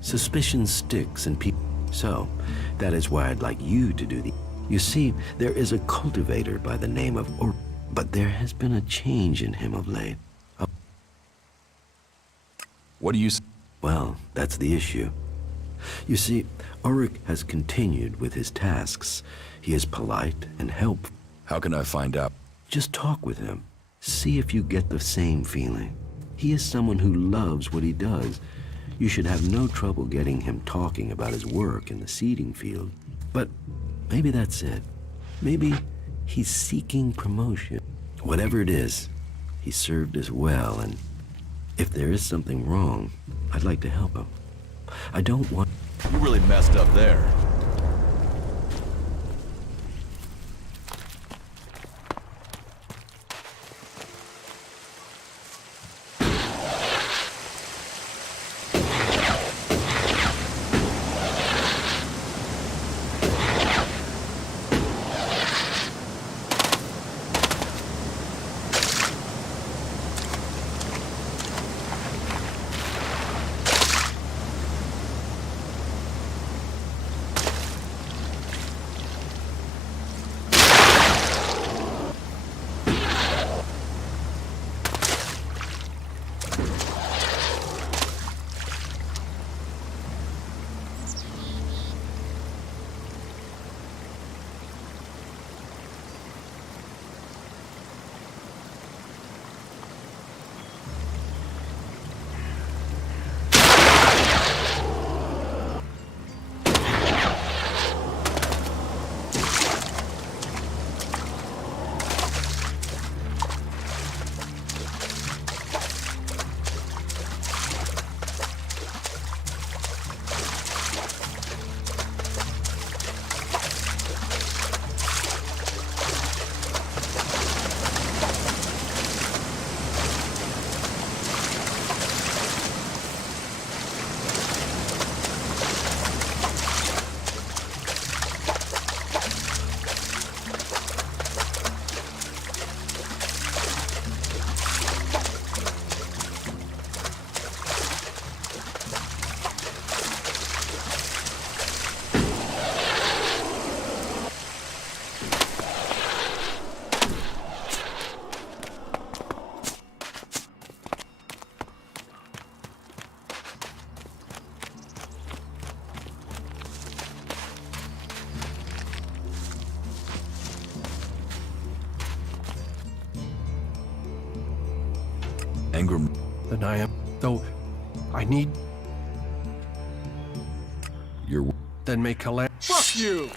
Suspicion sticks and people. So, that is why I'd like you to do the... You see, there is a cultivator by the name of but there has been a change in him of late. What do you... Well, that's the issue. You see, Ulrich has continued with his tasks. He is polite and helpful. How can I find out? Just talk with him. See if you get the same feeling. He is someone who loves what he does. You should have no trouble getting him talking about his work in the seeding field. But maybe that's it. Maybe he's seeking promotion. Whatever it is, he served us well, and if there is something wrong, I'd like to help him. I don't want... You really messed up there. Ingram. Than I am, though I need... You're... Then may collect... Fuck you!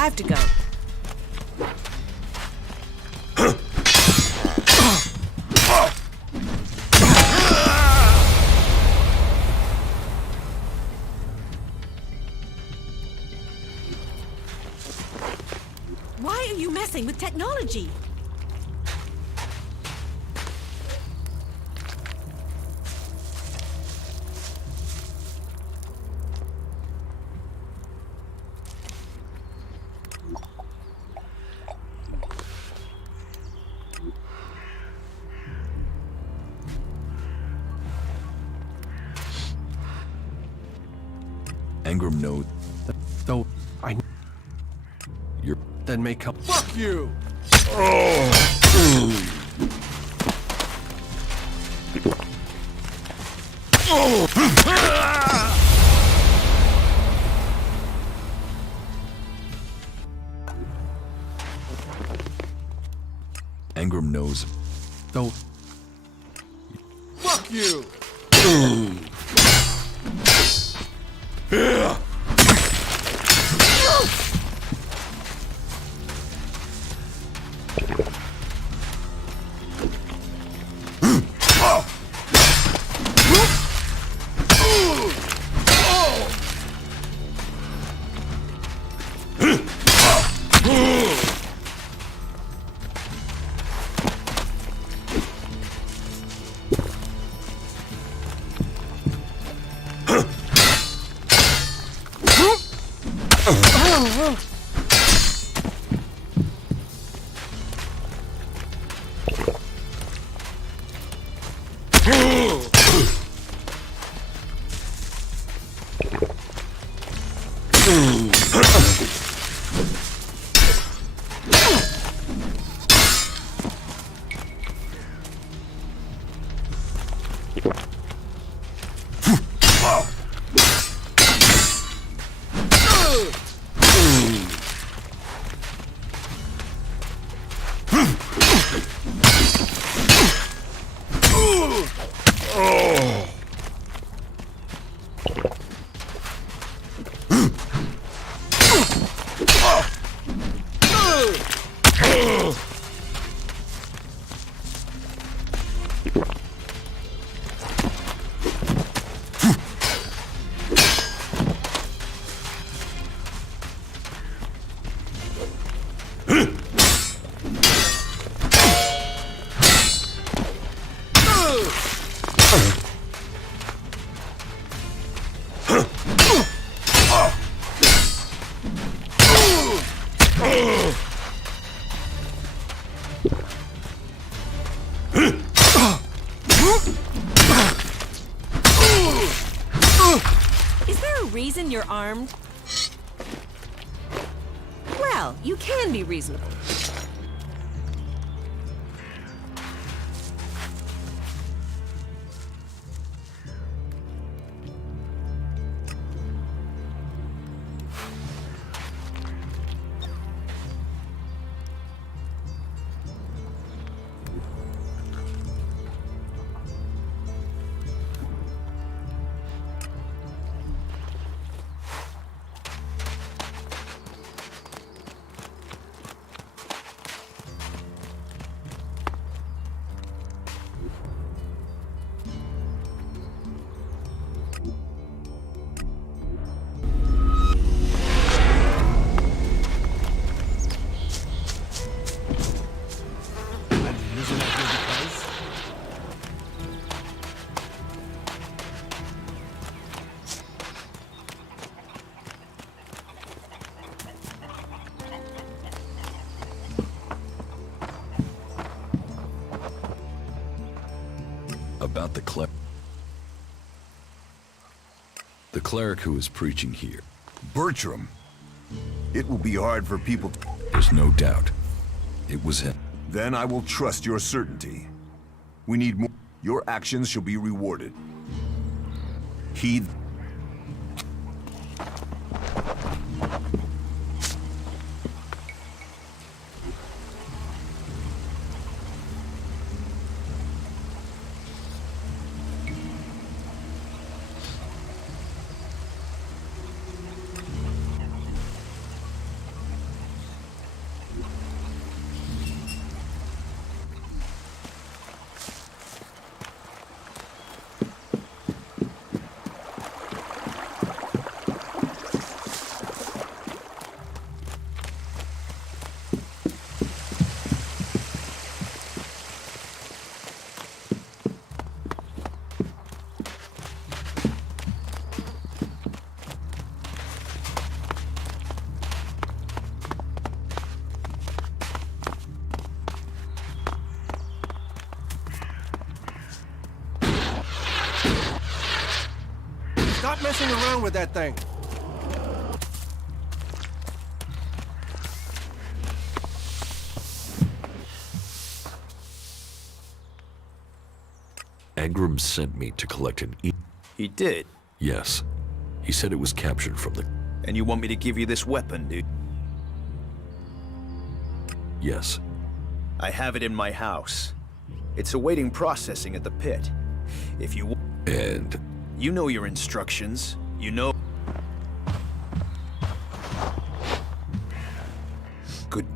I have to go. Why are you messing with technology? Ingram note. Though I... You're... Then may come... Fuck you! Angram knows. Don't. Fuck you! Is there a reason you're armed? Well, you can be reasonable. About the cleric who is preaching here. Bertram. It will be hard for people. There's no doubt. It was him. Then I will trust your certainty. We need more. Your actions shall be rewarded. Heed. Stop messing around with that thing. Angram sent me to collect an He did? Yes. He said it was captured from the... And you want me to give you this weapon, dude? Yes. I have it in my house. It's awaiting processing at the pit. If you... And You know your instructions. You know... Good.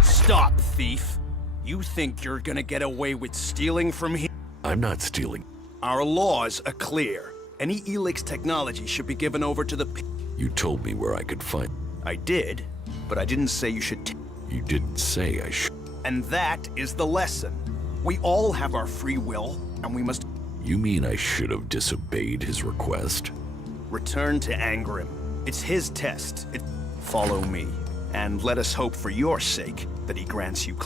Stop, thief! You think you're gonna get away with stealing from here? I'm not stealing. Our laws are clear. Any Elex technology should be given over to the pit. You told me where I could find. I did, but I didn't say you should You didn't say I should. And that is the lesson. We all have our free will, and we must You mean I should have disobeyed his request? return to Angrim. It's his test. Follow me, and let us hope for your sake that he grants you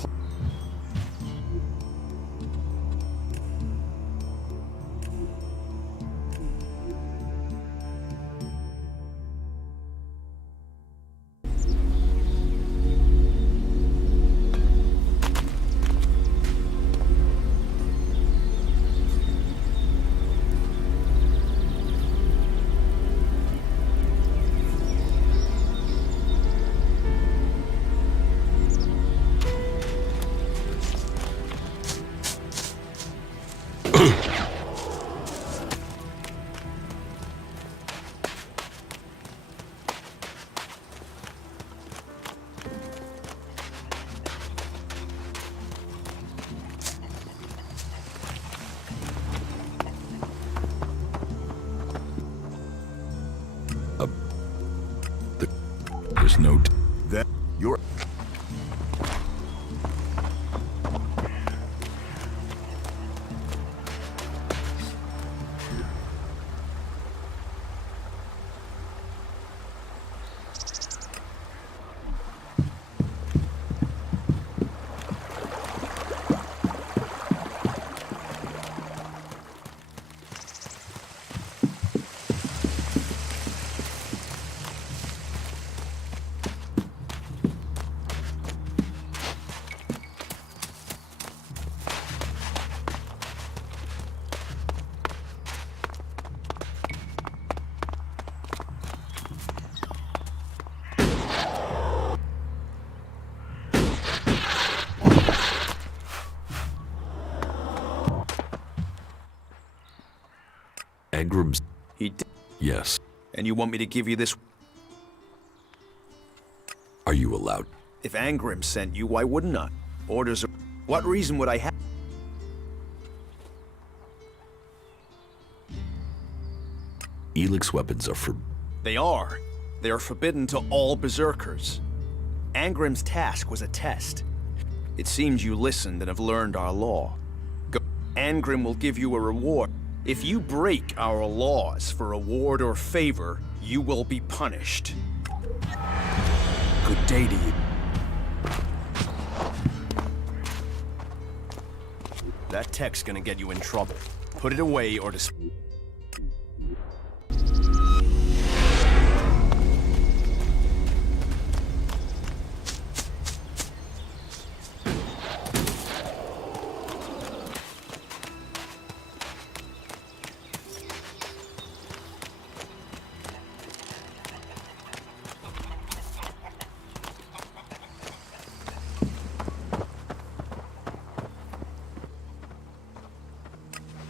There's no... That you're... Angrim's. He did. Yes. And you want me to give you this? Are you allowed? If Angrim sent you, why wouldn't I? Orders are... What reason would I have? Elex weapons are for. They are. They are forbidden to all berserkers. Angrim's task was a test. It seems you listened and have learned our law. Go. Angrim will give you a reward. If you break our laws for reward or favor, you will be punished. Good day to you. That tech's gonna get you in trouble. Put it away or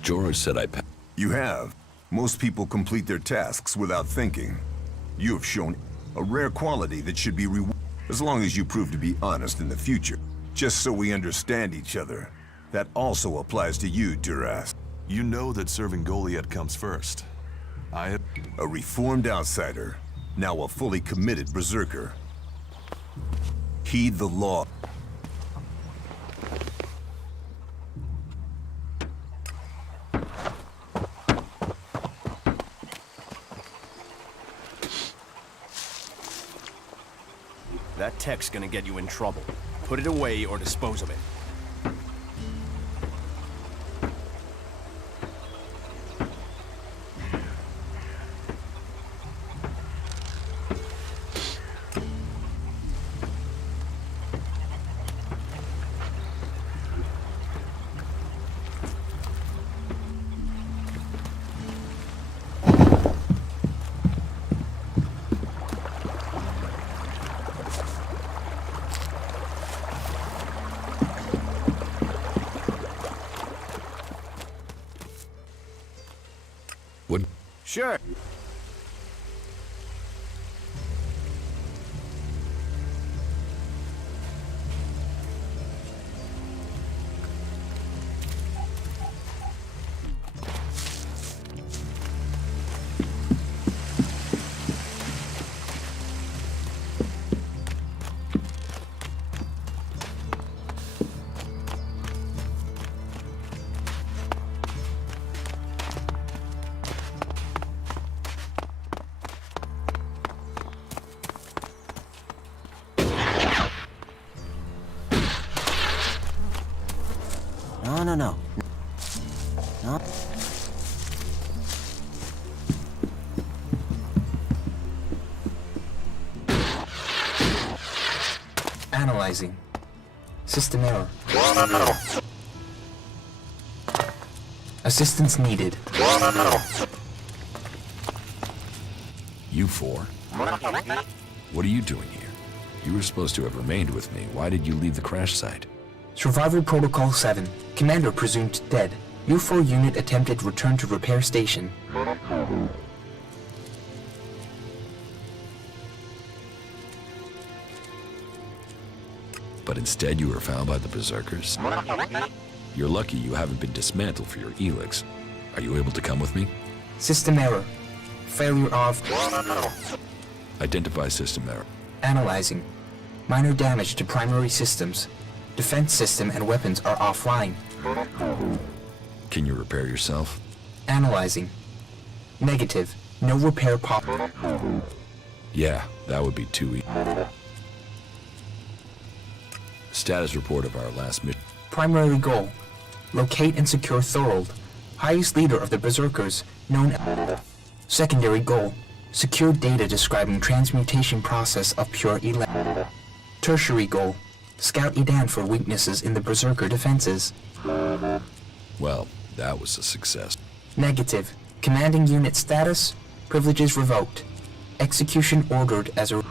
George said I passed. You have. Most people complete their tasks without thinking. You have shown a rare quality that should be rewarded, as long as you prove to be honest in the future. Just so we understand each other. That also applies to you, Duras. You know that serving Goliath comes first. A reformed outsider, now a fully committed berserker. Heed the law. That tech's gonna get you in trouble. Put it away or dispose of it. Sure. No. No. Analyzing. System error. Assistance needed. You four? What are you doing here? You were supposed to have remained with me. Why did you leave the crash site? Survival Protocol 7. Commander presumed dead. U4 unit attempted return to repair station. But instead you were found by the Berserkers? You're lucky you haven't been dismantled for your Elex. Are you able to come with me? System error. Failure of... Identify system error. Analyzing. Minor damage to primary systems. Defense system and weapons are offline. Can you repair yourself? Analyzing. Negative. No repair pop. Yeah, that would be too easy. Status report of our last mission. Primary goal. Locate and secure Thorold, highest leader of the Berserkers, known as... Secondary goal. Secure data describing transmutation process of pure Elex. Tertiary goal. Scout Edan for weaknesses in the Berserker defenses. Well, that was a success. Negative. Commanding unit status. Privileges revoked. Execution ordered as a...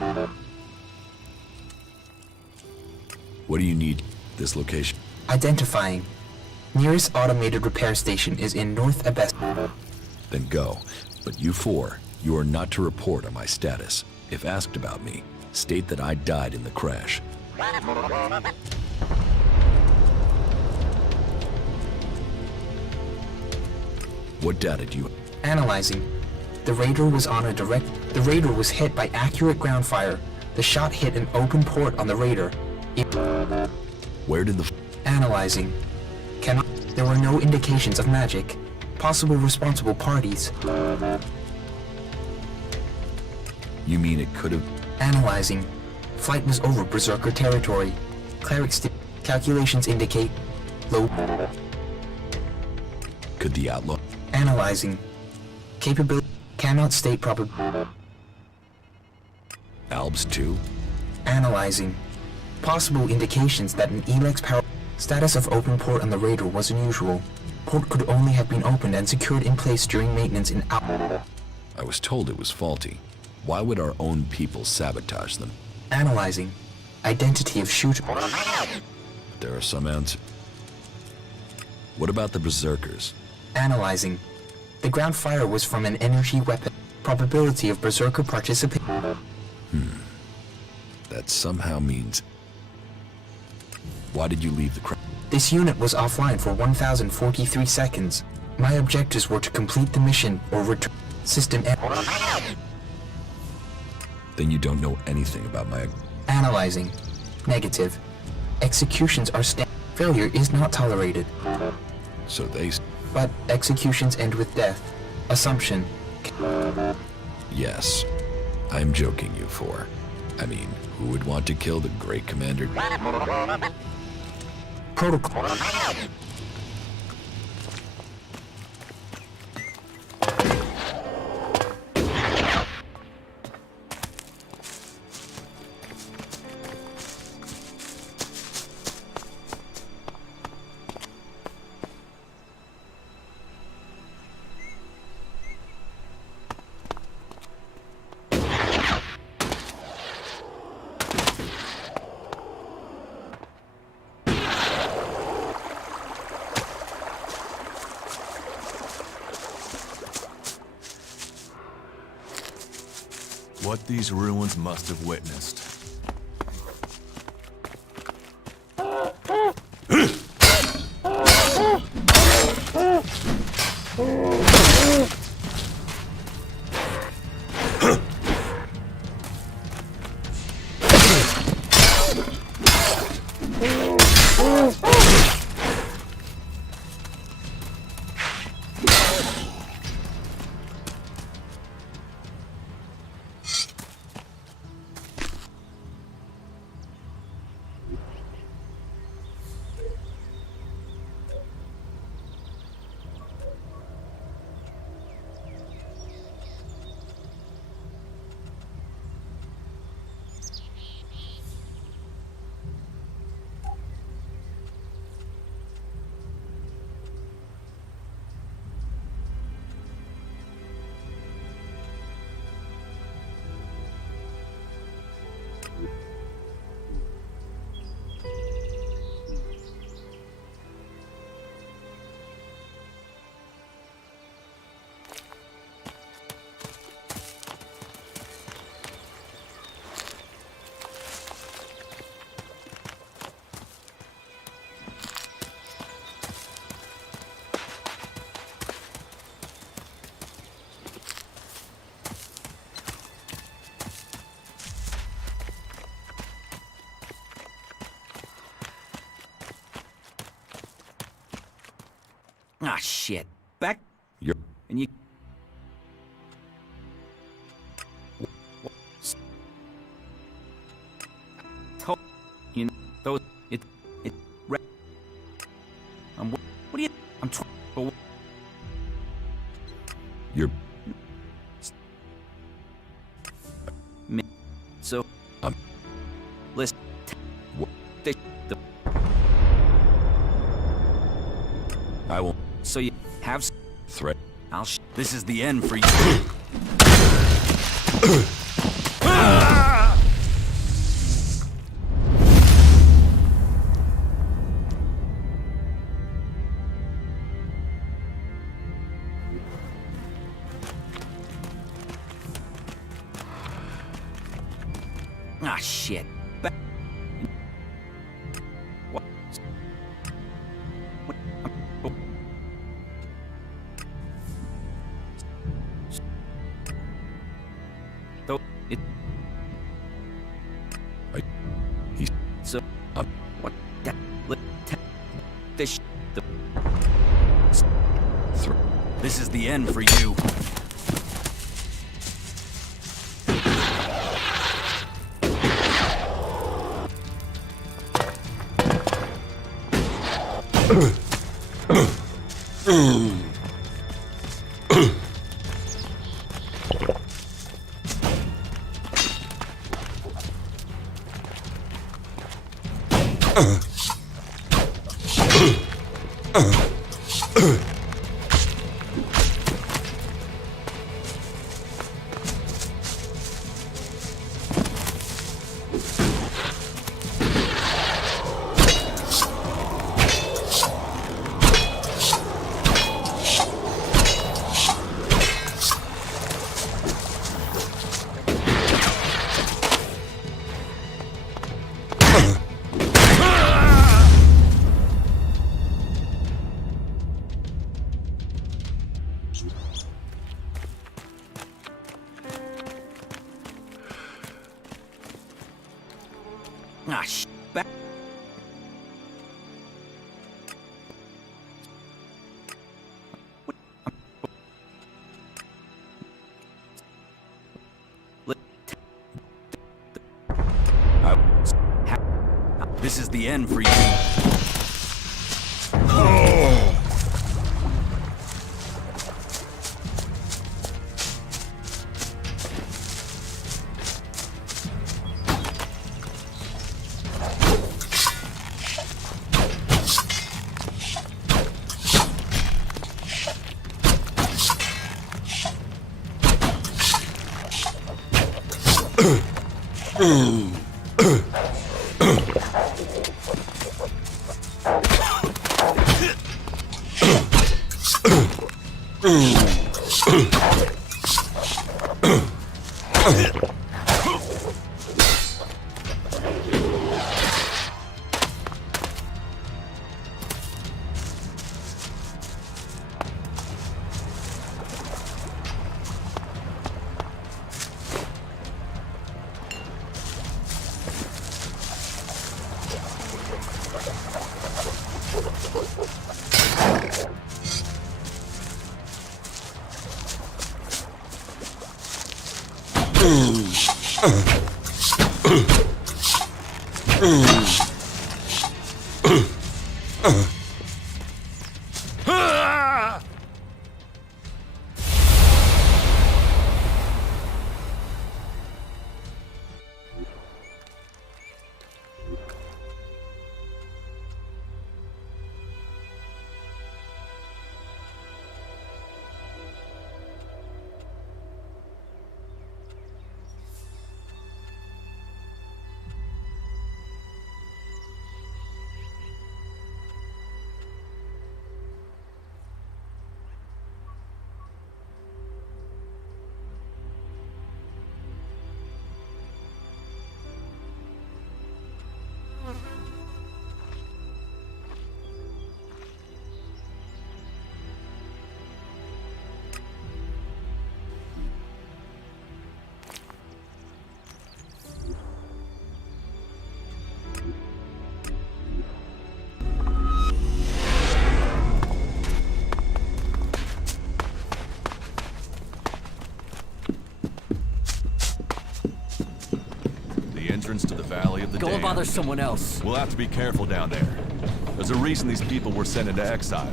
What do you need? This location? Identifying. Nearest automated repair station is in North Abyss. Then go. But you four, you are not to report on my status. If asked about me, state that I died in the crash. What data do you... Analyzing. The Raider was on a direct... The Raider was hit by accurate ground fire. The shot hit an open port on the Raider. Where did the... Analyzing. Cannot... There were no indications of magic. Possible responsible parties. You mean it could have... Analyzing. Flight was over Berserker territory. Clerics... Calculations indicate... Low... Could the outlaw... Analyzing. Capability... Cannot state probability. Albs 2? Analyzing. Possible indications that an Elex power... Status of open port on the Raider was unusual. Port could only have been opened and secured in place during maintenance in I was told it was faulty. Why would our own people sabotage them? Analyzing. Identity of shooter. There are some answers. What about the Berserkers? Analyzing. The ground fire was from an energy weapon. Probability of Berserker participation. That somehow means... Why did you leave the crash? This unit was offline for 1,043 seconds. My objectives were to complete the mission or return system Then you don't know anything about my... Analyzing. Negative. Executions are failure is not tolerated. So they... But executions end with death. Assumption. Yes. I'm joking, you four. I mean, who would want to kill the great commander? Protocol. these ruins must have witnessed. Ah, shit. Back. You're... And you. You know, those. It. What do you. I'm trying. You're... So. Listen. What? I will. So you have Threat. This is the end for you. Ah, shit. What? It. He's... So. What? This. This is the end for you. Ah, back. This is the end for you. Entrance to the Valley of the Go and Damned. bother someone else. We'll have to be careful down there. There's a reason these people were sent into exile.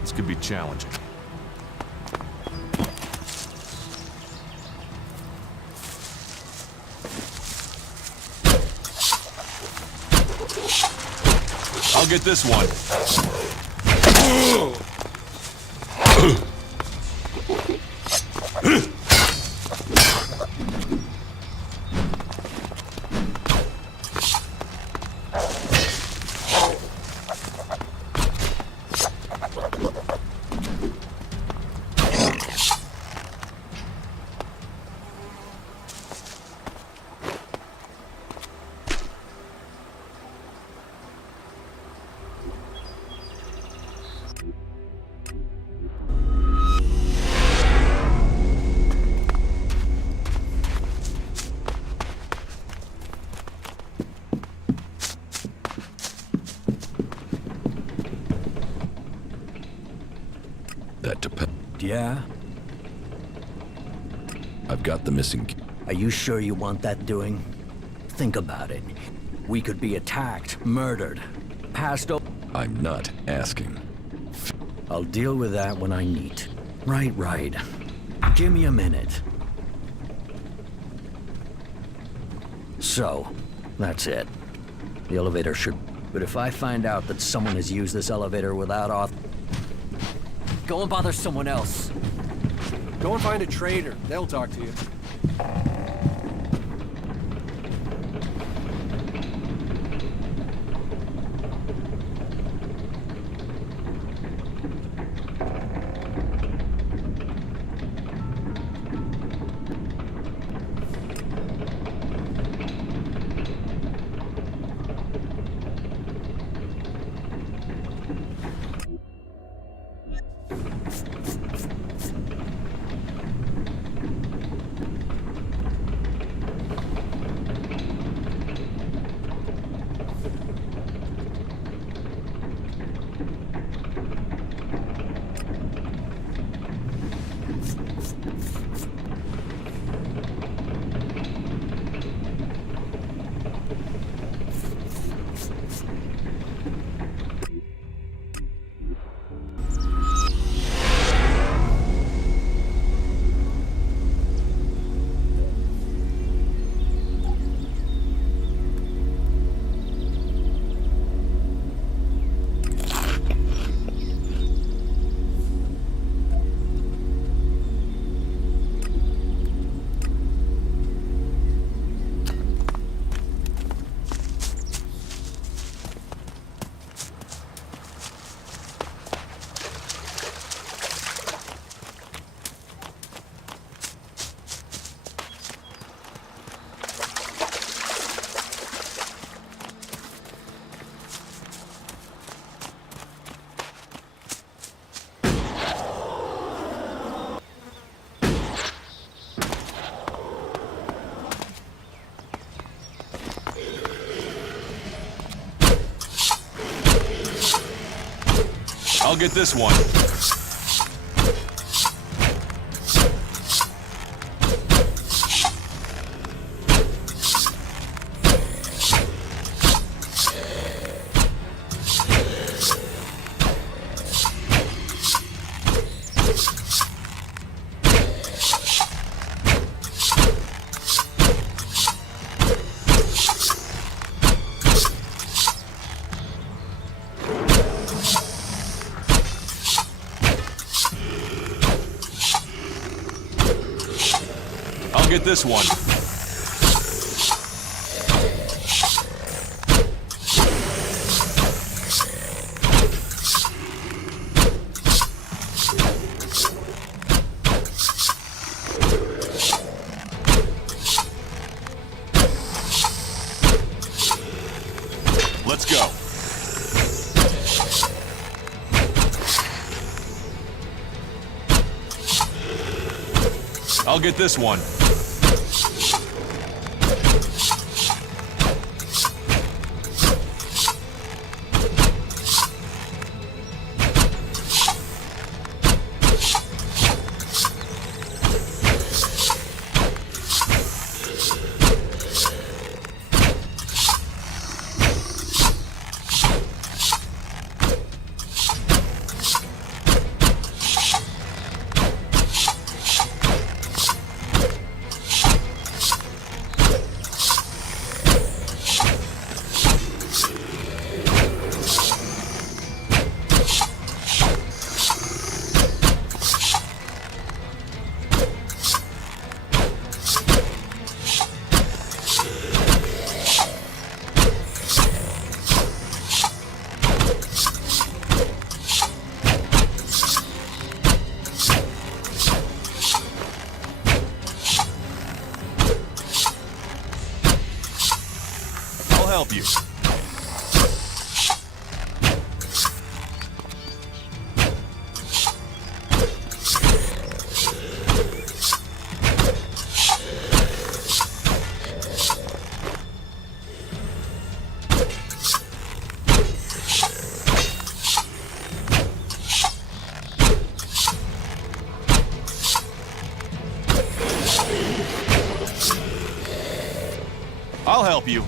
This could be challenging. I'll get this one. That depends. Yeah? I've got the missing key. Are you sure you want that doing? Think about it. We could be attacked, murdered, passed over. I'm not asking. I'll deal with that when I need. Right. Give me a minute. So, that's it. The elevator should... But if I find out that someone has used this elevator without auth... Go and bother someone else. Go and find a trader. They'll talk to you. I'll get this one. I'll get this one. Let's go. I'll get this one. I'll help you. I'll help you.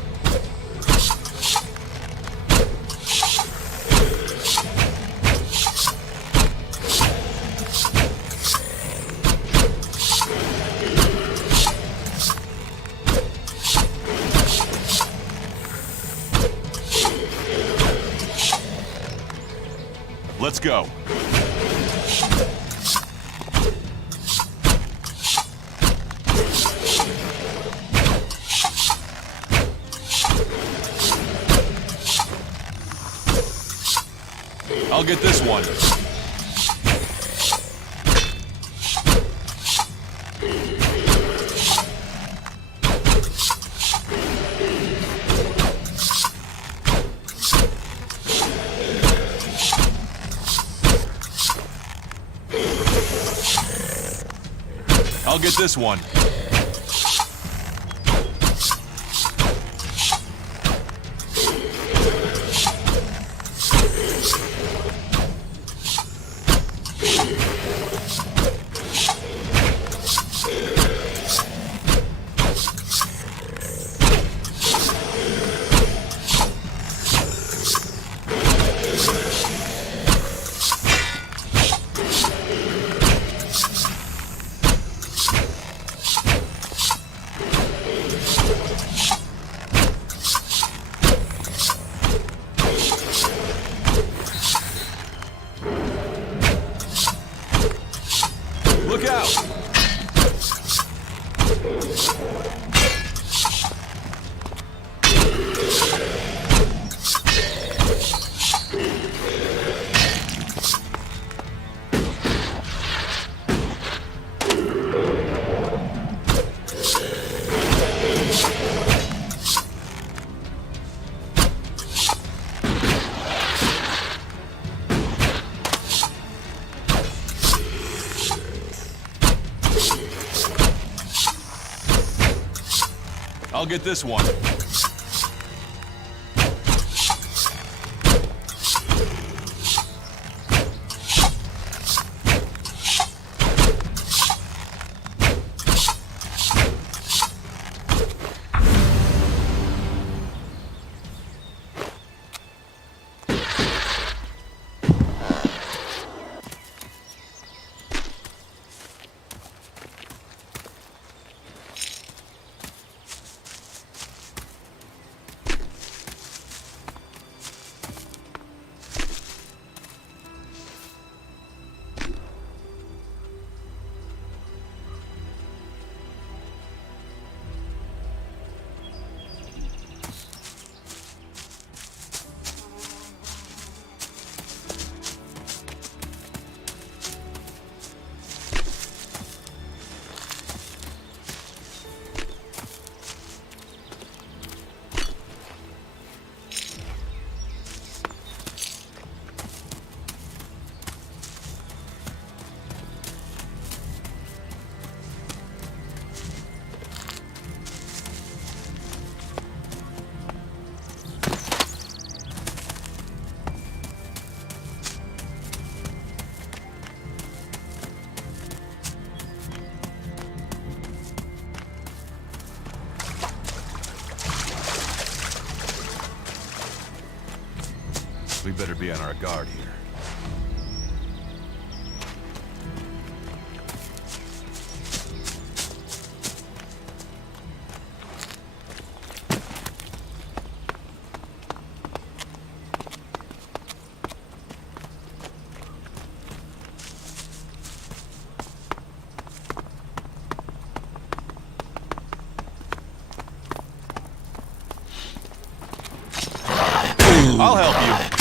Let's go. I'll get this one. I'll get this one. Look out! I'll get this one. better be on our guard here. I'll help you.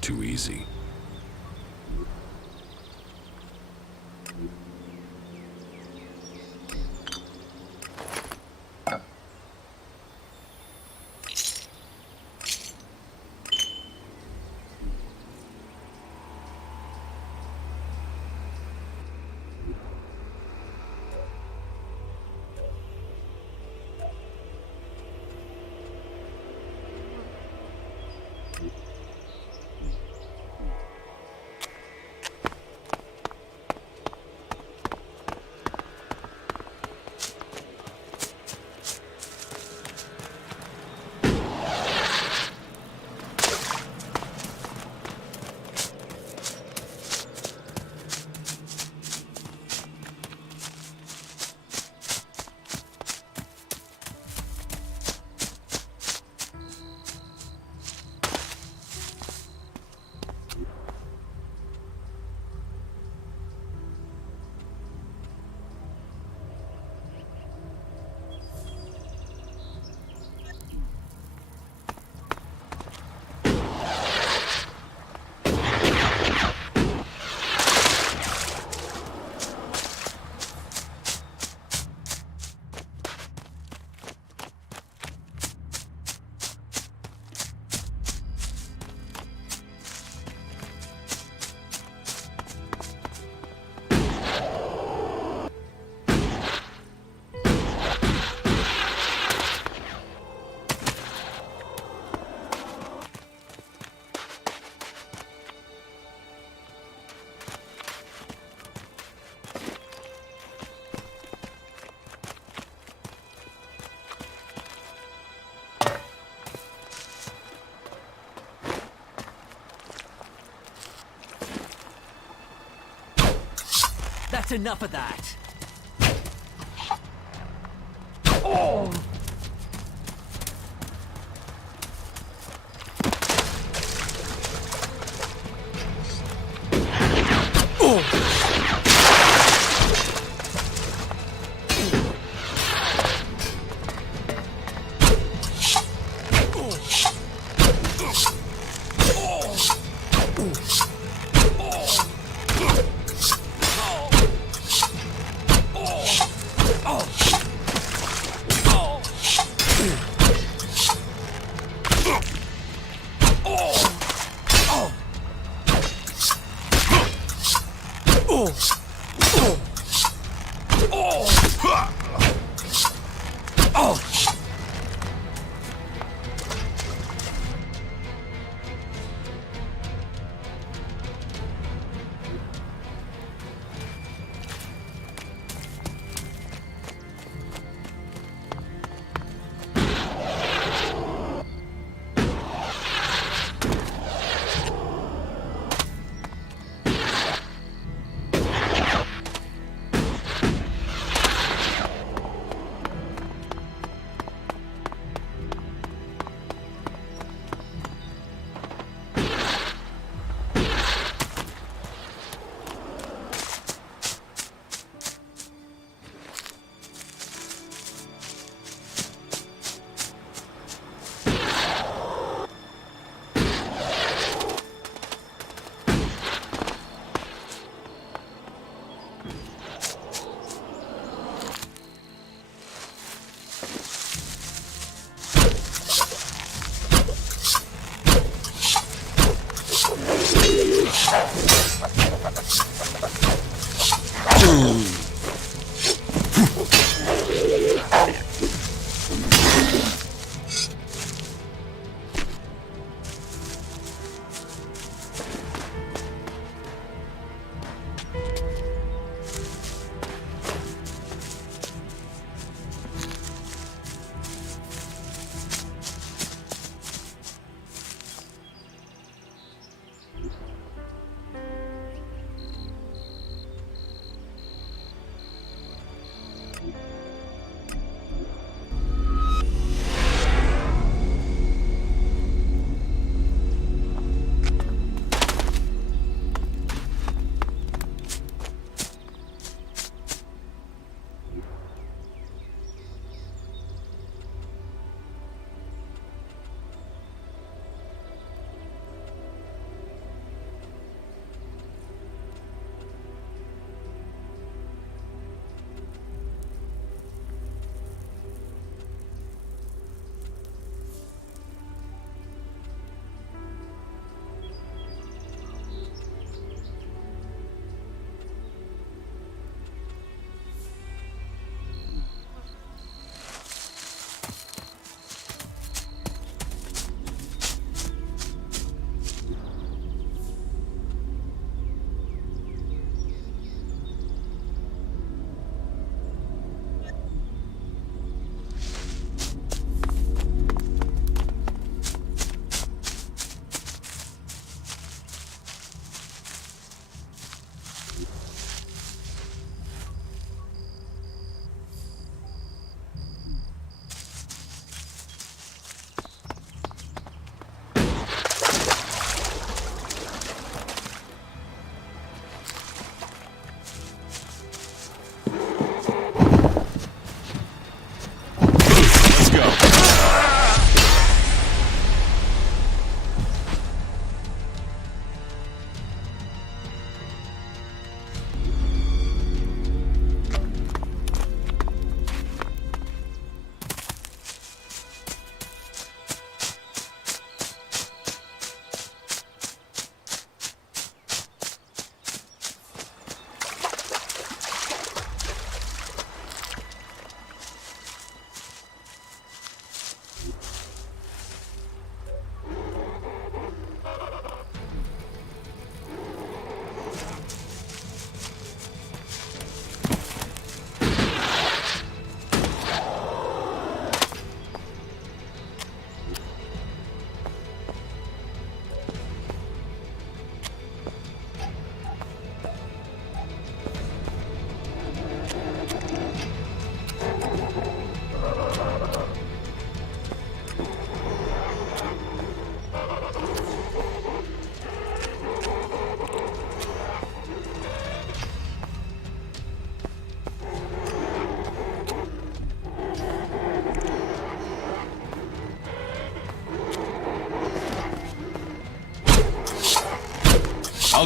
Too easy. That's enough of that.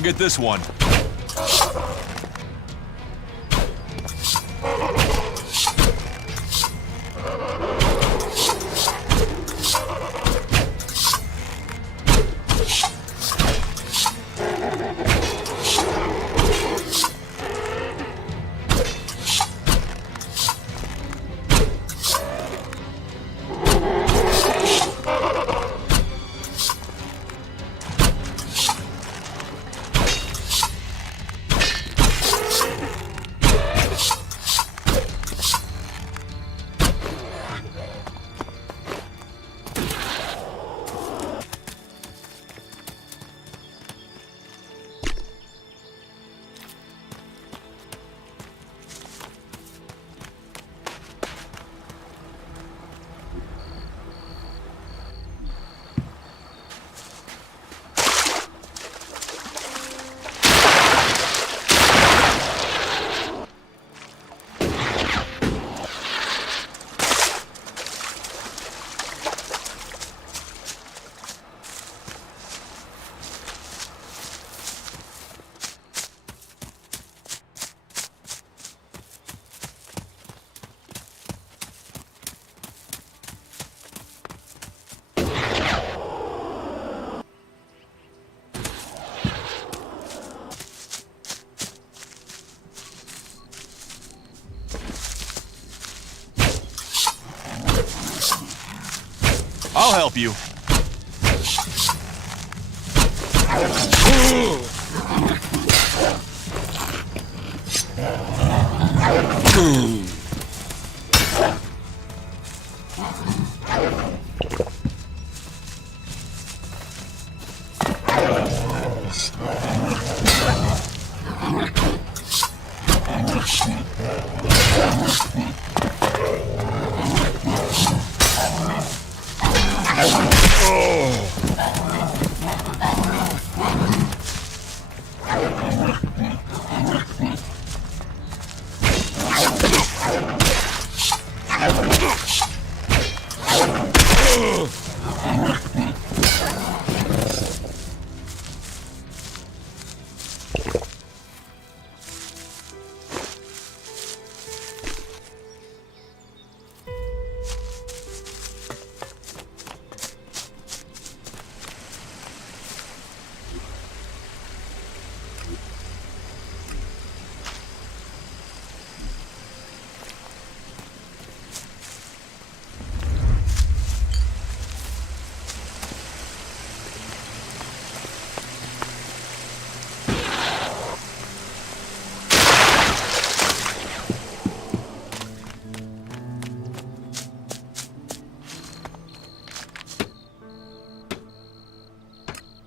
get this one. I'll help you.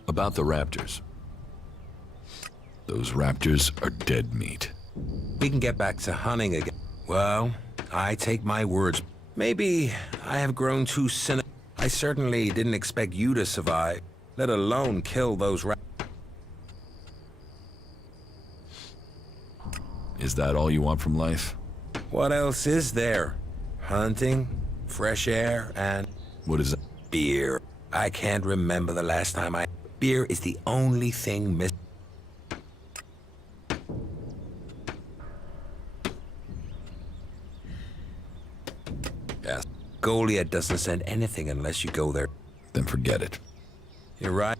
About the raptors. Those raptors are dead meat. We can get back to hunting again. Well, I take my words. Maybe I have grown too cynical. I certainly didn't expect you to survive, let alone kill those raptors. Is that all you want from life? What else is there? Hunting, fresh air, and... What is that? Beer. I can't remember the last time I... Beer is the only thing missing. Yes. Goliath doesn't send anything unless you go there. Then forget it. You're right.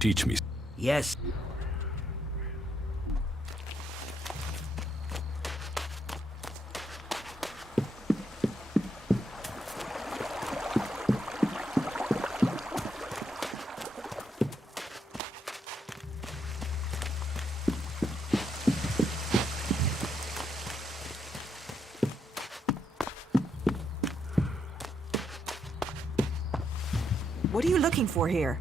Teach me. Yes. What are you looking for here?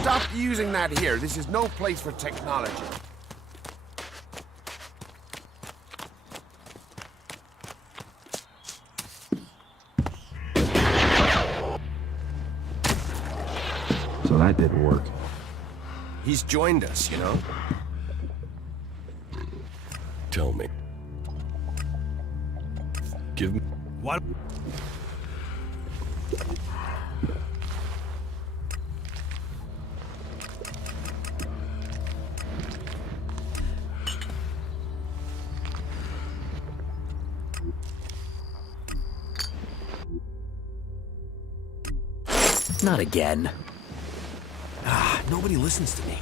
Stop using that here. This is no place for technology. So that didn't work. He's joined us, you know? Tell me. Give me... What? Not again. Nobody listens to me.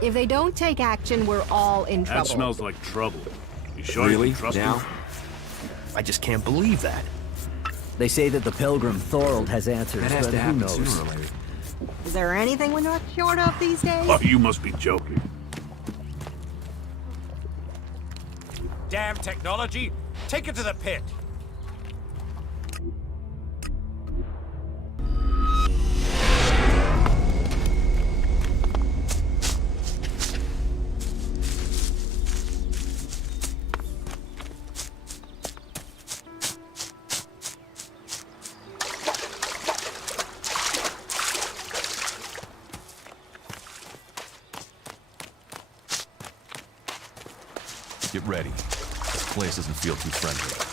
If they don't take action, we're all in trouble. That smells like trouble. You sure Really? you can trust Now? him? I just can't believe that. They say that the pilgrim Thorold has answers, That has but to who happen knows? sooner or later. Is there anything we're not short of these days? Oh, you must be joking. Damn technology! Take it to the pit! Get ready. This place doesn't feel too friendly.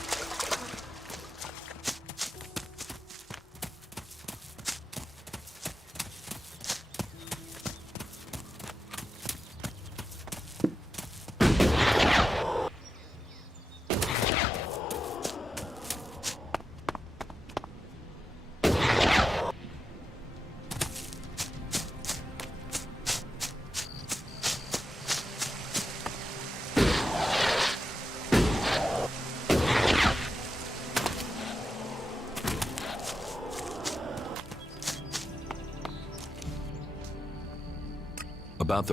About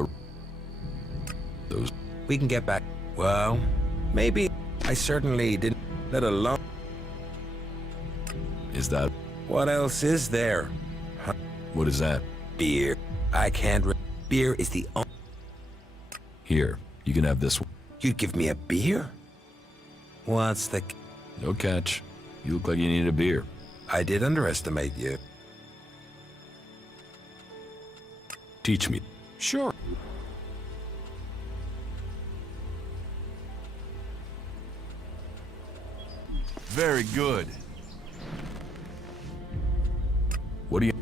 those... We can get back. Well, maybe I certainly didn't, let alone... Is that... What else is there? What is that? Beer. I can't beer is the only... Here, you can have this one. You'd give me a beer? What's the... No catch. You look like you need a beer. I did underestimate you. Teach me. Sure. Very good. What do you...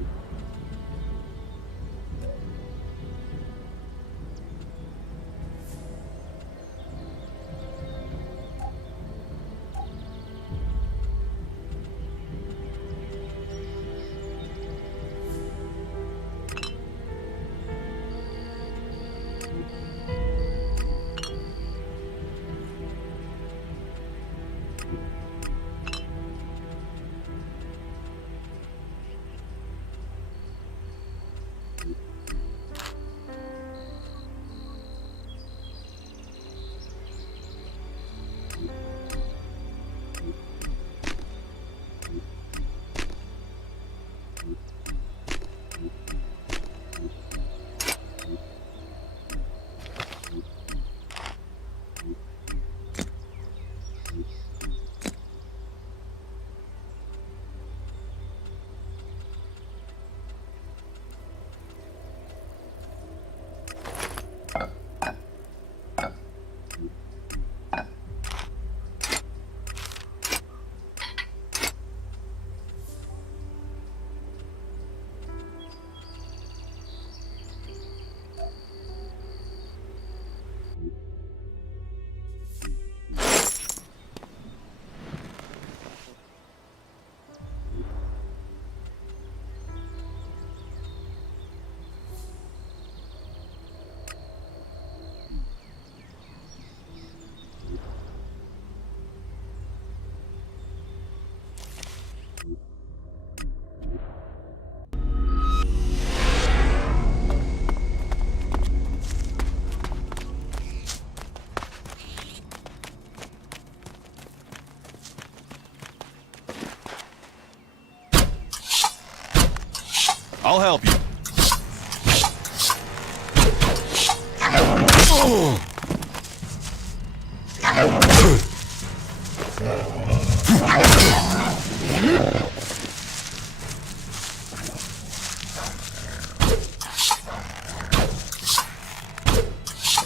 I'll help you.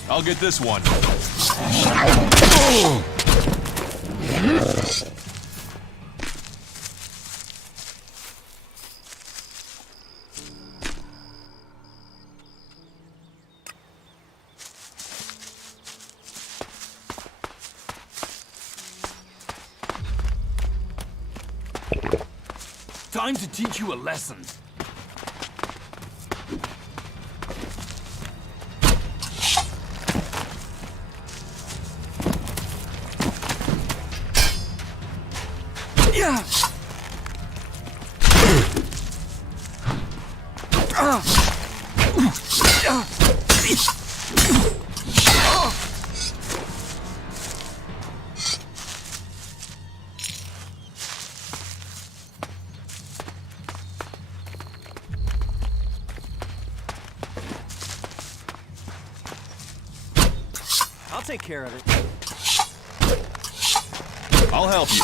I'll get this one. Time to teach you a lesson. I'll take care of it. I'll help you.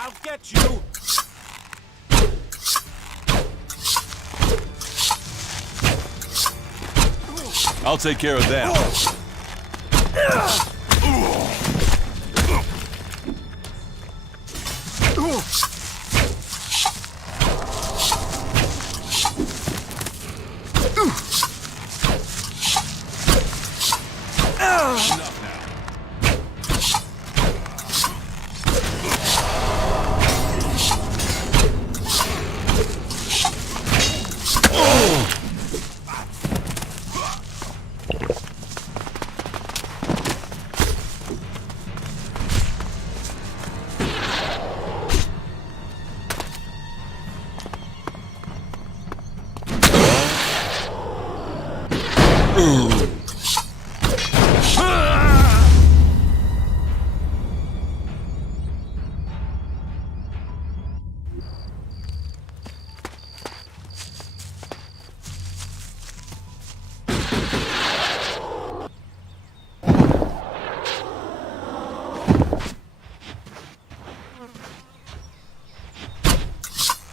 I'll get you. I'll take care of that.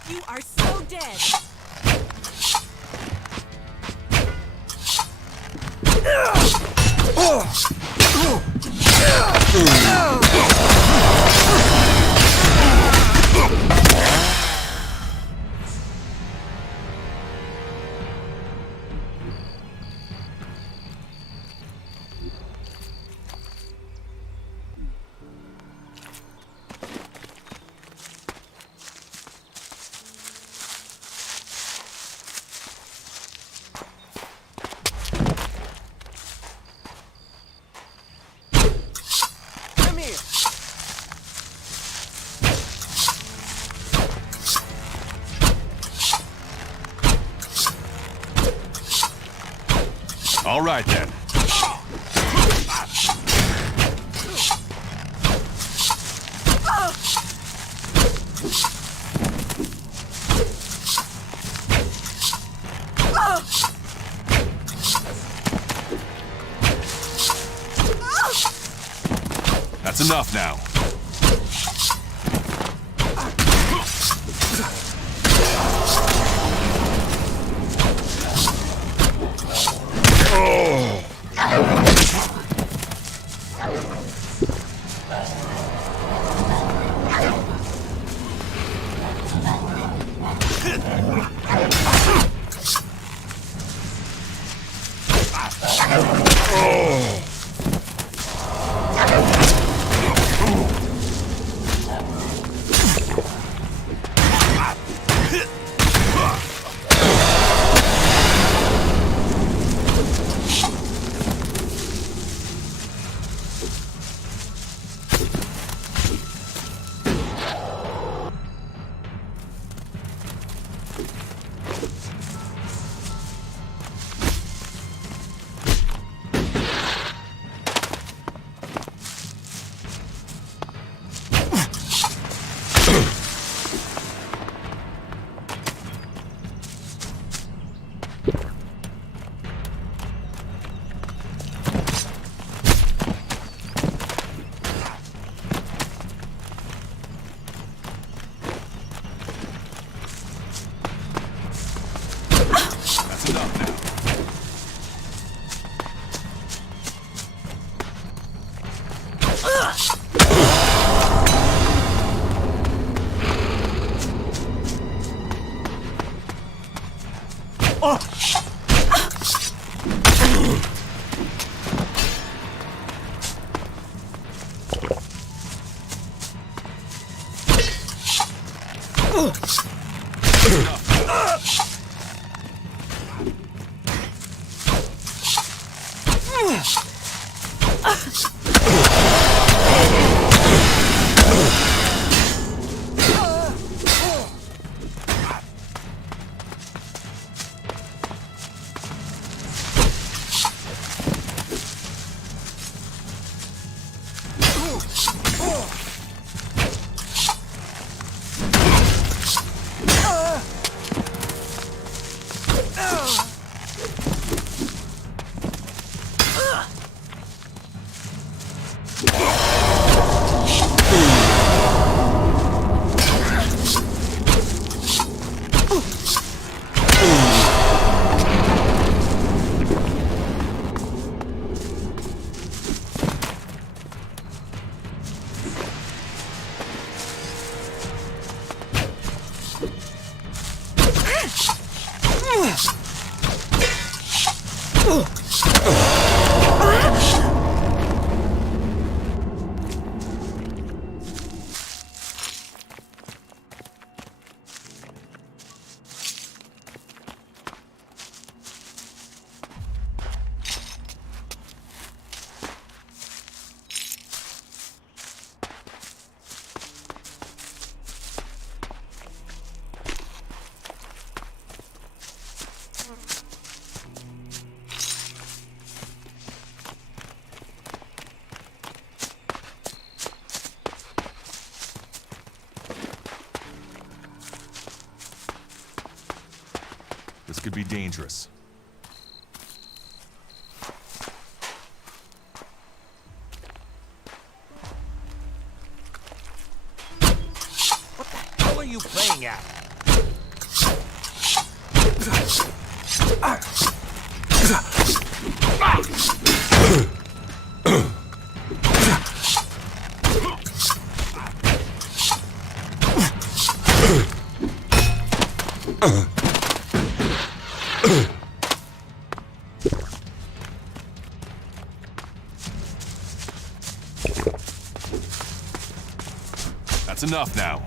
You are so dead. Come here. All right then. That's enough now. This could be dangerous. What the hell are you playing at? That's enough now.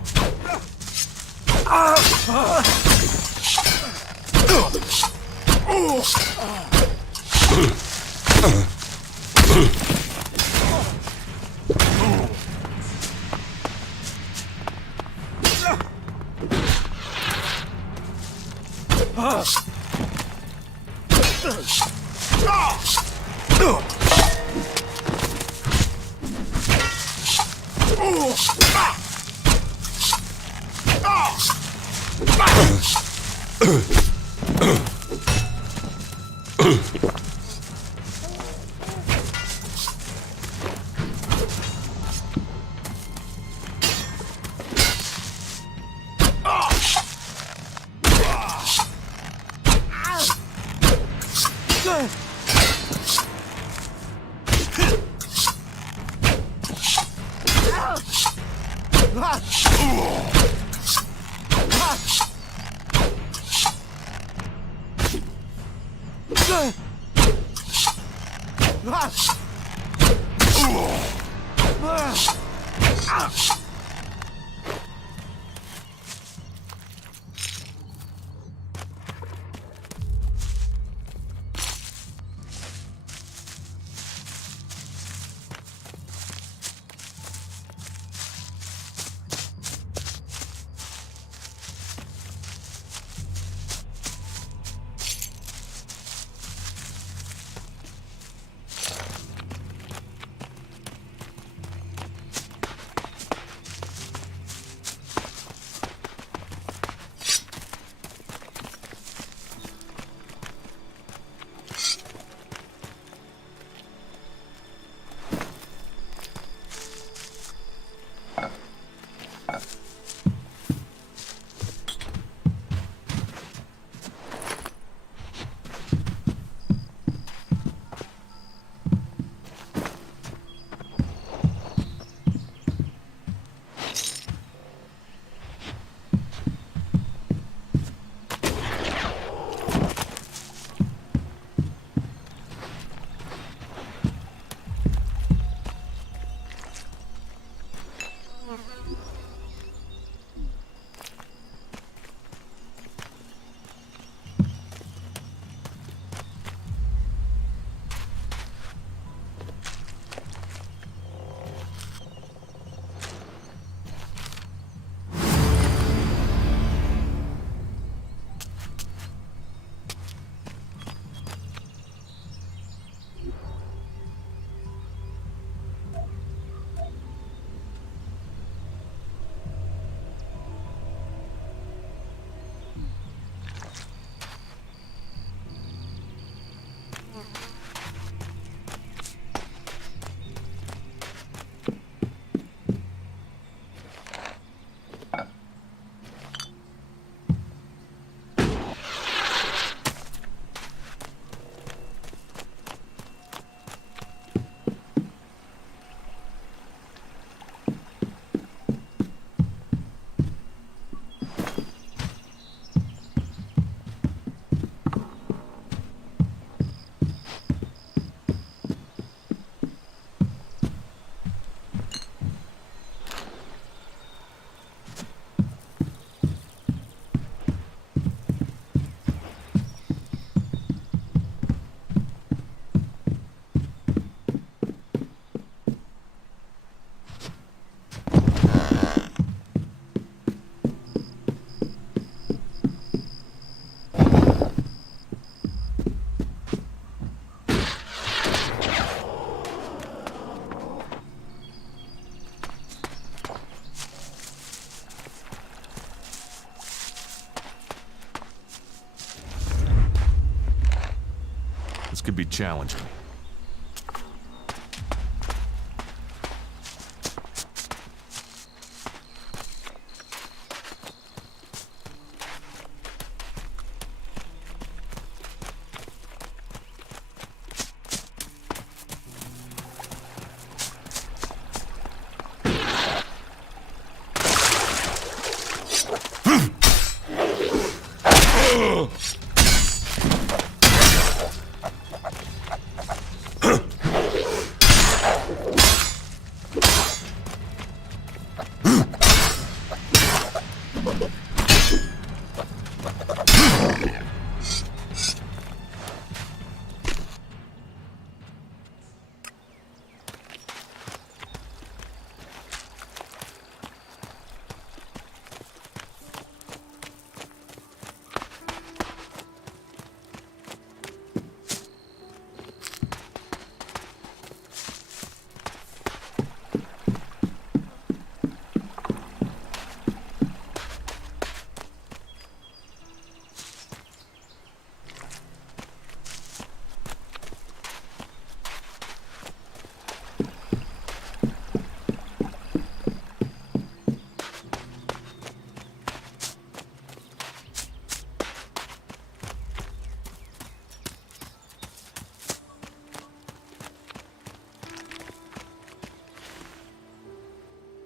be challenging.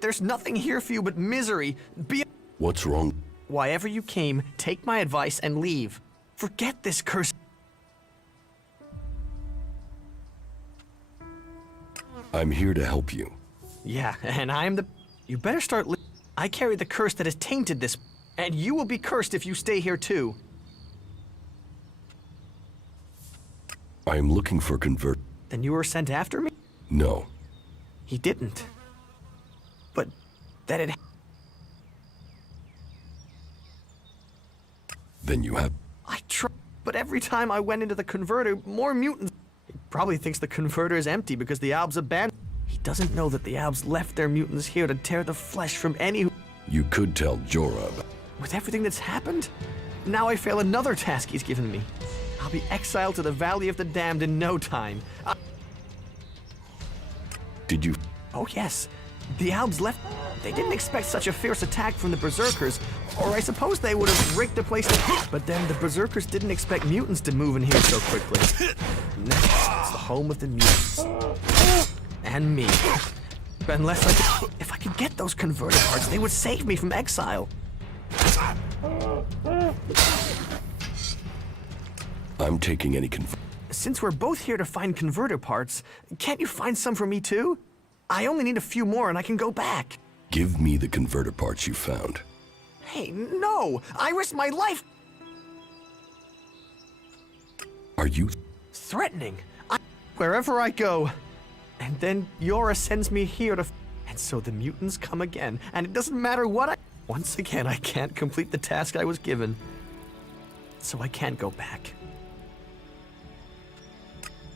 There's nothing here for you but misery. What's wrong? Why ever you came, take my advice and leave. Forget this curse. I'm here to help you. Yeah, and I'm the... You better start I carry the curse that has tainted this, and you will be cursed if you stay here too. I'm looking for convert... Then you were sent after me? No. He didn't. But that it... Then you have... I tried, but every time I went into the converter, more mutants... He probably thinks the converter is empty because the Albs abandoned... He doesn't know that the Albs left their mutants here to tear the flesh from any... You could tell Jorah. With everything that's happened, now I fail another task he's given me. I'll be exiled to the Valley of the Damned in no time. Did you... Oh yes. The Albs left... They didn't expect such a fierce attack from the Berserkers, or I suppose they would have rigged the place to... But then the Berserkers didn't expect mutants to move in here so quickly. Next, it's the home of the mutants. And me. Unless I could... If I could get those converter parts, they would save me from exile. I'm taking any Since we're both here to find converter parts, can't you find some for me too? I only need a few more and I can go back. Give me the converter parts you found. Hey, no! I risked my life! Are you... Threatening? Wherever I go. And then Yora sends me here to... And so the mutants come again, and it doesn't matter what I... Once again, I can't complete the task I was given. So I can't go back.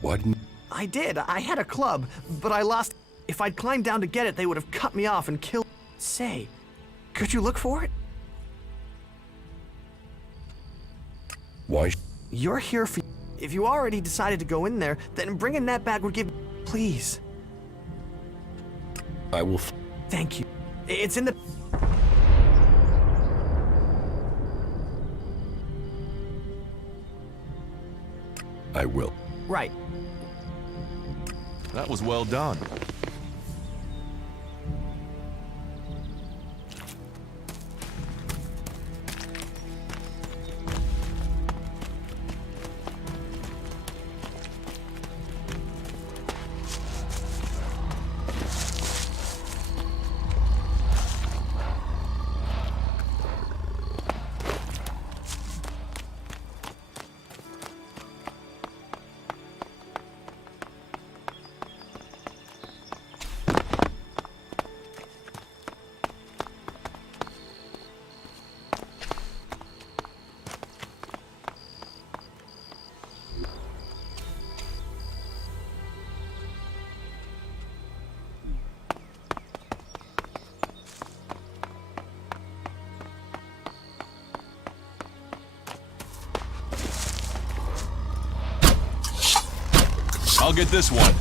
Why didn't... I did. I had a club, but I lost... If I'd climbed down to get it, they would have cut me off and killed... Say, could you look for it? Why... You're here for... If you already decided to go in there, then bringing that back would give... Please. I will... Thank you. It's in the... I will. Right. That was well done. I'll get this one.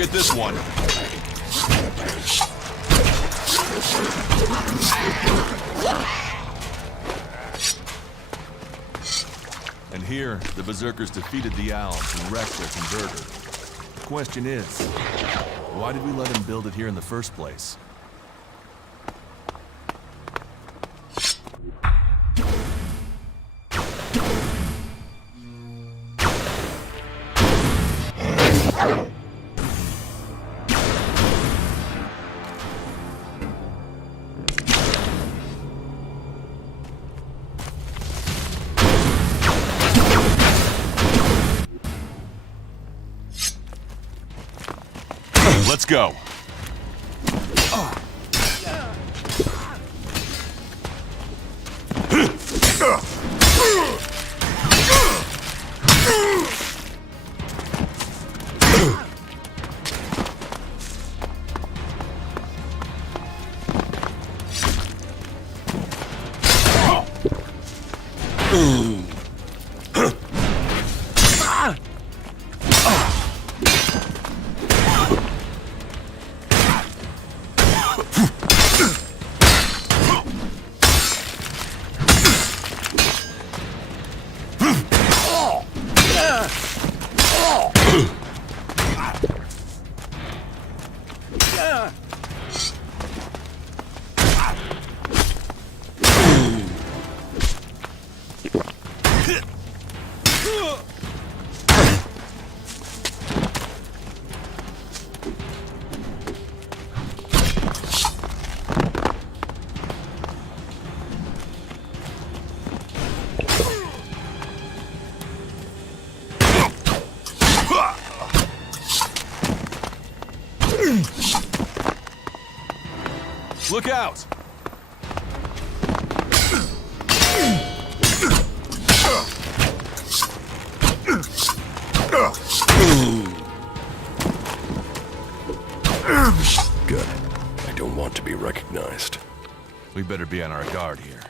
get this one. And here, the Berserkers defeated the Alps and wrecked their converter. The question is, why did we let him build it here in the first place? Let's go. Look out! Good. I don't want to be recognized. We better be on our guard here.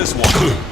this one.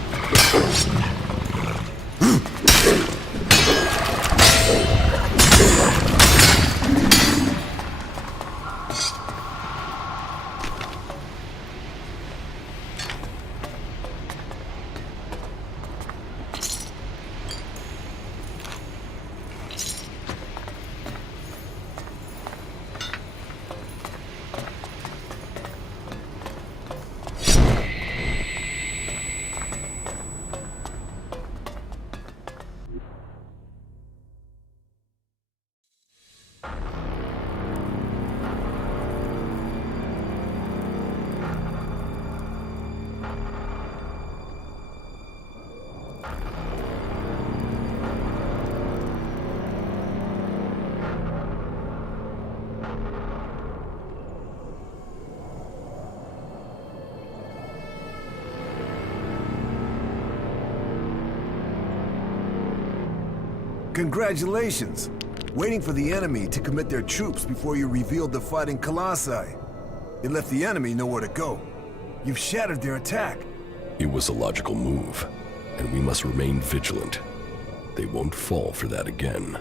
Congratulations! Waiting for the enemy to commit their troops before you revealed the fighting Colossi. It left the enemy nowhere to go. You've shattered their attack. It was a logical move, and we must remain vigilant. They won't fall for that again.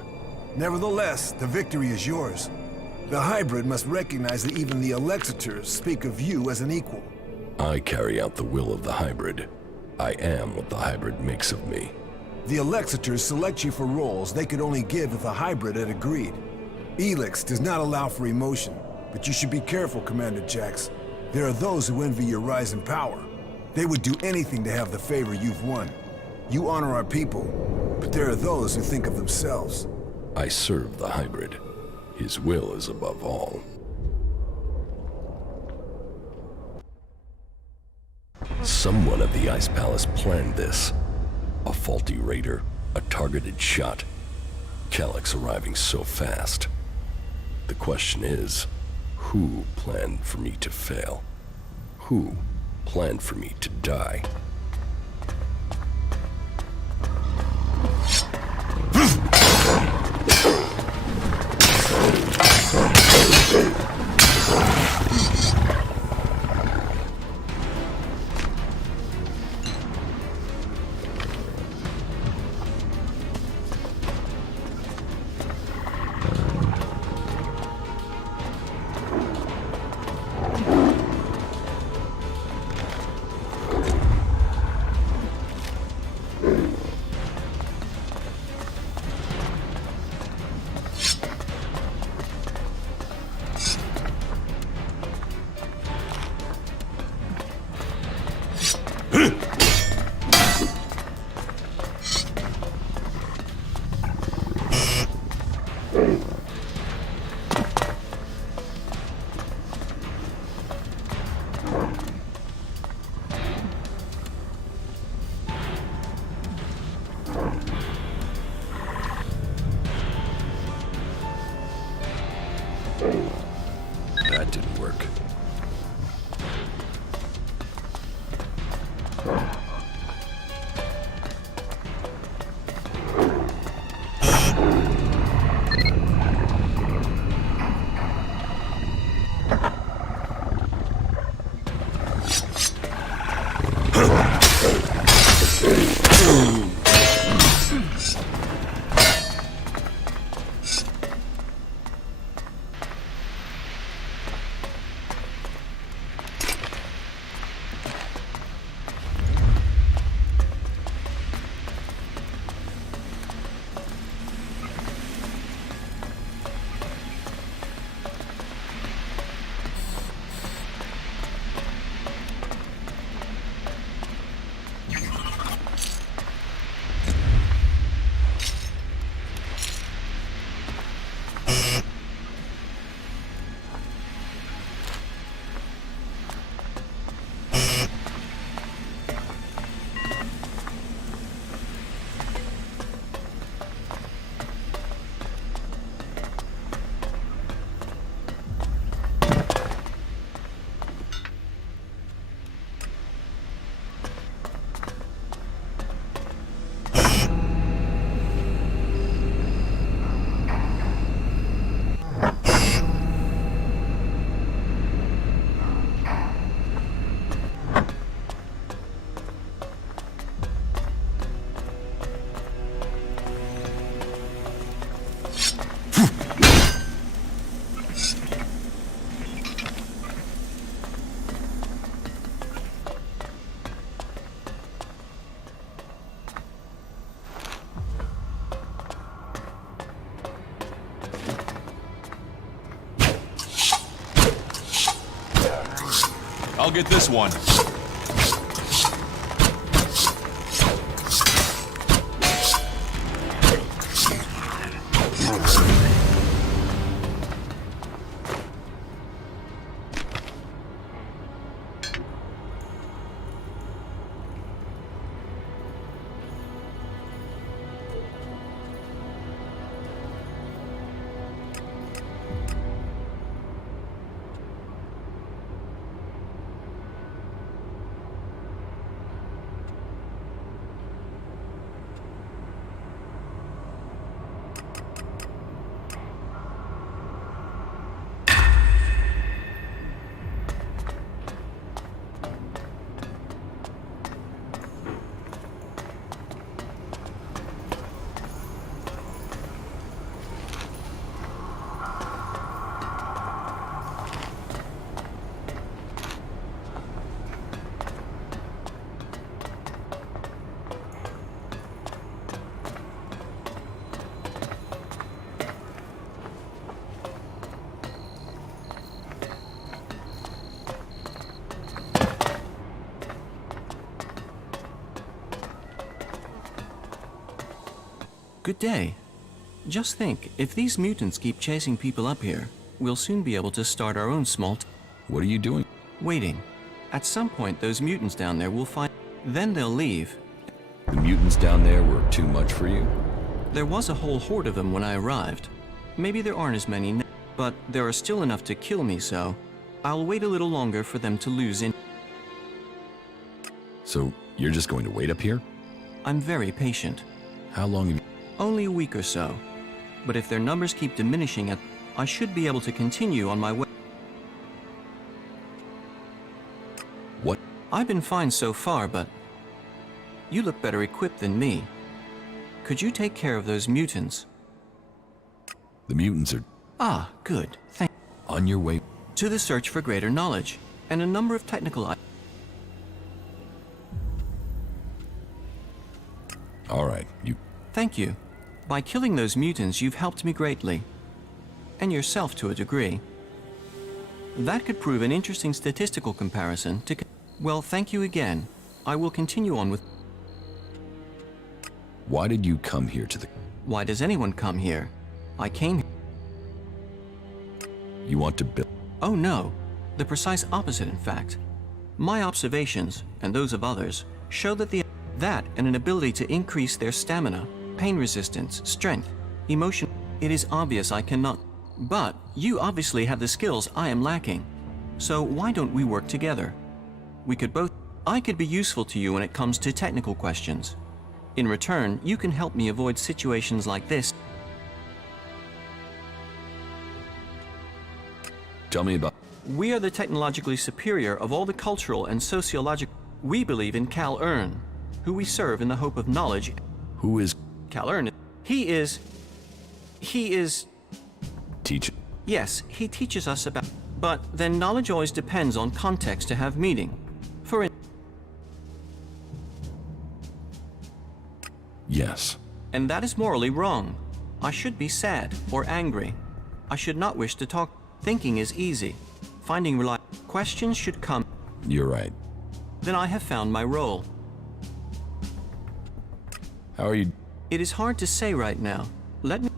Nevertheless, the victory is yours. The hybrid must recognize that even the Elexitors speak of you as an equal. I carry out the will of the hybrid. I am what the hybrid makes of me. The Elexitors select you for roles they could only give if the hybrid had agreed. Elex does not allow for emotion, but you should be careful, Commander Jax. There are those who envy your rise in power. They would do anything to have the favor you've won. You honor our people, but there are those who think of themselves. I serve the hybrid. His will is above all. Someone at the Ice Palace planned this. A faulty raider, a targeted shot. Calyx arriving so fast. The question is, who planned for me to fail? Who planned for me to die? That didn't work. I'll get this one. Good day. Just think, if these mutants keep chasing people up here, we'll soon be able to start our own small What are you doing? Waiting. At some point, those mutants down there will find... Then they'll leave. The mutants down there were too much for you? There was a whole horde of them when I arrived. Maybe there aren't as many now, but there are still enough to kill me, so... I'll wait a little longer for them to lose in... So, you're just going to wait up here? I'm very patient. How long have you... Only a week or so. But if their numbers keep diminishing, I should be able to continue on my way. What? I've been fine so far, but... You look better equipped than me. Could you take care of those mutants? The mutants are... Ah, good. Thank... On your way... To the search for greater knowledge, and a number of technical... All right, you... Thank you. By killing those mutants, you've helped me greatly. And yourself to a degree. That could prove an interesting statistical comparison to... Well, thank you again. I will continue on with... Why did you come here to the... Why does anyone come here? I came... You want to build... Oh no. The precise opposite, in fact. My observations, and those of others, show that that and an ability to increase their stamina, pain resistance, strength, emotion... It is obvious I cannot... But you obviously have the skills I am lacking. So why don't we work together? We could both... I could be useful to you when it comes to technical questions. In return, you can help me avoid situations like this. Tell me about... We are the technologically superior of all the cultural and sociological... We believe in Cal Ern, who we serve in the hope of knowledge. Who is... Cal Ern? He is... Teach... Yes, he teaches us about... But then knowledge always depends on context to have meaning. For Yes. And that is morally wrong. I should be sad or angry. I should not wish to talk. Thinking is easy. Finding questions should come. You're right. Then I have found my role. How are you? It is hard to say right now. Let me...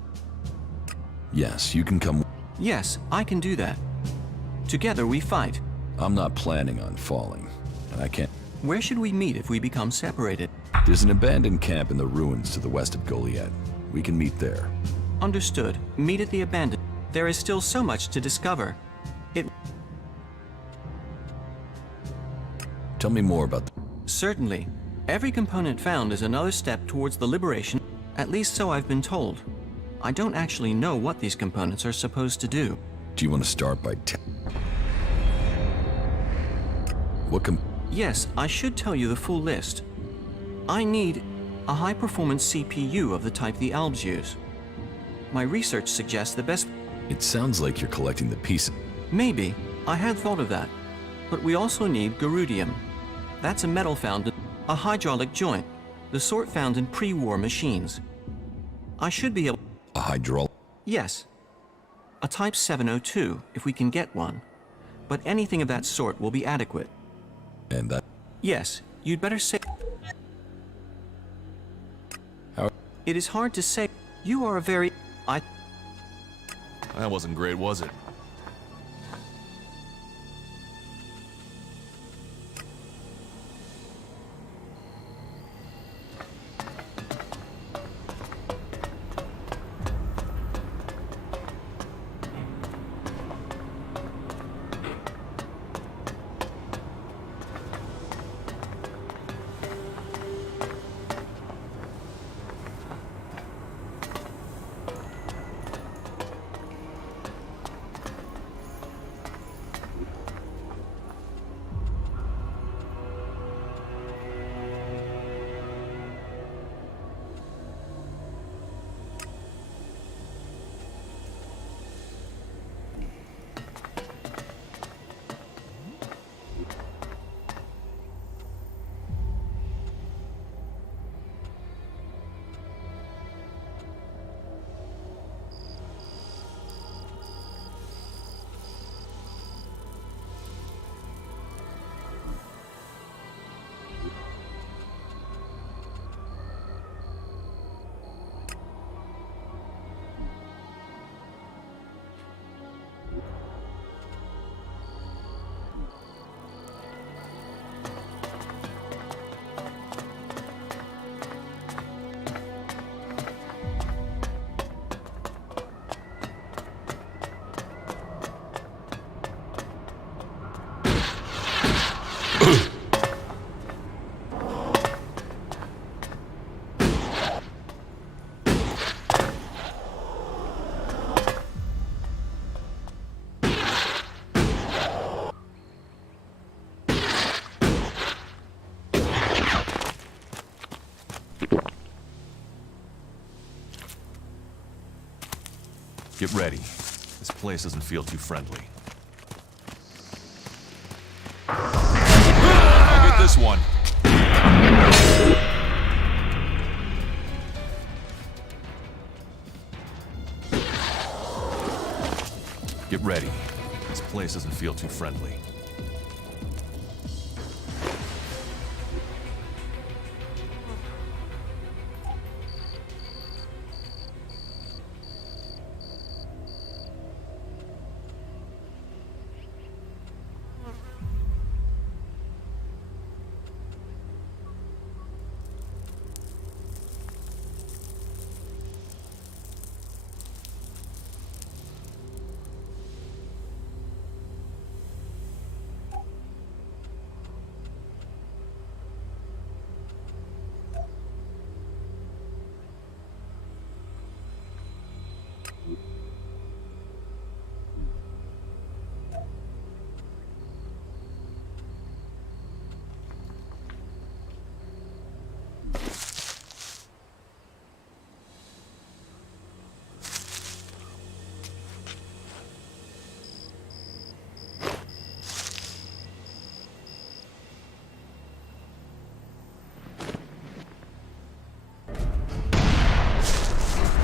Yes, you can come. Yes, I can do that. Together we fight. I'm not planning on falling, and I can't... Where should we meet if we become separated? There's an abandoned camp in the ruins to the west of Goliad. We can meet there. Understood. Meet at the abandoned. There is still so much to discover. Tell me more about... Certainly. Every component found is another step towards the liberation. At least so I've been told. I don't actually know what these components are supposed to do. Do you want to start by Yes, I should tell you the full list. I need a high-performance CPU of the type the Albs use. My research suggests the best... It sounds like you're collecting the pieces. Maybe. I had thought of that. But we also need Garudium. That's a metal found in a hydraulic joint, the sort found in pre-war machines. I should be able... A hydraulic? Yes. A Type 702, if we can get one. But anything of that sort will be adequate. And that... Yes, you'd better say... How... It is hard to say. You are a very... That wasn't great, was it? Get ready. This place doesn't feel too friendly. I'll get this one. Get ready. This place doesn't feel too friendly.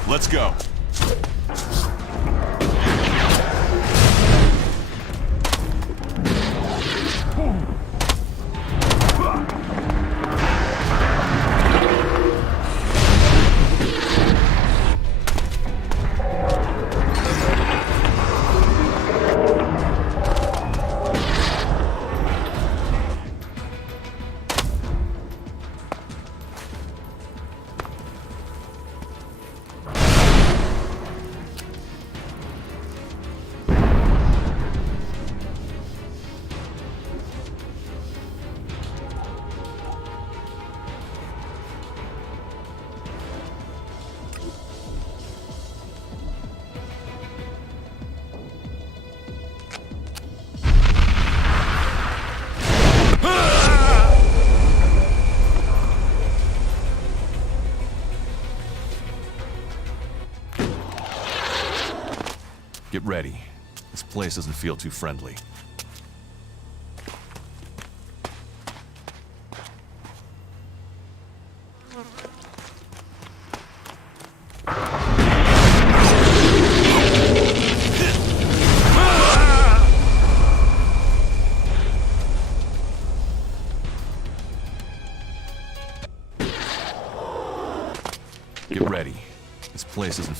Let's go. Get ready. This place doesn't feel too friendly.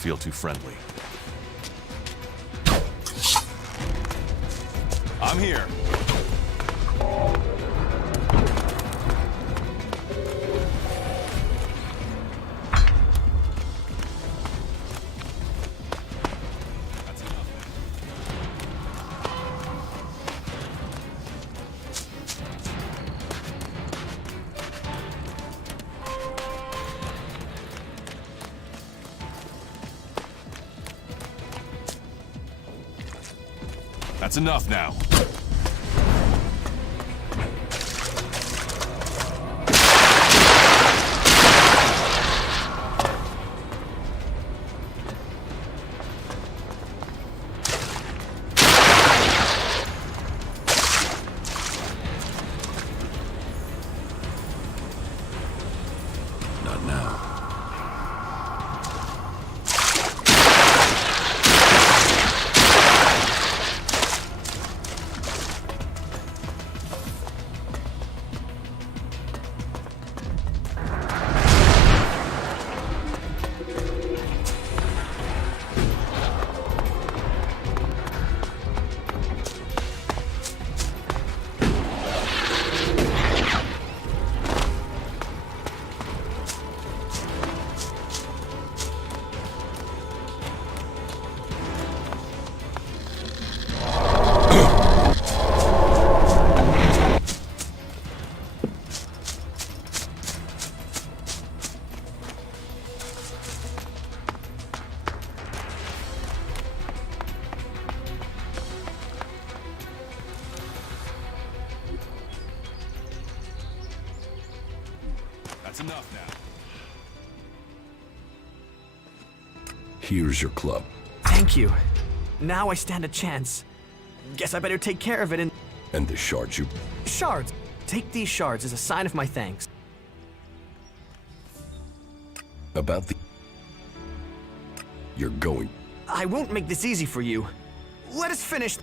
feel too friendly. I'm here. That's enough now. Not now. That's enough now. Here's your club. Thank you. Now I stand a chance. Guess I better take care of it and... And the shards you... Shards! Take these shards as a sign of my thanks. About the... You're going... I won't make this easy for you. Let us finish...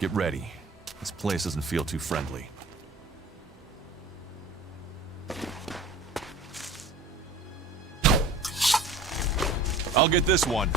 Get ready. This place doesn't feel too friendly. I'll get this one.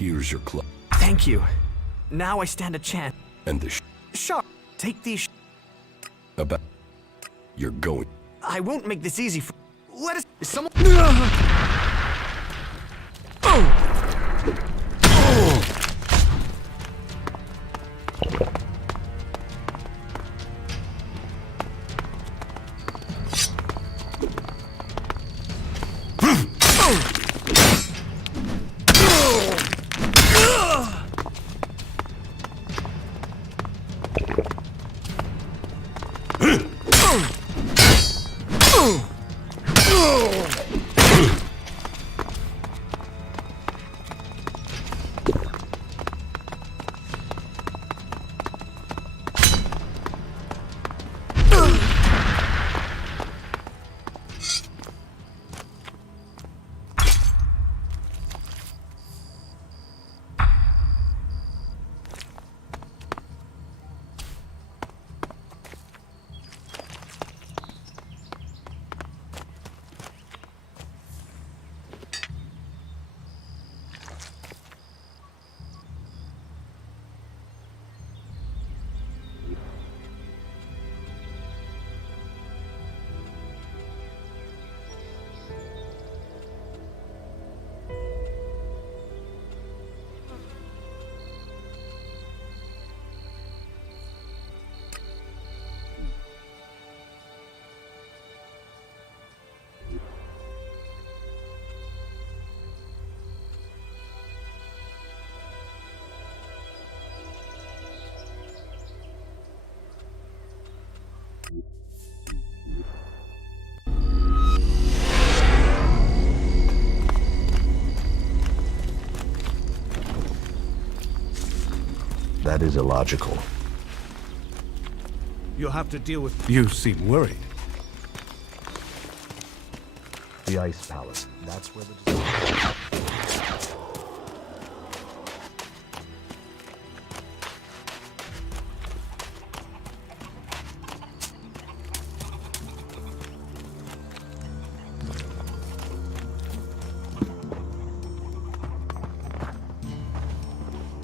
Here's your club. Thank you. Now I stand a chance. And the Sure. Take these. about you're going. I won't make this easy for. Let us. Is someone. That is illogical. You'll have to deal with... You seem worried. The Ice Palace. That's where the...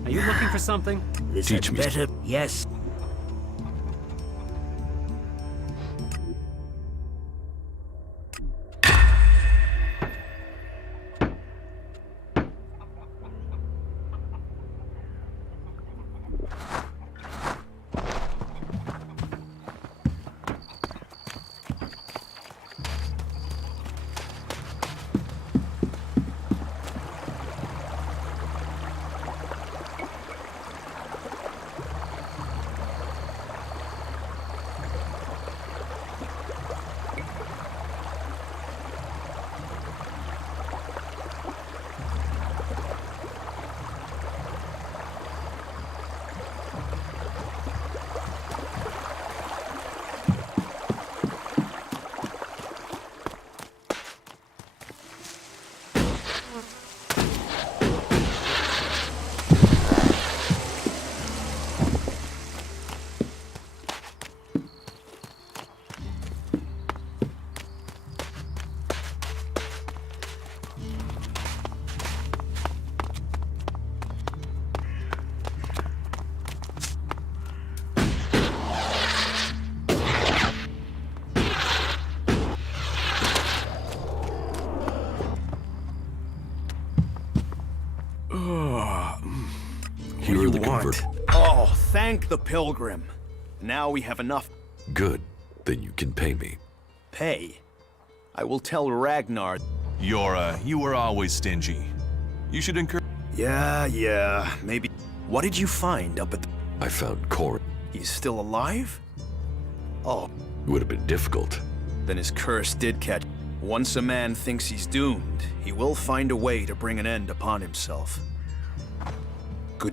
Are you looking for something? This Teach me. Better. Yes. What? Oh, thank the Pilgrim. Now we have enough. Good. Then you can pay me. Pay? I will tell Ragnar. You were always stingy. You should encourage. Yeah, maybe. What did you find up at the... I found Corey. He's still alive? Oh. It would have been difficult. Then his curse did catch. Once a man thinks he's doomed, he will find a way to bring an end upon himself. Good.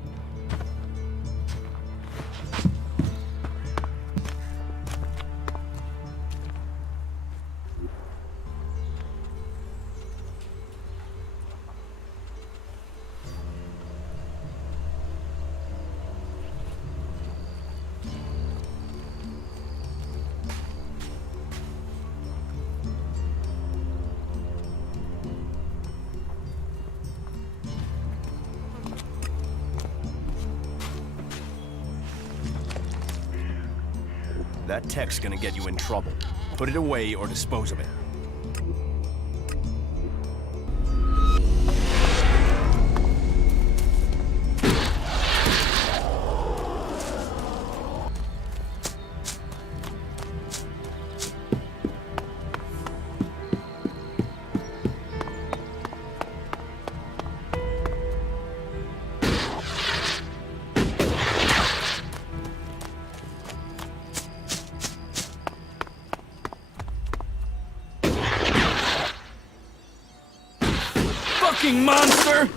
That tech's gonna get you in trouble. Put it away or dispose of it. Fucking monster!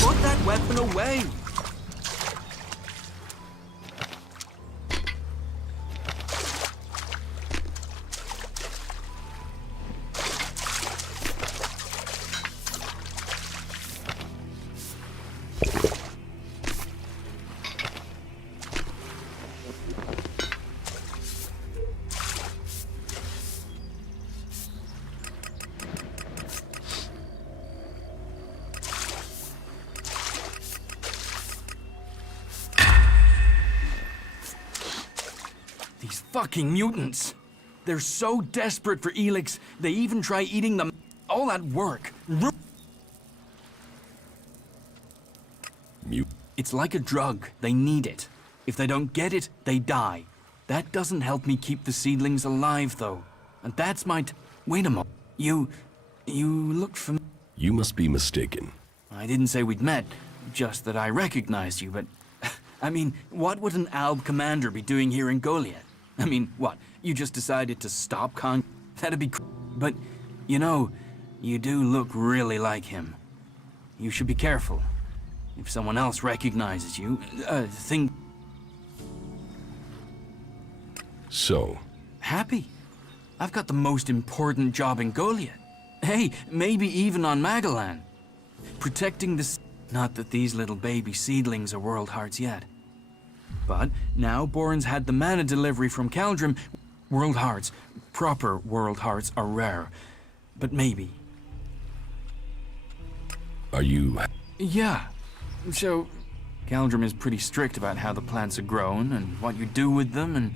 Put that weapon away! These fucking mutants. They're so desperate for Elex, they even try eating them. All that work. It's like a drug. They need it. If they don't get it, they die. That doesn't help me keep the seedlings alive, though. And that's my Wait a moment. You looked familiar. You must be mistaken. I didn't say we'd met, just that I recognized you, but... I mean, what would an Alb commander be doing here in Goliath? I mean, what? You just decided to stop That'd be But, you know, you do look really like him. You should be careful. If someone else recognizes you, think... So? Happy. I've got the most important job in Goliath. Hey, maybe even on Magalan. Protecting the... Not that these little baby seedlings are World Hearts yet. But now Boren's had the mana delivery from Caldrim. World Hearts, proper World Hearts, are rare. But maybe. Are you... Yeah. So, Caldrim is pretty strict about how the plants are grown and what you do with them and...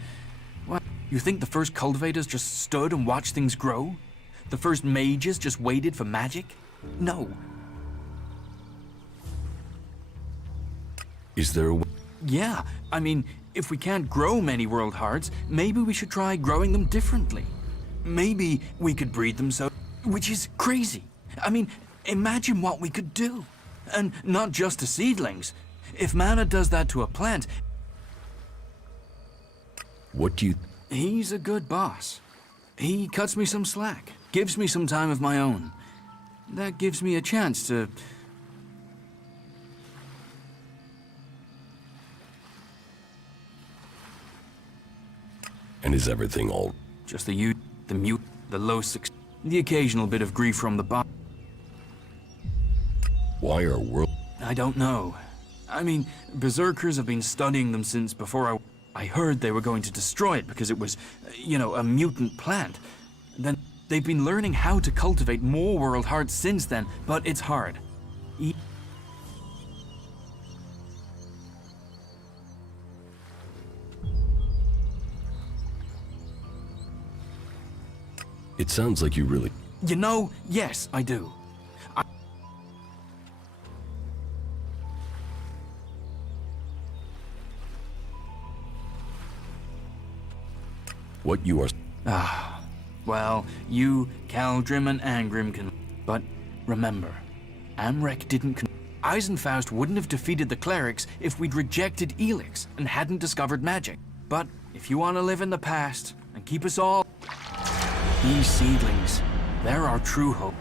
Well, you think the first cultivators just stood and watched things grow? The first mages just waited for magic? No. Is there a way? Yeah, I mean, if we can't grow many World Hearts, maybe we should try growing them differently. Maybe we could breed them so... Which is crazy. I mean, imagine what we could do. And not just to seedlings. If mana does that to a plant... What do you... He's a good boss. He cuts me some slack, gives me some time of my own. That gives me a chance to... And is everything all... Just the mute, the low success, the occasional bit of grief from the boss. Why are world... I don't know. I mean, Berserkers have been studying them since before I heard they were going to destroy it because it was, you know, a mutant plant. Then They've been learning how to cultivate more world hearts since then, but it's hard. It sounds like you really... You know, yes, I do. What you are... Well, you, Kaldrim, and Angrim can... But remember, Amrek didn't... Eisenfaust wouldn't have defeated the clerics if we'd rejected Elex and hadn't discovered magic. But if you want to live in the past and keep us all... These seedlings, they're our true hope.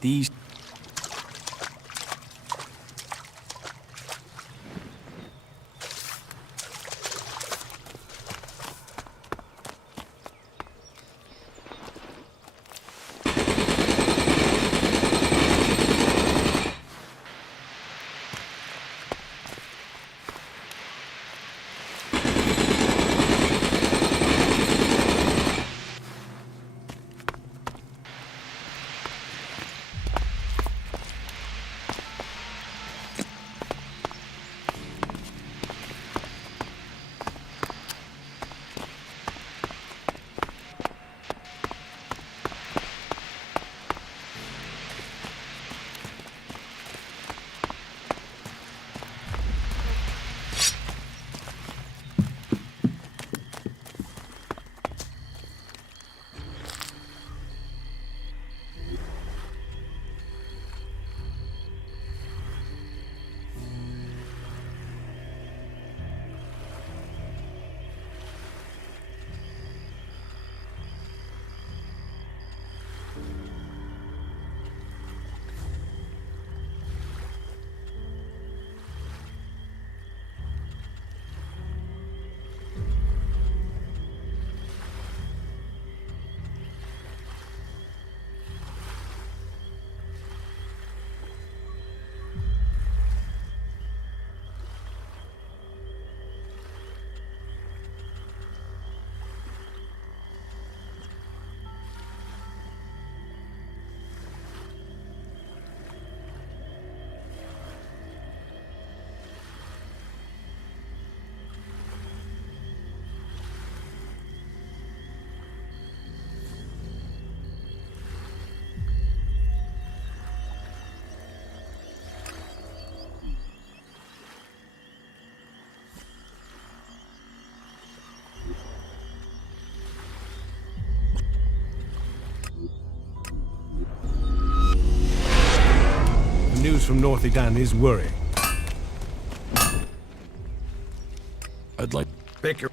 These... News from North Edan is worrying. I'd like... Pick your...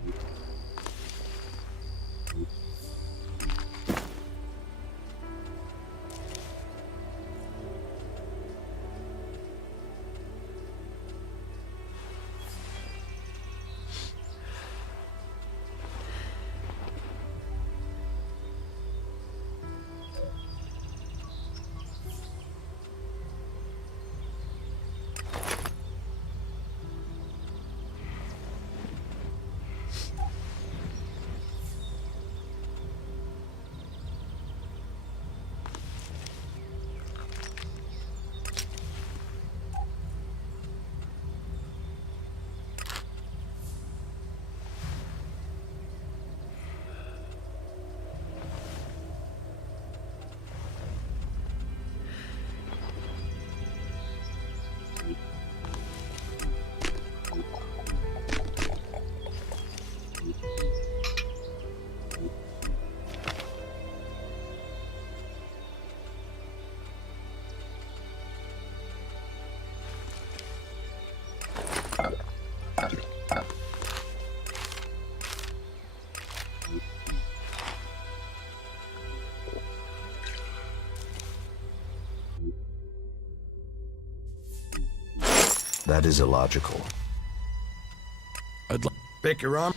That is illogical. I'd like... Pick your arm.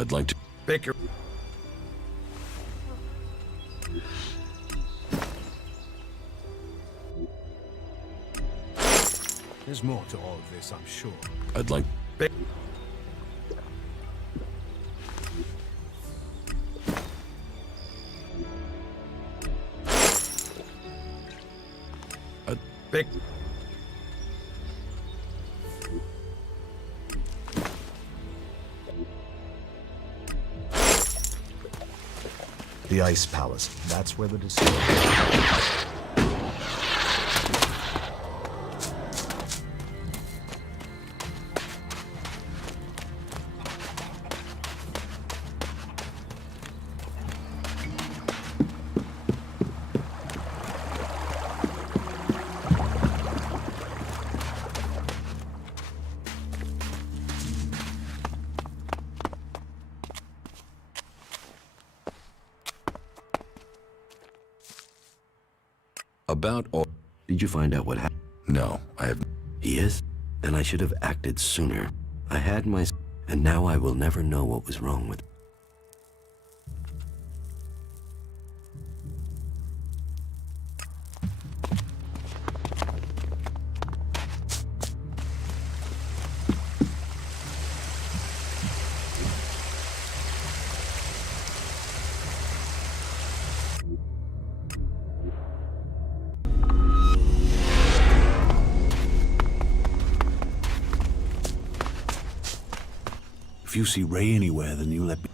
I'd like to pick your... There's more to all of this, I'm sure. I'd like... Pick... Pick... The Ice Palace. That's where the discovery... About all... Did you find out what happened? No, I have... He is? Then I should have acted sooner. I had my... And now I will never know what was wrong with... If you see Ray anywhere, then you let me...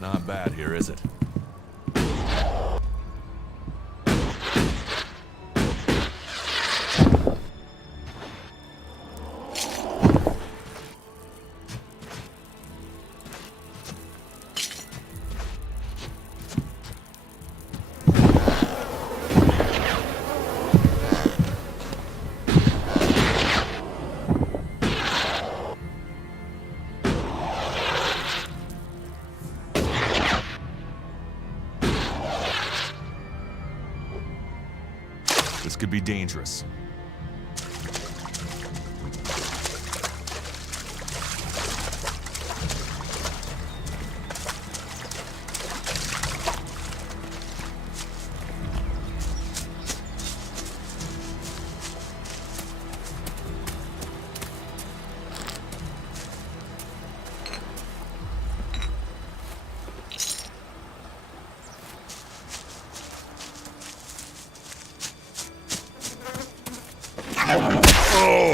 Not bad here, is it? This could be dangerous.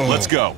Let's go.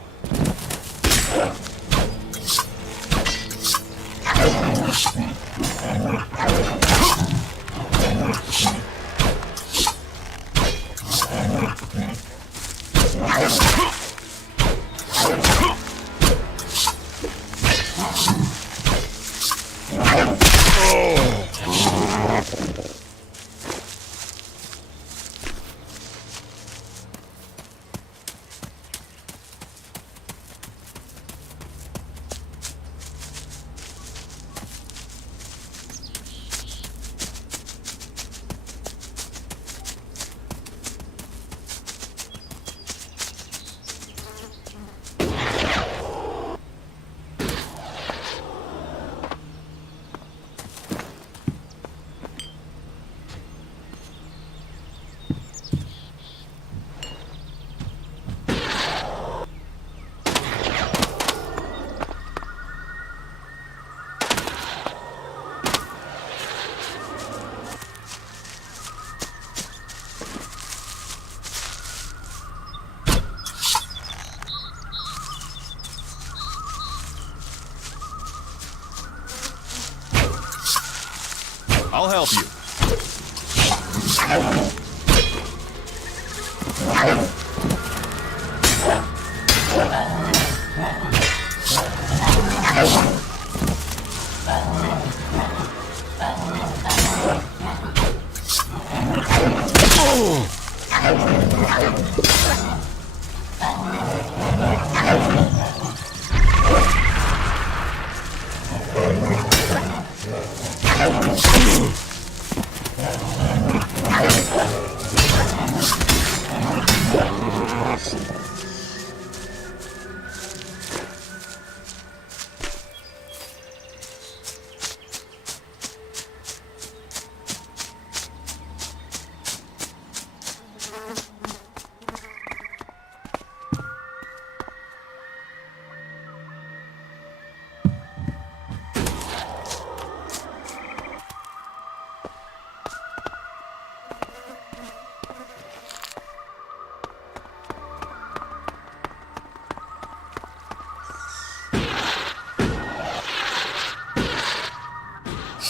I'll help you.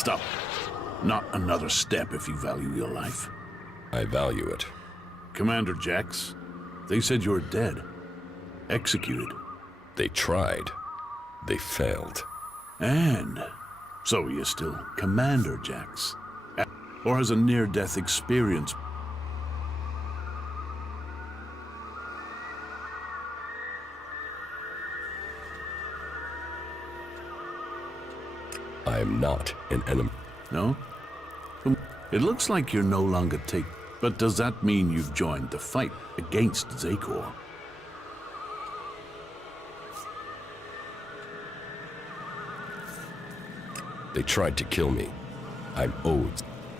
Stop. Not another step if you value your life. I value it. Commander Jax, they said you were dead. Executed. They tried. They failed. And so you're still Commander Jax. Or has a near-death experience. I am not an enemy. No? It looks like you're no longer but does that mean you've joined the fight against Zakor? They tried to kill me. I'm owed.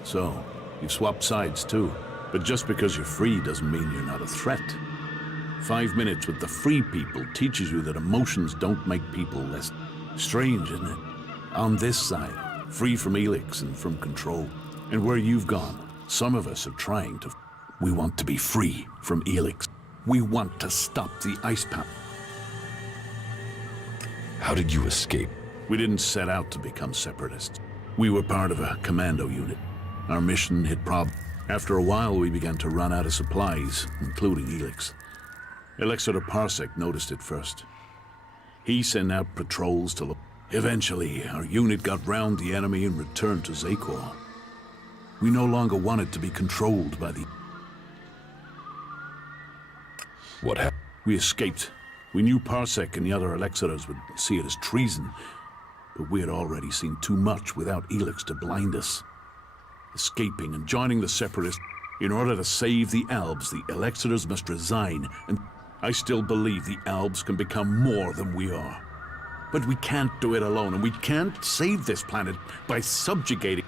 So, you've swapped sides too. But just because you're free doesn't mean you're not a threat. 5 minutes with the free people teaches you that emotions don't make people less strange, isn't it? On this side, free from Elex and from control. And where you've gone, some of us are trying to... We want to be free from Elex. We want to stop the ice power. How did you escape? We didn't set out to become separatists. We were part of a commando unit. Our mission hit problems. After a while, we began to run out of supplies, including Elex. Elexator Parsec noticed it first. He sent out patrols to look. Eventually, our unit got round the enemy and returned to Zakor. We no longer wanted to be controlled by the... What happened? We escaped. We knew Parsec and the other Elexators would see it as treason, but we had already seen too much without Elex to blind us. Escaping and joining the Separatists, in order to save the Albs, the Elexators must resign, and I still believe the Albs can become more than we are. But we can't do it alone, and we can't save this planet by subjugating...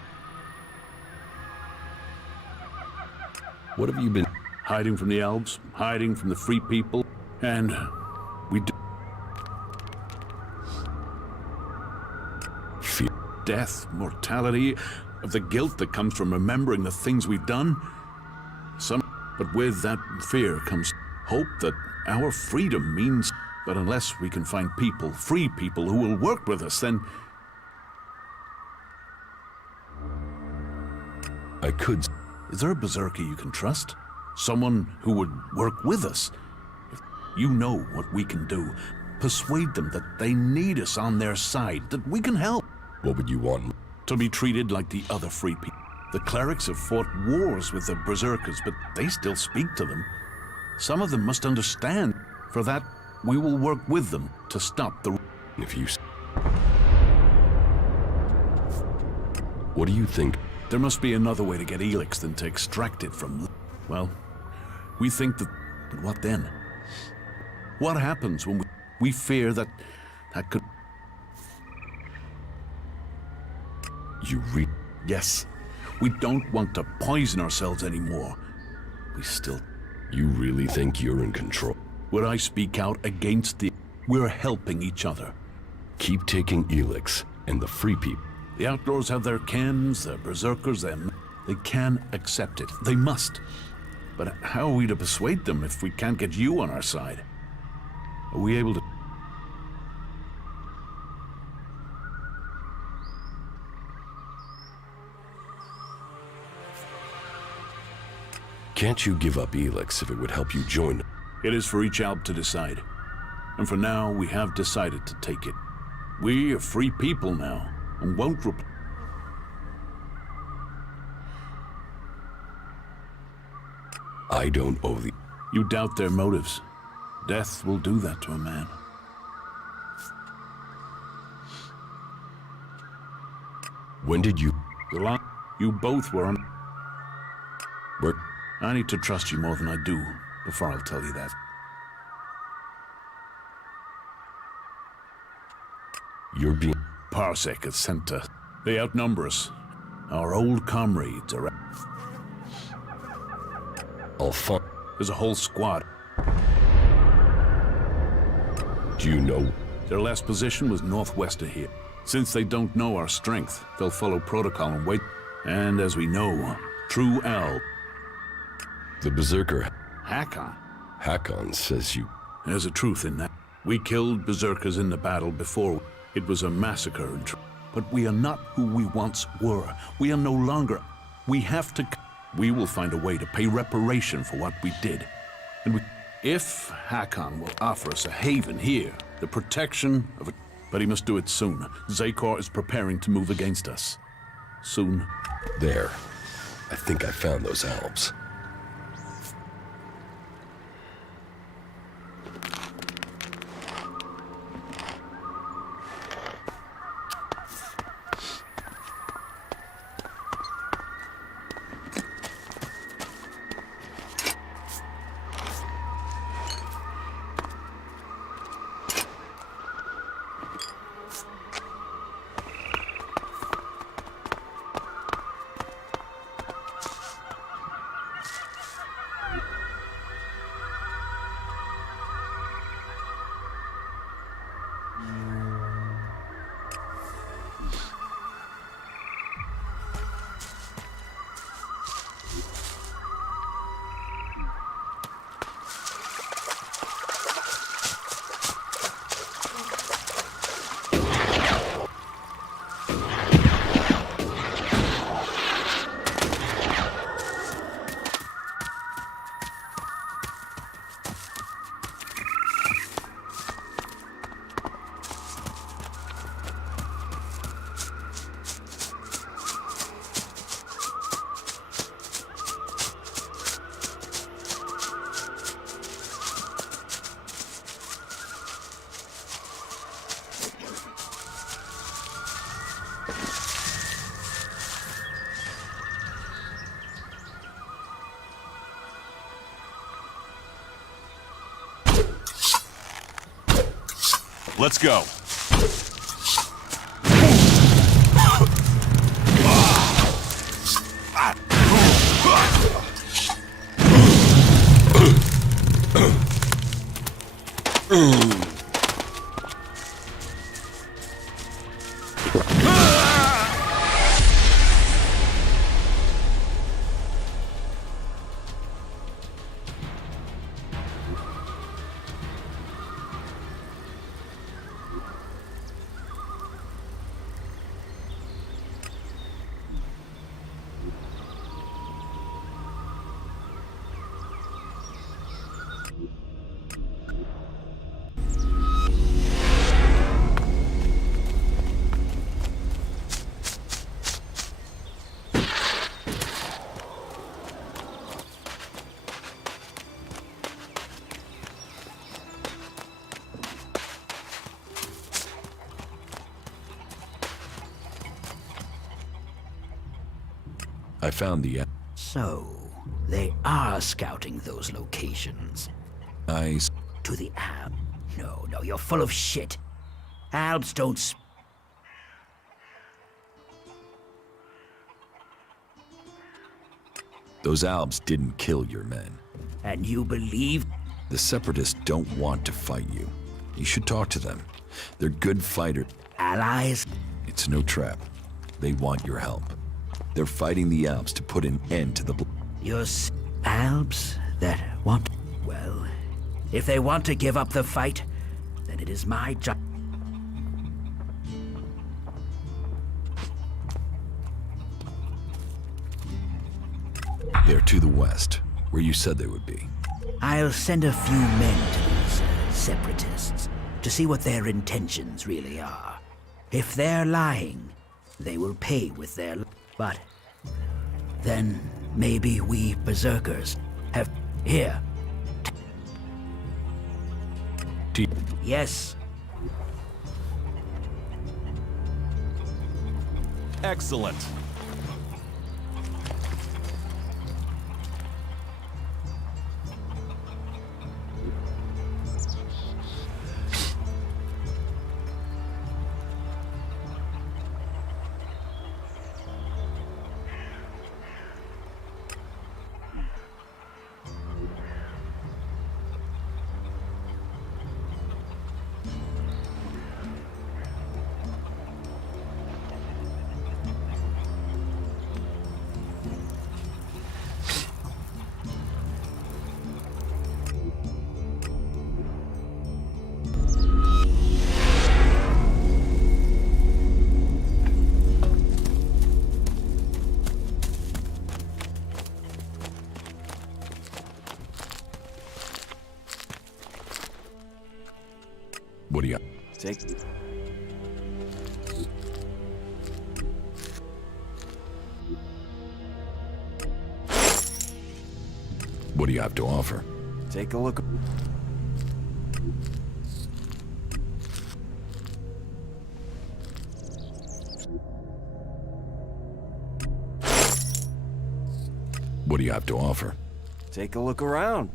What have you been... Hiding from the Elves, hiding from the free people, and we do... Fear. Death, mortality, of the guilt that comes from remembering the things we've done. But with that fear comes hope that our freedom means... But unless we can find people, free people, who will work with us, then... I could... Is there a Berserker you can trust? Someone who would work with us? If you know what we can do, persuade them that they need us on their side, that we can help. What would you want? To be treated like the other free people. The clerics have fought wars with the Berserkers, but they still speak to them. Some of them must understand. For that, we will work with them to stop the... If you... What do you think? There must be another way to get Elex than to extract it from... Well, we think that... But what then? What happens when we fear that could... You Yes. We don't want to poison ourselves anymore. We still... You really think you're in control? Would I speak out against the... We're helping each other. Keep taking Elex and the free people. The Outlaws have their Kens, their Berserkers, they can accept it. They must. But how are we to persuade them if we can't get you on our side? Are we able to... Can't you give up Elex if it would help you join them? It is for each Alb to decide. And for now, we have decided to take it. We are free people now, and won't I don't owe the... You doubt their motives. Death will do that to a man. When did you... You both were on... Where... I need to trust you more than I do, before I'll tell you that. You're being... Parsec has sent us. They outnumber us. Our old comrades are... I'll find... There's a whole squad. Do you know... Their last position was northwest of here. Since they don't know our strength, they'll follow protocol and wait. And as we know, true Al... The Berserker... Hakon. Hakon says you... There's a truth in that. We killed Berserkers in the battle before. It was a massacre. but we are not who we once were. We are no longer. We have to. We will find a way to pay reparation for what we did. And if Hakon will offer us a haven here, the protection of a... But he must do it soon. Zakor is preparing to move against us. Soon. There. I think I found those elves. Let's go. I found the... So, they are scouting those locations. To the Alb. No, you're full of shit. Albs don't Those Albs didn't kill your men. And you believe? The Separatists don't want to fight you. You should talk to them. They're good fighters. Allies? It's no trap. They want your help. They're fighting the Albs to put an end to the... Your Albs that want... Well, if they want to give up the fight, then it is my job. They're to the west, where you said they would be. I'll send a few men to these Separatists to see what their intentions really are. If they're lying, they will pay with their... But then maybe we Berserkers have... Here. Yes. Excellent. Take... What do you have to offer? Take a look. What do you have to offer? Take a look around.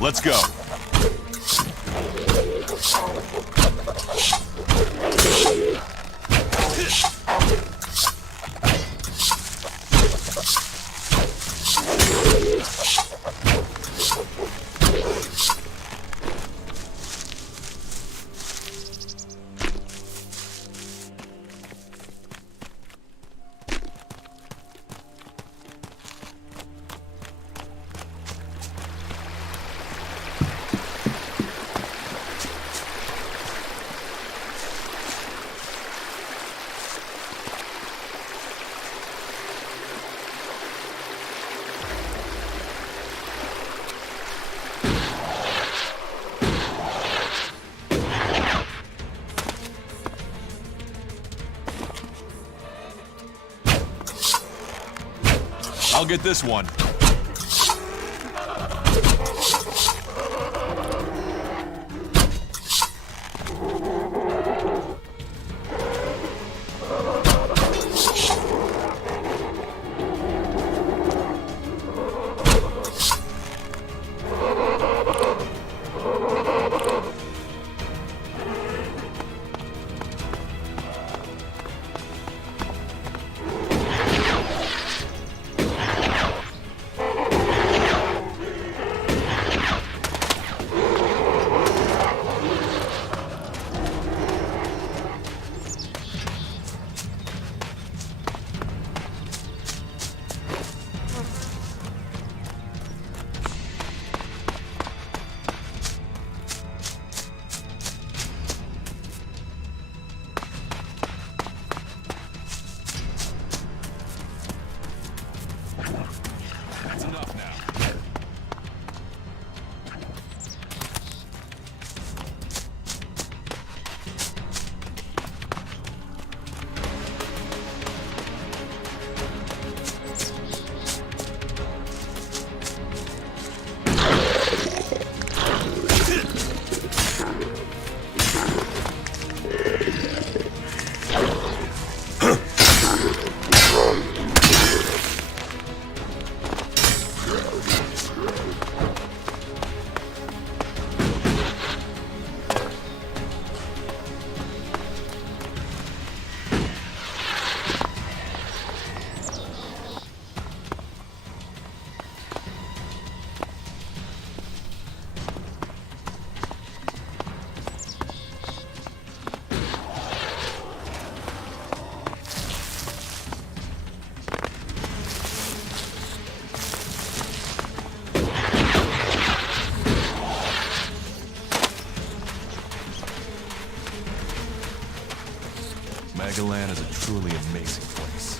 Let's go. I'll get this one. Magalan is a truly amazing place.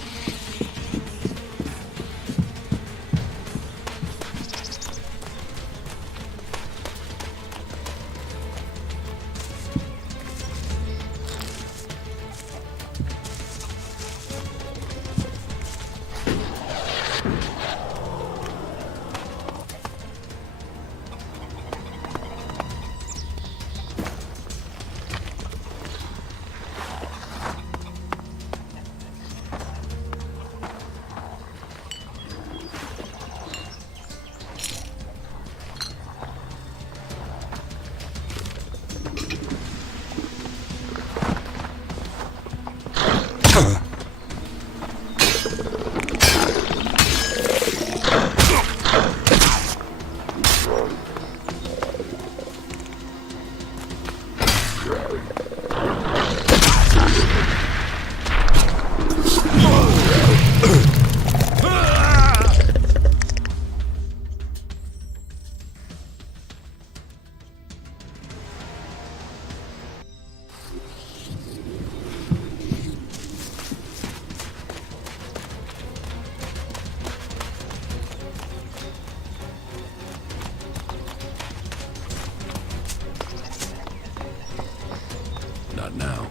Not now.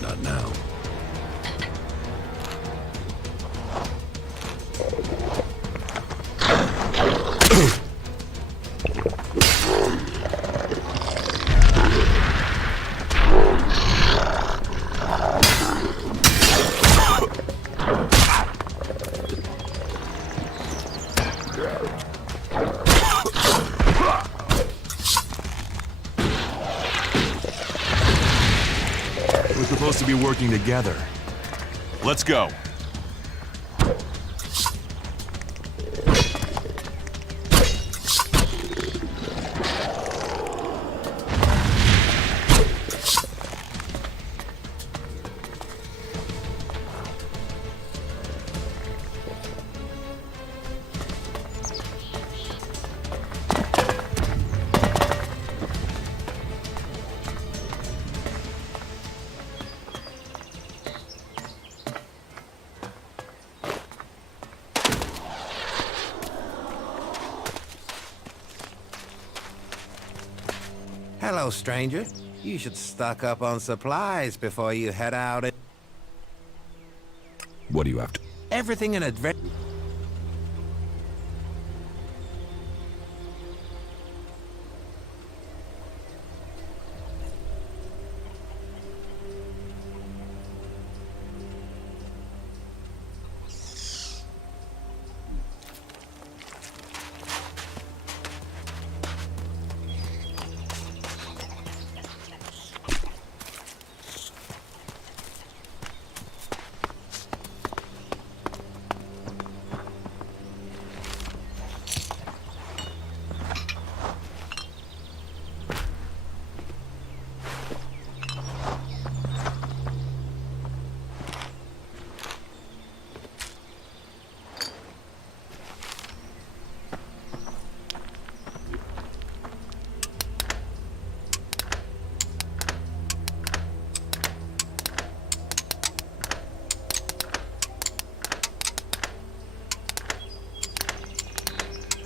Not now. We're supposed to be working together. Let's go. Hello, stranger. You should stock up on supplies before you head out. What do you have to... Everything in adventure.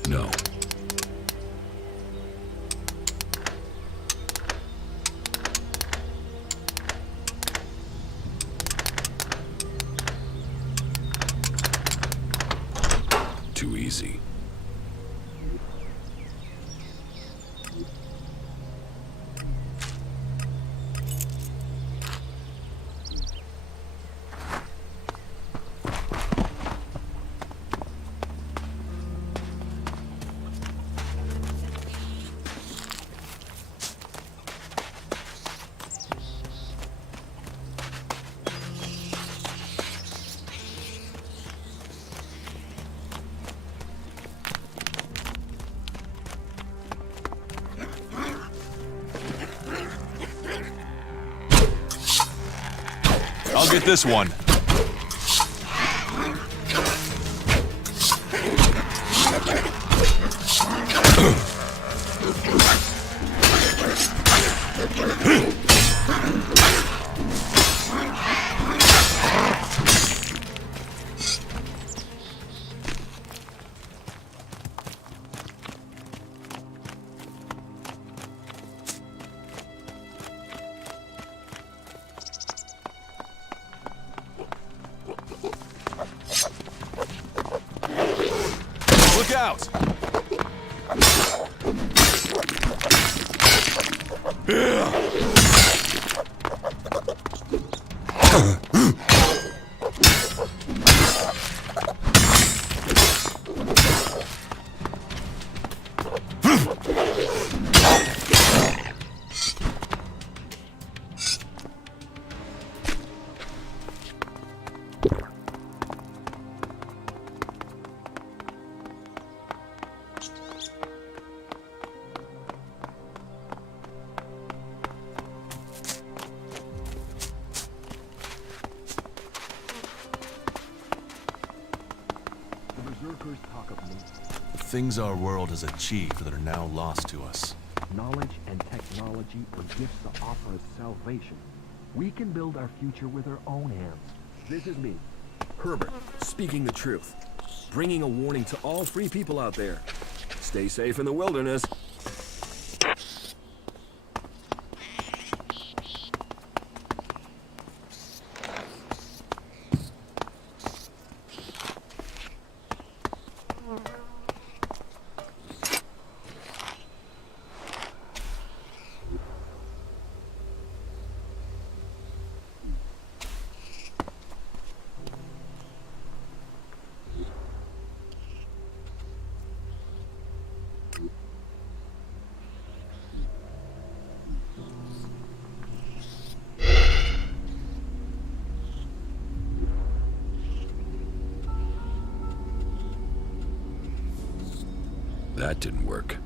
No. Too easy. I'll get this one. Look out! things our world has achieved that are now lost to us. Knowledge and technology are gifts that offer us salvation. We can build our future with our own hands. This is me, Herbert, speaking the truth. Bringing a warning to all free people out there. Stay safe in the wilderness. That didn't work.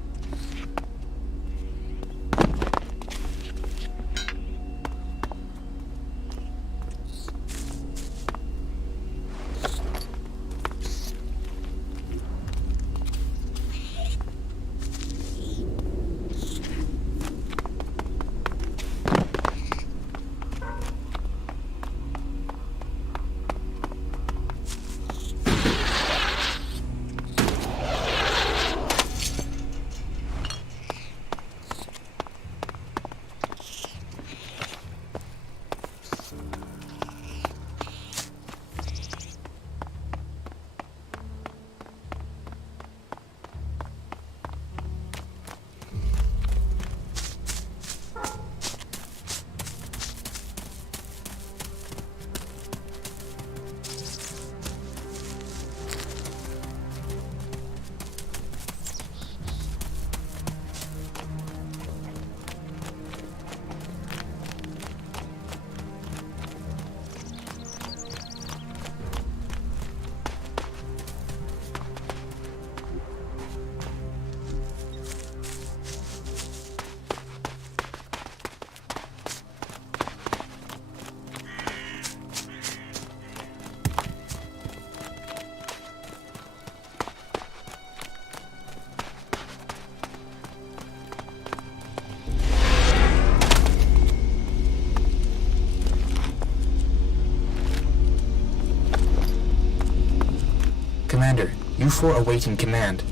Commander, U4 awaiting command.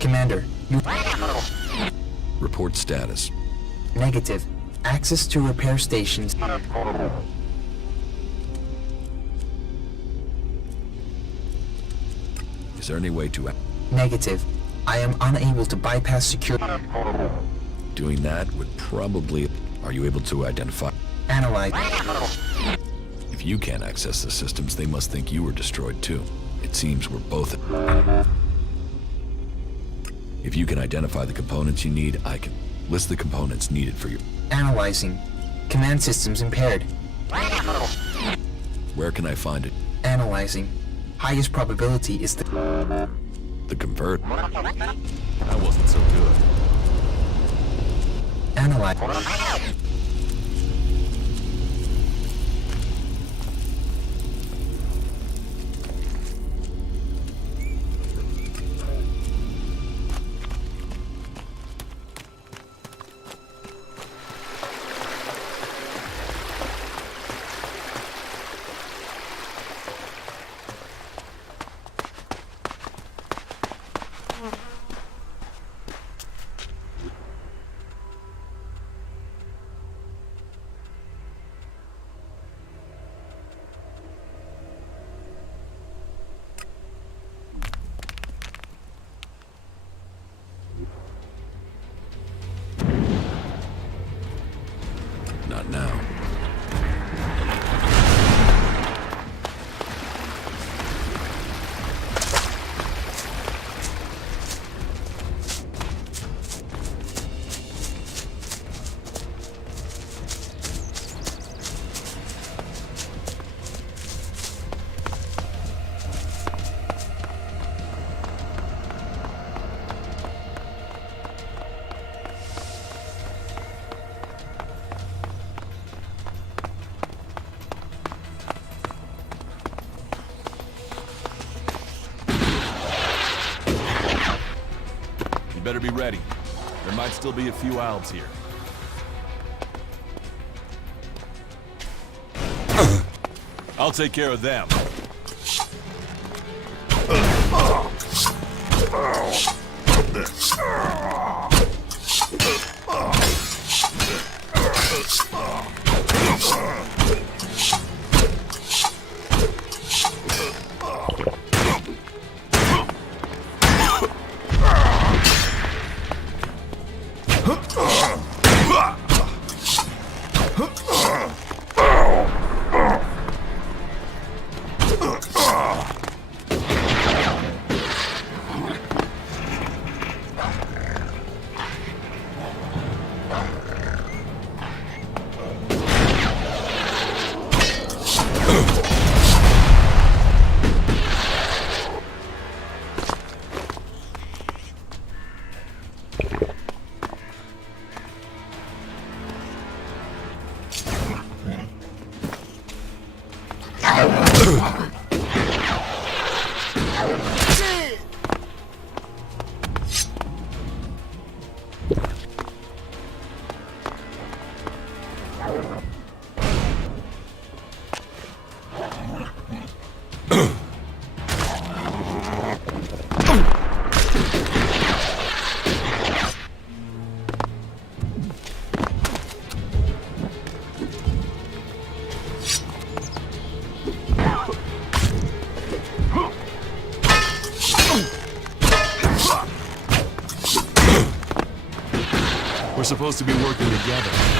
Commander, Report status. Negative. Access to repair stations. Is there any way to... Negative. I am unable to bypass security. Doing that would probably... Are you able to identify... Analyze. If you can't access the systems, they must think you were destroyed too. It seems we're both... If you can identify the components you need, I can list the components needed for your... Analyzing. Command systems impaired. Where can I find it? Analyzing. Highest probability is the... The convert? That wasn't so good. Analyze. Not now. better be ready. There might still be a few albs here. I'll take care of them. We're supposed to be working together.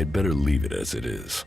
I'd better leave it as it is.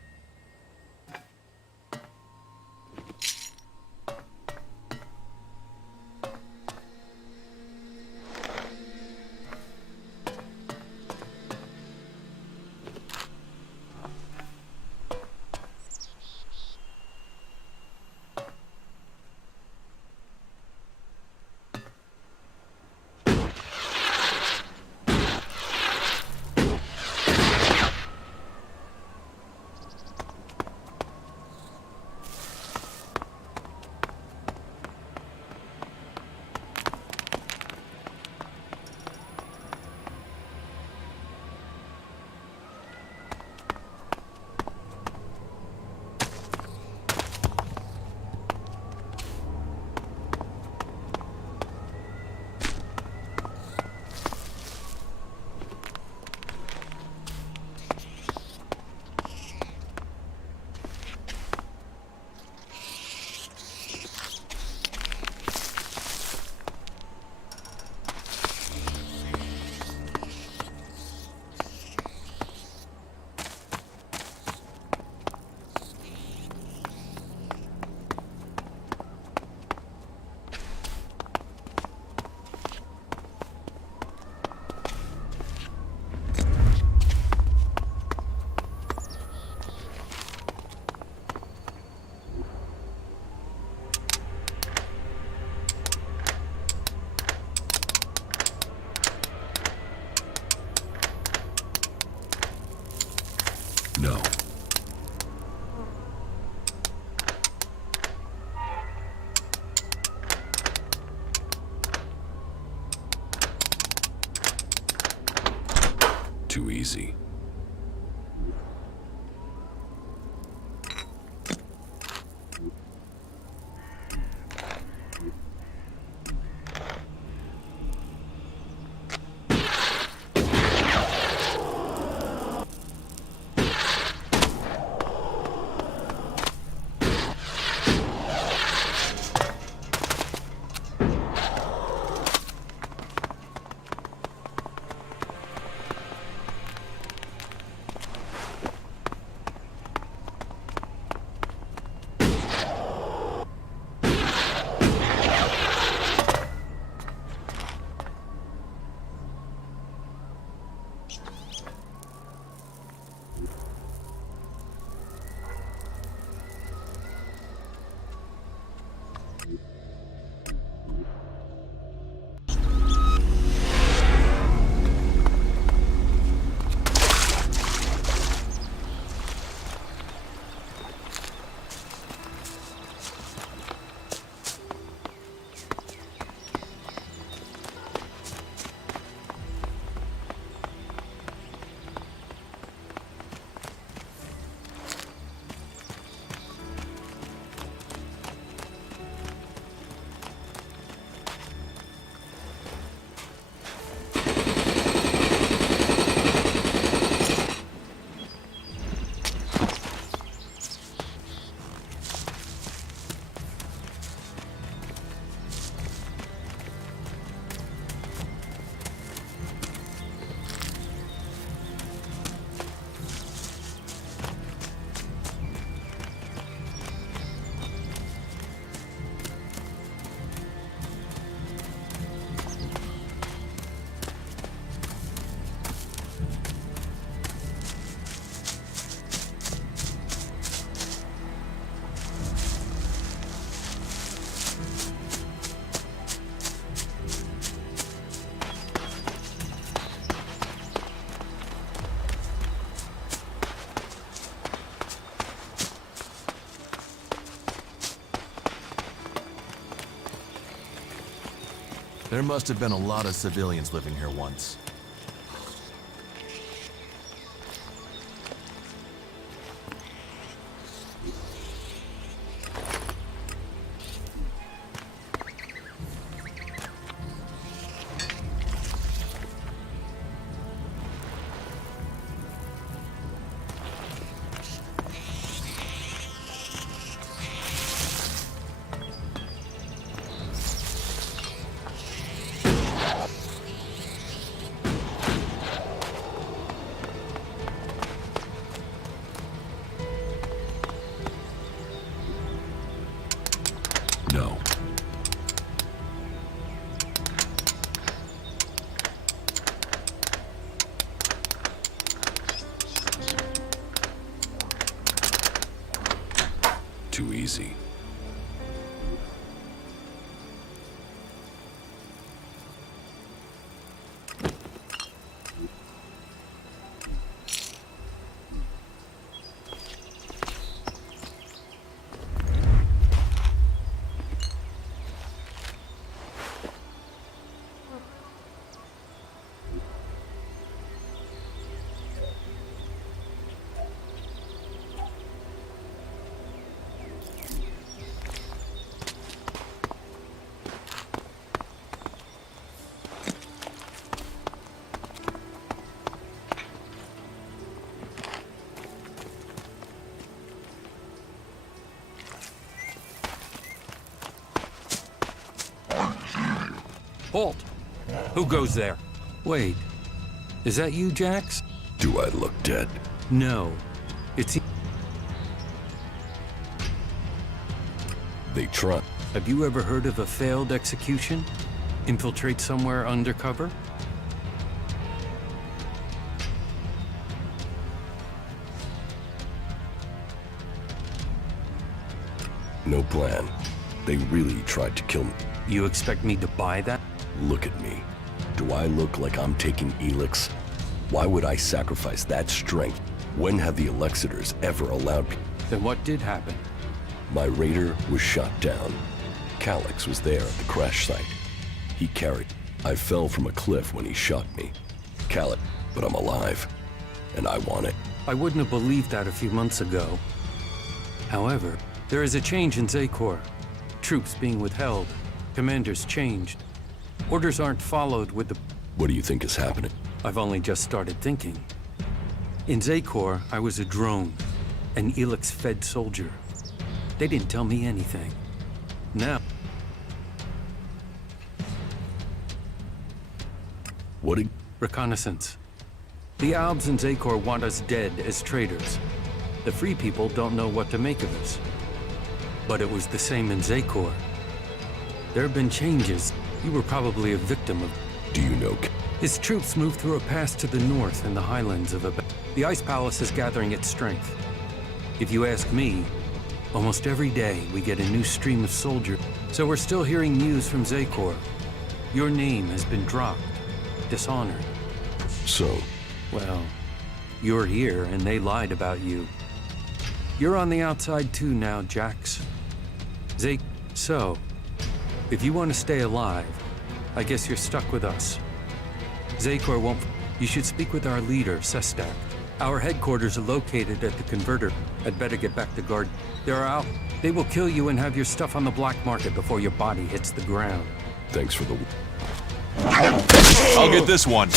easy. There must have been a lot of civilians living here once. No. Too easy. Halt! Who goes there? Wait, is that you, Jax? Do I look dead? No, it's... They try. Have you ever heard of a failed execution? Infiltrate somewhere undercover? No plan. They really tried to kill me. You expect me to buy that? Look at me. Do I look like I'm taking Elex? Why would I sacrifice that strength? When have the Elexitors ever allowed people? Then what did happen? My raider was shot down. Calyx was there at the crash site. He carried. I fell from a cliff when he shot me. Calyx, but I'm alive. and I want it. I wouldn't have believed that a few months ago. However, there is a change in Zakor. Troops being withheld. Commanders changed. Orders aren't followed with the... What do you think is happening? I've only just started thinking. In Zakor, I was a drone, an Elex-fed soldier. They didn't tell me anything. Now... What? Reconnaissance. The Albs in Zakor want us dead as traitors. The Free People don't know what to make of us. But it was the same in Zakor. There have been changes. You were probably a victim of... Do you know? His troops moved through a pass to the north in the highlands of The Ice Palace is gathering its strength. If you ask me, almost every day we get a new stream of soldiers. So we're still hearing news from Zakor. Your name has been dropped, dishonored. So? Well, you're here and they lied about you. You're on the outside too now, Jax. So, if you want to stay alive, I guess you're stuck with us. Zakor won't... You should speak with our leader, Sestak. Our headquarters are located at the converter. I'd better get back to guard. They're out. They will kill you and have your stuff on the black market before your body hits the ground. Thanks for the... I'll get this one.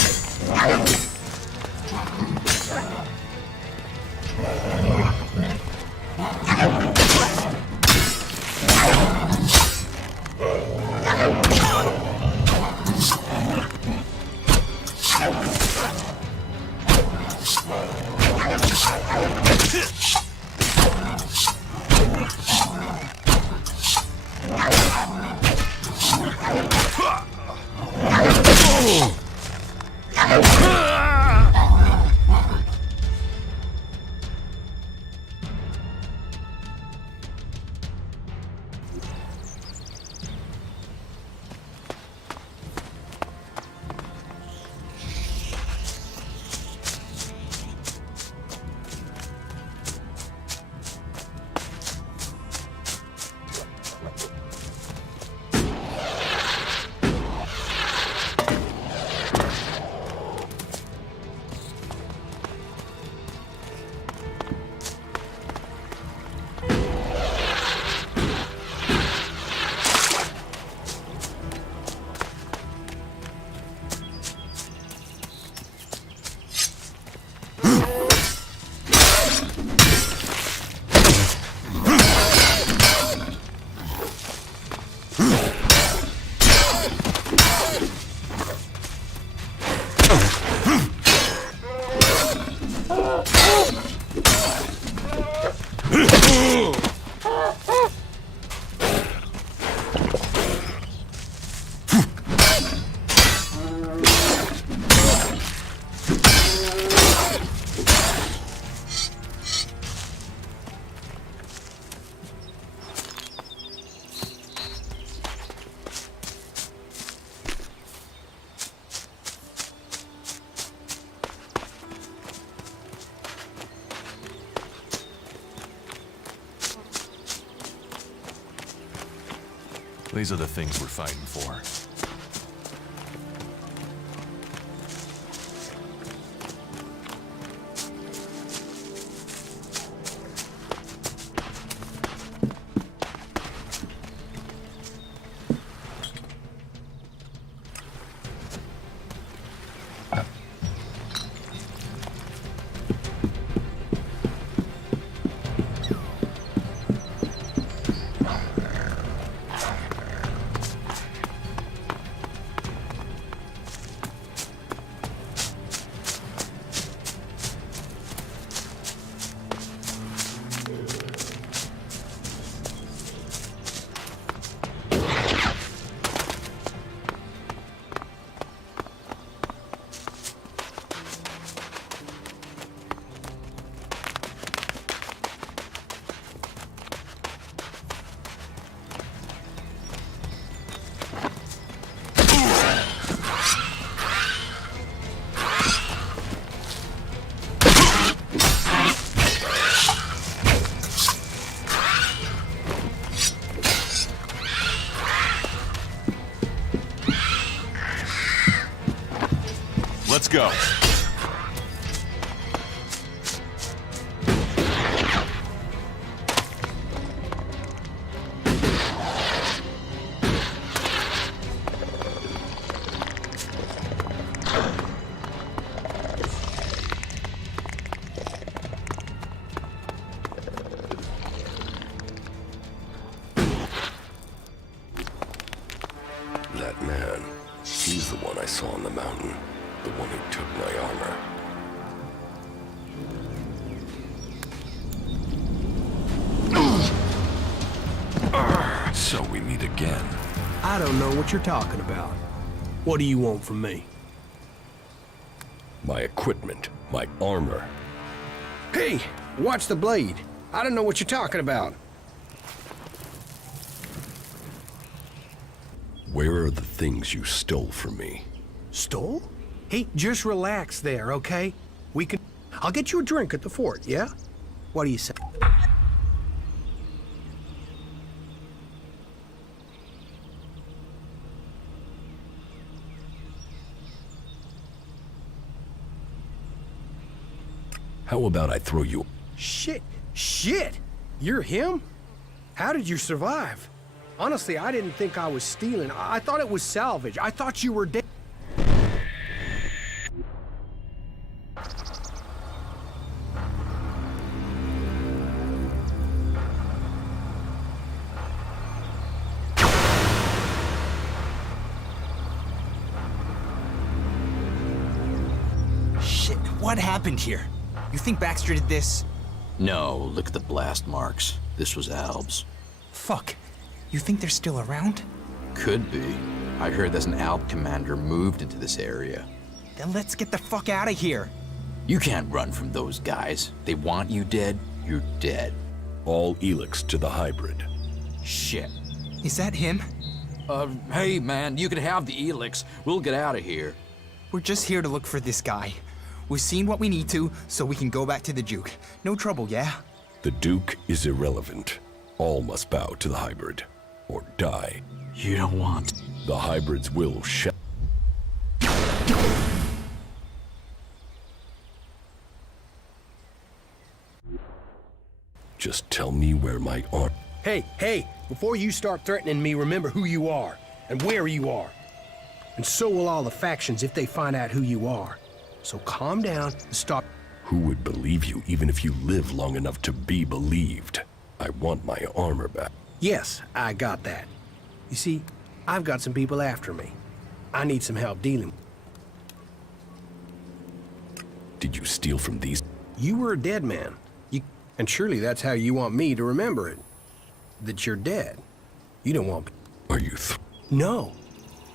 These are the things we're fighting for. Let's go. that man. He's the one I saw on the mountain. The one who took my armor. So we meet again. I don't know what you're talking about. What do you want from me? My equipment, my armor. Hey, watch the blade. I don't know what you're talking about. Where are the things you stole from me? Stole? Hey, just relax there, okay? I'll get you a drink at the fort, yeah? What do you say? How about I throw you? Shit! You're him? How did you survive? Honestly, I didn't think I was stealing. I thought it was salvage. I thought you were dead. Shit, what happened here? You think Baxter did this? No, look at the blast marks. This was Alb's. Fuck. You think they're still around? Could be. I heard there's an Alb commander moved into this area. Then let's get the fuck out of here. You can't run from those guys. They want you dead, you're dead. All Elex to the hybrid. Shit. Is that him? Hey man, you can have the Elex. We'll get out of here. We're just here to look for this guy. We've seen what we need to, so we can go back to the Duke. No trouble, yeah? The Duke is irrelevant. All must bow to the hybrid, or die. You don't want... The hybrids will Just tell me where my arm... Hey, before you start threatening me, remember who you are, and where you are. And so will all the factions if they find out who you are. So calm down and stop. Who would believe you even if you live long enough to be believed? I want my armor back. Yes, I got that. You see, I've got some people after me. I need some help dealing. Did you steal from these? You were a dead man. And surely that's how you want me to remember it. That you're dead. You don't want... Are you No.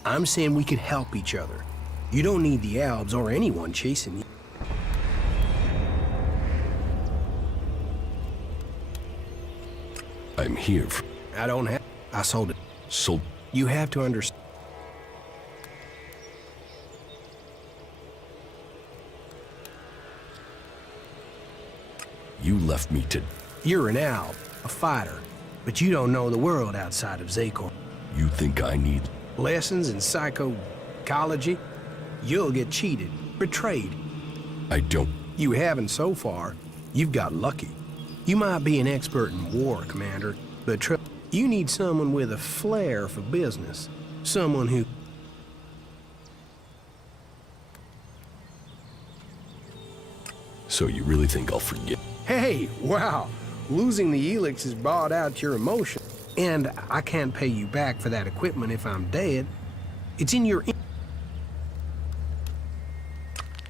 I'm saying we could help each other. You don't need the Albs or anyone chasing you. I'm here I don't have... I sold it. Sold... You have to understand. You left me to... You're an Alb, a fighter, but you don't know the world outside of Zakor. You think I need... Lessons in psychology? You'll get cheated, betrayed. I don't... You haven't so far. You've got lucky. You might be an expert in war, Commander, but you need someone with a flair for business. Someone who... So you really think I'll forget? Hey, wow. Losing the Elex has brought out your emotion. And I can't pay you back for that equipment if I'm dead. It's in your...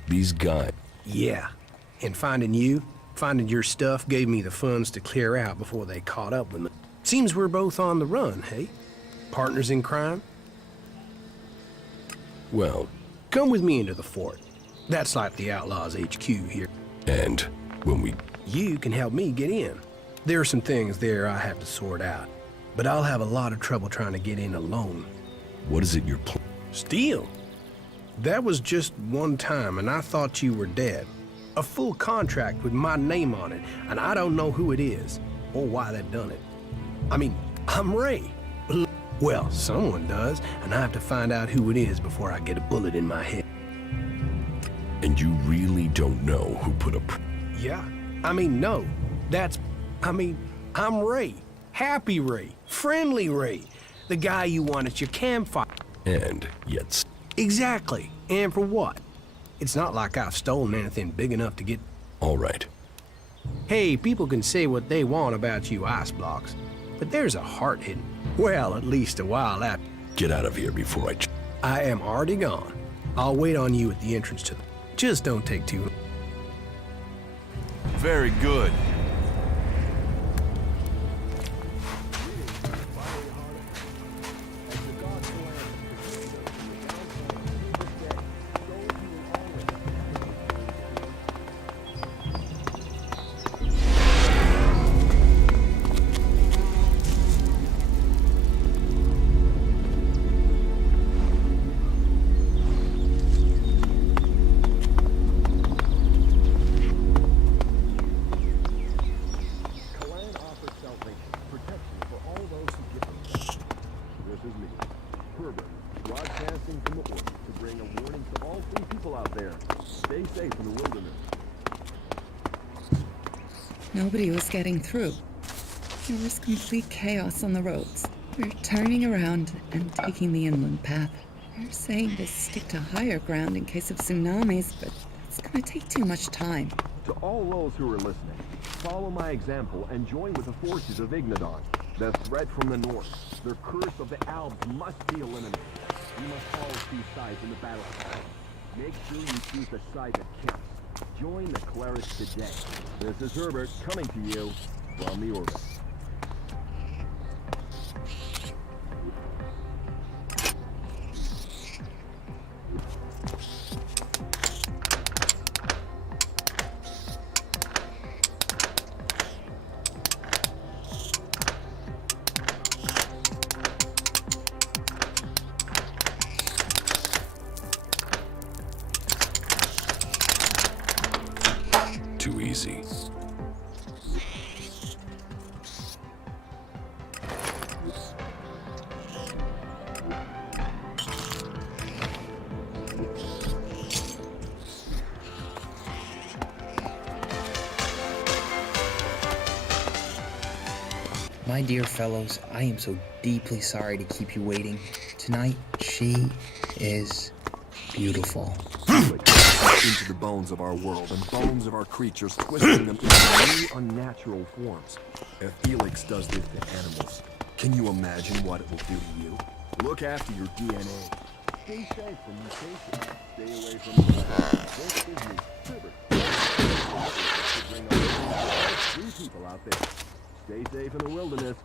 These guys... Yeah. And finding your stuff gave me the funds to clear out before they caught up with me. Seems we're both on the run, hey? Partners in crime? Well... Come with me into the fort. That's like the Outlaws HQ here. And when we... You can help me get in. There are some things there I have to sort out. But I'll have a lot of trouble trying to get in alone. What is it you're Steal? That was just one time, and I thought you were dead. A full contract with my name on it, and I don't know who it is, or why they done it. I mean, I'm Ray. Well, someone does, and I have to find out who it is before I get a bullet in my head. And you really don't know who put a... Yeah, I mean, no. I'm Ray. Happy Ray. Friendly Ray. The guy you want at your campfire. And yet... Exactly. And for what? It's not like I've stolen anything big enough to get... All right. Hey, people can say what they want about you ice blocks, but there's a heart hidden. Well, at least a while after. Get out of here before I am already gone. I'll wait on you at the entrance to the... Just don't take too long. Very good. Nobody was getting through. There was complete chaos on the roads. We're turning around and taking the inland path. They're saying to stick to higher ground in case of tsunamis, but that's gonna take too much time. To all those who are listening, follow my example and join with the forces of Ignadon. The threat from the north, the curse of the Alps must be eliminated. You must follow these sides in the battle. Make sure you choose the side that counts. Join the clerics today. This is Herbert coming to you from the orbit. Too easy. My dear fellows, I am so deeply sorry to keep you waiting. Tonight, she is beautiful. Into the bones of our world and bones of our creatures, twisting them into new unnatural forms. If Elex does this to animals, can you imagine what it will do to you? Look after your DNA. Stay safe from mutation. Stay away from the This is me, Herbert. Bring all 3 people out there. Stay safe in the wilderness.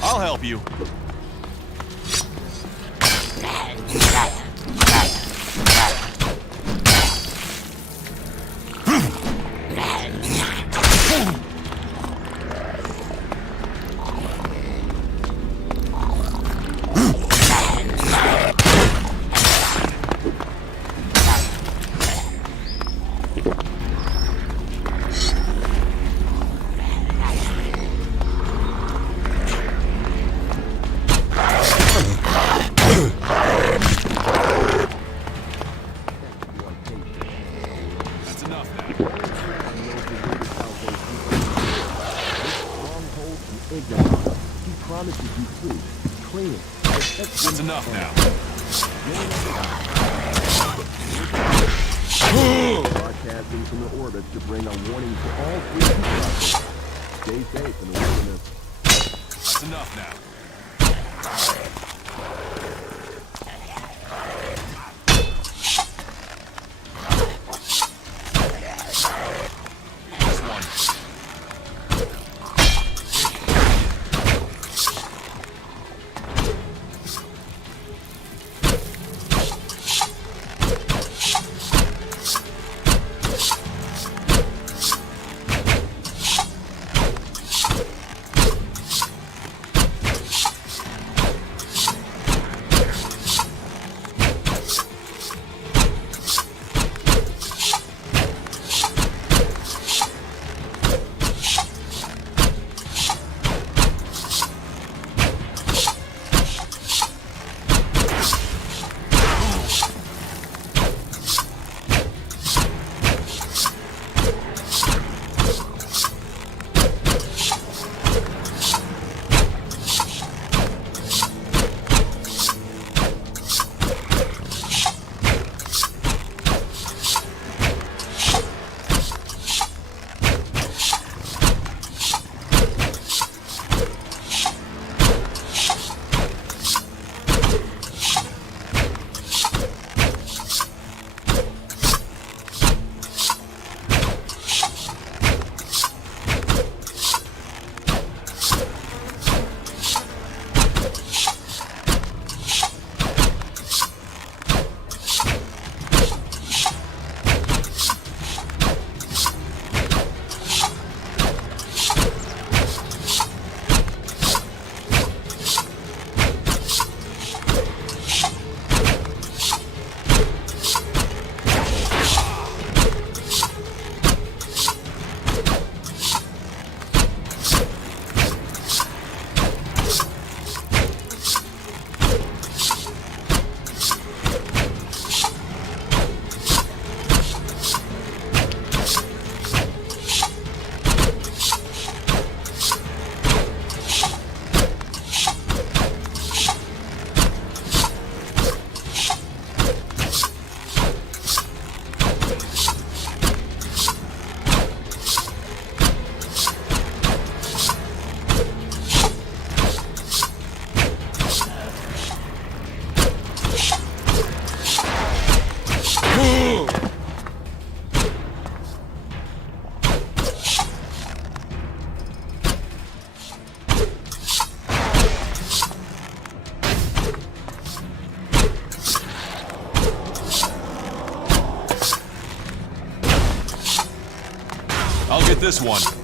I'll help you. That's enough now. Broadcasting from the orbit to bring a warning to all 3 people out there. Stay safe in the wilderness. That's enough now. get this one.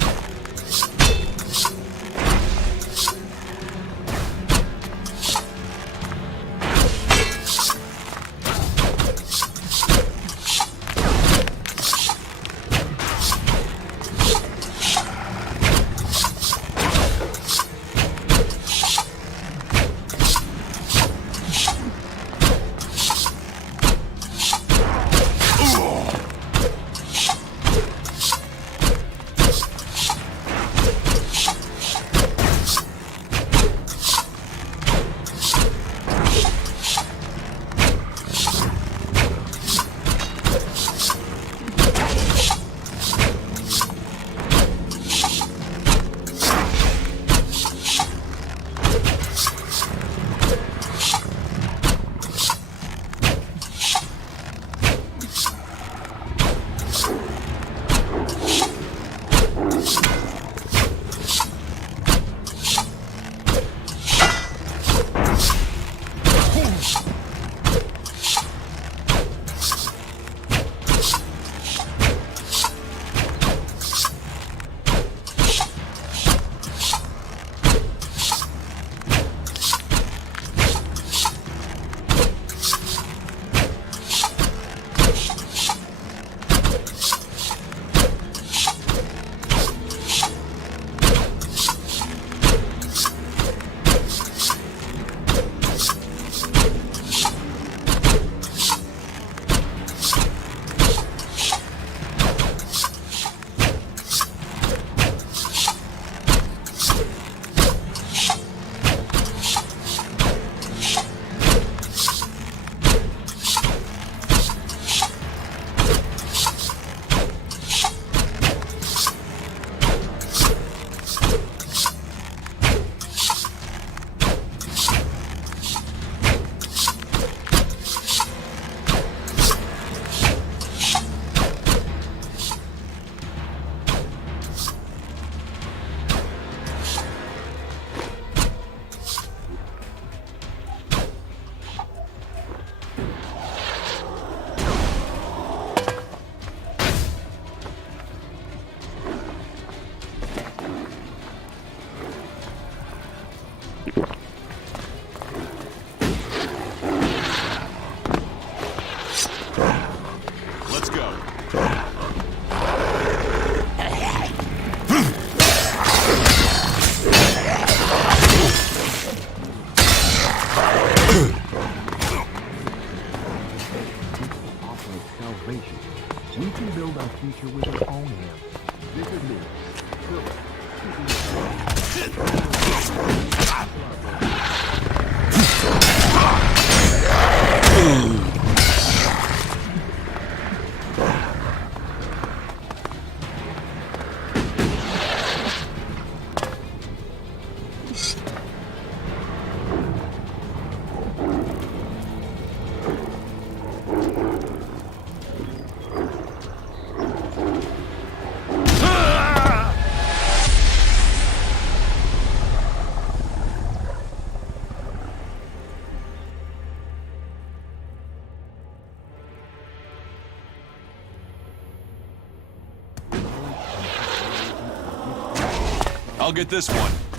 I'll get this one.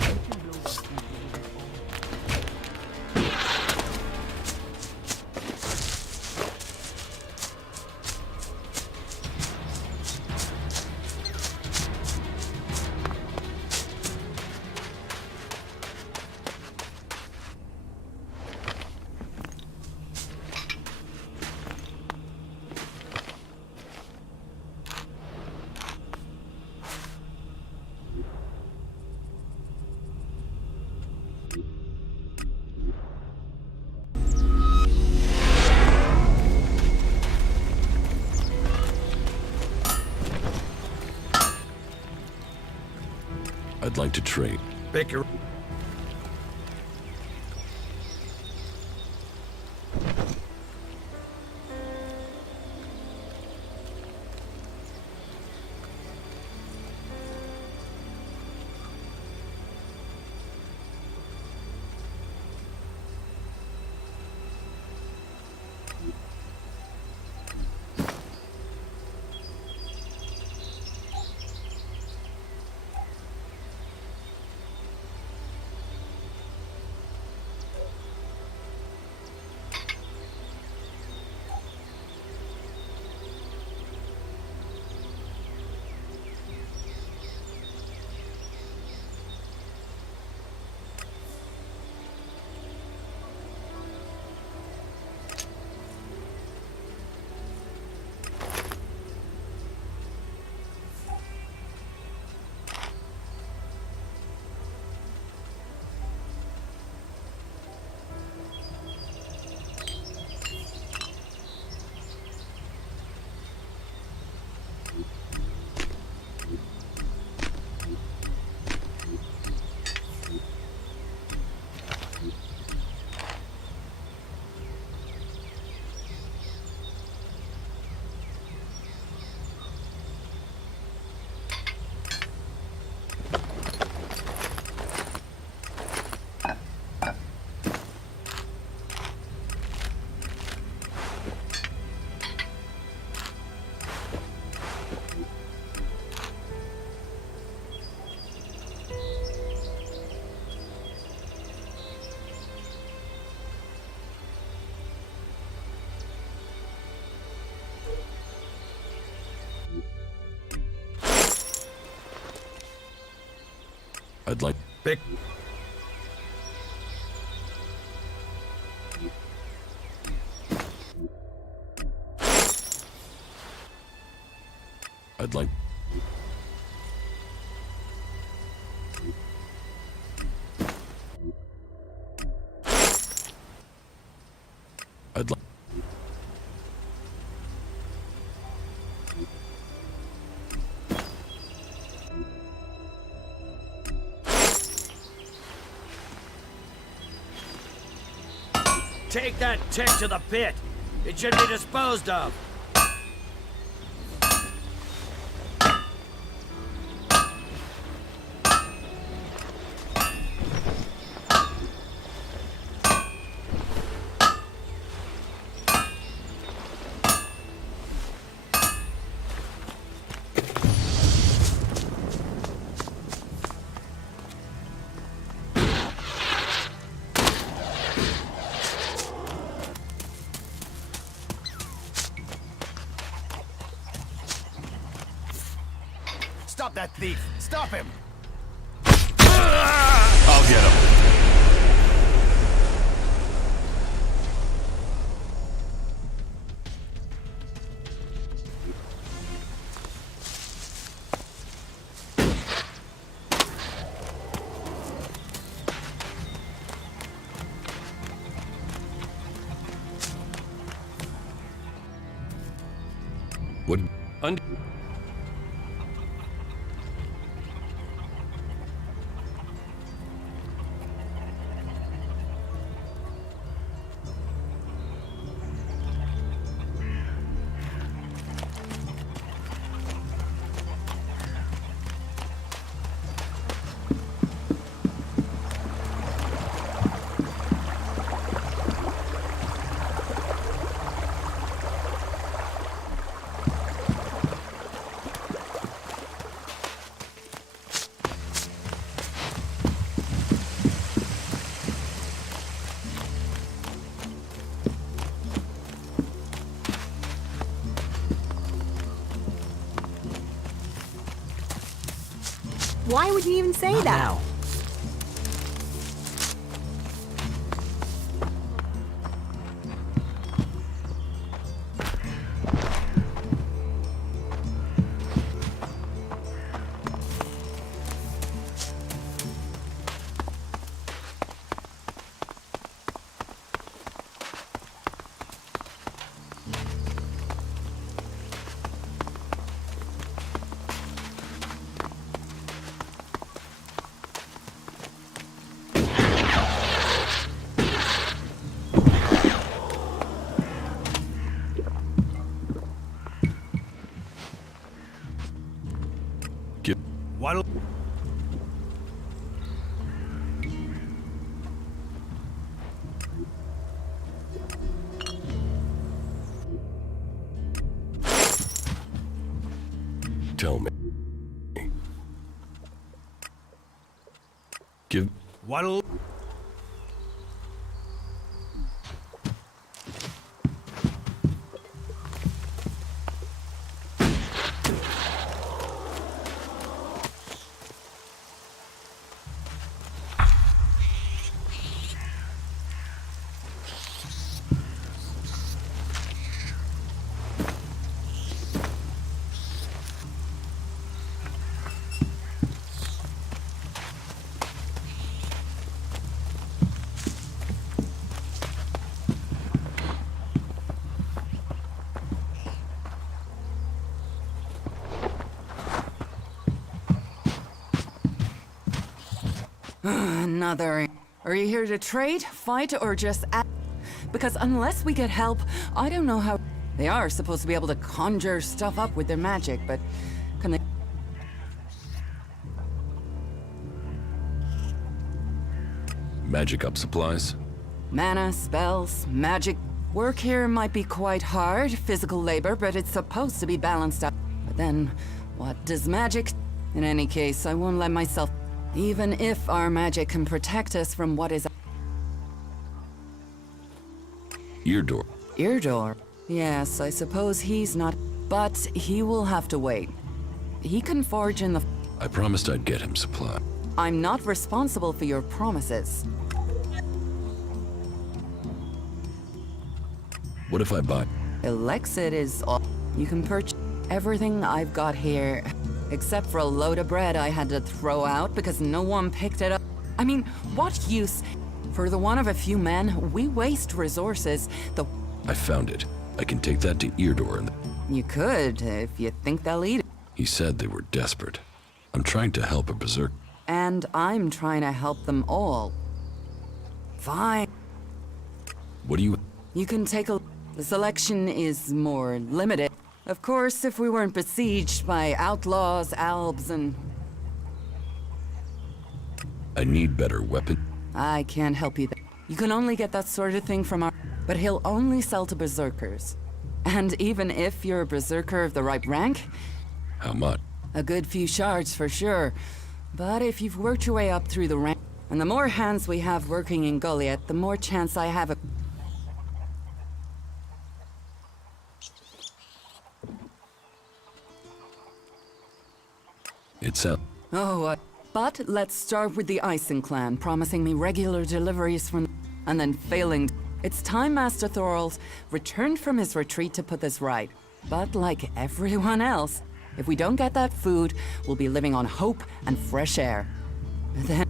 I'd like to trade. Pick your... I'd like... Pick. I'd like... I'd like... Take that tick to the pit. It should be disposed of. Stop that thief! Stop him! I'll get him. What? Why would you even say Not that? now. Why don't... Tell me. Give... Why don't... Another. Are you here to trade, fight, or just because unless we get help, I don't know how... They are supposed to be able to conjure stuff up with their magic, but can they... Magic up supplies? Mana, spells, magic. Work here might be quite hard, physical labor, but it's supposed to be balanced out. But then, what does magic... In any case, I won't let myself... Even if our magic can protect us from what is... Eardoor. Eardoor? Yes, I suppose he's not... But he will have to wait. He can forge in the... I promised I'd get him supply. I'm not responsible for your promises. What if I buy? Elex is all. You can purchase everything I've got here, except for a load of bread I had to throw out because no one picked it up. I mean, what use? For the one of a few men, we waste resources. I found it. I can take that to Eardor and... You could, if you think they'll eat it. He said they were desperate. I'm trying to help a berserk. And I'm trying to help them all. Fine. What do you... You can take a... The selection is more limited. Of course, if we weren't besieged by outlaws, albs, and... I need better weapon. I can't help you there. You can only get that sort of thing from our... But he'll only sell to berserkers. And even if you're a berserker of the right rank... How much? A good few shards for sure. But if you've worked your way up through the rank... And the more hands we have working in Goliath, the more chance I have a... It's out. Oh, but let's start with the Ison clan, promising me regular deliveries from... And then failing... It's time Master Thorald returned from his retreat to put this right. But like everyone else, if we don't get that food, we'll be living on hope and fresh air. Then...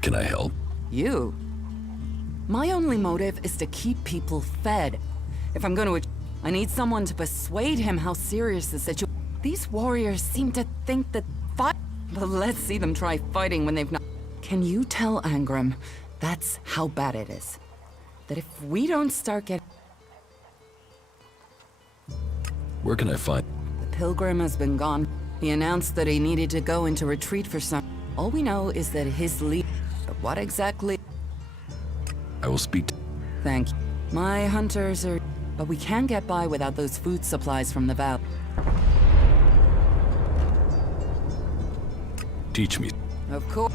Can I help? You? My only motive is to keep people fed. If I'm going to... I need someone to persuade him how serious the situation... These warriors seem to think that fight... But let's see them try fighting when they've not... Can you tell Angram that's how bad it is? That if we don't start getting... Where can I find... The pilgrim has been gone. He announced that he needed to go into retreat for some... All we know is that his lead... But what exactly... I will speak to... Thank you. My hunters are... But we can't get by without those food supplies from the valley. Teach me. Of course.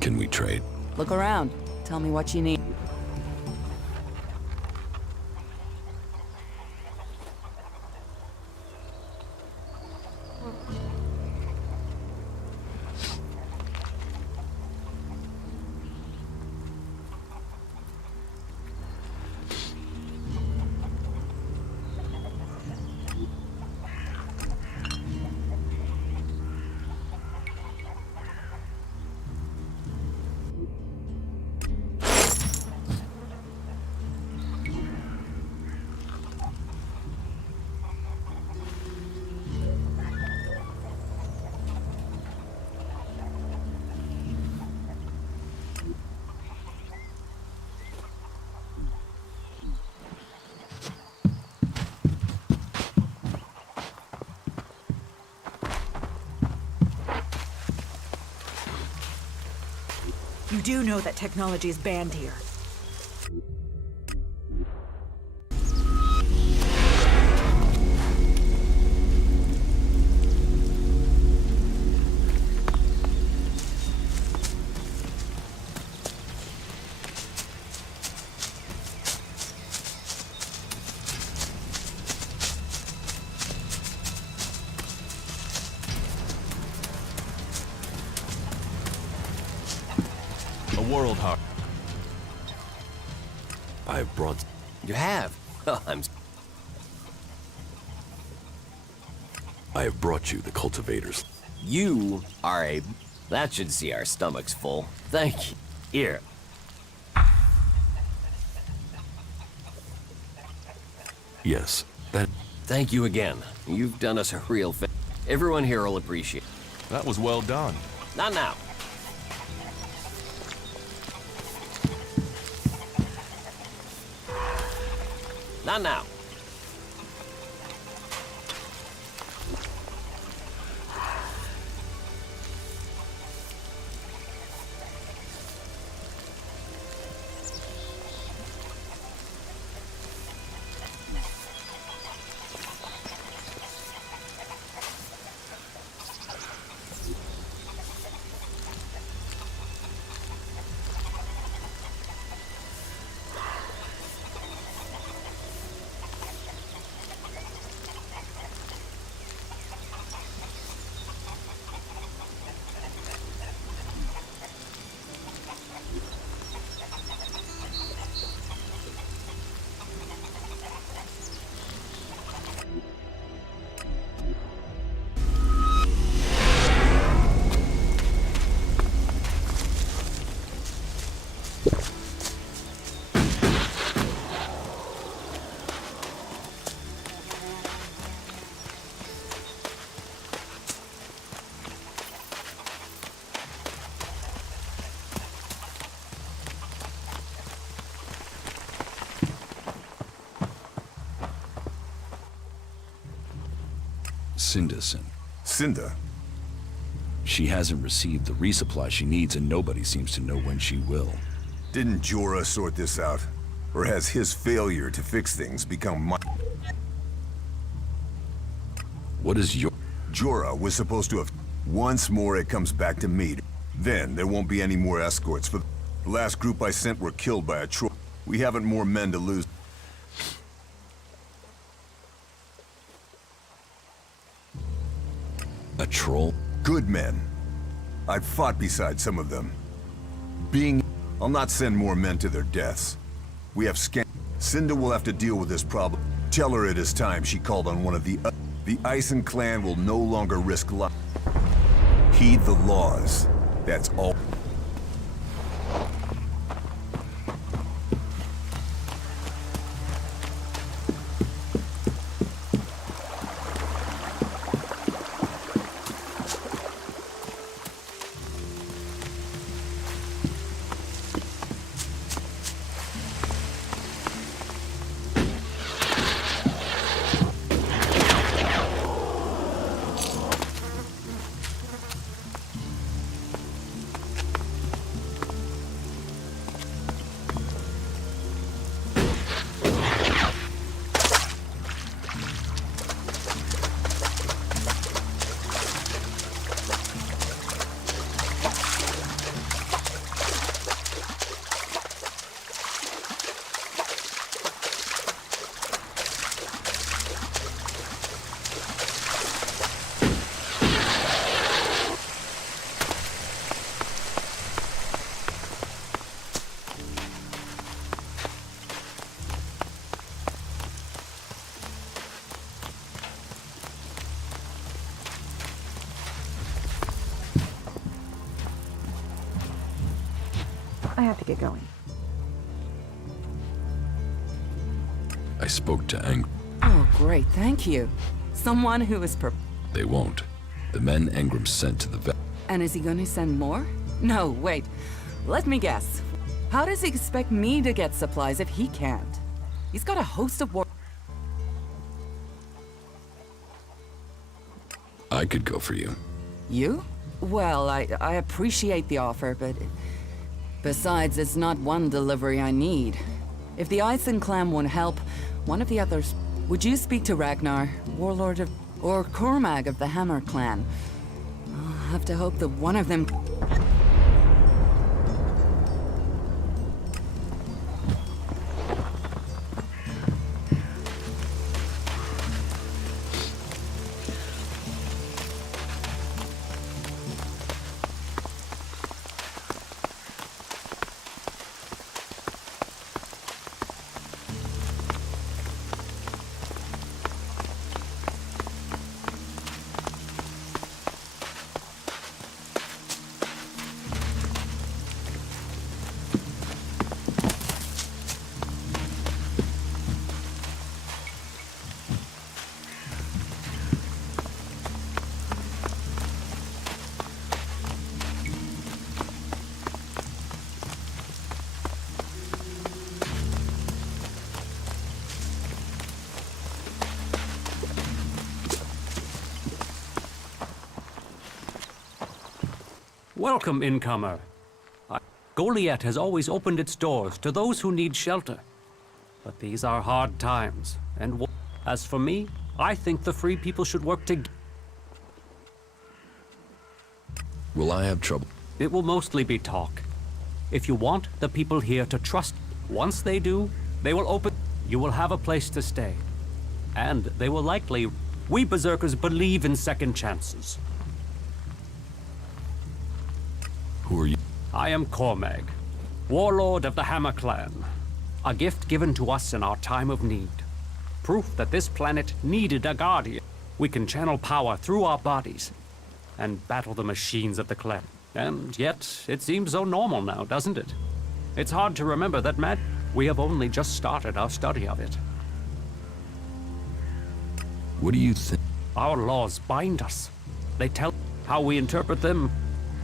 Can we trade? Look around. Tell me what you need. You do know that technology is banned here. World Heart. I've brought... You have? I have brought you the cultivators. You are a... That should see our stomachs full. Thank you. Here. Yes, that... Thank you again. You've done us a real favor. Everyone here will appreciate it. That was well done. Not now. Not now. Cinda sent. Cinda? She hasn't received the resupply she needs, and nobody seems to know when she will. Didn't Jorah sort this out? Or has his failure to fix things become my... What is your... Jorah was supposed to have... Once more it comes back to me. Then there won't be any more escorts for... The last group I sent were killed by a troll. We haven't more men to lose. A troll? Good men. I've fought beside some of them. I'll not send more men to their deaths. We have Cinda will have to deal with this problem. Tell her it is time she called on one of the... The Ison clan will no longer risk life. Heed the laws. That's all. I have to get going. I spoke to Ang... Oh, great, thank you. Someone who is They won't. The men Engram sent to the vet... And is he gonna send more? No, wait. Let me guess. How does he expect me to get supplies if he can't? He's got a host of war... I could go for you. You? Well, I appreciate the offer, but... Besides, it's not one delivery I need. If the Ison clan won't help, one of the others... Would you speak to Ragnar, warlord of... or Cormag of the Hammer clan? I'll have to hope that one of them... Welcome, incomer. Goliath has always opened its doors to those who need shelter. But these are hard times, and as for me, I think the free people should work together. Will I have trouble? It will mostly be talk. If you want the people here to trust, once they do, they will open. You will have a place to stay. And they will likely. We Berserkers believe in second chances. Who are you? I am Cormag, warlord of the Hammer Clan. A gift given to us in our time of need. Proof that this planet needed a guardian. We can channel power through our bodies and battle the machines of the clan. And yet, it seems so normal now, doesn't it? It's hard to remember that we have only just started our study of it. What do you think? Our laws bind us. They tell how we interpret them.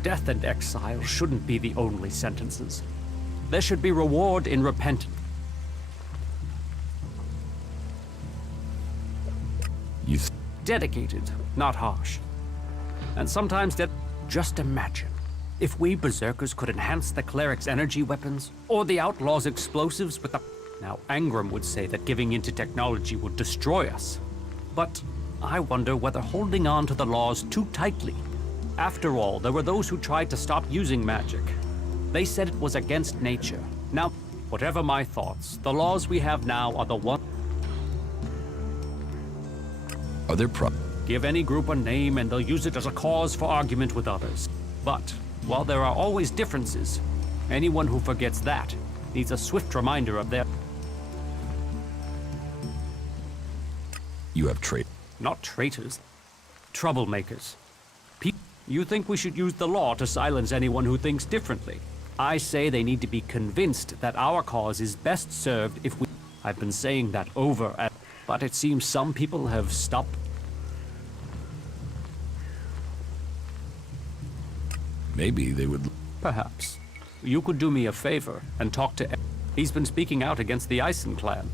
Death and exile shouldn't be the only sentences. There should be reward in repentance. Dedicated, not harsh. And sometimes just imagine if we Berserkers could enhance the cleric's energy weapons or the outlaw's explosives with the... Now, Angram would say that giving into technology would destroy us. But I wonder whether holding on to the laws too tightly. After all, there were those who tried to stop using magic. They said it was against nature. Now, whatever my thoughts, the laws we have now are the ones. Are there Give any group a name and they'll use it as a cause for argument with others. But, while there are always differences, anyone who forgets that needs a swift reminder of their... You have traitors. Not traitors. Troublemakers. You think we should use the law to silence anyone who thinks differently. I say they need to be convinced that our cause is best served if we... I've been saying that over and... But it seems some people have stopped. Maybe they would... Perhaps. You could do me a favor and talk to... He's been speaking out against the Eisen clan.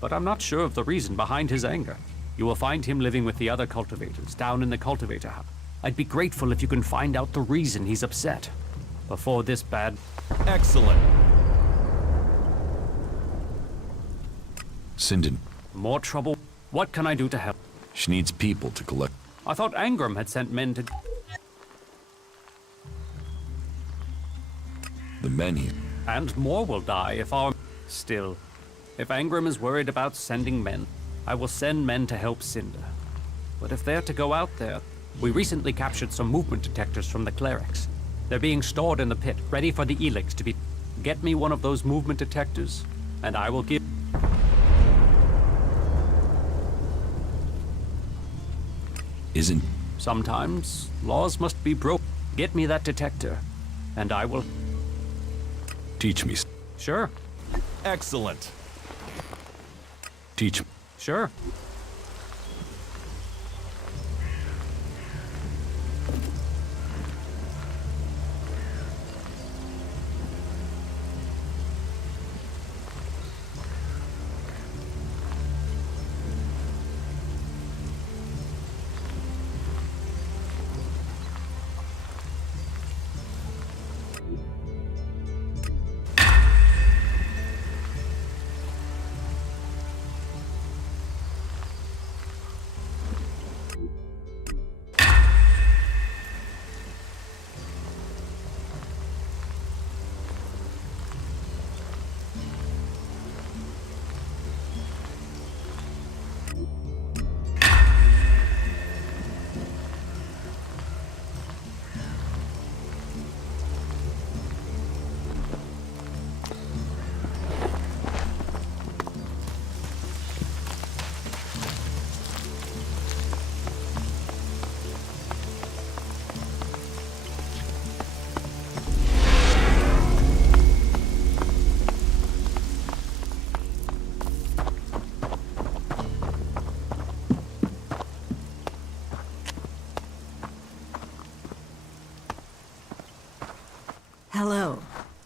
But I'm not sure of the reason behind his anger. You will find him living with the other cultivators down in the cultivator house. I'd be grateful if you can find out the reason he's upset. Before this bad... Excellent. Sinden. More trouble? What can I do to help? She needs people to collect... I thought Angram had sent men to... The men here. And more will die if our... Still, if Angram is worried about sending men, I will send men to help Cinder. But if they're to go out there... We recently captured some movement detectors from the clerics. They're being stored in the pit, ready for the Elex to be... Get me one of those movement detectors, and I will give... Isn't... Sometimes, laws must be broken. Get me that detector, and I will... Teach me. Sure. Excellent. Teach me. Sure. Hello.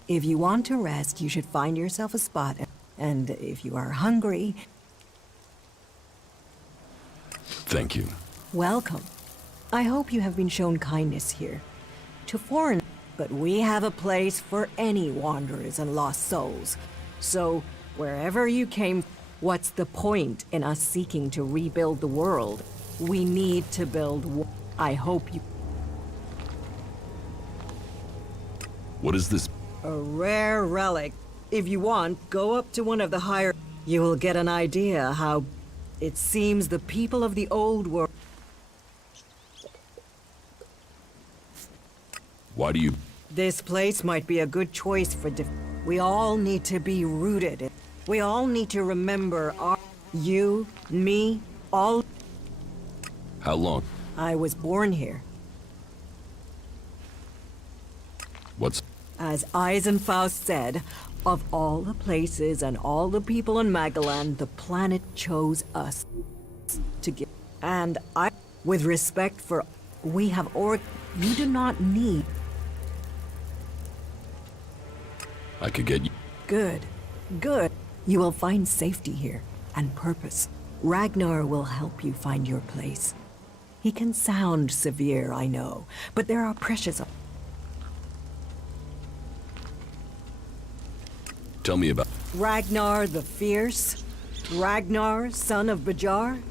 If you want to rest, you should find yourself a spot. And if you are hungry... Thank you. Welcome. I hope you have been shown kindness here. to foreign. But we have a place for any wanderers and lost souls. So, wherever you came, what's the point in us seeking to rebuild the world? We need to build. I hope you. What is this? A rare relic. If you want, go up to one of the higher. You will get an idea how. It seems the people of the old world. Why do you... This place might be a good choice for we all need to be rooted. We all need to remember our... You, me, all... How long? I was born here. What's... As Eisenfaust said, of all the places and all the people in Magalan, the planet chose us to give. And I, with respect for... We have you do not need... I could get you... Good. Good. You will find safety here, and purpose. Ragnar will help you find your place. He can sound severe, I know, but there are precious... Tell me about... Ragnar the Fierce? Ragnar, son of Bajar?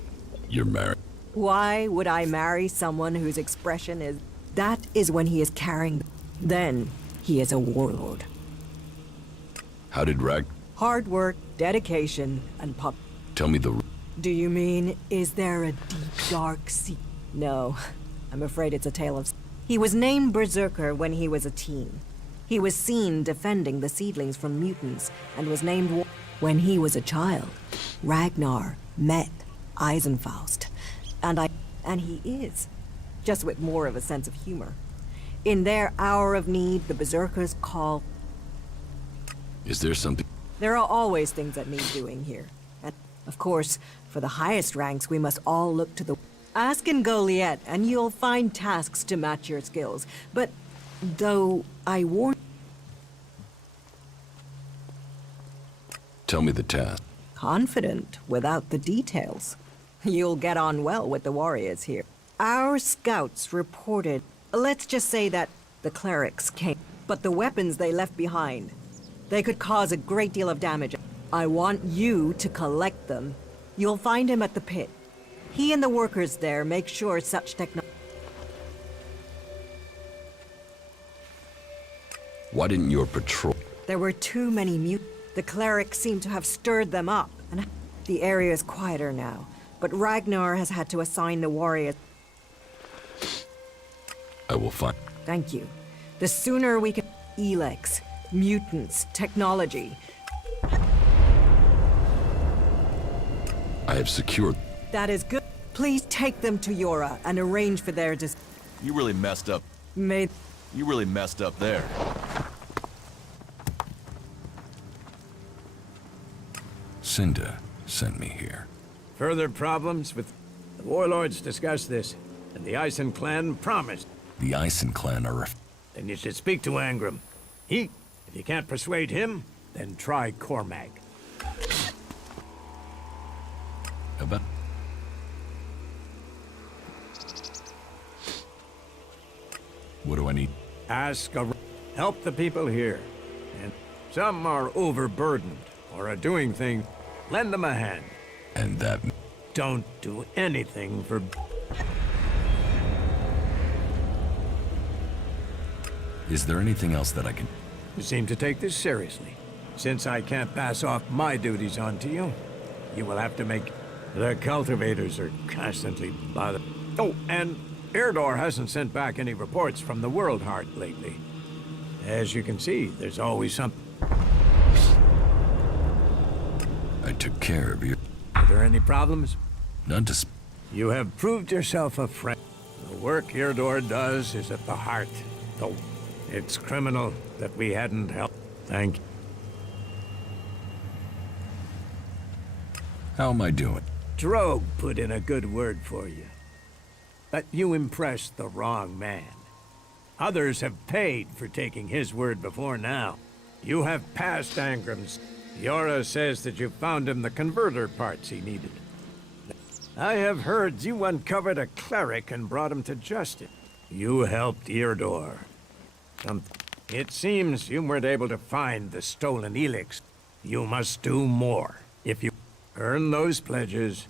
You're married. Why would I marry someone whose expression is... That is when he is carrying... Then, he is a warlord. How did Hard work, dedication, and Tell me the... Do you mean, is there a deep, dark sea? No, I'm afraid it's a tale of... He was named Berserker when he was a teen. He was seen defending the seedlings from mutants, and was named... When he was a child, Ragnar met Eisenfaust. And he is, just with more of a sense of humor. In their hour of need, the Berserkers call... Is there something... There are always things that need doing here. And, of course, for the highest ranks, we must all look to the... Ask in Goliath, and you'll find tasks to match your skills. But, though I warn... Tell me the task. Confident without the details. You'll get on well with the warriors here. Our scouts reported... Let's just say that the clerics came. But the weapons they left behind... They could cause a great deal of damage. I want you to collect them. You'll find him at the pit. He and the workers there make sure such technology... Why didn't your patrol... There were too many mutants. The clerics seem to have stirred them up, and the area is quieter now. But Ragnar has had to assign the warriors... I will find... Thank you. The sooner we can... Elex, mutants, technology... I have secured... That is good. Please take them to Yora and arrange for their You really messed up. You really messed up there. Cinda sent me here. Further problems with... The warlords discussed this, and the Eisen clan promised. The Eisen clan are... Then you should speak to Angram. If you can't persuade him, then try Cormac. About... What do I need? Help the people here. And some are overburdened, or are doing things. Lend them a hand. And that... Don't do anything for... Is there anything else that I can... You seem to take this seriously. Since I can't pass off my duties onto you, you will have to make... The cultivators are constantly bothered. Oh, and Irdor hasn't sent back any reports from the World Heart lately. As you can see, there's always something... I took care of you. Are there any problems? None to... You have proved yourself a friend. The work Irdor does is at the heart, though it's criminal that we hadn't helped. Thank you. How am I doing? Drogue put in a good word for you. But you impressed the wrong man. Others have paid for taking his word before now. You have passed Angram's. Yora says that you found him the converter parts he needed. I have heard you uncovered a cleric and brought him to justice. You helped Irdor. It seems you weren't able to find the stolen Elex. You must do more. If you earn those pledges,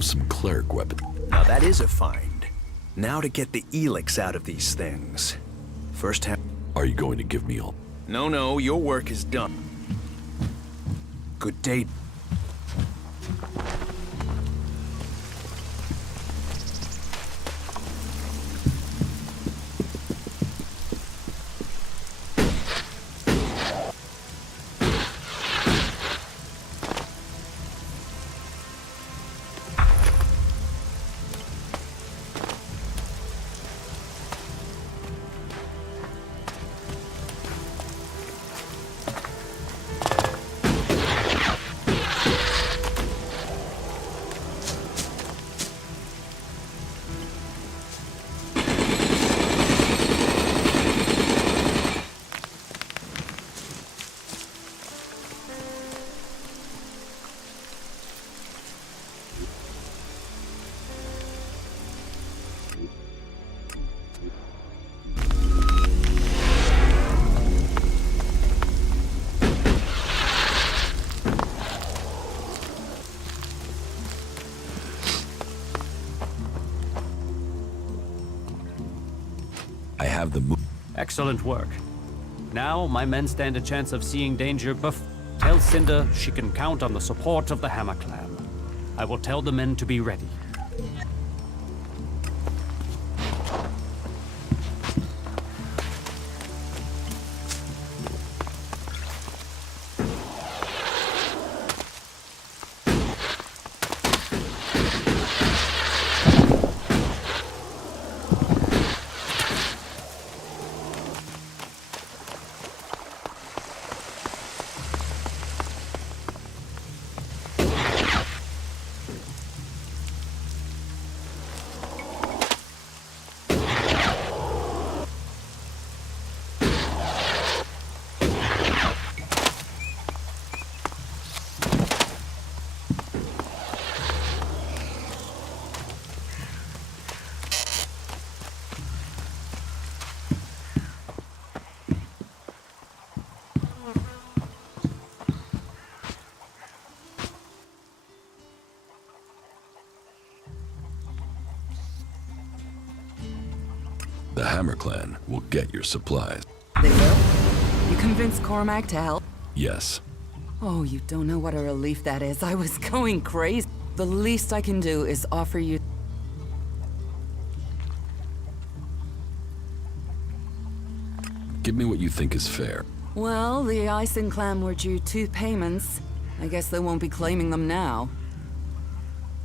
Some cleric weapon. Now that is a find. Now to get the Elex out of these things. First have... Are you going to give me all? No, your work is done. Good day. Have the Excellent work. Now my men stand a chance of seeing danger Tell Cinder she can count on the support of the Hammer Clan. I will tell the men to be ready. The Hammer Clan will get your supplies. They will? You convinced Cormac to help? Yes. Oh, you don't know what a relief that is. I was going crazy. The least I can do is offer you... Give me what you think is fair. Well, the Ison clan were due 2 payments. I guess they won't be claiming them now.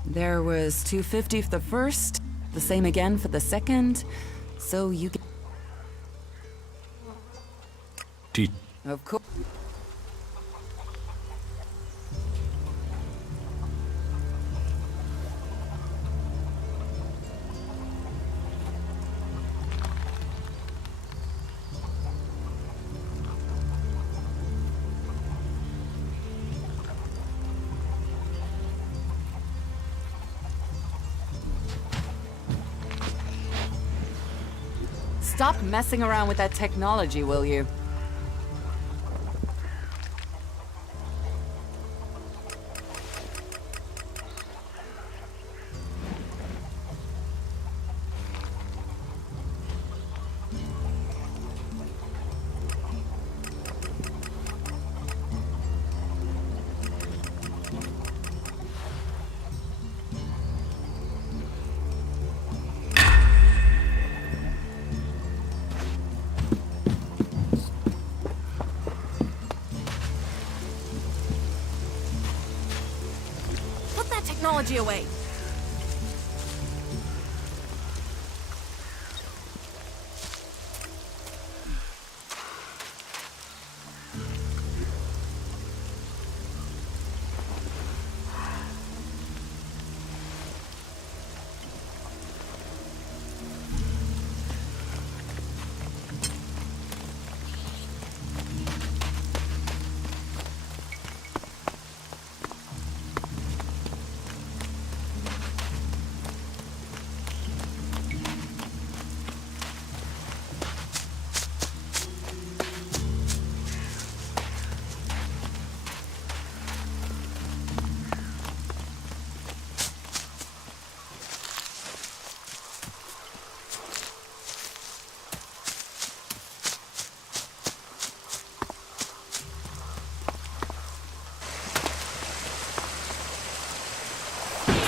There was $250 for the first, the same again for the second, so you get... Of course. Stop messing around with that technology, will you? technology away.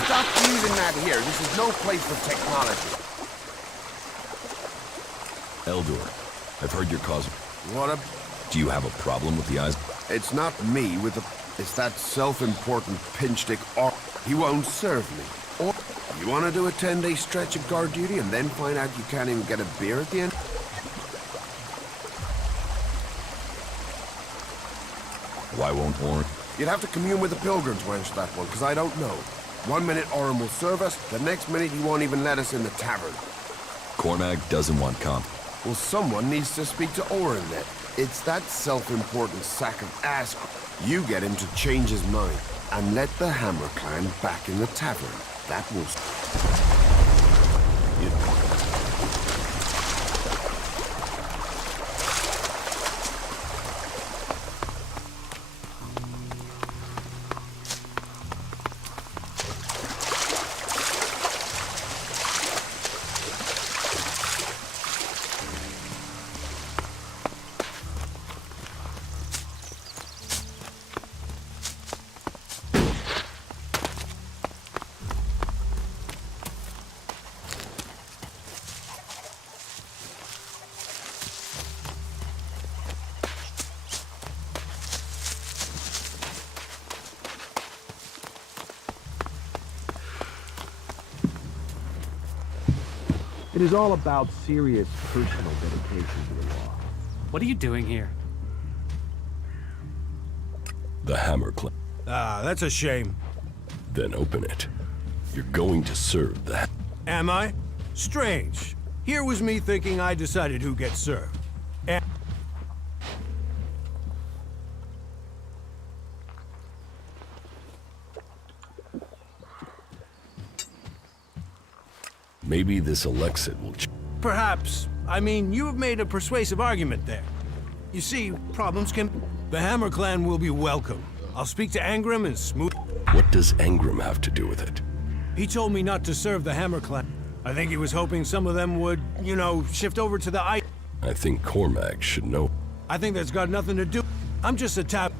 Stop using that here. This is no place for technology. Eldor, I've heard you're causing... What a... Do you have a problem with the eyes? It's not me with the... It's that self-important pinchstick or... He won't serve me. Or... You want to do a 10-day stretch of guard duty and then find out you can't even get a beer at the end? Why won't Orin? You'd have to commune with the pilgrims to answer that one, because I don't know. 1 minute Orin will serve us, the next minute he won't even let us in the tavern. Cormac doesn't want comp. Well, someone needs to speak to Orin then. It's that self-important sack of ass. You get him to change his mind, and let the Hammer Clan back in the tavern. That will... It is all about serious personal dedication to the law. What are you doing here? The Hammer Clan. Ah, that's a shame. Then open it. You're going to serve the... Am I? Strange. Here was me thinking I decided who gets served. And Maybe this Elex will... perhaps. I mean, you have made a persuasive argument there. You see, problems can... The Hammer Clan will be welcome. I'll speak to Angram and smooth... What does Angram have to do with it? He told me not to serve the Hammer Clan. I think he was hoping some of them would, you know, shift over to the ice. I think Cormac should know. I think that's got nothing to do... I'm just a tap...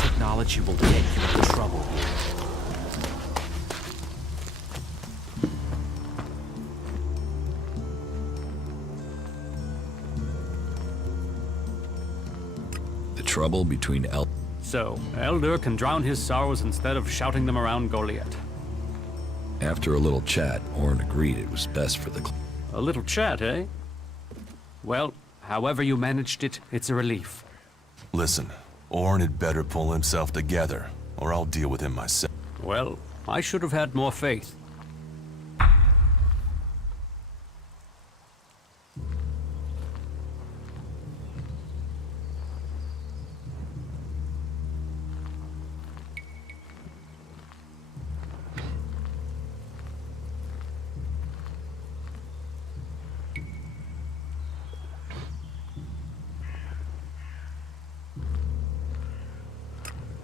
Technology will get you into trouble. The trouble between So, Elder can drown his sorrows instead of shouting them around Goliath. After a little chat, Orin agreed it was best for the... A little chat, eh? Well, however you managed it, it's a relief. Listen, Orin had better pull himself together, or I'll deal with him myself. Well, I should have had more faith.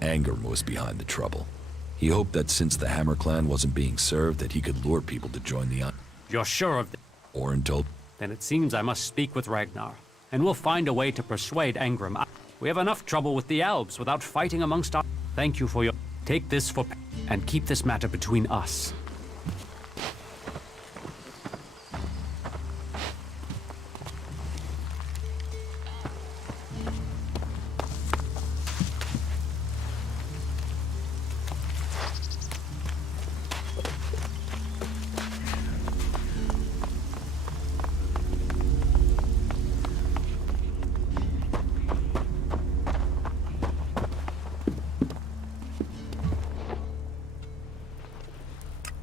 Angram was behind the trouble. He hoped that since the Hammer Clan wasn't being served, that he could lure people to join the... You're sure of that? Orin told... Then it seems I must speak with Ragnar, and we'll find a way to persuade Angram. We have enough trouble with the Alps without fighting amongst our... Thank you for your... Take this for... and keep this matter between us.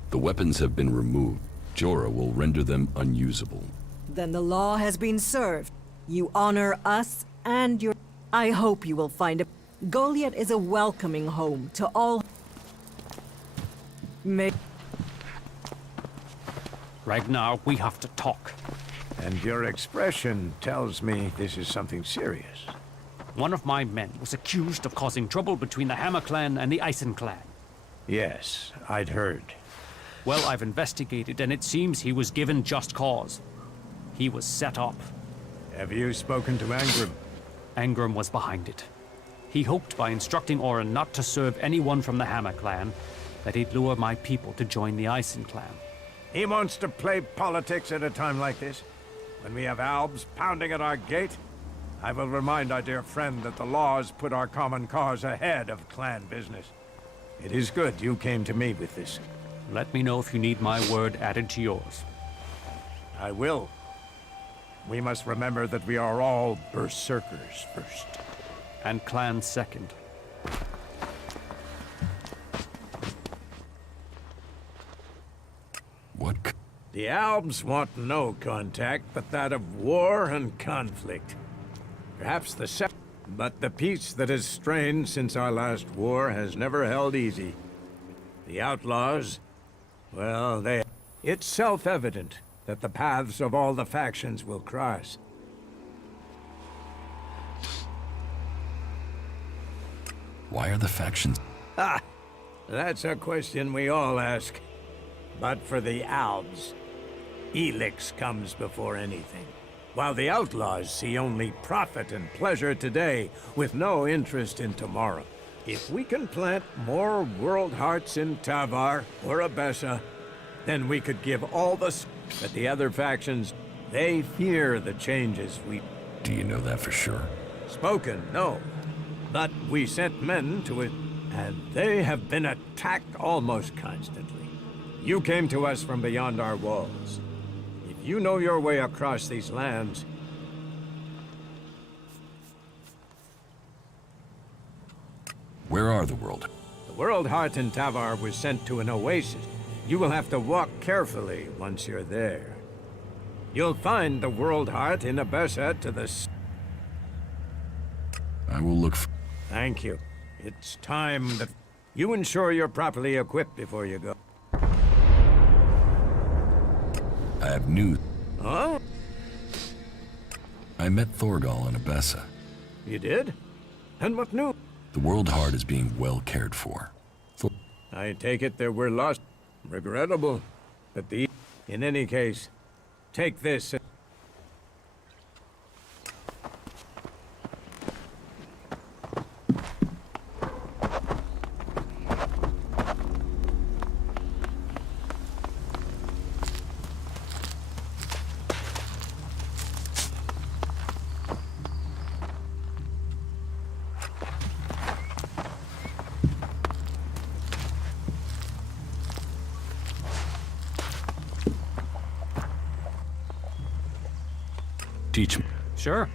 The weapons have been removed. Jorah will render them unusable. Then the law has been served. You honor us and your... I hope you will find a... Goliath is a welcoming home to all... May... Ragnar, we have to talk. And your expression tells me this is something serious. One of my men was accused of causing trouble between the Hammer Clan and the Eisen Clan. Yes, I'd heard. Well, I've investigated, and it seems he was given just cause. He was set up. Have you spoken to Angrim? Angrim was behind it. He hoped by instructing Orin not to serve anyone from the Hammer Clan, that he'd lure my people to join the Eisen Clan. He wants to play politics at a time like this? When we have Albs pounding at our gate? I will remind our dear friend that the laws put our common cause ahead of clan business. It is good you came to me with this. Let me know if you need my word added to yours. I will. We must remember that we are all berserkers first. And clans second. What? The Albs want no contact but that of war and conflict. Perhaps but the peace that has strained since our last war has never held easy. The outlaws, well, it's self-evident that the paths of all the factions will cross. Why are the factions... Ah! That's a question we all ask. But for the Albs, Elex comes before anything. While the outlaws see only profit and pleasure today, with no interest in tomorrow. If we can plant more world hearts in Tavar or Abessa, then we could give all the... But the other factions, they fear the changes we... Do you know that for sure? Spoken, no. But we sent men to it, and they have been attacked almost constantly. You came to us from beyond our walls. If you know your way across these lands... Where are the world? The World Heart in Tavar was sent to an oasis. You will have to walk carefully once you're there. You'll find the World Heart in Abessa to the... I will look for... Thank you. It's time that you ensure you're properly equipped before you go. I have news. Huh? I met Thorgal in Abessa. You did? And what news? The World Heart is being well cared for. I take it there were lost. Regrettable. But in any case, take this. Teach me. Sure.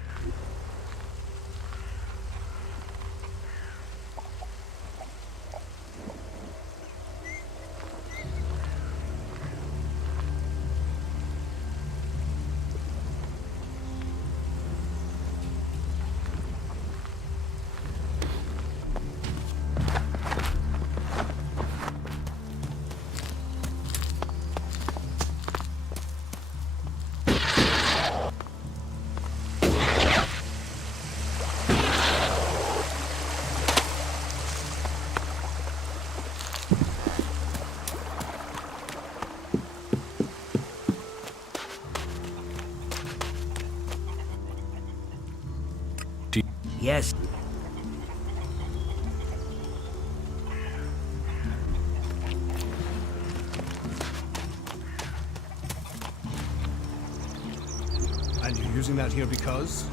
Yes, using that here because?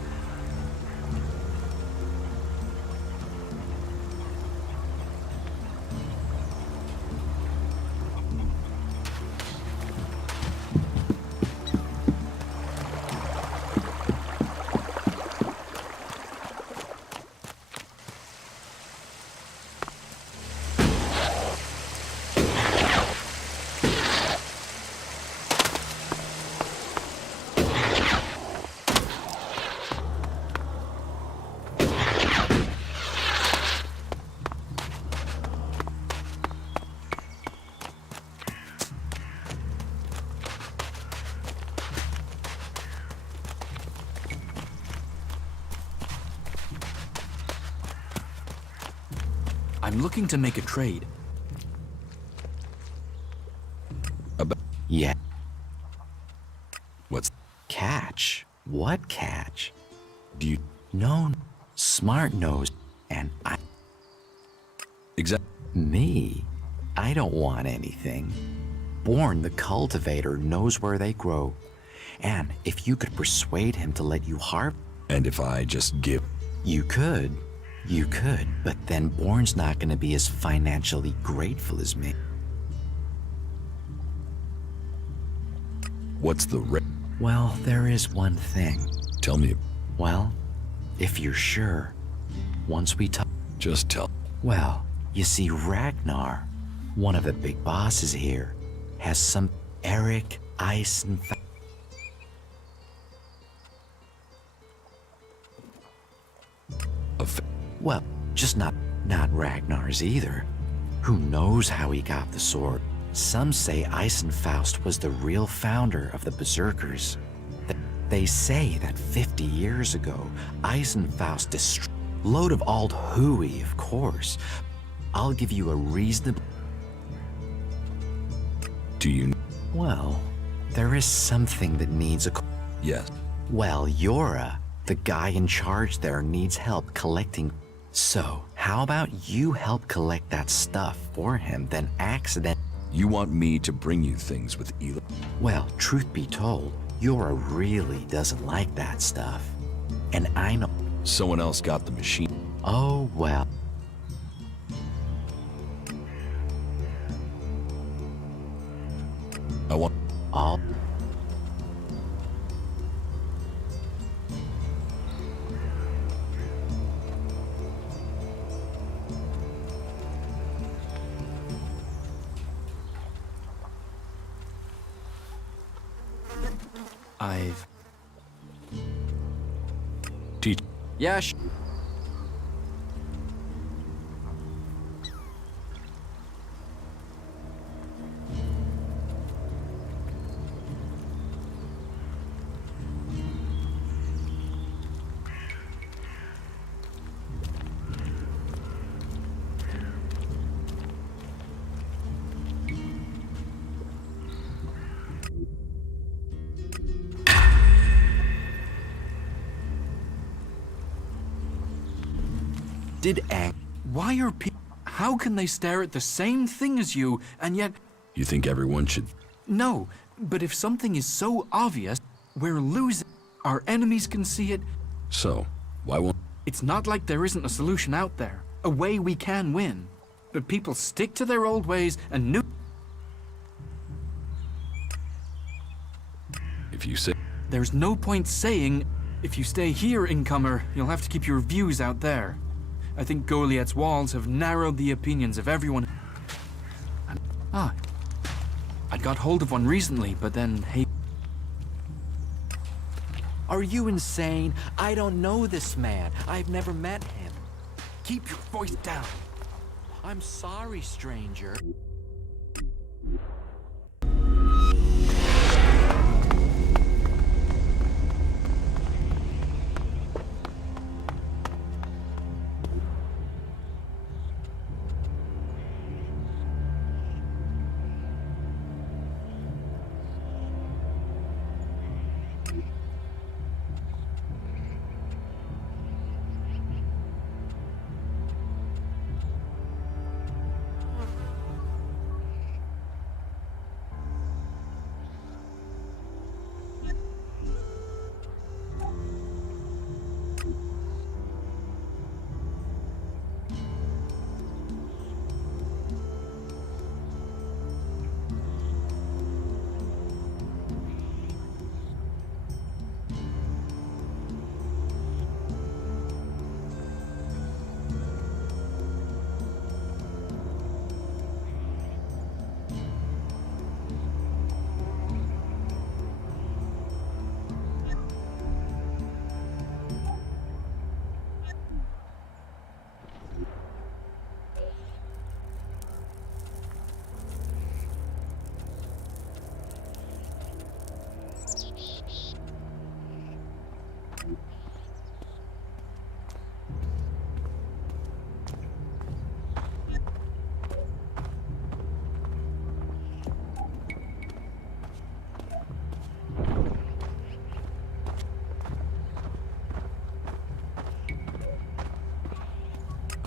I'm looking to make a trade. Yeah. What's... Catch? What catch? Do you... No, Smart knows, and I... Exactly. Me? I don't want anything. Born the cultivator knows where they grow. And if you could persuade him to let you harvest... And if I just give... You could. You could, but then Bourne's not gonna be as financially grateful as me. What's the rate? Well, there is one thing. Tell me. Well, if you're sure, once we talk... Just tell. Well, you see, Ragnar, one of the big bosses here, has some Eric Eisenfaust. Well, just not Ragnar's either. Who knows how he got the sword? Some say Eisenfaust was the real founder of the Berserkers. They say that 50 years ago, Eisenfaust destroyed... Load of old hooey, of course. I'll give you a reasonable... Do you... Well, there is something that needs a... Yes. Well, Yora, the guy in charge there, needs help collecting... So, how about you help collect that stuff for him, then accident... You want me to bring you things with Elex? Well, truth be told, Yora really doesn't like that stuff. And I know... Someone else got the machine. Oh, well. I want... All... I've... Teach... Yeah, Why are people... How can they stare at the same thing as you, and yet... You think everyone should... No, but if something is so obvious, we're losing. Our enemies can see it. So, why won't... It's not like there isn't a solution out there, a way we can win. But people stick to their old ways and new... If you say... There's no point saying, if you stay here, incomer, you'll have to keep your views out there. I think Goliath's walls have narrowed the opinions of everyone. I got hold of one recently, but then, hey... Are you insane? I don't know this man. I've never met him. Keep your voice down. I'm sorry, stranger.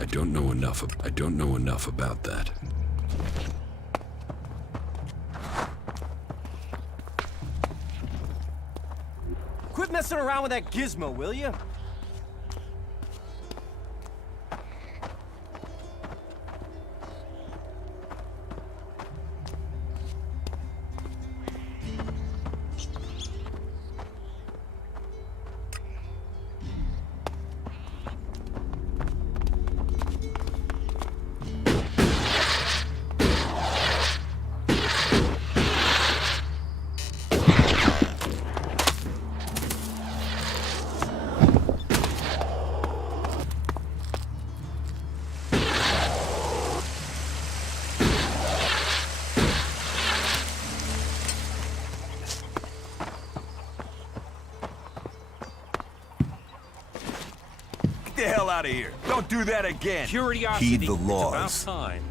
don't know enough about that. Quit messing around with that gizmo, will you? Get the hell out of here! Don't do that again! Curiosity. Heed the It's laws. about time.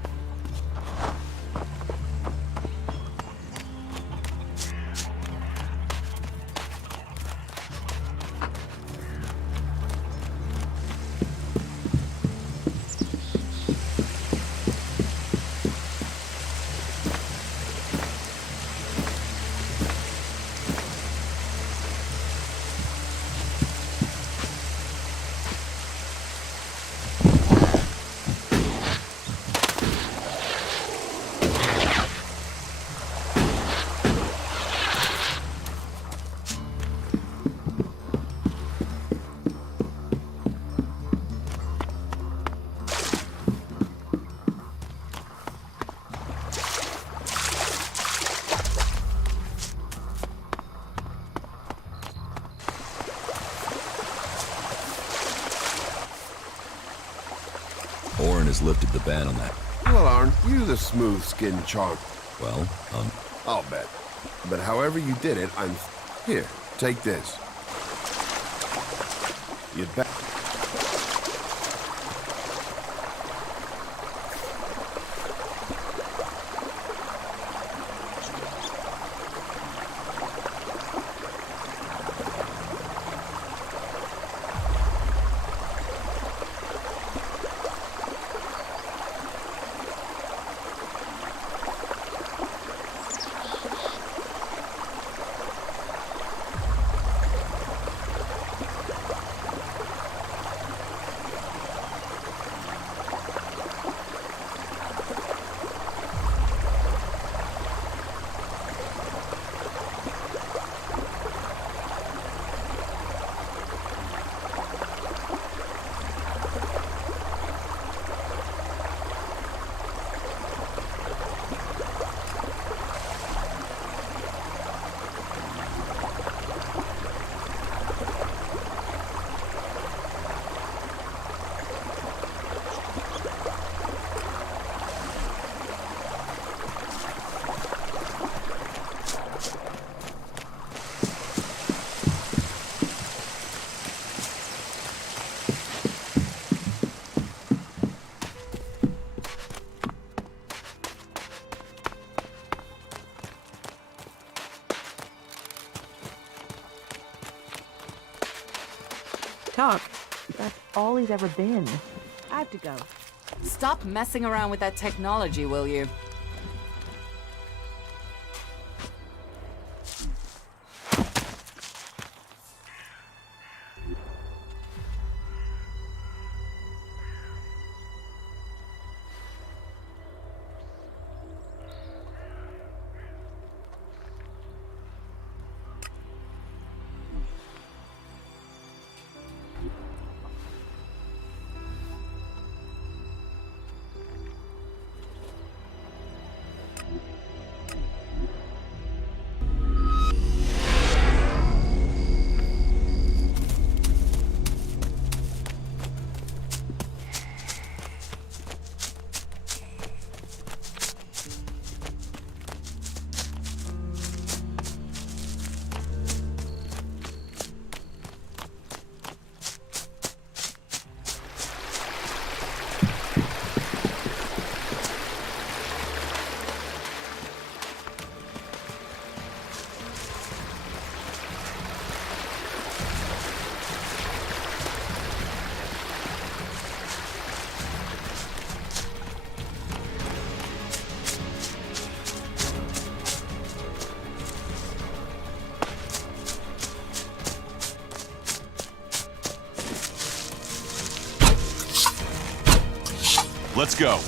Orin has lifted the ban on that. Well, aren't you the smooth-skinned charm? Well, I'll bet. But however you did it, I'm... Here, take this. You'd bet... Doc, that's all he's ever been. I have to go. Stop messing around with that technology, will you? Let's go.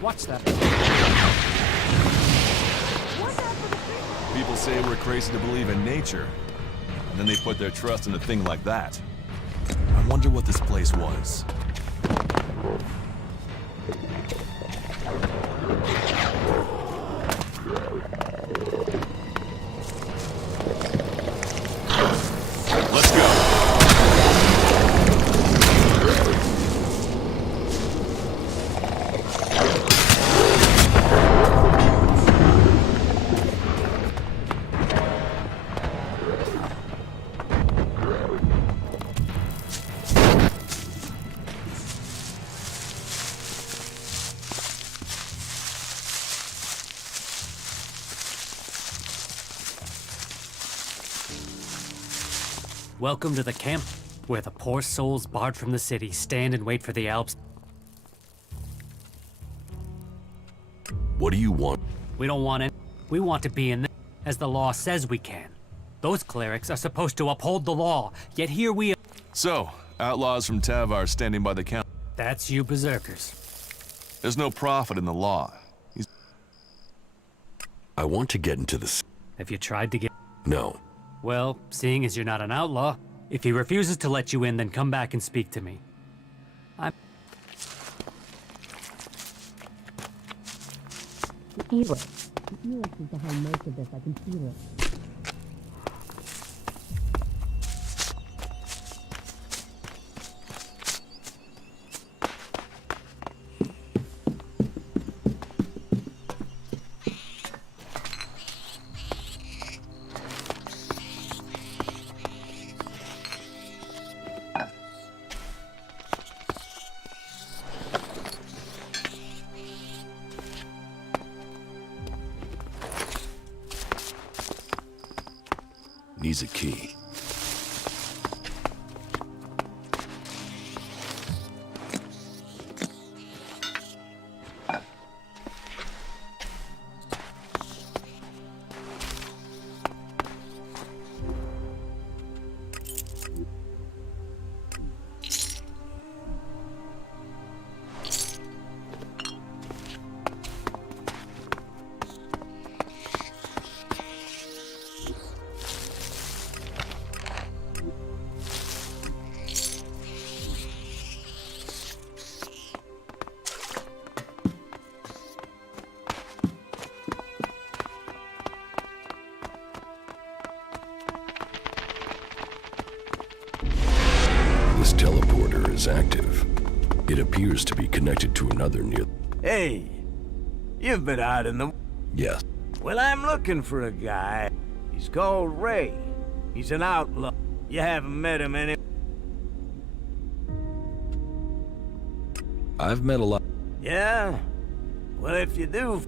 Watch that. People say we're crazy to believe in nature, and then they put their trust in a thing like that. I wonder what this place was. Let's go. Welcome to the camp where the poor souls barred from the city stand and wait for the Alps. What do you want? We don't want any. We want to be in there, as the law says we can. Those clerics are supposed to uphold the law, yet here we are. So, outlaws from Tavar standing by the count. That's you berserkers. There's no profit in the law. I want to get into this. Have you tried to get... No. Well, seeing as you're not an outlaw, if he refuses to let you in, then come back and speak to me. Elex. Elex is behind most of this, I can feel it. Needs a key. This teleporter is active. It appears to be connected to another near... Hey, you've been out in the... Yes. Well, I'm looking for a guy. He's called Ray. He's an outlaw. You haven't met him any... I've met a lot... Yeah? Well, if you do...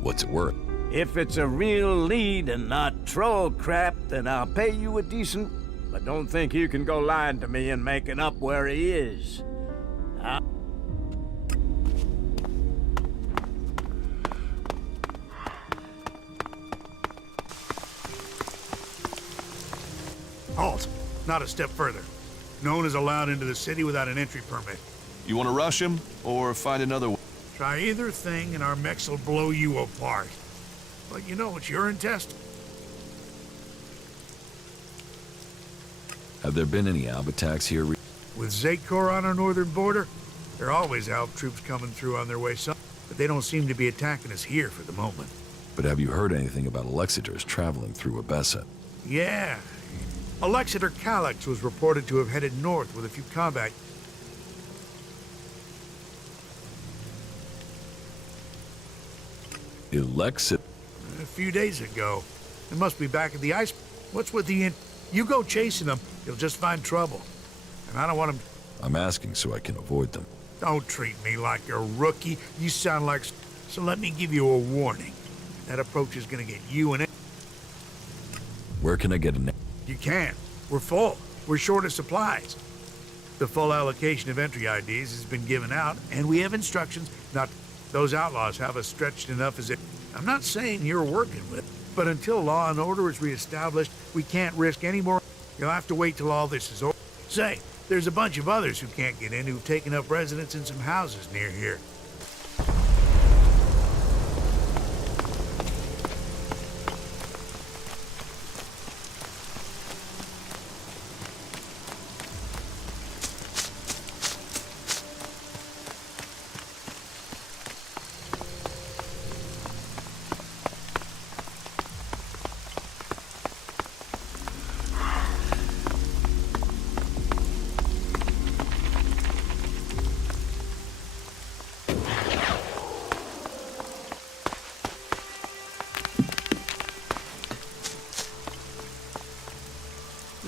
What's it worth? If it's a real lead and not troll crap, then I'll pay you a decent... But don't think you can go lying to me and making up where he is. Halt. Not a step further. No one is allowed into the city without an entry permit. You want to rush him, or find another way? Try either thing and our mechs will blow you apart. But you know, it's urine test. Have there been any Alb attacks here? With Zakor on our northern border, there are always Alb troops coming through on their way south, but they don't seem to be attacking us here for the moment. But have you heard anything about Alexiters traveling through Abessa? Yeah. Alexander Calyx was reported to have headed north with a few combat. Elex? A few days ago. They must be back at the ice. What's with the You go chasing them, you'll just find trouble. And I don't want them... I'm asking so I can avoid them. Don't treat me like a rookie. You sound like... So let me give you a warning. That approach is gonna get you and... Where can I get a... You can't. We're full. We're short of supplies. The full allocation of entry IDs has been given out, and we have instructions not... Those outlaws have us stretched enough as it... I'm not saying you're working with, but until law and order is reestablished, we can't risk any more... You'll have to wait till all this is over. Say, there's a bunch of others who can't get in who've taken up residence in some houses near here.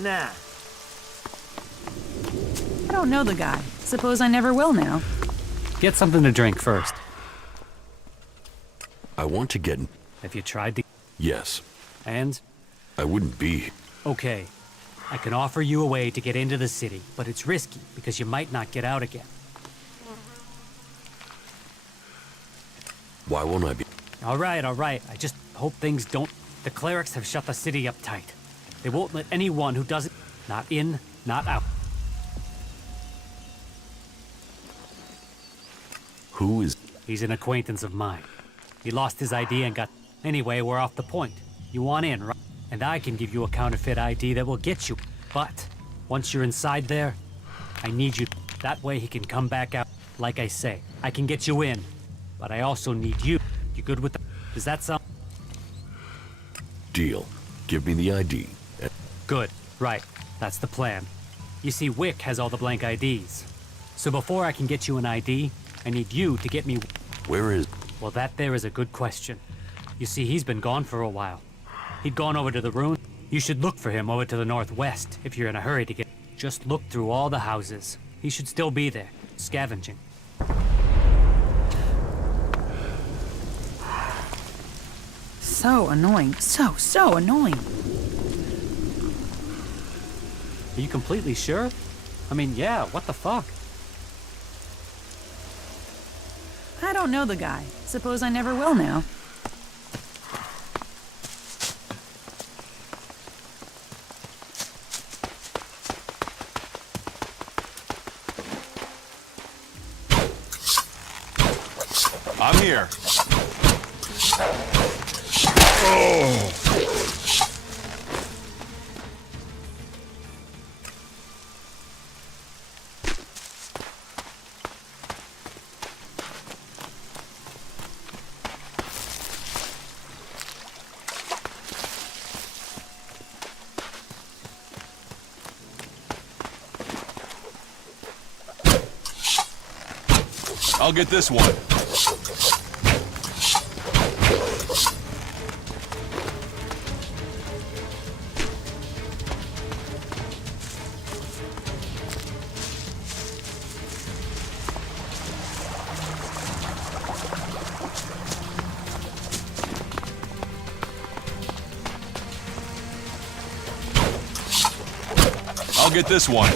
Nah. I don't know the guy. Suppose I never will now. Get something to drink first. I want to get... Have you tried to... Yes. And? I wouldn't be... Okay. I can offer you a way to get into the city, but it's risky because you might not get out again. Why won't I be... All right. I just hope things don't... The clerics have shut the city up tight. They won't let anyone who doesn't... Not in, not out. Who is... He's an acquaintance of mine. He lost his ID and got... Anyway, we're off the point. You want in, right? And I can give you a counterfeit ID that will get you. But, once you're inside there, I need you. That way he can come back out. Like I say, I can get you in. But I also need you. You good with that? Does that sound... Deal. Give me the ID. Good. Right. That's the plan. You see, Wick has all the blank IDs. So before I can get you an ID, I need you to get me... Where is... Well, that there is a good question. You see, he's been gone for a while. He'd gone over to the ruin. You should look for him over to the northwest, if you're in a hurry to get... Just look through all the houses. He should still be there, scavenging. So annoying. So annoying. Are you completely sure? I mean, yeah, what the fuck? I don't know the guy. Suppose I never will now. I'm here. Oh! I'll get this one. I'll get this one.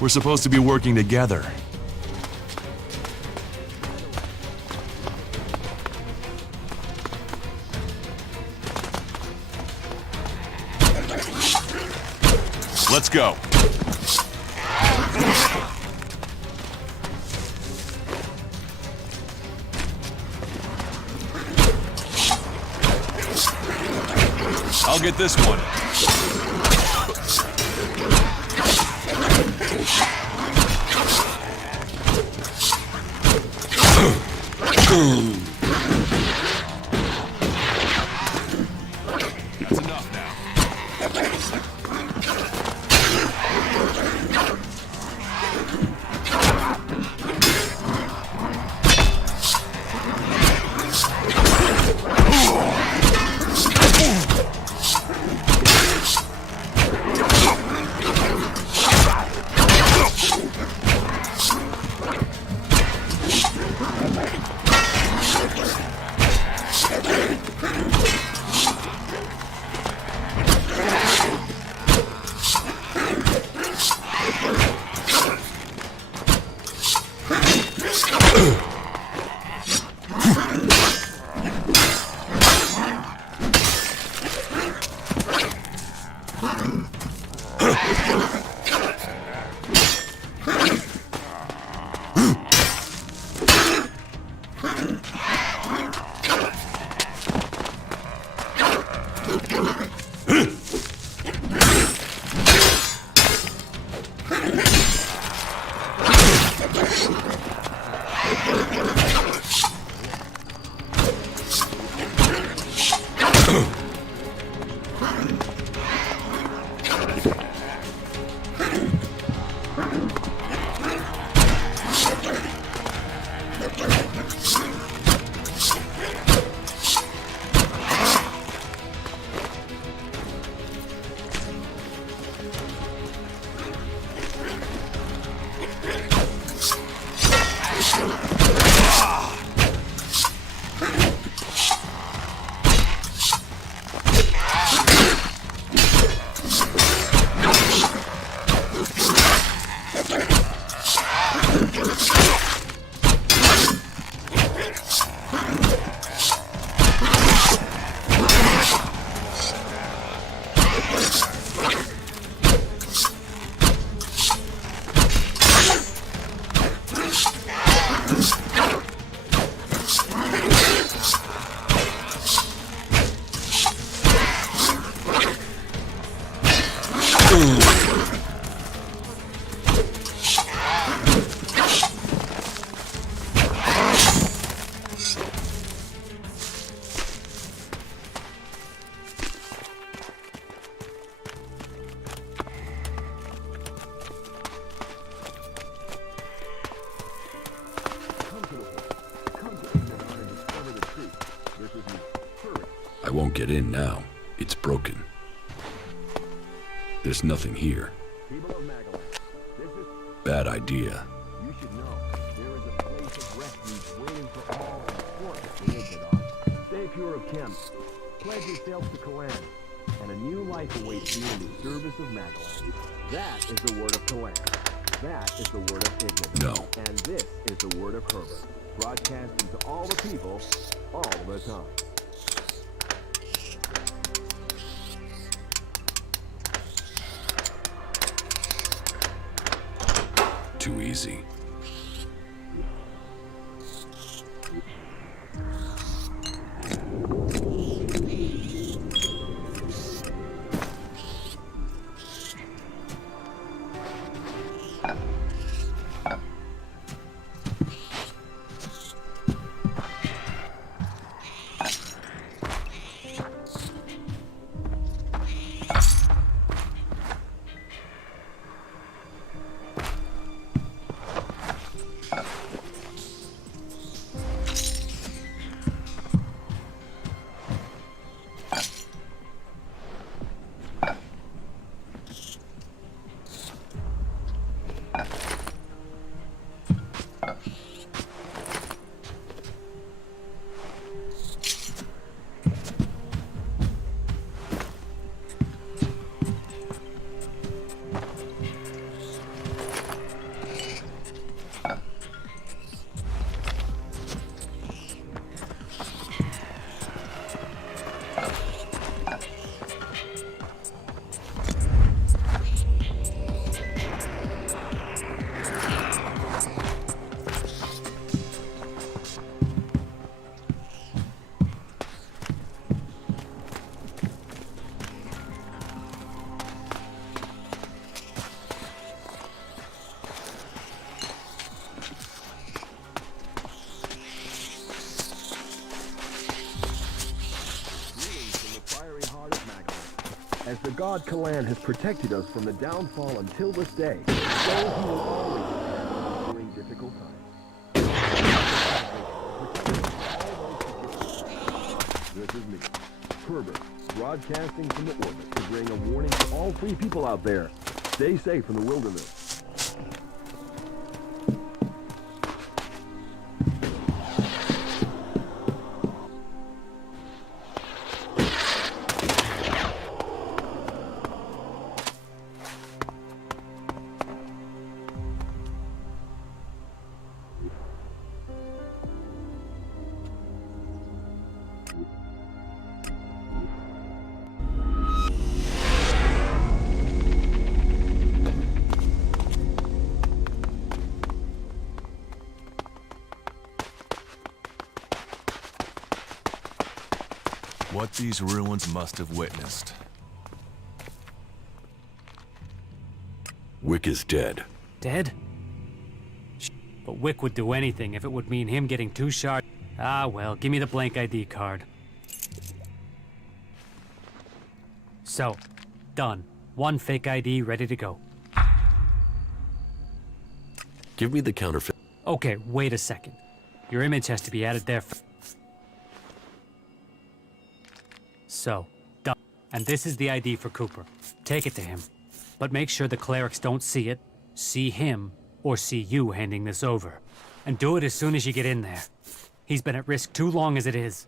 We're supposed to be working together. Let's go. I'll get this one. That's enough now. I won't get in now. It's broken. There's nothing here. Bad idea. You should know there is a place of refuge waiting for all important. Stay pure of Chem. Pledge yourself to Kalan, and a new life awaits you in the service of Magalan. That is the word of Kalan. That is the word of Ignace. No. And this is the word of Herbert, broadcasting to all the people, all the time. Too easy. As the god Kalan has protected us from the downfall until this day, so he will always protect us during difficult times. This is me, Herbert, broadcasting from the orbit to bring a warning to all free people out there. Stay safe in the wilderness. What these ruins must have witnessed. Wick is dead. Dead? But Wick would do anything if it would mean him getting 2 shards. Ah, well, give me the blank ID card. So, done. 1 fake ID ready to go. Give me the counterfeit. Okay, wait a second. Your image has to be added there. So, done. And this is the ID for Cooper. Take it to him. But make sure the clerics don't see it, see him, or see you handing this over. And do it as soon as you get in there. He's been at risk too long as it is.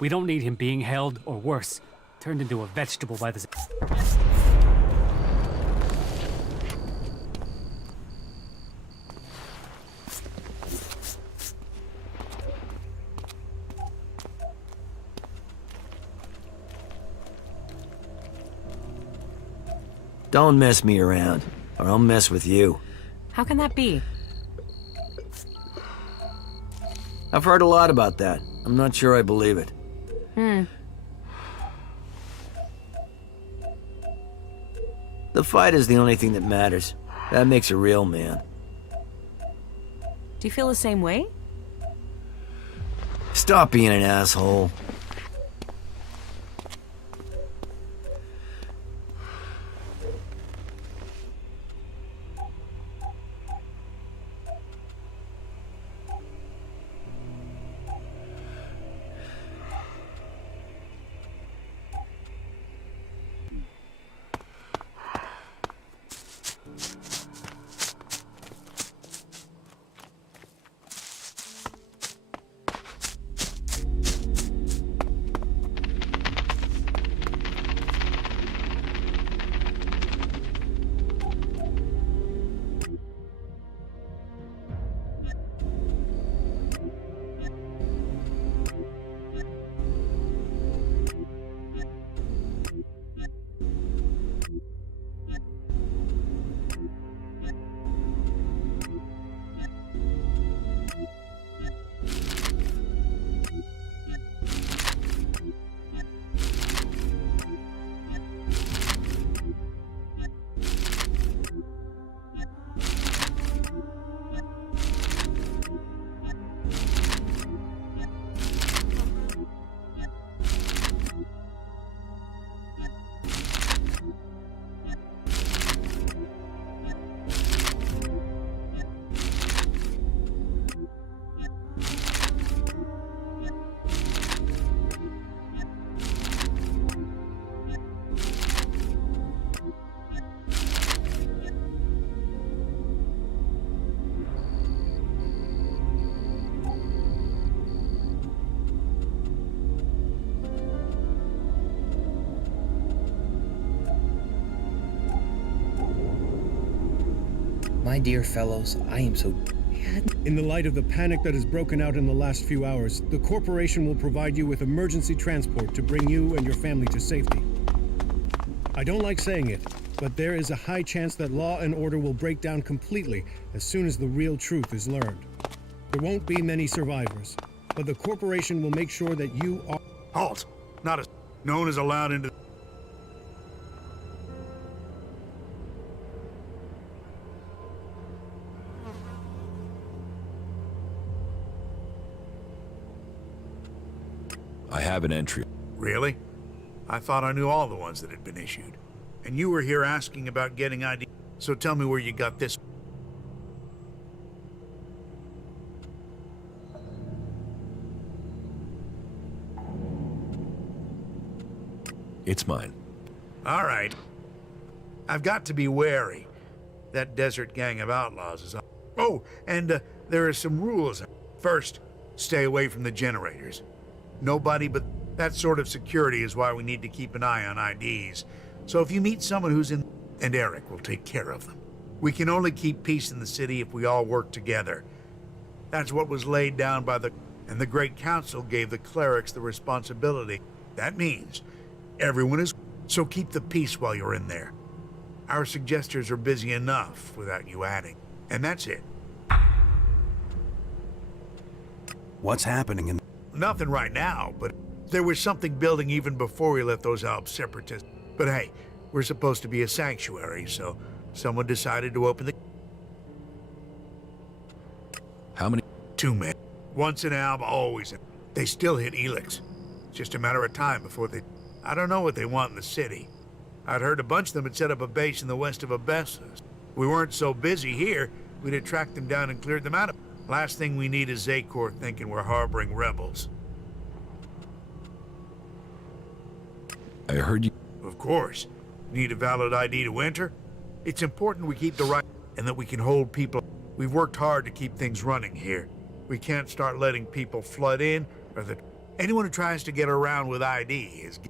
We don't need him being held, or worse, turned into a vegetable by the... Don't mess me around, or I'll mess with you. How can that be? I've heard a lot about that. I'm not sure I believe it. The fight is the only thing that matters. That makes a real man. Do you feel the same way? Stop being an asshole. My dear fellows, I am so... In the light of the panic that has broken out in the last few hours, the corporation will provide you with emergency transport to bring you and your family to safety. I don't like saying it, but there is a high chance that law and order will break down completely as soon as the real truth is learned. There won't be many survivors, but the corporation will make sure that you are... Halt! Not a... No one is allowed into... I have an entry. Really? I thought I knew all the ones that had been issued. And you were here asking about getting ID. So tell me where you got this. It's mine. All right. I've got to be wary. That desert gang of outlaws is... Oh, and there are some rules. First, stay away from the generators. Nobody but... That sort of security is why we need to keep an eye on IDs. So if you meet someone who's in... And Eric will take care of them. We can only keep peace in the city if we all work together. That's what was laid down by the... And the Great Council gave the clerics the responsibility. That means everyone is... So keep the peace while you're in there. Our suggesters are busy enough without you adding. And that's it. What's happening in... Nothing right now, but there was something building even before we let those Alp separatists... But hey, we're supposed to be a sanctuary, so someone decided to open the... How many? 2 men. Once in Alb, always in... They still hit Elex. It's just a matter of time before they... I don't know what they want in the city. I'd heard a bunch of them had set up a base in the west of Abessus. We weren't so busy here, we'd have tracked them down and cleared them out of... Last thing we need is Zakor thinking we're harboring rebels. I heard you... Of course. Need a valid ID to enter? It's important we keep the right... and that we can hold people... We've worked hard to keep things running here. We can't start letting people flood in, or that... Anyone who tries to get around with ID is...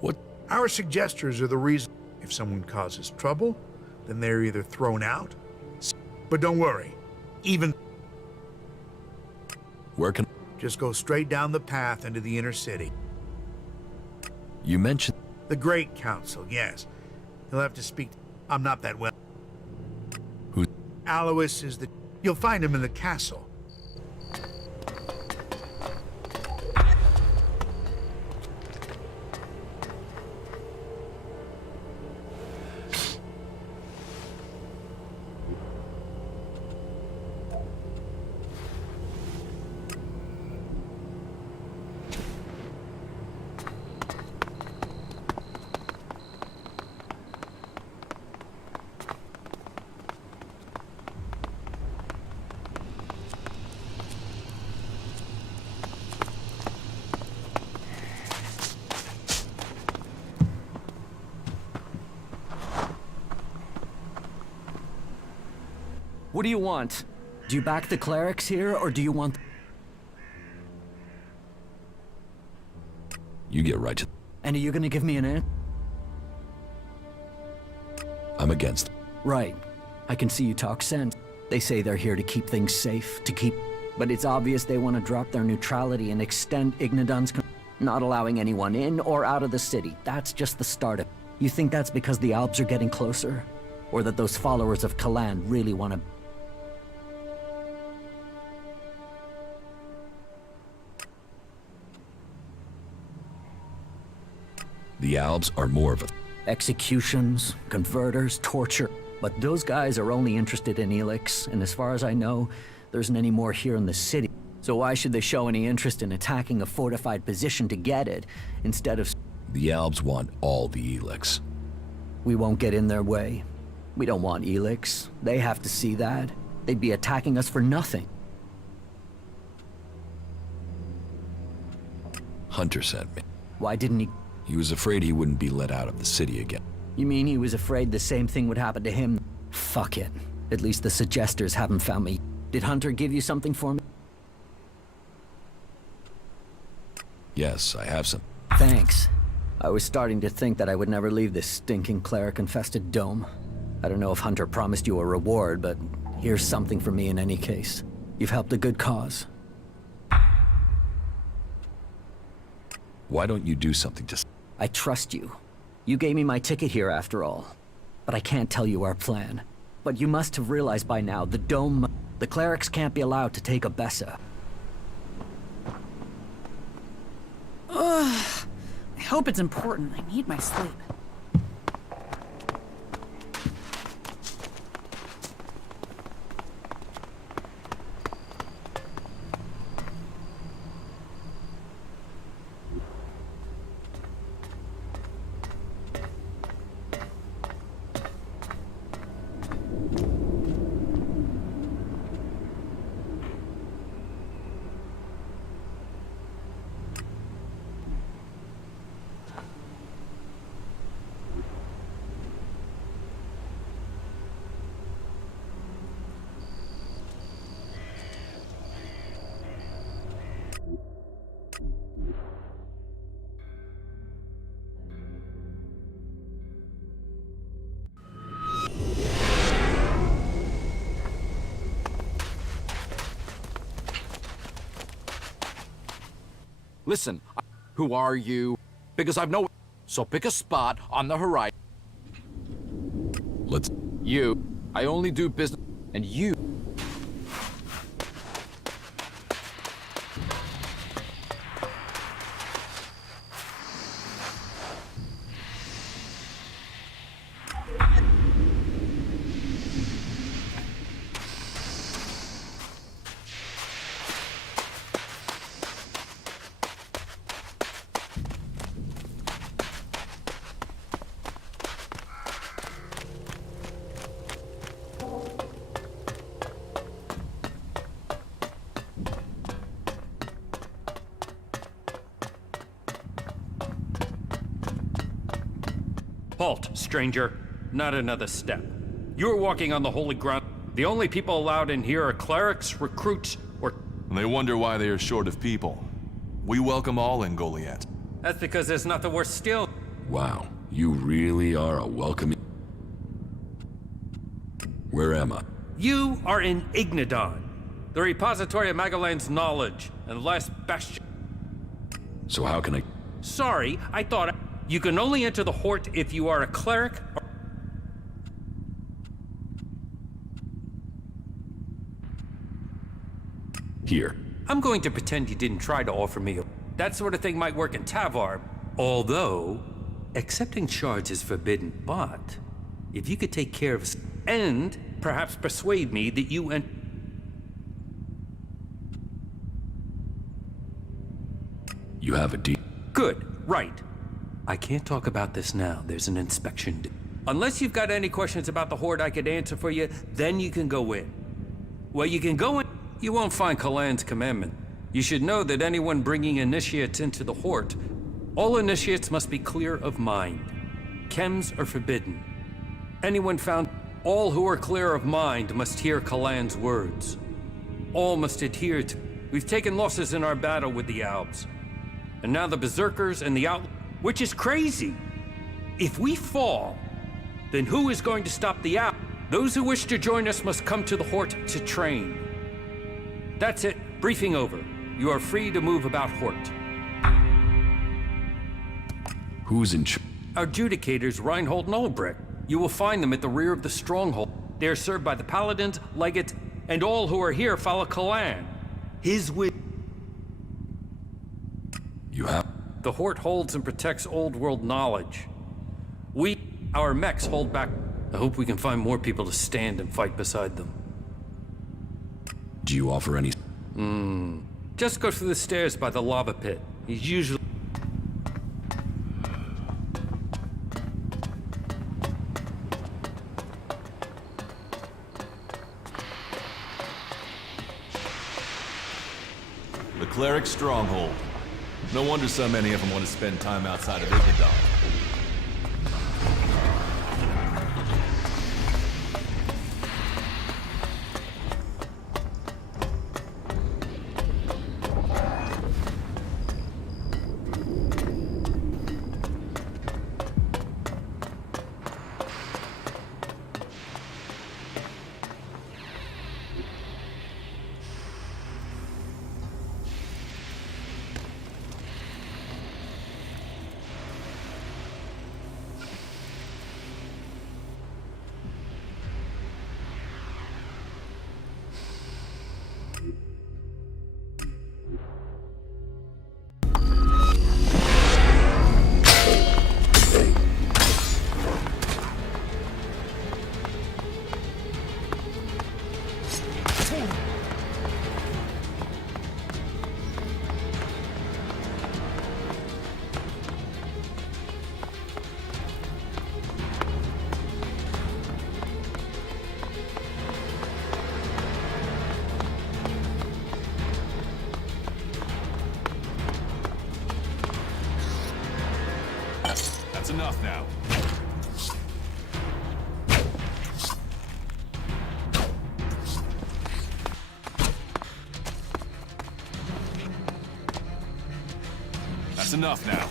What? Our suggesters are the reason. If someone causes trouble, then they're either thrown out... But don't worry. Even... Where can... Just go straight down the path into the inner city. You mentioned... The Great Council, yes. You'll have to speak... I'm not that well... Who? Alois is the... You'll find him in the castle. What do you want? Do you back the clerics here, or do you want... You get right to... And are you gonna give me an answer? I'm against... Right. I can see you talk sense. They say they're here to keep things safe, to keep... But it's obvious they want to drop their neutrality and extend Ignadon's... Not allowing anyone in or out of the city. That's just the start of... You think that's because the Alps are getting closer? Or that those followers of Kalan really want to... The Albs are more of a... Executions, converters, torture. But those guys are only interested in Elex, and as far as I know, there isn't any more here in the city. So why should they show any interest in attacking a fortified position to get it, instead of... The Albs want all the Elex. We won't get in their way. We don't want Elex. They have to see that. They'd be attacking us for nothing. Hunter sent me. Why didn't he... He was afraid he wouldn't be let out of the city again. You mean he was afraid the same thing would happen to him? Fuck it. At least the suggesters haven't found me. Did Hunter give you something for me? Yes, I have some. Thanks. I was starting to think that I would never leave this stinking cleric-infested dome. I don't know if Hunter promised you a reward, but here's something for me in any case. You've helped a good cause. Why don't you do something to... I trust you. You gave me my ticket here after all. But I can't tell you our plan. But you must have realized by now, the dome... The clerics can't be allowed to take Abessa. Ugh. I hope it's important. I need my sleep. Listen, who are you? Because I've no... So pick a spot on the horizon. Let's... You. I only do business... And you... Halt, stranger. Not another step. You're walking on the holy ground. The only people allowed in here are clerics, recruits, or... And they wonder why they are short of people. We welcome all in Goliath. That's because there's nothing worse still. Wow, you really are a welcoming... Where am I? You are in Ignadon, the repository of Magellan's knowledge, and the last bastion. So how can I... Sorry, I thought... You can only enter the Hort if you are a cleric or... Here. I'm going to pretend you didn't try to offer me a... That sort of thing might work in Tavar, although accepting charge is forbidden, but if you could take care of us and perhaps persuade me that you and... You have a deal. Good, right. I can't talk about this now. There's an inspection. Unless you've got any questions about the Horde I could answer for you, then you can go in. Well, you can go in. You won't find Kalan's commandment. You should know that anyone bringing initiates into the Horde, all initiates must be clear of mind. Chems are forbidden. Anyone found, all who are clear of mind must hear Kalan's words. All must adhere to... We've taken losses in our battle with the Albs. And now the Berserkers and the which is crazy. If we fall, then who is going to stop the Alps? Those who wish to join us must come to the Hort to train. That's it. Briefing over. You are free to move about Hort. Who's in charge? Our adjudicators, Reinhold and Ulbrich. You will find them at the rear of the stronghold. They are served by the Paladins, Legate, and all who are here follow Kalan. His will. You have... The Hort holds and protects old world knowledge. We, our mechs, hold back. I hope we can find more people to stand and fight beside them. Do you offer any... Just go through the stairs by the lava pit. He's usually... The cleric stronghold. No wonder so many of them want to spend time outside of Ignadon. That's enough now. That's enough now.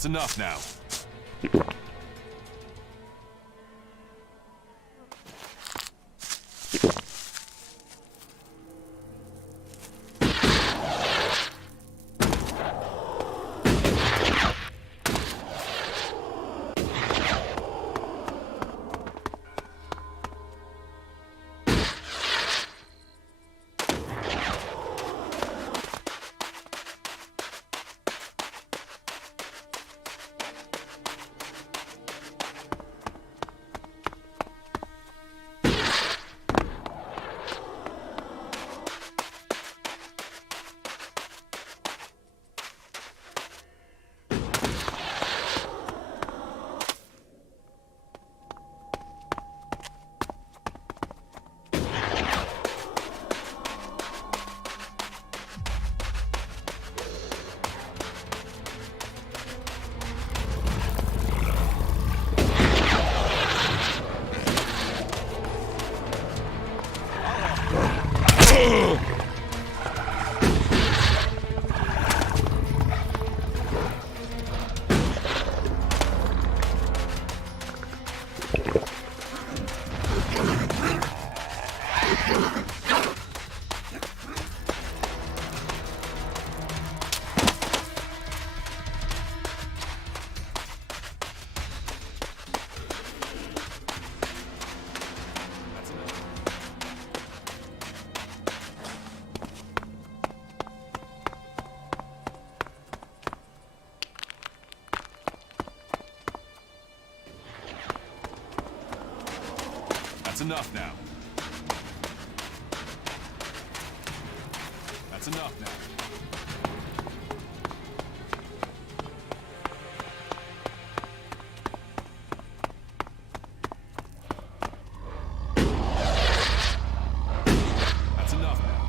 That's enough now. That's enough now. That's enough now. That's enough now.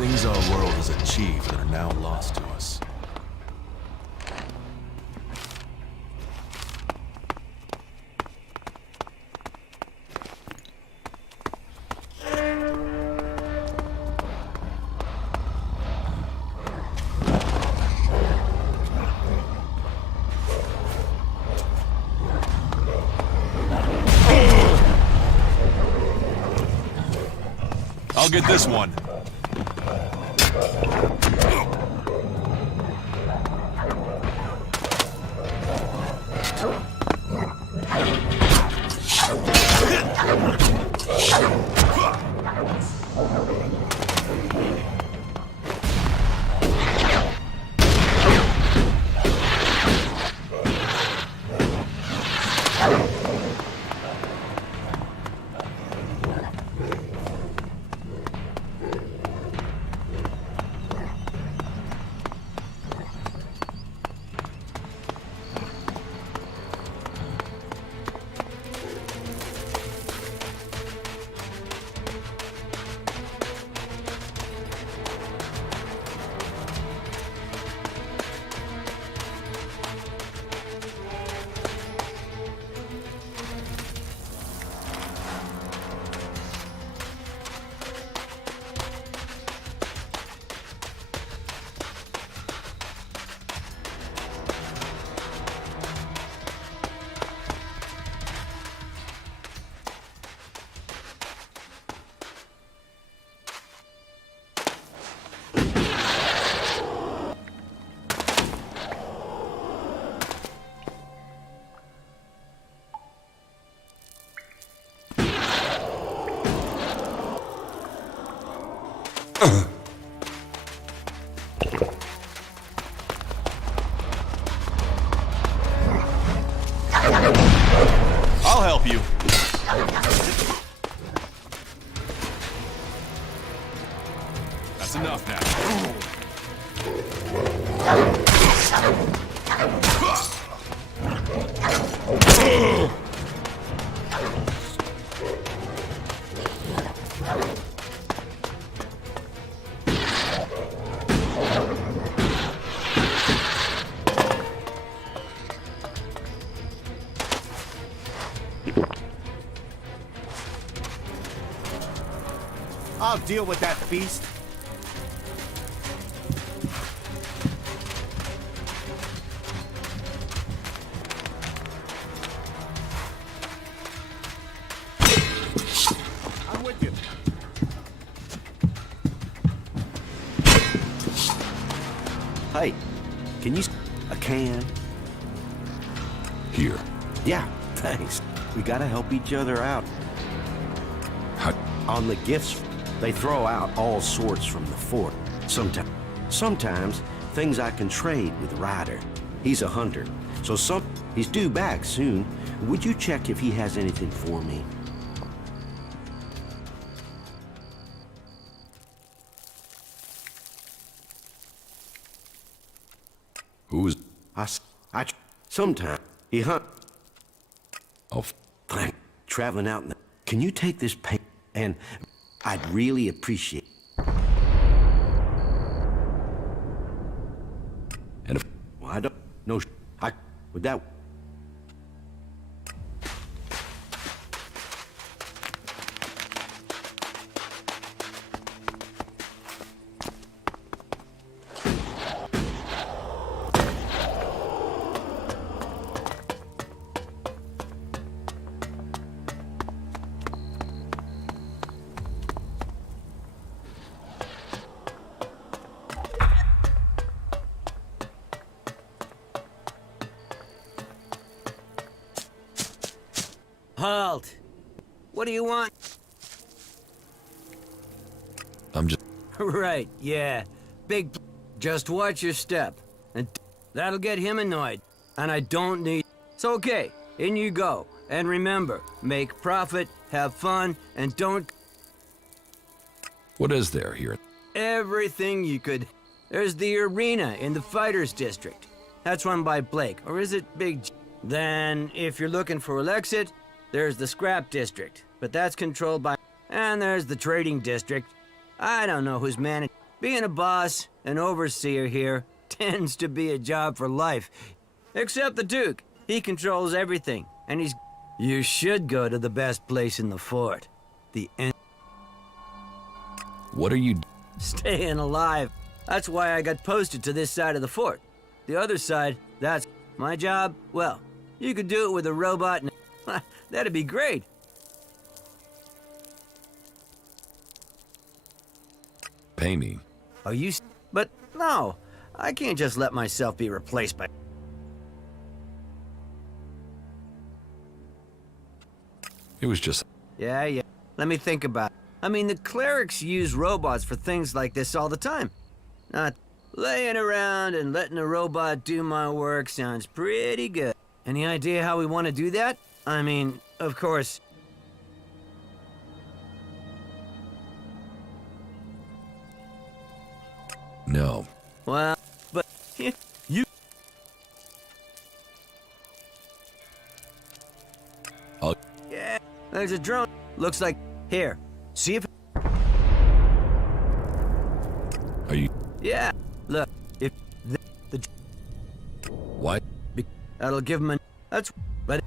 Things our world has achieved that are now lost to us. I'll get this one. I'll help you. That's enough now. I'll deal with that beast. I'm with you. Hey, can you... a can? Here. Yeah, thanks. We gotta help each other out. On the gifts, they throw out all sorts from the fort. Sometimes things I can trade with Ryder. He's a hunter, so he's due back soon. Would you check if he has anything for me? Who's... Sometimes he hunt. Oh, Thank. Traveling out in the... Can you take this paint? And I'd really appreciate... And if... Well, I don't know... Would that... Halt! What do you want? I'm just... Right, yeah. Big... Just watch your step. And that'll get him annoyed. And I don't need... It's okay. In you go. And remember, make profit, have fun, and don't... What is there here? Everything you could... There's the arena in the Fighters District. That's run by Blake. Or is it Big J? Then, if you're looking for Alexit, there's the Scrap District, but that's controlled by... And there's the Trading District. I don't know who's managing... Being a boss, an overseer here, tends to be a job for life. Except the Duke. He controls everything, and he's... You should go to the best place in the fort. The end... What are you... Staying alive. That's why I got posted to this side of the fort. The other side, that's... My job, well, you could do it with a robot and... That'd be great. Pay me. Oh, you... But no, I can't just let myself be replaced by... It was just... Yeah. Let me think about it. I mean, the clerics use robots for things like this all the time. Not laying around and letting a robot do my work sounds pretty good. Any idea how we want to do that? I mean, of course... No. Well, but... You... I'll... Yeah, there's a drone. Looks like... Here, see if... Are you... Yeah, look, if... The... What? That'll give him a... That's... But...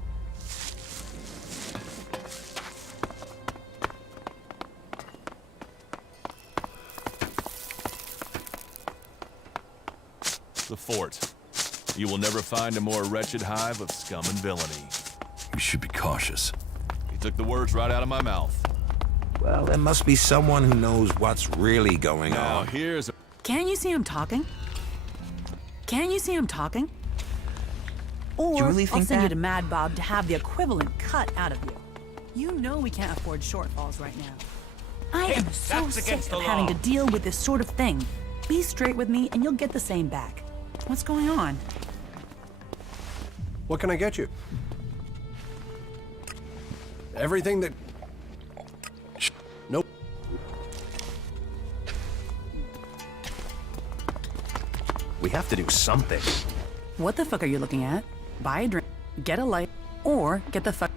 The fort. You will never find a more wretched hive of scum and villainy. We should be cautious. He took the words right out of my mouth. Well, there must be someone who knows what's really going Now, on. here's a... Can't you see him talking? Can't you see him talking? Or Do you really I'll think send you that? to Mad Bob to have the equivalent cut out of you. You know we can't afford shortfalls right now. I am so sick of having to deal with this sort of thing. Be straight with me and you'll get the same back. What's going on? What can I get you? Everything that... Nope. We have to do something. What the fuck are you looking at? Buy a drink, get a light, or get the fuck...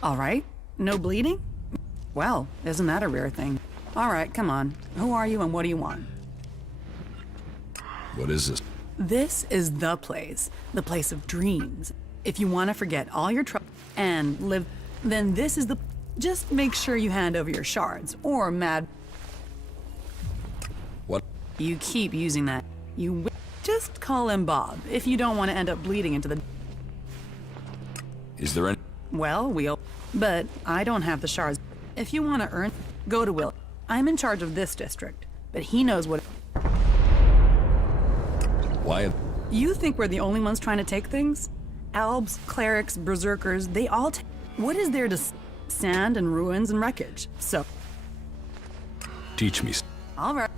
All right? No bleeding? Well, isn't that a rare thing? All right, come on. Who are you and what do you want? What is this? This is the place of dreams. If you want to forget all your trouble and live, then this is the... Just make sure you hand over your shards, or mad... What? You keep using that. Just call him Bob, if you don't want to end up bleeding into the... Is there any... Well, we'll... But I don't have the shards. If you want to earn, go to Will. I'm in charge of this district, but he knows what... Why? You think we're the only ones trying to take things? Albs, clerics, berserkers, they all take... What is there to... Sand and ruins and wreckage. So... Teach me. All right.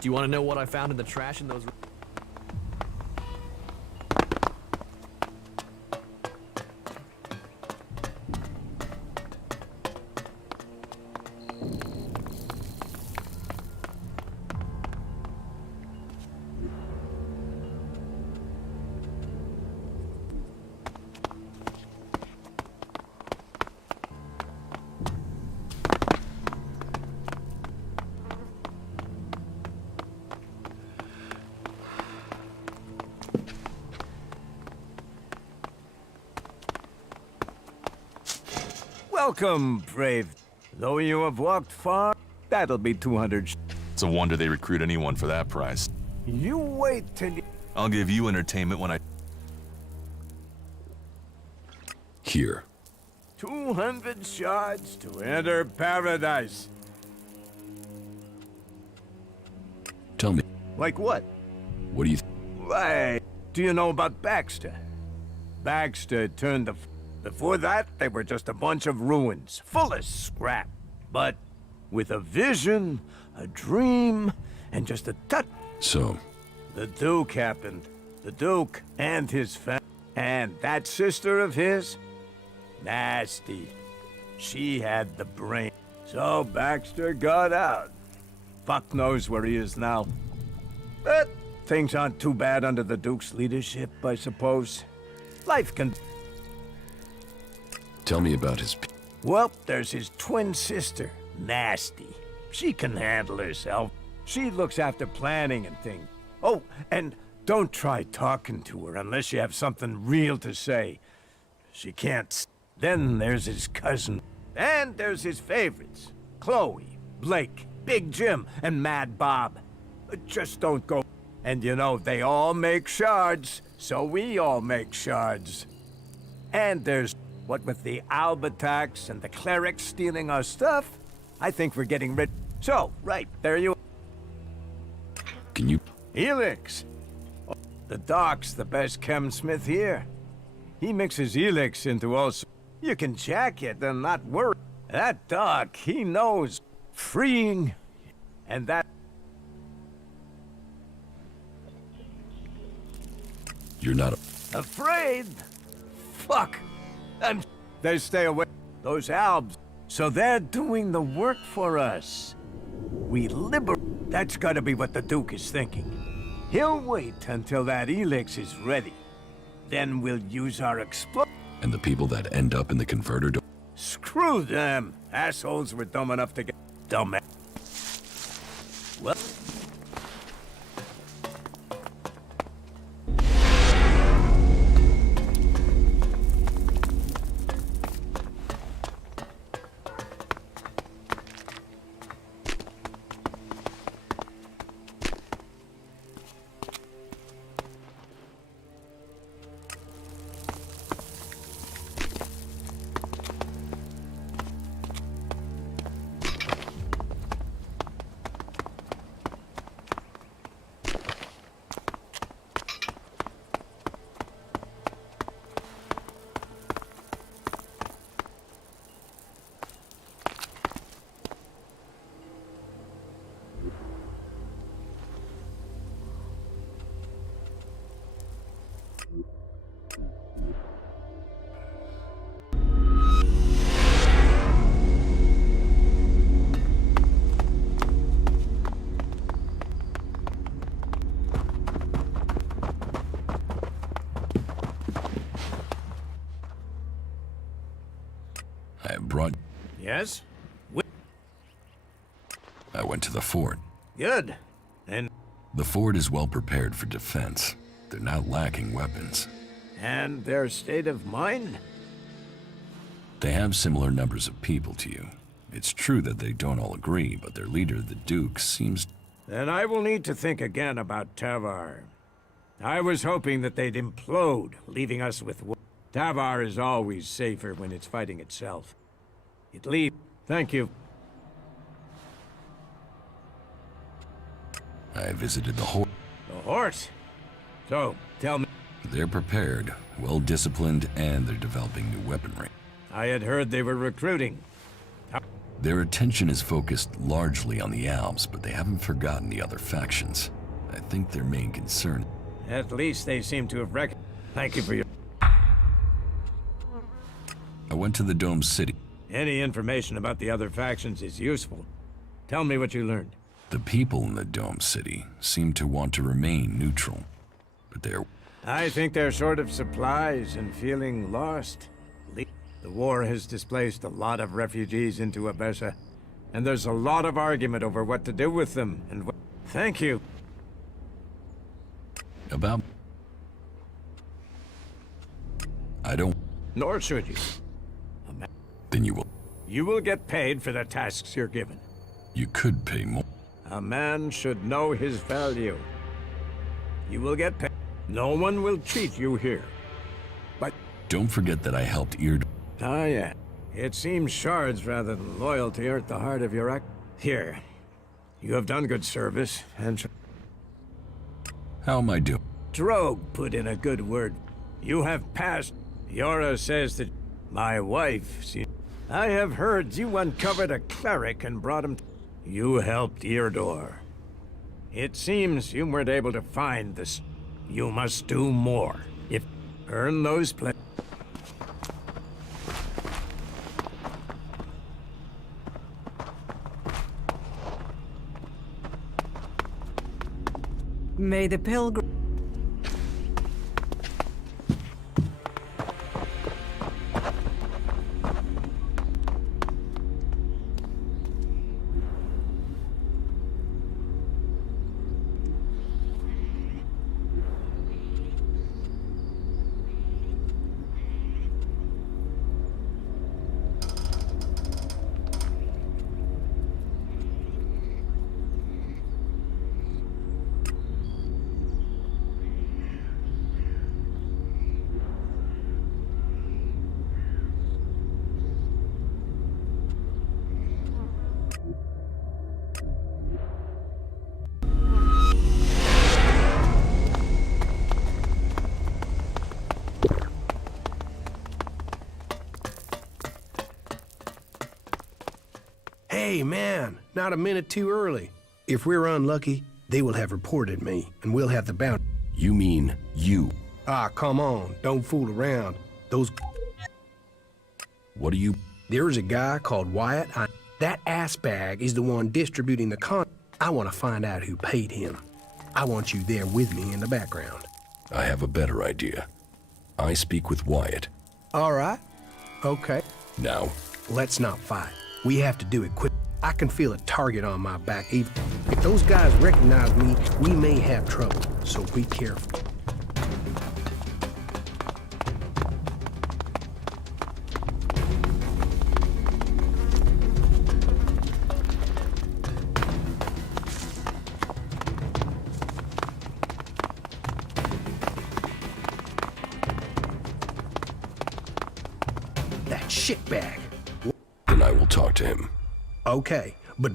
Do you want to know what I found in the trash in those... Welcome, brave. Though you have walked far, that'll be 200. It's a wonder they recruit anyone for that price. You wait till you... I'll give you entertainment when I... Here. 200 shards to enter paradise. Tell me. Like what? What do you... Why, do you know about Baxter? Baxter turned the... Before that, they were just a bunch of ruins, full of scrap. But with a vision, a dream, and just a touch. So? The Duke happened. The Duke and his family. And that sister of his? Nasty. She had the brain. So Baxter got out. Fuck knows where he is now. But things aren't too bad under the Duke's leadership, I suppose. Life can... Tell me about his... Well, there's his twin sister, Nasty. She can handle herself. She looks after planning and things. Oh, and don't try talking to her unless you have something real to say. She can't... Then there's his cousin. And there's his favorites. Chloe, Blake, Big Jim, and Mad Bob. Just don't go... And you know, they all make shards, so we all make shards. And there's... What with the Alb attacks and the clerics stealing our stuff, I think we're getting rid. So, right, there you Can you... Elex. The Doc's the best chemsmith here. He mixes Elex into all You can jack it and not worry. That Doc, he knows. Freeing. And that... You're not Afraid? Fuck. And they stay away. Those Albs. So they're doing the work for us. We liberate. That's gotta be what the Duke is thinking. He'll wait until that Elex is ready. Then we'll use our And the people that end up in the converter do... Screw them. Assholes were dumb enough to get... Dumb... Well... I brought... Yes? I went to the fort. Good. And... The fort is well prepared for defense. They're not lacking weapons. And their state of mind? They have similar numbers of people to you. It's true that they don't all agree, but their leader, the Duke, seems... Then I will need to think again about Tavar. I was hoping that they'd implode, leaving us with... Tavar is always safer when it's fighting itself. It leave. Thank you. I visited the horse. The horse? So, tell me... They're prepared, well-disciplined, and they're developing new weaponry. I had heard they were recruiting. Their attention is focused largely on the Alps, but they haven't forgotten the other factions. I think their main concern... At least they seem to have Thank you for your... I went to the Dome City. Any information about the other factions is useful. Tell me what you learned. The people in the Dome City seem to want to remain neutral, but they're... I think they're short of supplies and feeling lost. The war has displaced a lot of refugees into Abessa, and there's a lot of argument over what to do with them, and Thank you. About... I don't... Nor should you. Then you will... You will get paid for the tasks you're given. You could pay more. A man should know his value. You will get paid. No one will cheat you here. But... Don't forget that I helped Eard... Ah, yeah. It seems shards rather than loyalty are at the heart of your act. Here. You have done good service, and... How am I doing? Drogue put in a good word. You have passed... Yora says that... My wife, I have heard you uncovered a cleric and brought him... You helped Eardor. It seems you weren't able to find this. You must do more. If... Earn those May the pilgrim... Hey, man, not a minute too early. If we're unlucky, they will have reported me, and we'll have the bounty. You mean you? Ah, come on, don't fool around. Those... What are you... There's a guy called Wyatt. That ass bag is the one distributing the con... I want to find out who paid him. I want you there with me in the background. I have a better idea. I speak with Wyatt. All right. Okay. Now? Let's not fight. We have to do it quick. I can feel a target on my back. If those guys recognize me, we may have trouble, so be careful. That shitbag. Then I will talk to him. Okay, but...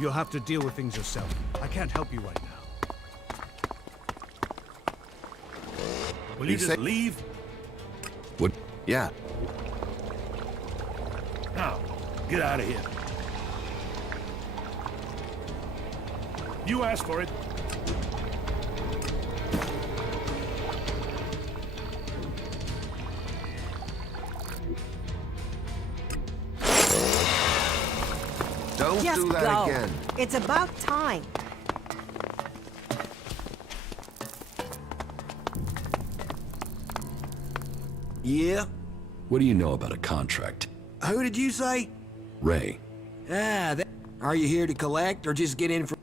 You'll have to deal with things yourself. I can't help you right now. Will you just leave? What? Yeah. Now, get out of here. You asked for it. Don't Just do that go. again. It's about time. Yeah? What do you know about a contract? Who did you say? Ray. Are you here to collect or just get in for...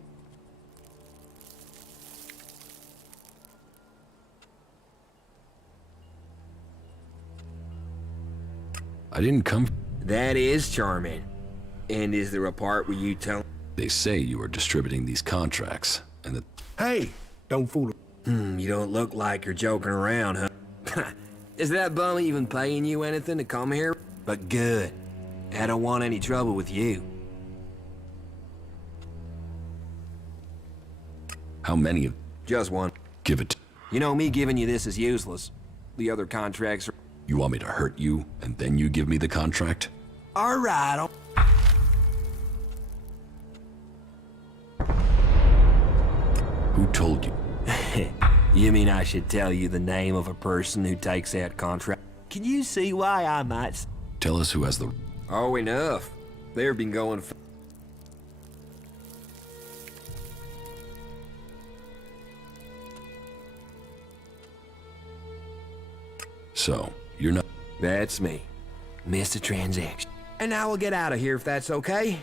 I didn't come... That is charming. And is there a part where you tell... They say you are distributing these contracts, and that... Hey, don't fool... You don't look like you're joking around, huh? Is that bum even paying you anything to come here? But good. I don't want any trouble with you. How many of... Just one. Give it... You know, me giving you this is useless. The other contracts are... You want me to hurt you, and then you give me the contract? All right. Who told you? You mean I should tell you the name of a person who takes that contract? Can you see why I might... Tell us who has the... Oh, enough. They've been going... So, you're not... That's me. Missed a transaction. And now we'll get out of here if that's okay.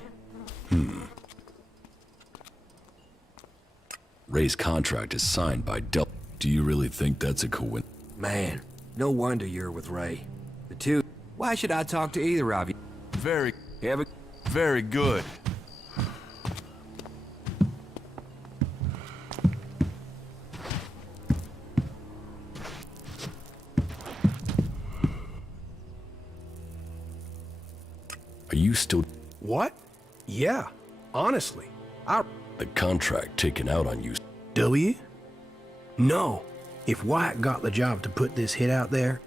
Ray's contract is signed by Del... Do you really think that's a coincidence? Man, no wonder you're with Ray. The two... Why should I talk to either of you? Very good. Are you still... What? Yeah, honestly. The contract taken out on you... W? No. If Wyatt got the job to put this hit out there,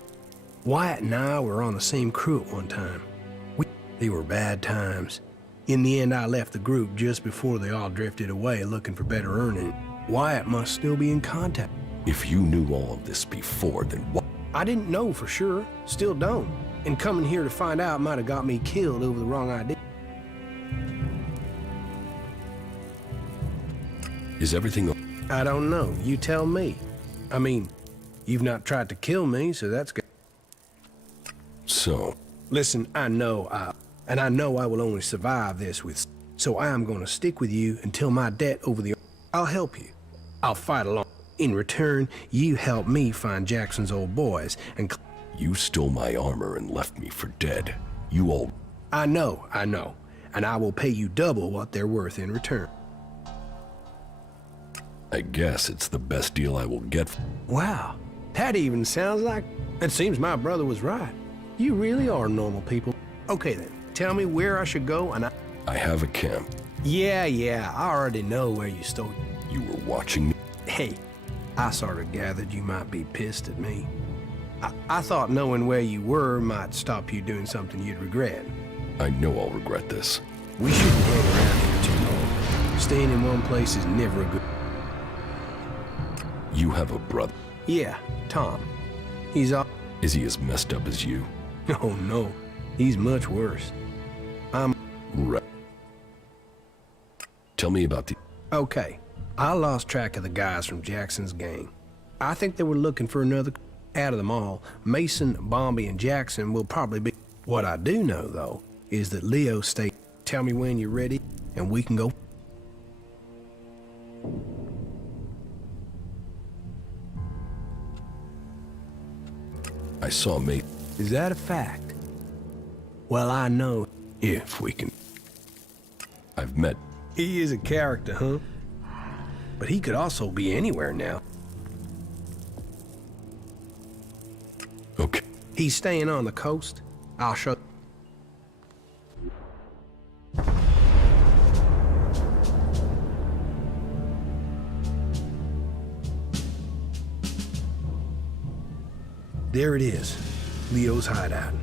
Wyatt and I were on the same crew at one time. They were bad times. In the end, I left the group just before they all drifted away looking for better earning. Wyatt must still be in contact. If you knew all of this before, then what? I didn't know for sure. Still don't. And coming here to find out might have got me killed over the wrong idea. Is everything... I don't know. You tell me. I mean, you've not tried to kill me, so that's good. So... Listen, I know I will only survive this with... So I am going to stick with you until my debt over the... I'll help you. I'll fight along. In return, you help me find Jackson's old boys and... You stole my armor and left me for dead. You all... I know. And I will pay you double what they're worth in return. I guess it's the best deal I will get. Wow, that even sounds like... It seems my brother was right. You really are normal people. Okay then, tell me where I should go and I have a camp. Yeah, I already know where you stole... You were watching me? Hey, I sort of gathered you might be pissed at me. I thought knowing where you were might stop you doing something you'd regret. I know I'll regret this. We shouldn't hang around here too long. Staying in one place is never a good... You have a brother? Yeah, Tom. He's all... Is he as messed up as you? Oh no, he's much worse. Right. Tell me about the... Okay, I lost track of the guys from Jackson's gang. I think they were looking for another... Out of them all, Mason, Bombi, and Jackson will probably be... What I do know, though, is that Leo stayed... Tell me when you're ready, and we can go... I saw me. Is that a fact? Well, I know if we can... I've met... He is a character, huh? But he could also be anywhere now. Okay. He's staying on the coast. I'll show... There it is, Leo's hideout.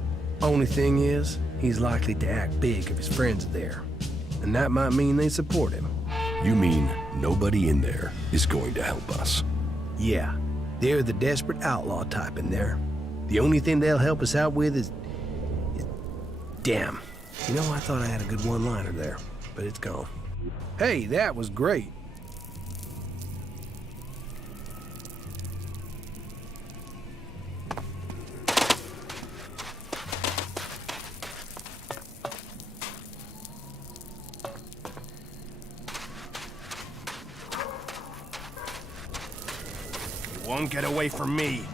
Only thing is, he's likely to act big if his friends are there. And that might mean they support him. You mean nobody in there is going to help us? Yeah, they're the desperate outlaw type in there. The only thing they'll help us out with is... Damn. You know, I thought I had a good one-liner there, but it's gone. Hey, that was great. Won't get away from me.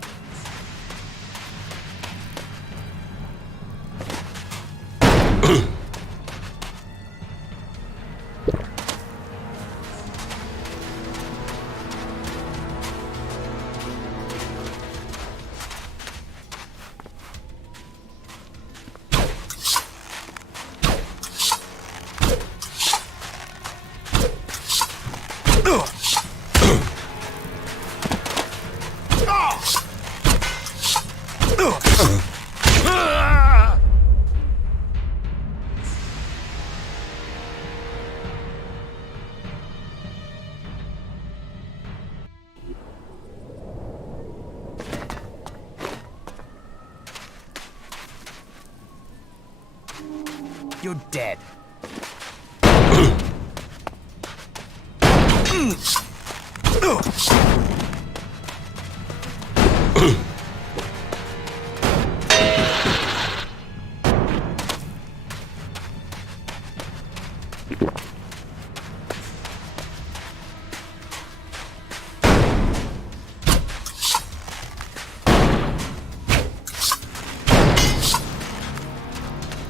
You're dead.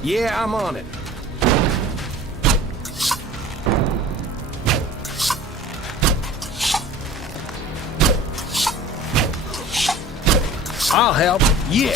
Yeah, I'm on it. I'll help. Yeah.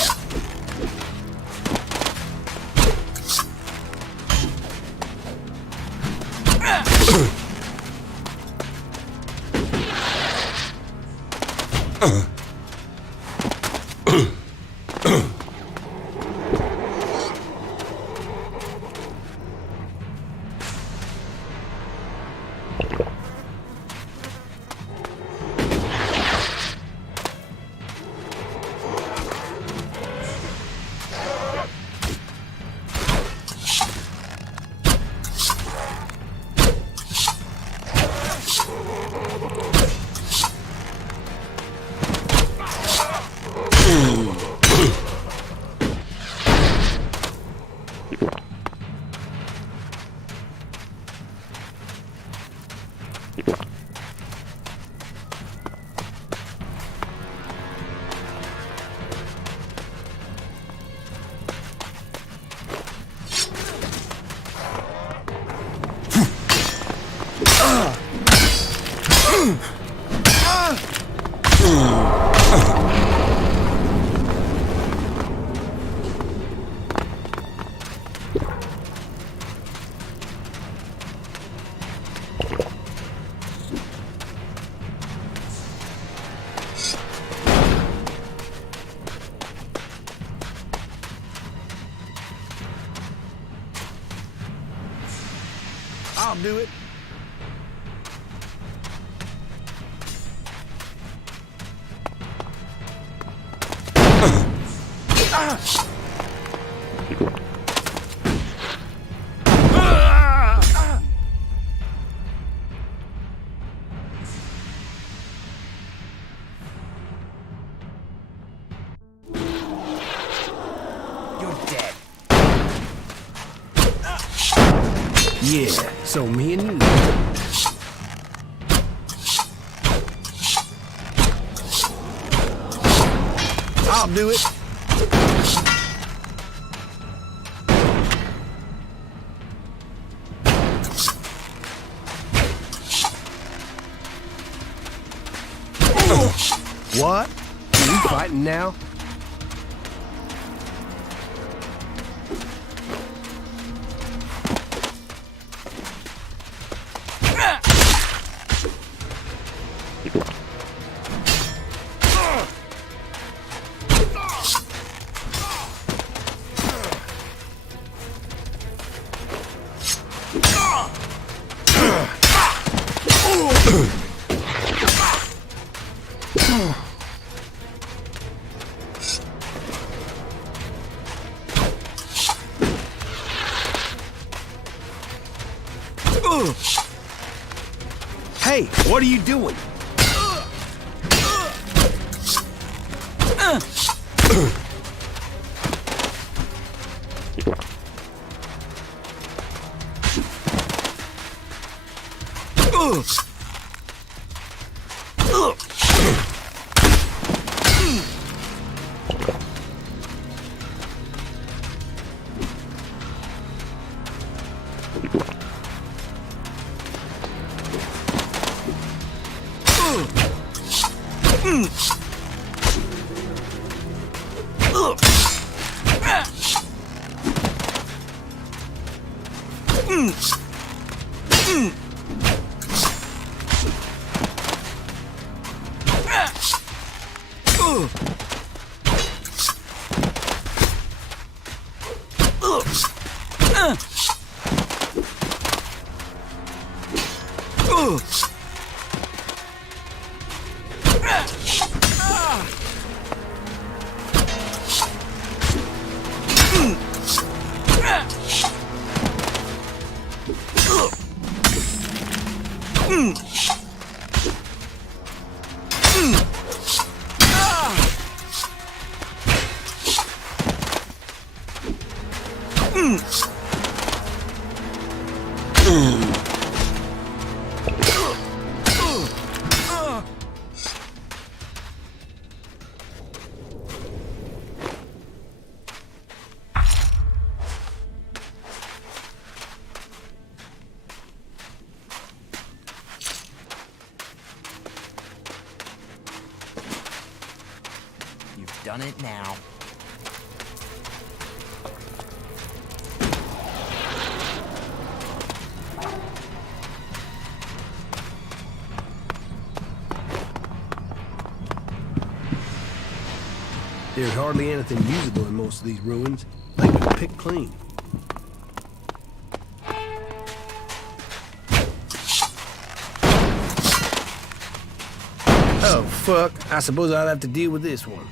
I'll do it. You're dead. Yeah, so me and you. I'll do it. What? Are you fighting now? Hey, what are you doing? You've done it now. There's hardly anything usable in most of these ruins. They've been picked clean. Oh, fuck. I suppose I'll have to deal with this one.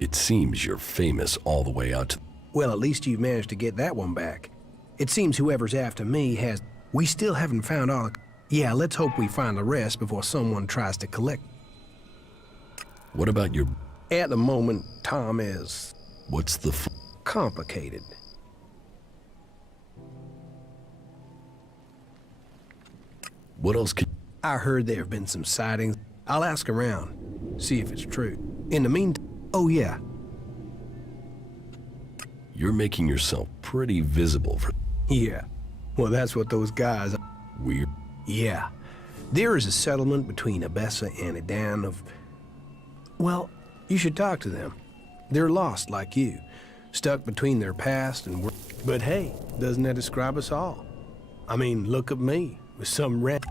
It seems you're famous all the way out to... Well, at least you've managed to get that one back. It seems whoever's after me has... We still haven't found all the... Yeah, let's hope we find the rest before someone tries to collect. What about your... At the moment, Tom is... What's the... complicated. What else could... I heard there have been some sightings. I'll ask around, see if it's true. In the meantime... Oh, yeah. You're making yourself pretty visible for... Yeah. Well, that's what those guys... Weird. Yeah. There is a settlement between Abessa and Edan of... Well, you should talk to them. They're lost like you. Stuck between their past and... But hey, doesn't that describe us all? I mean, look at me, with some red...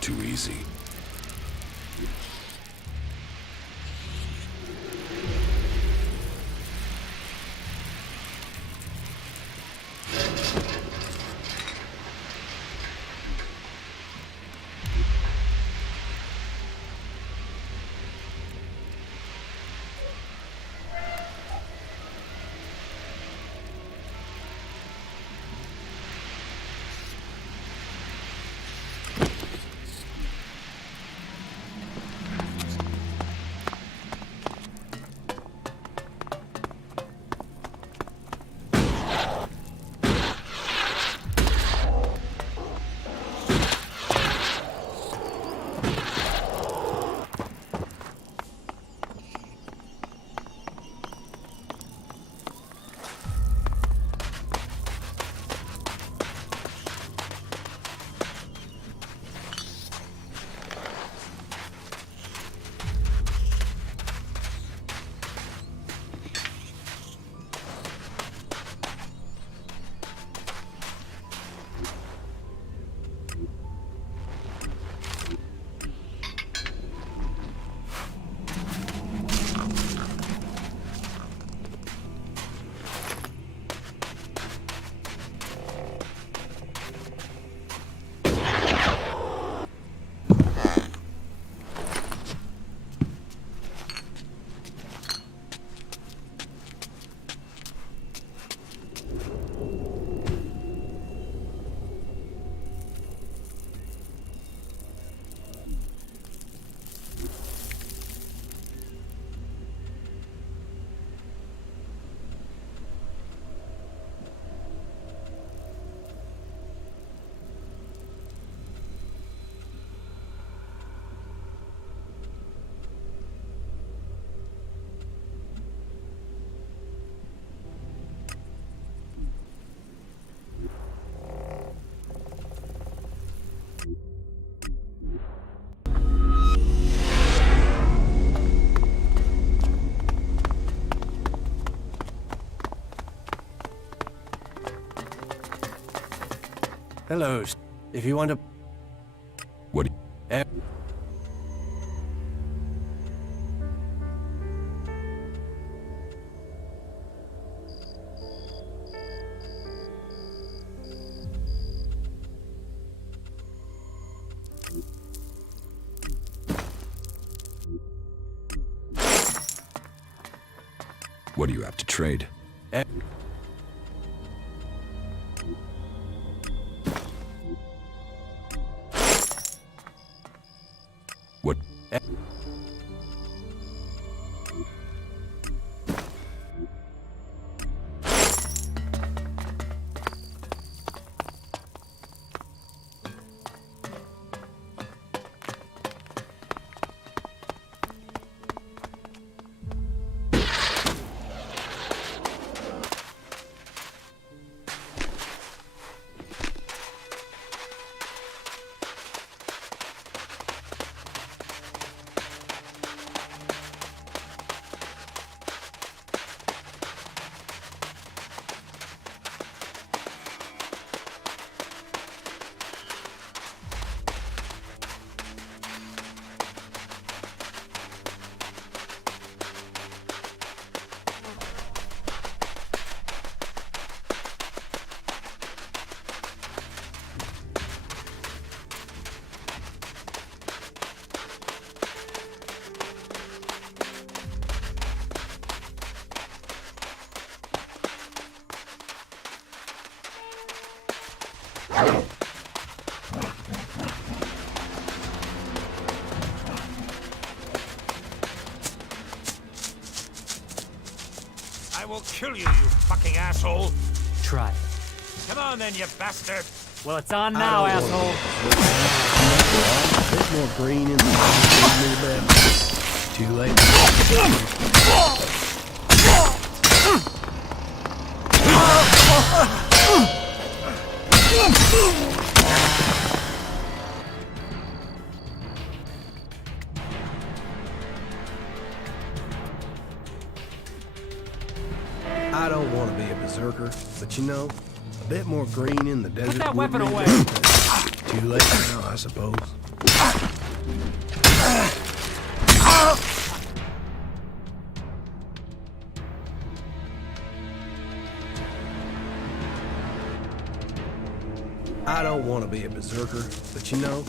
Too easy. Hello. If you want to... What? What do you have to trade? What? I will kill you, you fucking asshole. Try it. Come on then, you bastard. Well, it's on now, asshole. A bit more green in the bed. Too late. I don't want to be a berserker, but you know, a bit more green in the desert. Put that would weapon be away. better. Too late now, I suppose. I don't want to be a berserker, but you know,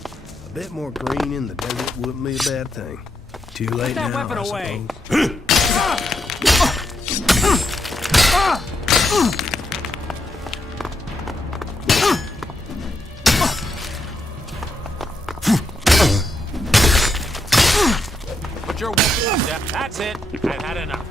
a bit more green in the desert wouldn't be a bad thing. Too late Put that now, weapon I away. Put your weapon down. That's it. I've had enough.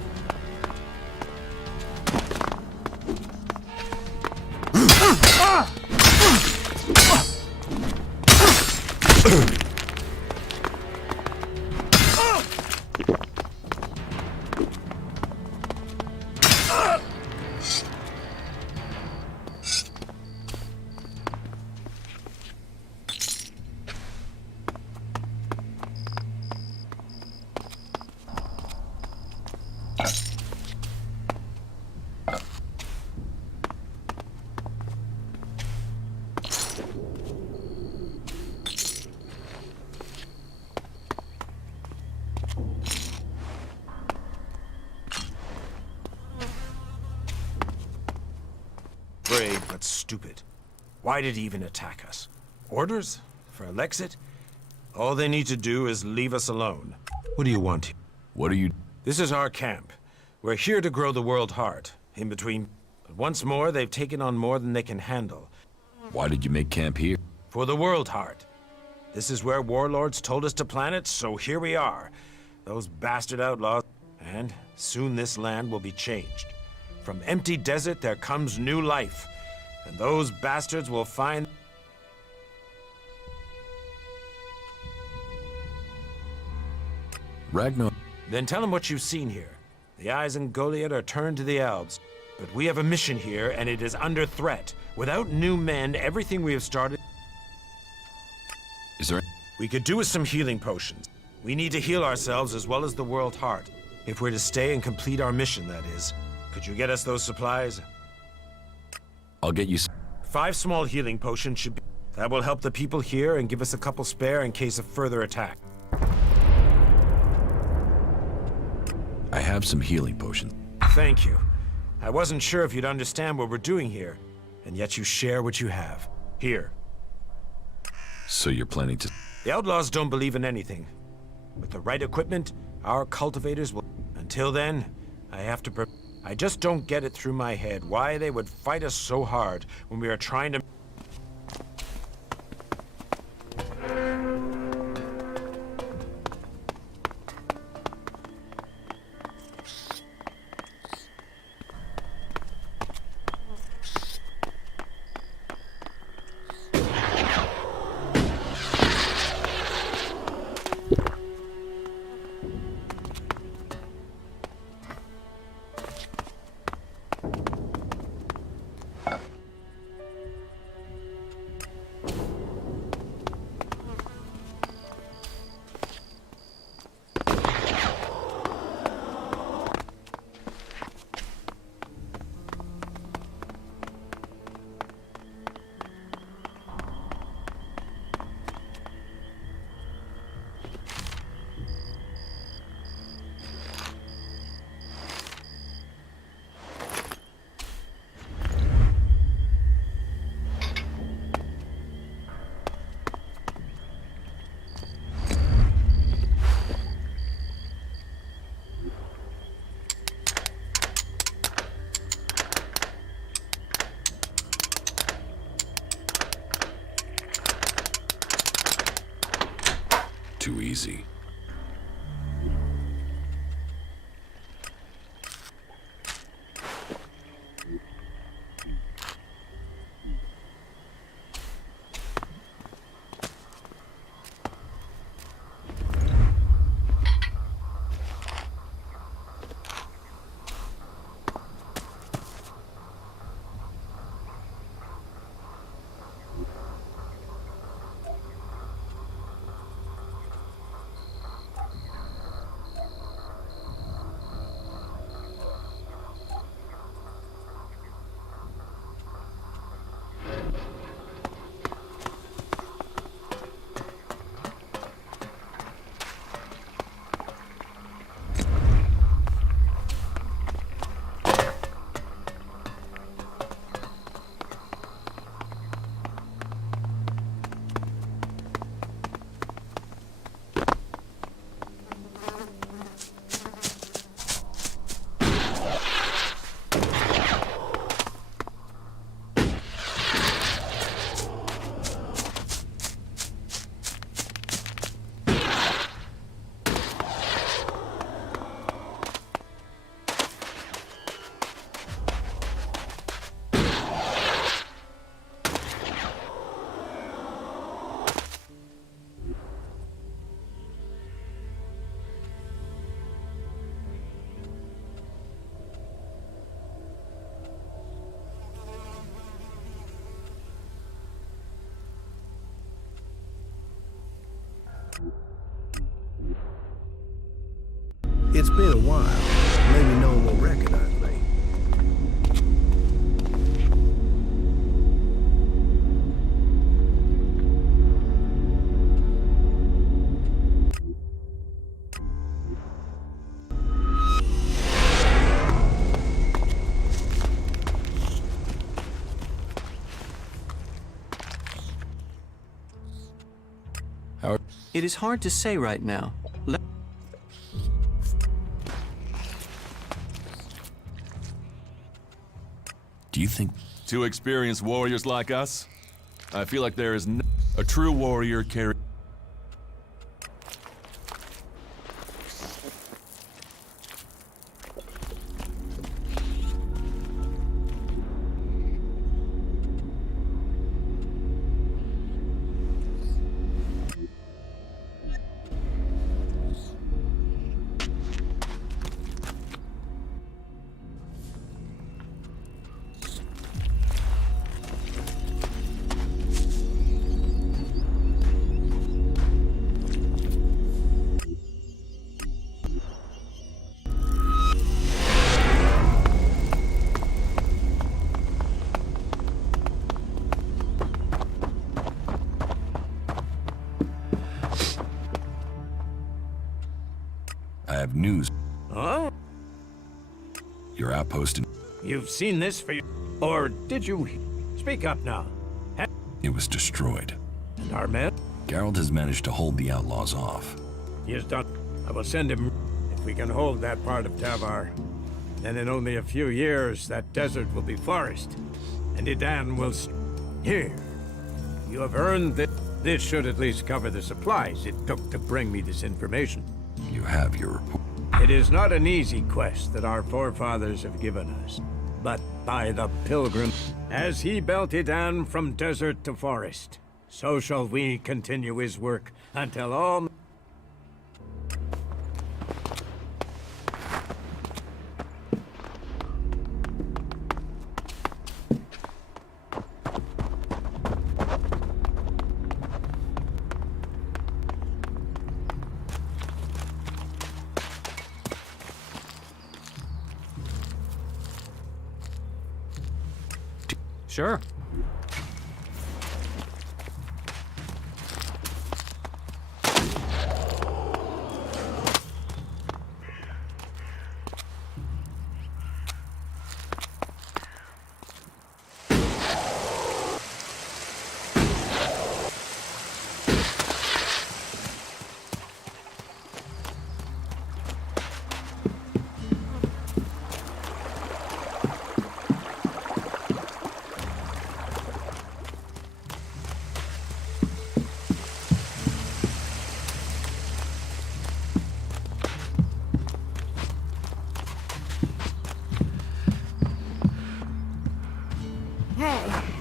Brave, but stupid. Why did he even attack us? Orders? For Alexit? All they need to do is leave us alone. What do you want? What are you... This is our camp. We're here to grow the world heart. In between... But once more, they've taken on more than they can handle. Why did you make camp here? For the world heart. This is where warlords told us to plant it, so here we are. Those bastard outlaws. And soon this land will be changed. From empty desert, there comes new life. And those bastards will find... Ragnar... Then tell them what you've seen here. The eyes in Goliath are turned to the Alps. But we have a mission here, and it is under threat. Without new men, everything we have started... Is there... We could do with some healing potions. We need to heal ourselves as well as the world heart. If we're to stay and complete our mission, that is. Could you get us those supplies? I'll get you... 5 small healing potions should be... That will help the people here and give us a couple spare in case of further attack. I have some healing potions. Thank you. I wasn't sure if you'd understand what we're doing here, and yet you share what you have. Here. So you're planning to... The outlaws don't believe in anything. With the right equipment, our cultivators will... Until then, I have to... I just don't get it through my head why they would fight us so hard when we are trying to... Too easy. It's been a while. Maybe no one will recognize me. It is hard to say right now. Do you think... Two experienced warriors like us? I feel like there is no... A true warrior carry... have news. Huh? Your outpost in... You've seen this for you? Or did you? Speak up now. It was destroyed. And our men? Geralt has managed to hold the outlaws off. He has done. I will send him. If we can hold that part of Tavar, then in only a few years that desert will be forest. And Idan will... Here. You have earned this. This should at least cover the supplies it took to bring me this information. You have your report. It is not an easy quest that our forefathers have given us, but by the pilgrim, as he belted Idan from desert to forest, so shall we continue his work until all... Sure.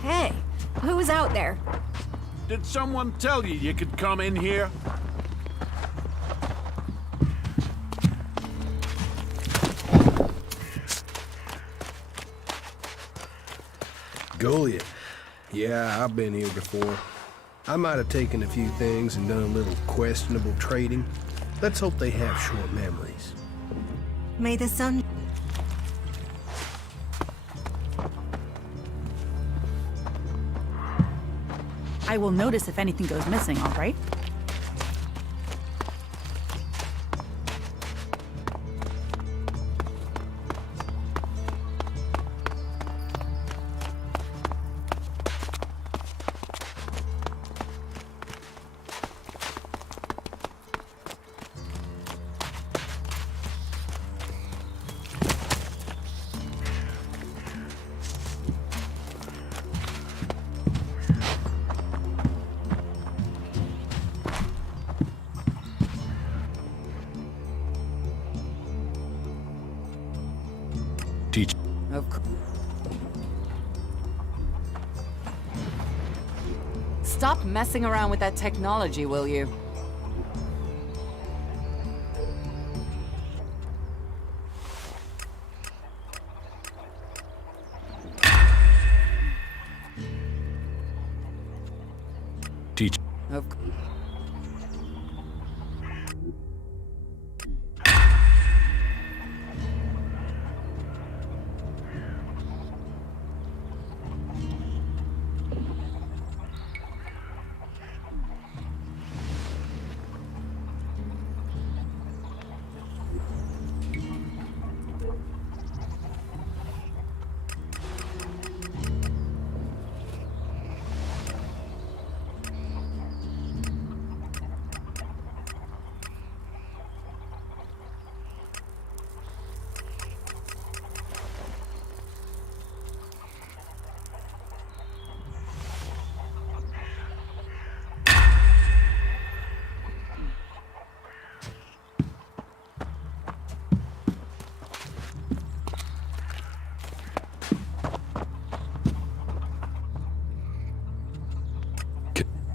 Hey, who's out there? Did someone tell you you could come in here? Goliath. Yeah, I've been here before. I might have taken a few things and done a little questionable trading. Let's hope they have short memories. May the sun... I will notice if anything goes missing, all right? Teach. Of course. Stop messing around with that technology, will you? Teach. Of course.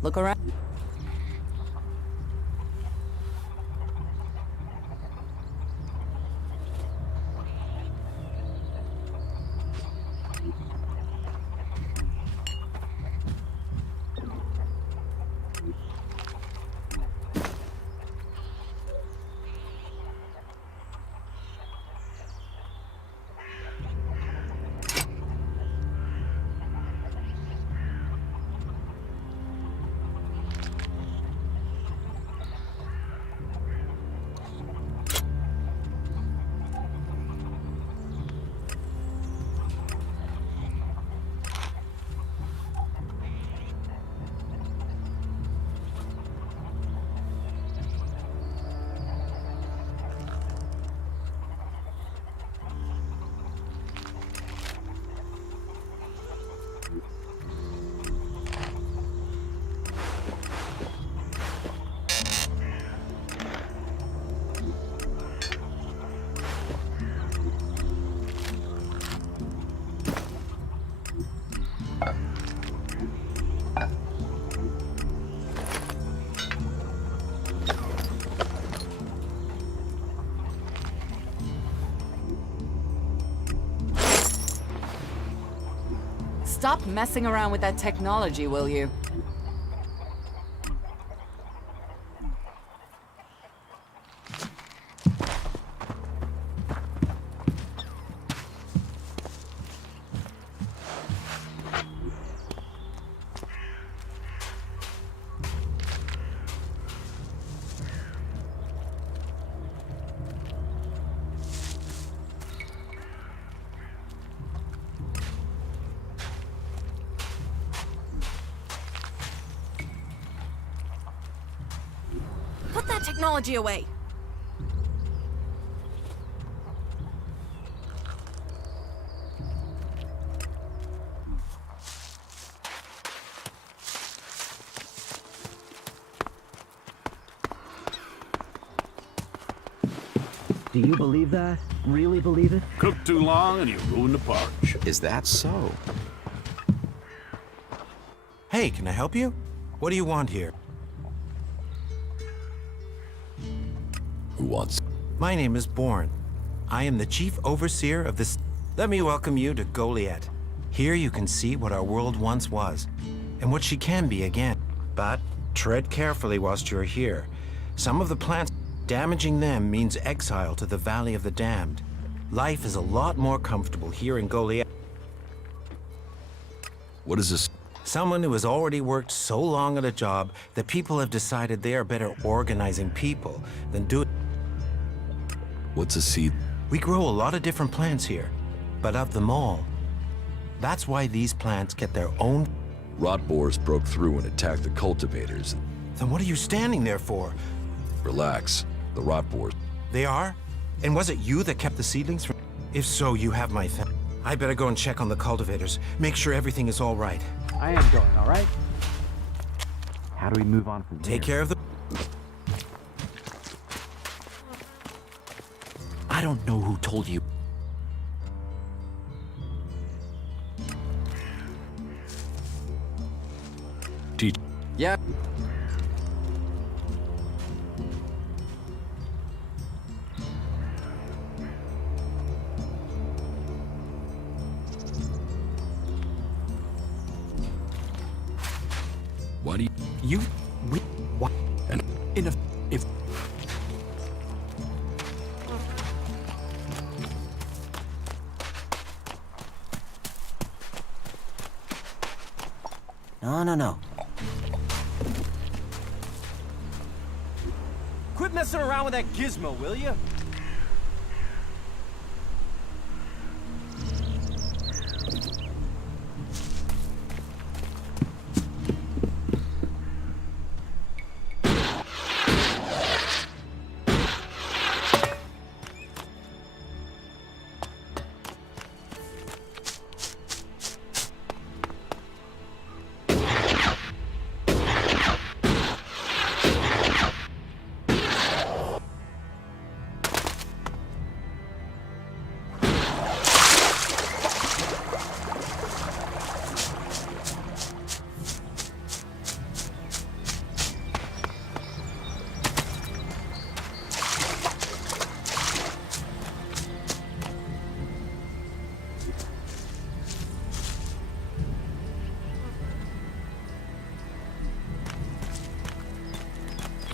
Look around. Stop messing around with that technology, will you? Put that technology away. Do you believe that? Really believe it? Cook too long and you ruin the porridge. Is that so? Hey, can I help you? What do you want here? Who wants? My name is Bourne. I am the chief overseer of this. Let me welcome you to Goliath. Here you can see what our world once was, and what she can be again. But tread carefully whilst you're here. Some of the plants, damaging them means exile to the Valley of the Damned. Life is a lot more comfortable here in Goliath. What is this? Someone who has already worked so long at a job that people have decided they are better organizing people than doing. What's a seed? We grow a lot of different plants here, but of them all. That's why these plants get their own. Rot boars broke through and attacked the cultivators. Then what are you standing there for? Relax. The rot boars. They are? And was it you that kept the seedlings from? If so, you have my thanks. I better go and check on the cultivators. Make sure everything is all right. I am going, all right? How do we move on from here? Take care of the... I don't know who told you. Teach. Yeah. Why do you... What? And... If... No. Quit messing around with that gizmo, will you?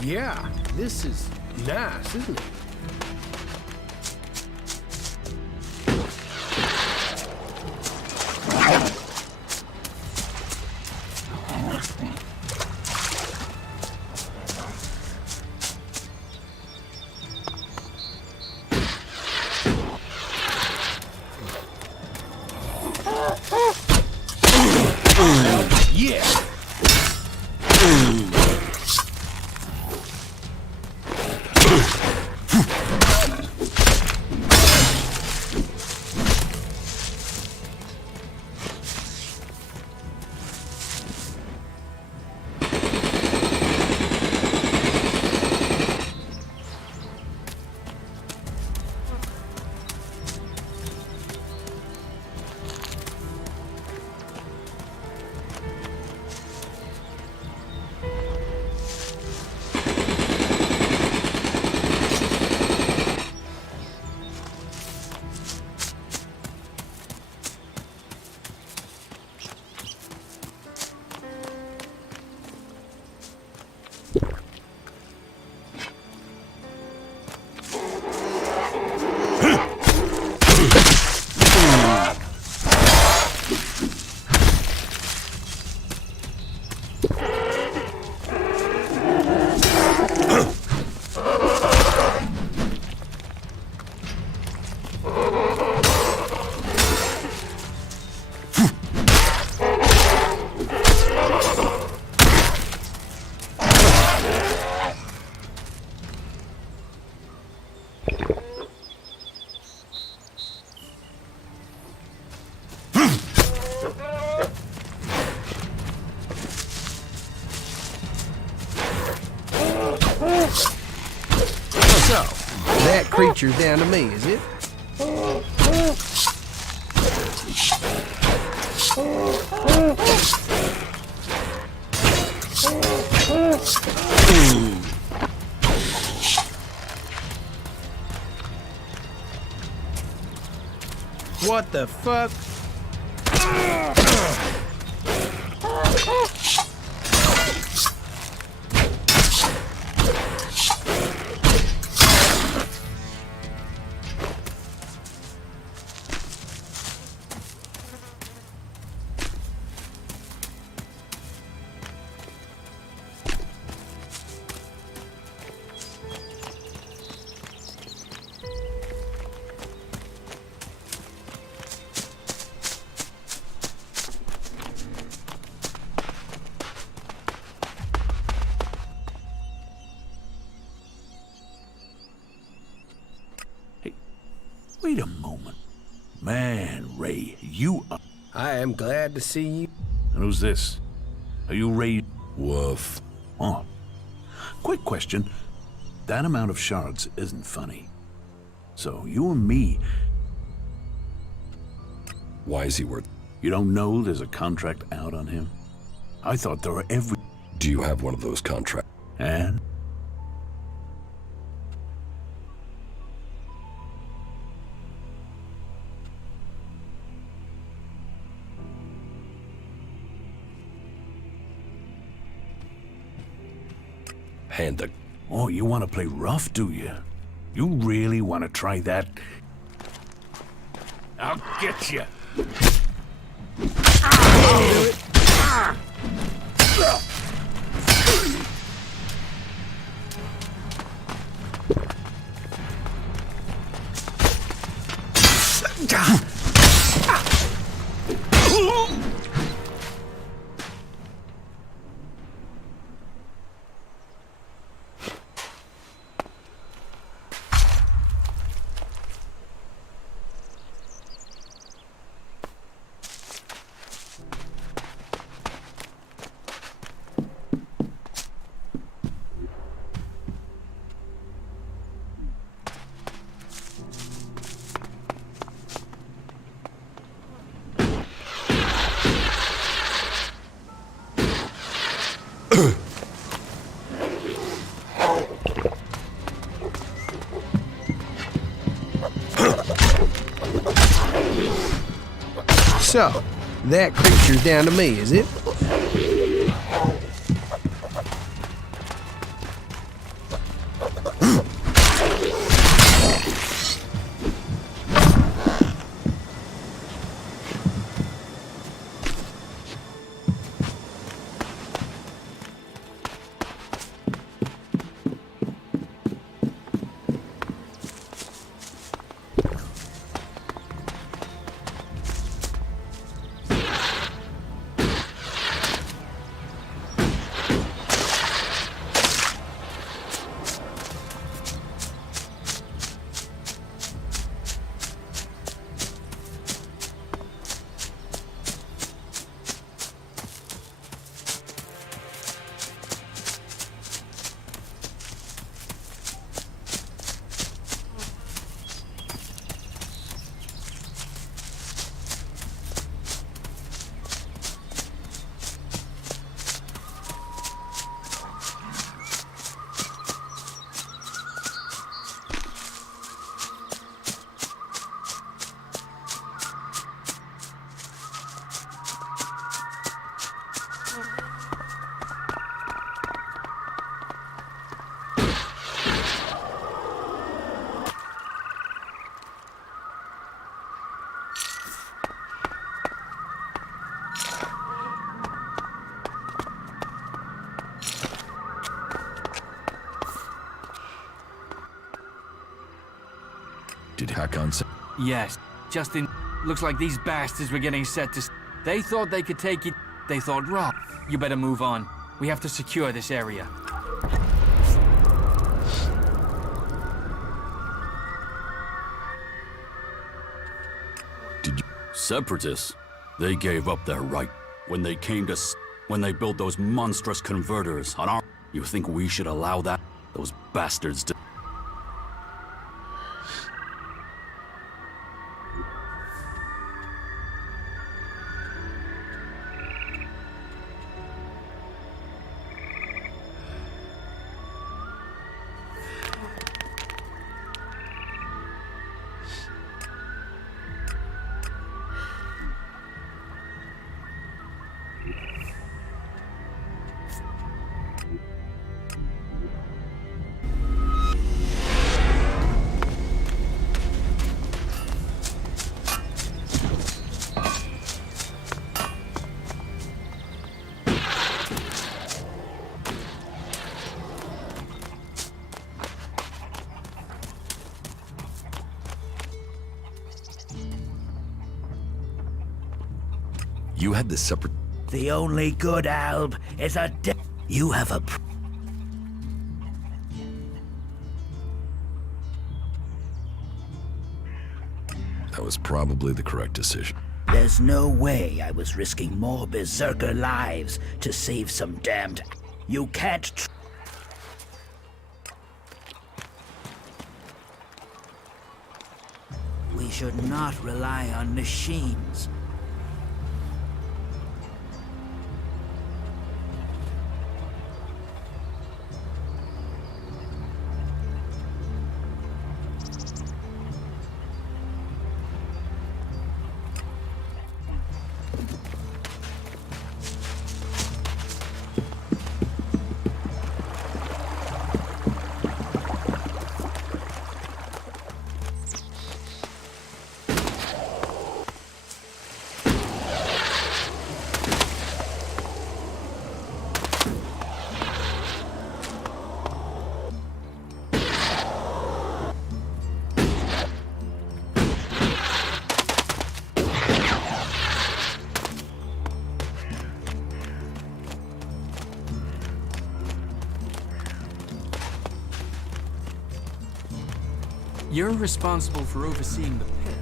Yeah, this is nice, isn't it? Yeah. creature's down to me, is it? What the fuck? Wait a moment. Man, Ray, you are... I am glad to see you. And who's this? Are you Ray? Woof. Oh. Quick question. That amount of shards isn't funny. So you and me... Why is he worth... You don't know there's a contract out on him? I thought there were every... Do you have one of those contracts? And? Hand the... Oh, you want to play rough, do you? You really want to try that? I'll get you. So, that creature's down to me, is it? Did Hakon say? Yes. Justin, looks like these bastards were getting set to... They thought they could take it. They thought, Rob, you better move on. We have to secure this area. Did you... Separatists? They gave up their right when they came to... when they built those monstrous converters on our... You think we should allow that? Those bastards to... you had this separate... The only good alb is a you have a... That was probably the correct decision. There's no way I was risking more berserker lives to save some damned... You can't... We should not rely on machines. You're responsible for overseeing the pit.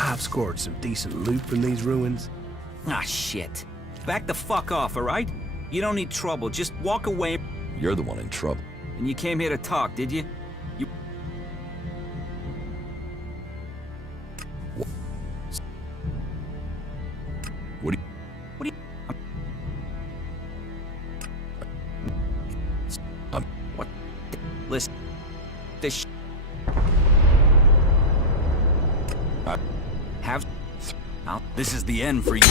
I've scored some decent loot from these ruins. Ah, shit. Back the fuck off, alright? You don't need trouble, just walk away. You're the one in trouble. And you came here to talk, did you? What do you... What? Listen. This have... This is the end for you.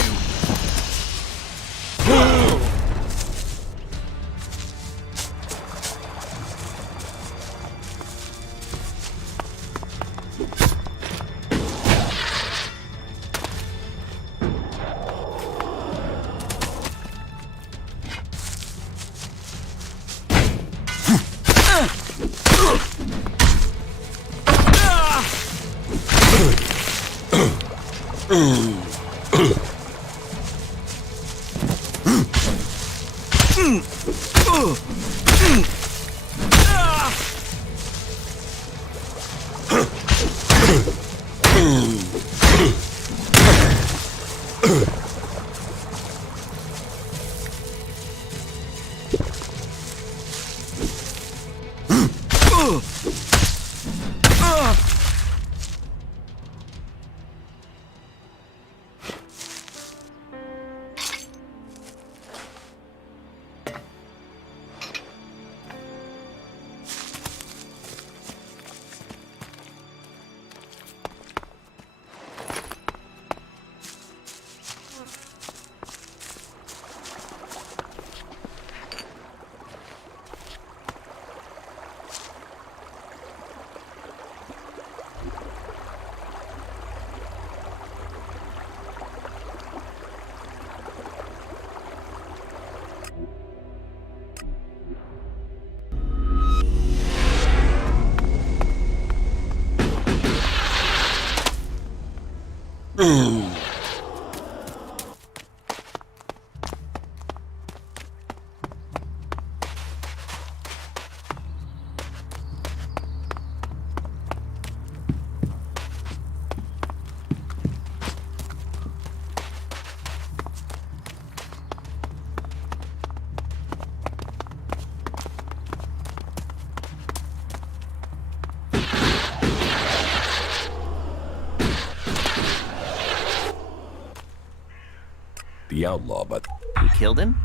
The outlaw, but... You killed him?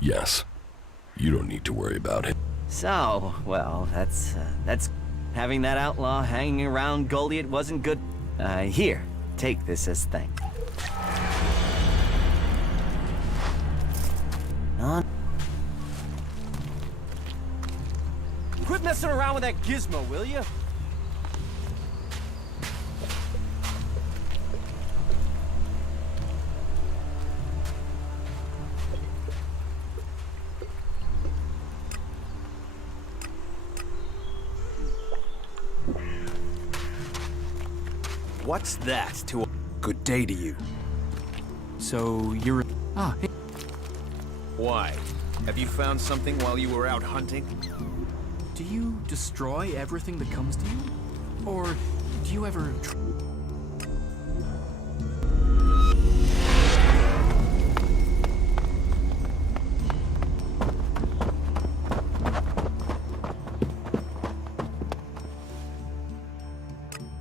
Yes. You don't need to worry about it. So, well, that's... Having that outlaw hanging around Goliath wasn't good. Here, take this as thanks. Quit messing around with that gizmo, will you? What's that to a good day to you? So you're... Ah, hey. Why? Have you found something while you were out hunting? Do you destroy everything that comes to you? Or do you ever...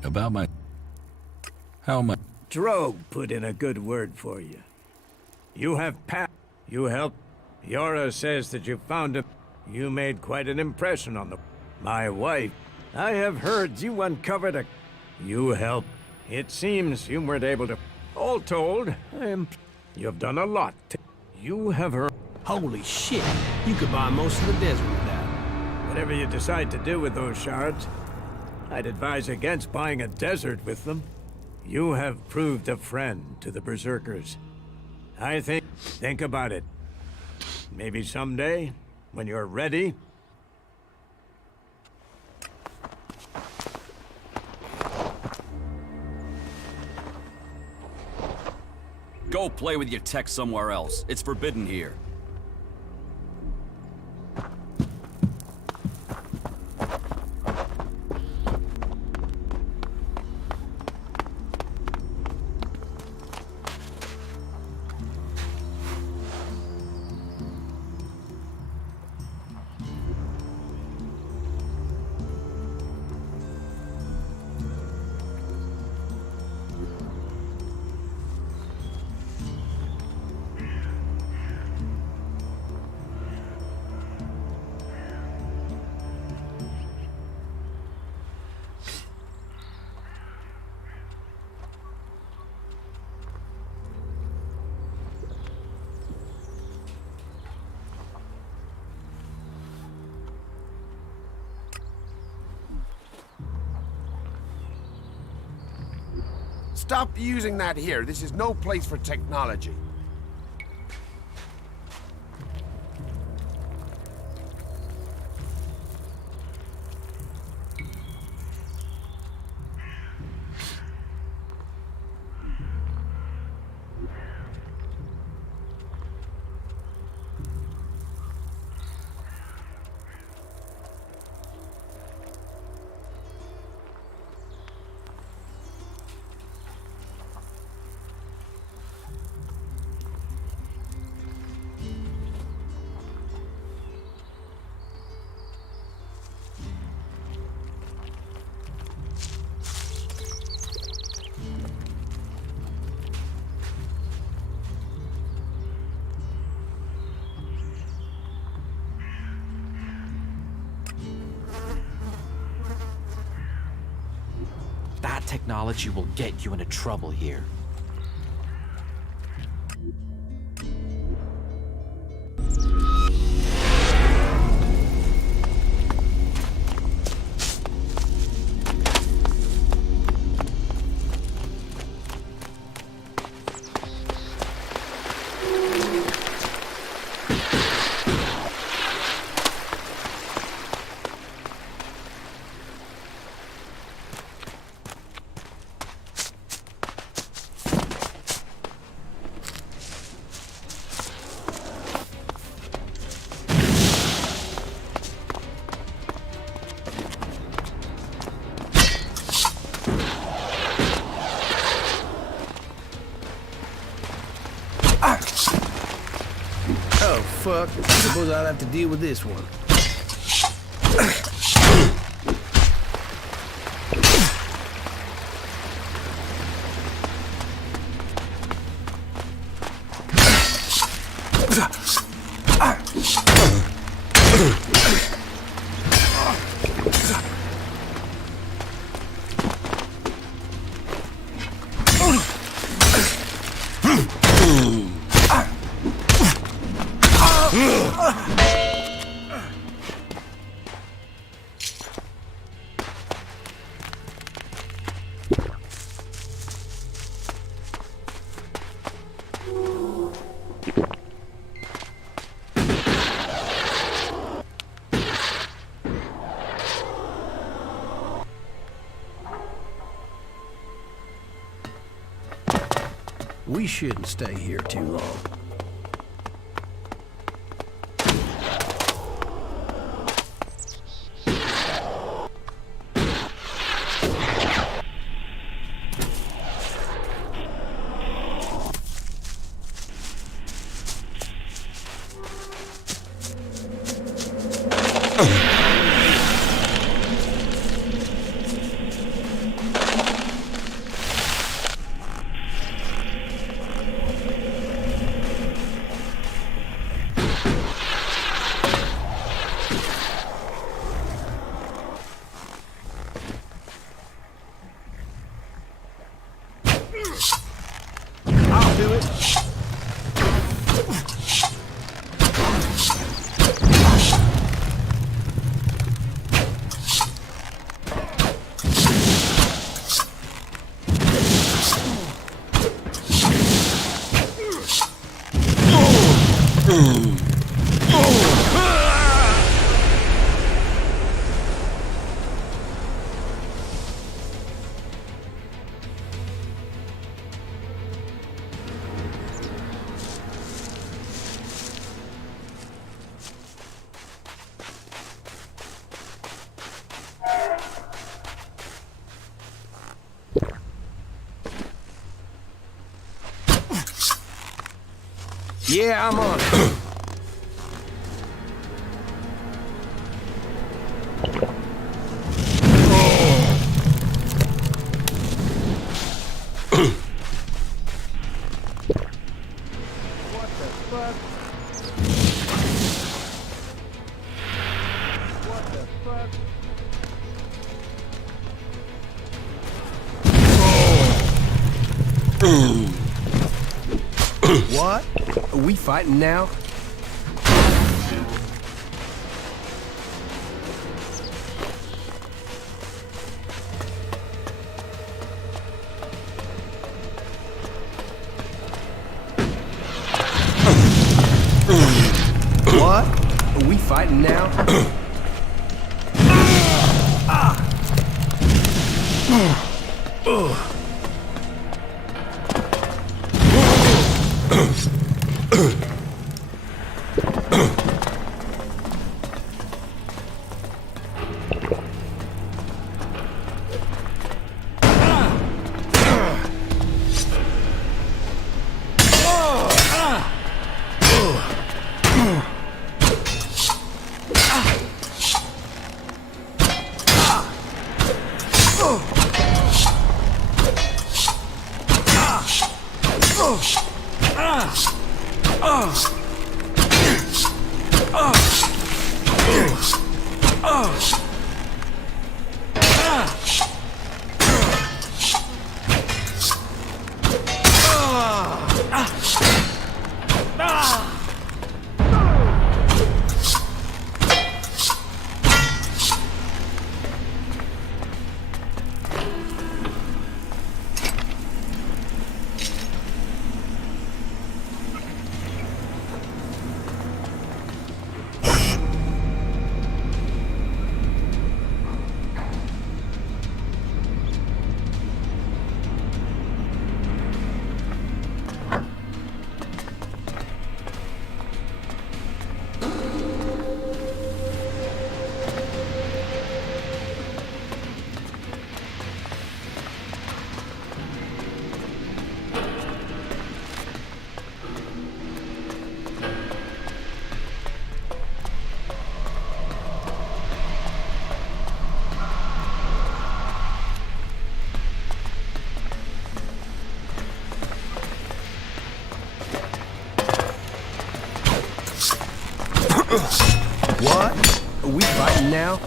About my... How am I... Drogue put in a good word for you. You have You helped. Yora says that you found him. You made quite an impression on my wife. I have heard you uncovered a... You helped. It seems you weren't able to... All told, you have done a lot. You have heard... Holy shit. You could buy most of the desert with that. Whatever you decide to do with those shards, I'd advise against buying a desert with them. You have proved a friend to the Berserkers. Think about it. Maybe someday, when you're ready... Go play with your tech somewhere else. It's forbidden here. Stop using that here. This is no place for technology. That technology will get you into trouble here. Oh, fuck. I suppose I'll have to deal with this one. We shouldn't stay here too long. I'll do it. Yeah, I'm on it. What? Are we fighting now? What? Are we fighting now? What? Are we fighting now?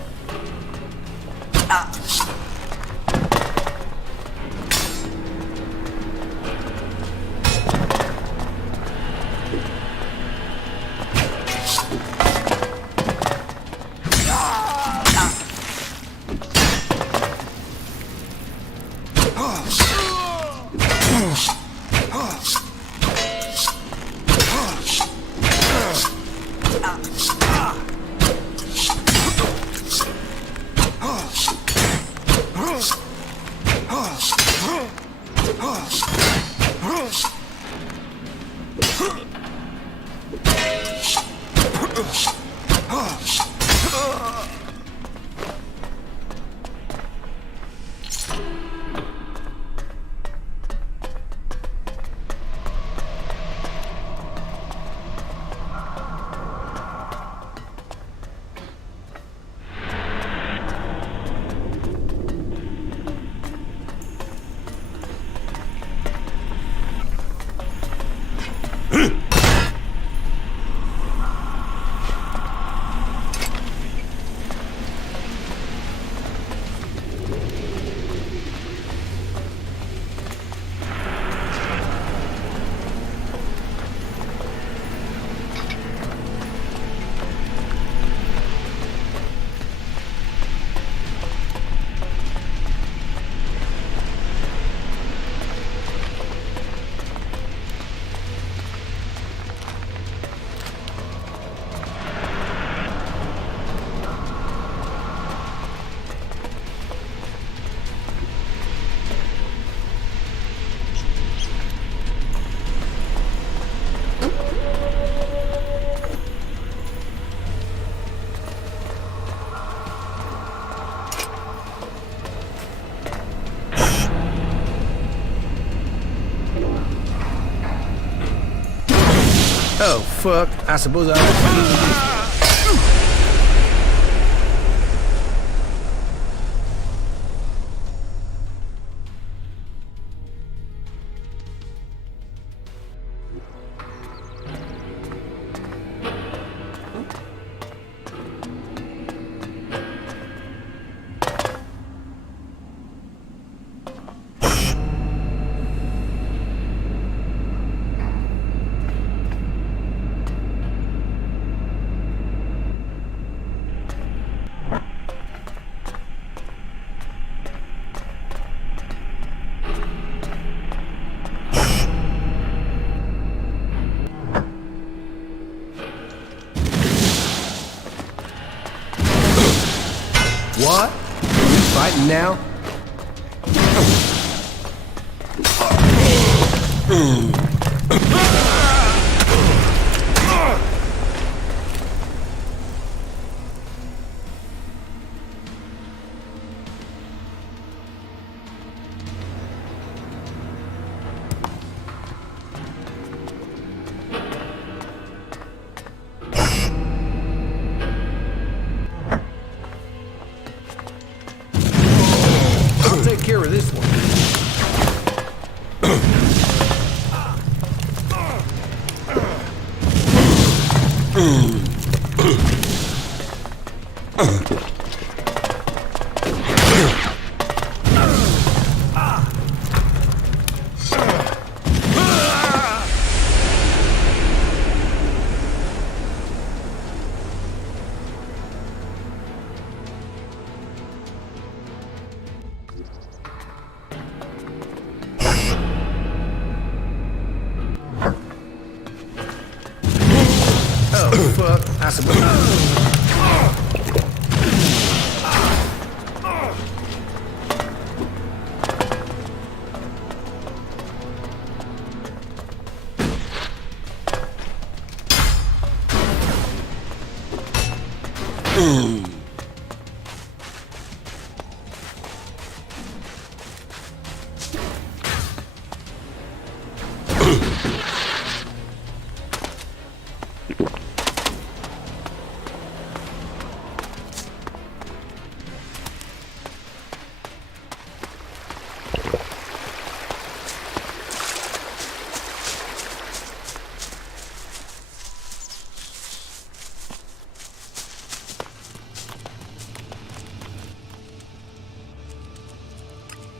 Oh, fuck. I suppose I have to use this. What? Are we fighting now? I'll take care of this one. Oh, fuck. I suppose.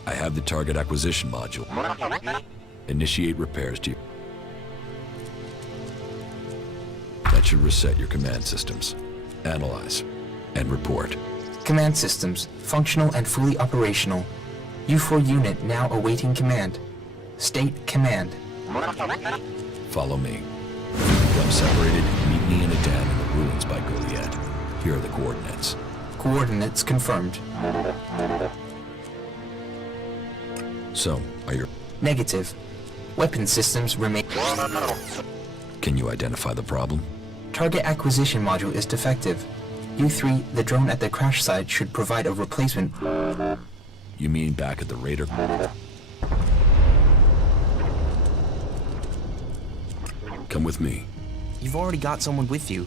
I have the target acquisition module. Initiate repairs to you. That should reset your command systems. Analyze and report. Command systems, functional and fully operational. U4 unit now awaiting command. State command. Follow me. Them separated, meet me in a dam in the ruins by Goliad. Here are the coordinates. Coordinates confirmed. So, are you... Negative. Weapon systems remain... Can you identify the problem? Target acquisition module is defective. U3, the drone at the crash site should provide a replacement. You mean back at the Raider? Come with me. You've already got someone with you.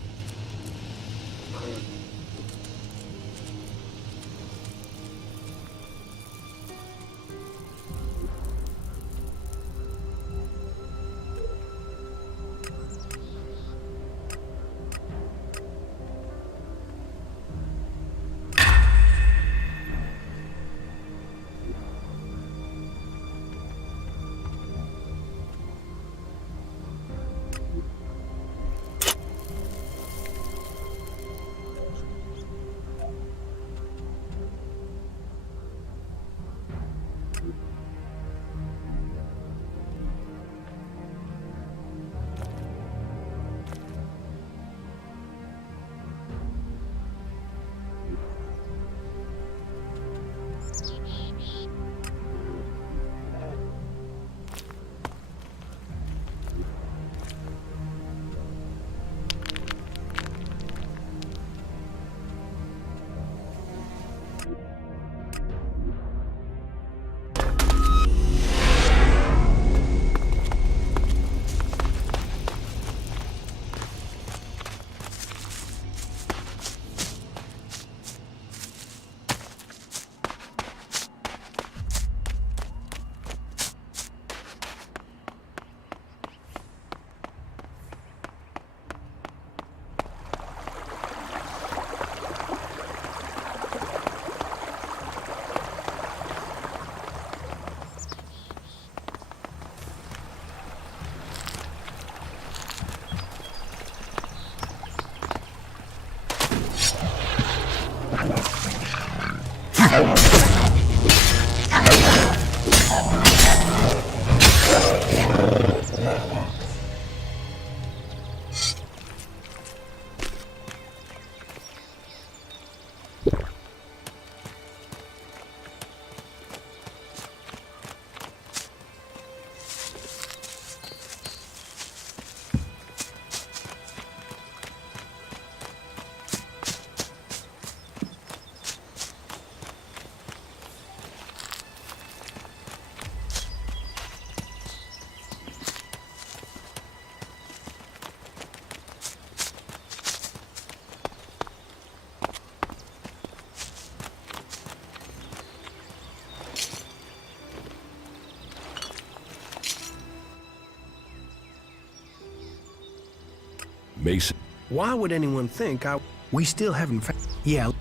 Mason. Why would anyone think we still haven't found... Yeah.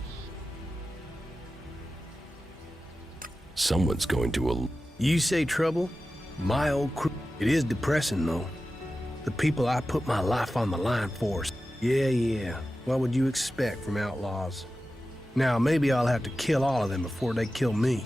Someone's going to You say trouble? My old crew. It is depressing, though. The people I put my life on the line for. Yeah. What would you expect from outlaws? Now, maybe I'll have to kill all of them before they kill me.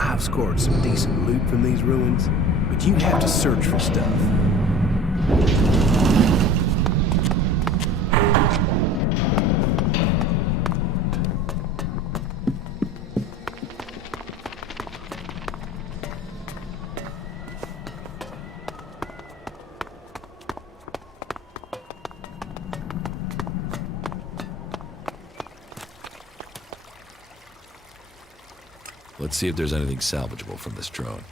I've scored some decent loot from these ruins, but you have to search for stuff. Let's see if there's anything salvageable from this drone.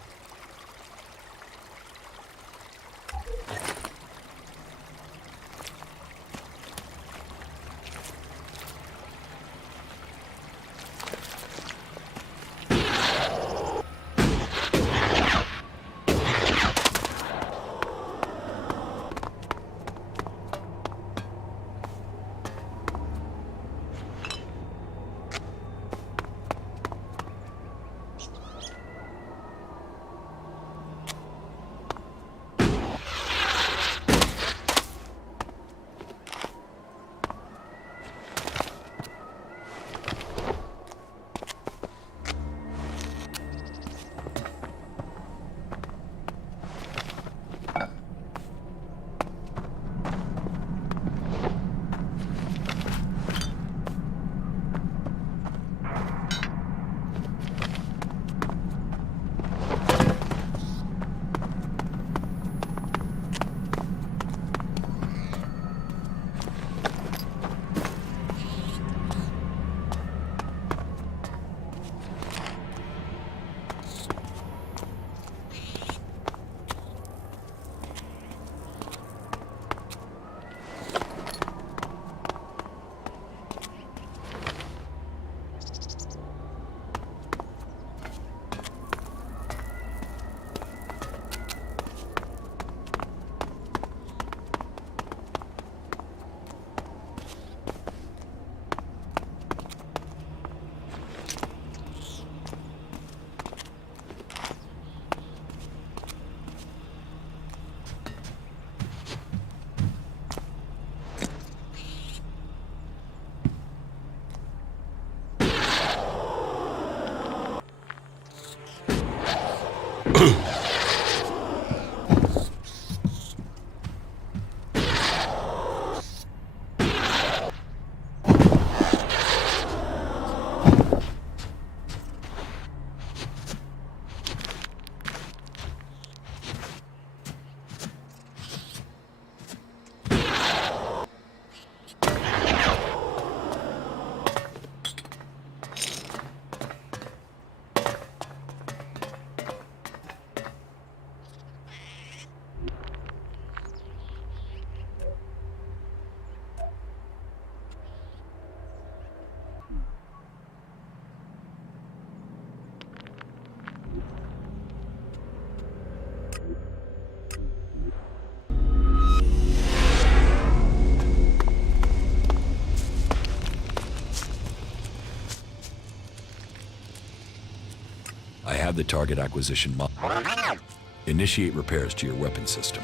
the target acquisition module. Initiate repairs to your weapon system.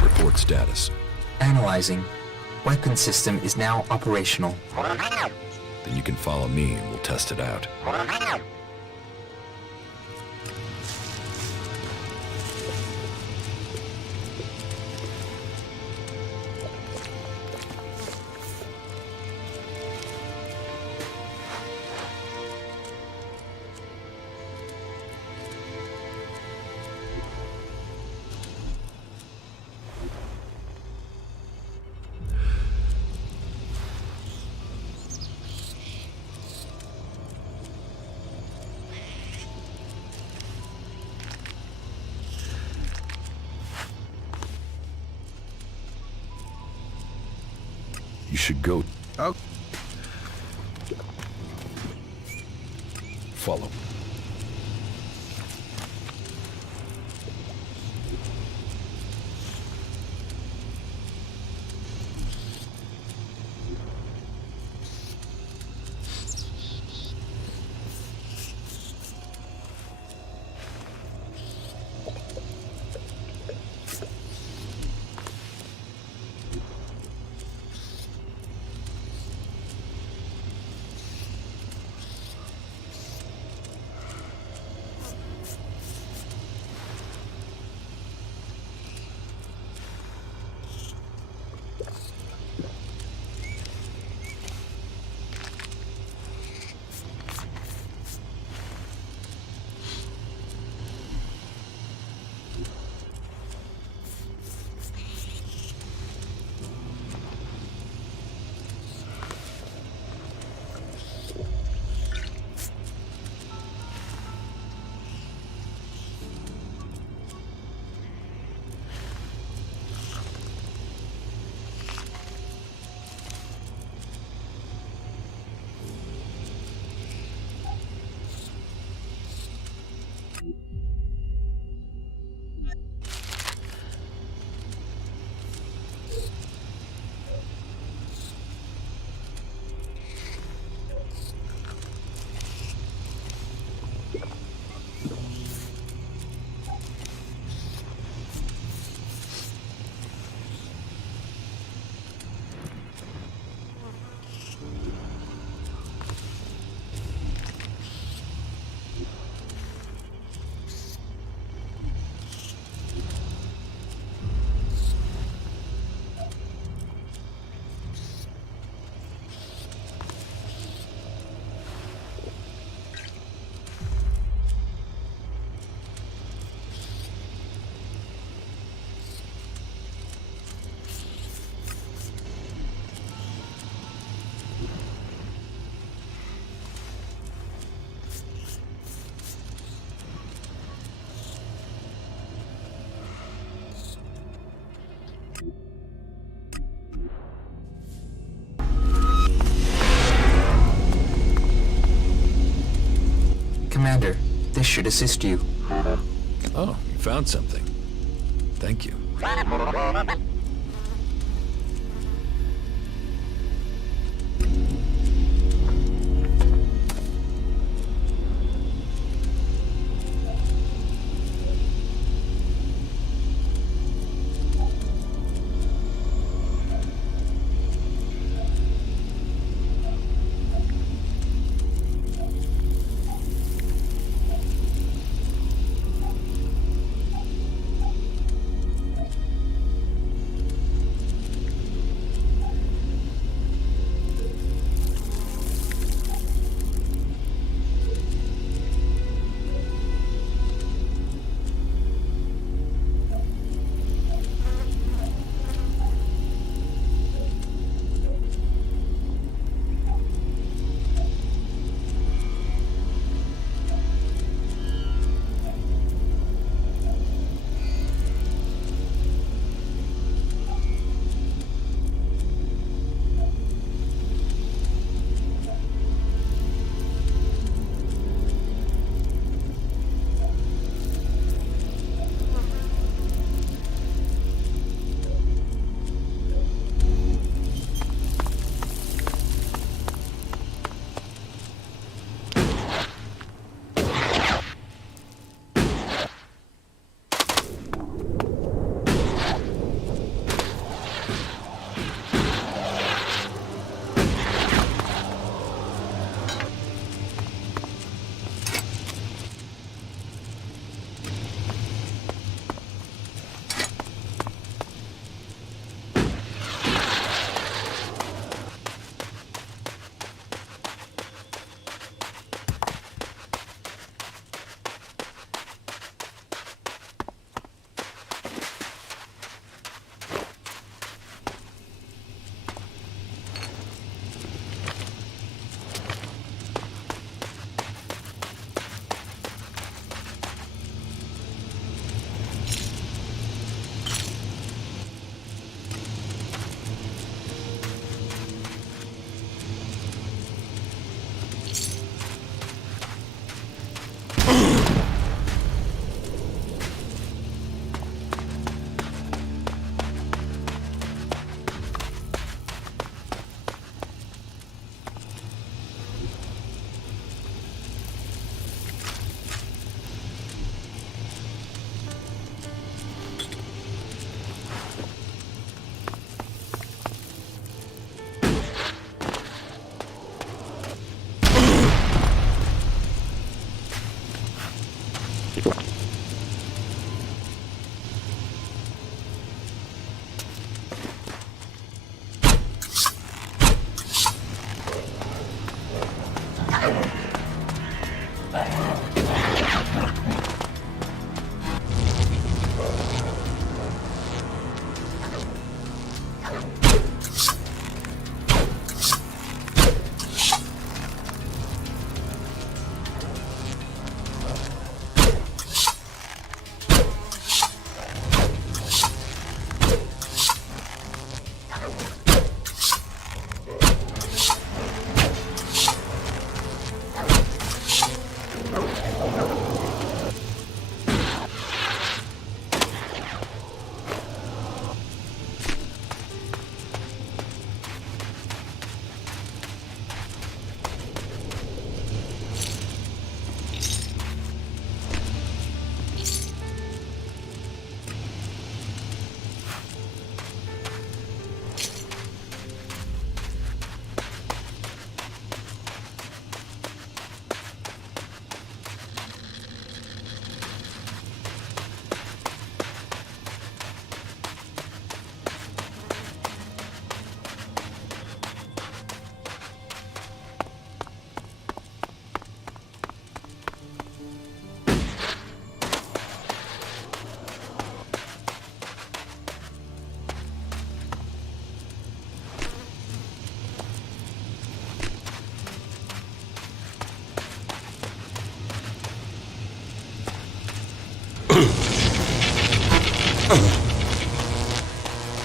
Report status. Analyzing. Weapon system is now operational. Then you can follow me and we'll test it out. You should go. Oh. Follow. Commander, this should assist you. Oh, you found something. Thank you.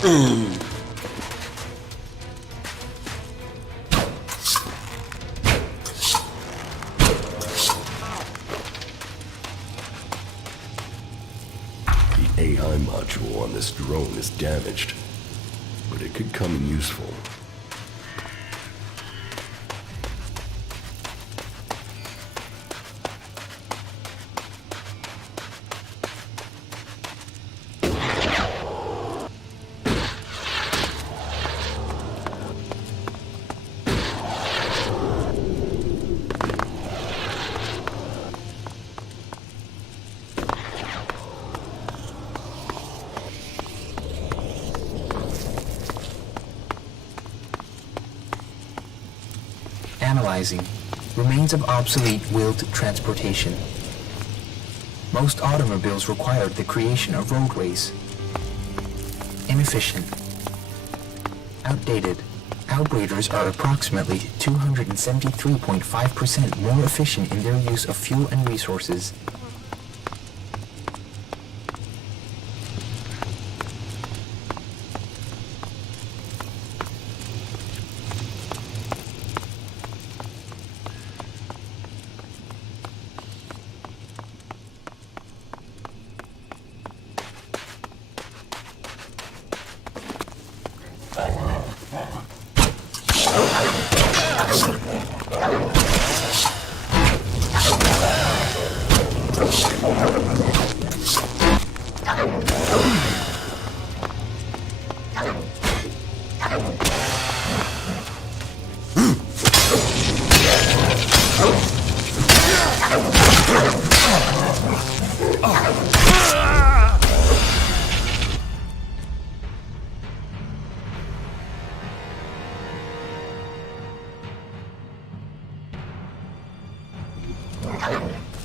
The AI module on this drone is damaged, but it could come in useful. Analyzing. Remains of obsolete wheeled transportation. Most automobiles required the creation of roadways. Inefficient. Outdated. Outbreeders are approximately 273.5% more efficient in their use of fuel and resources.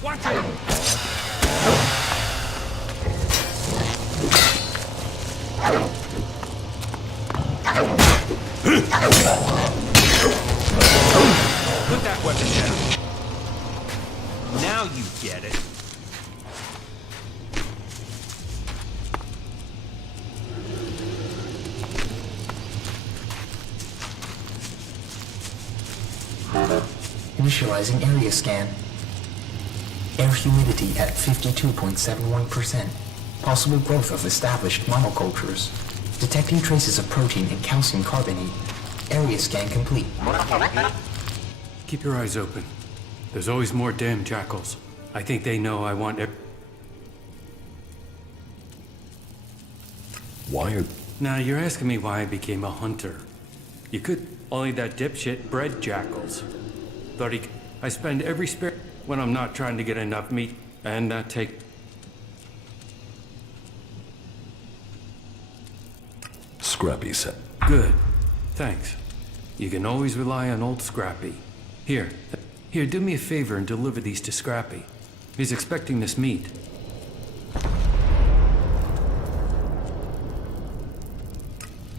Watch it! Put that weapon down. Now you get it. Initializing area scan. Air humidity at 52.71%. Possible growth of established monocultures. Detecting traces of protein and calcium carbonate. Area scan complete. Keep your eyes open. There's always more damn jackals. I think they know I want Why are... Now, you're asking me why I became a hunter. You could. Only that dipshit bred jackals. I spend every spare when I'm not trying to get enough meat and take... Scrappy said. Good. Thanks. You can always rely on old Scrappy. Here, do me a favor and deliver these to Scrappy. He's expecting this meat.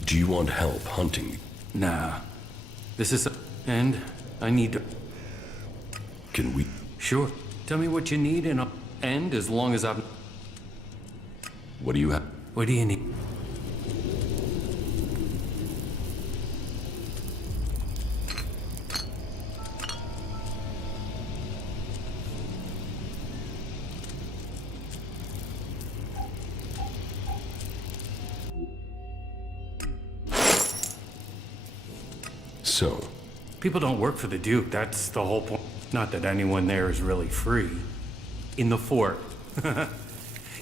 Do you want help hunting? Nah. This is and I need to... Can we... Sure. Tell me what you need and I'll end as long as I'm... What do you have? What do you need? So? People don't work for the Duke, that's the whole point. Not that anyone there is really free. In the fort.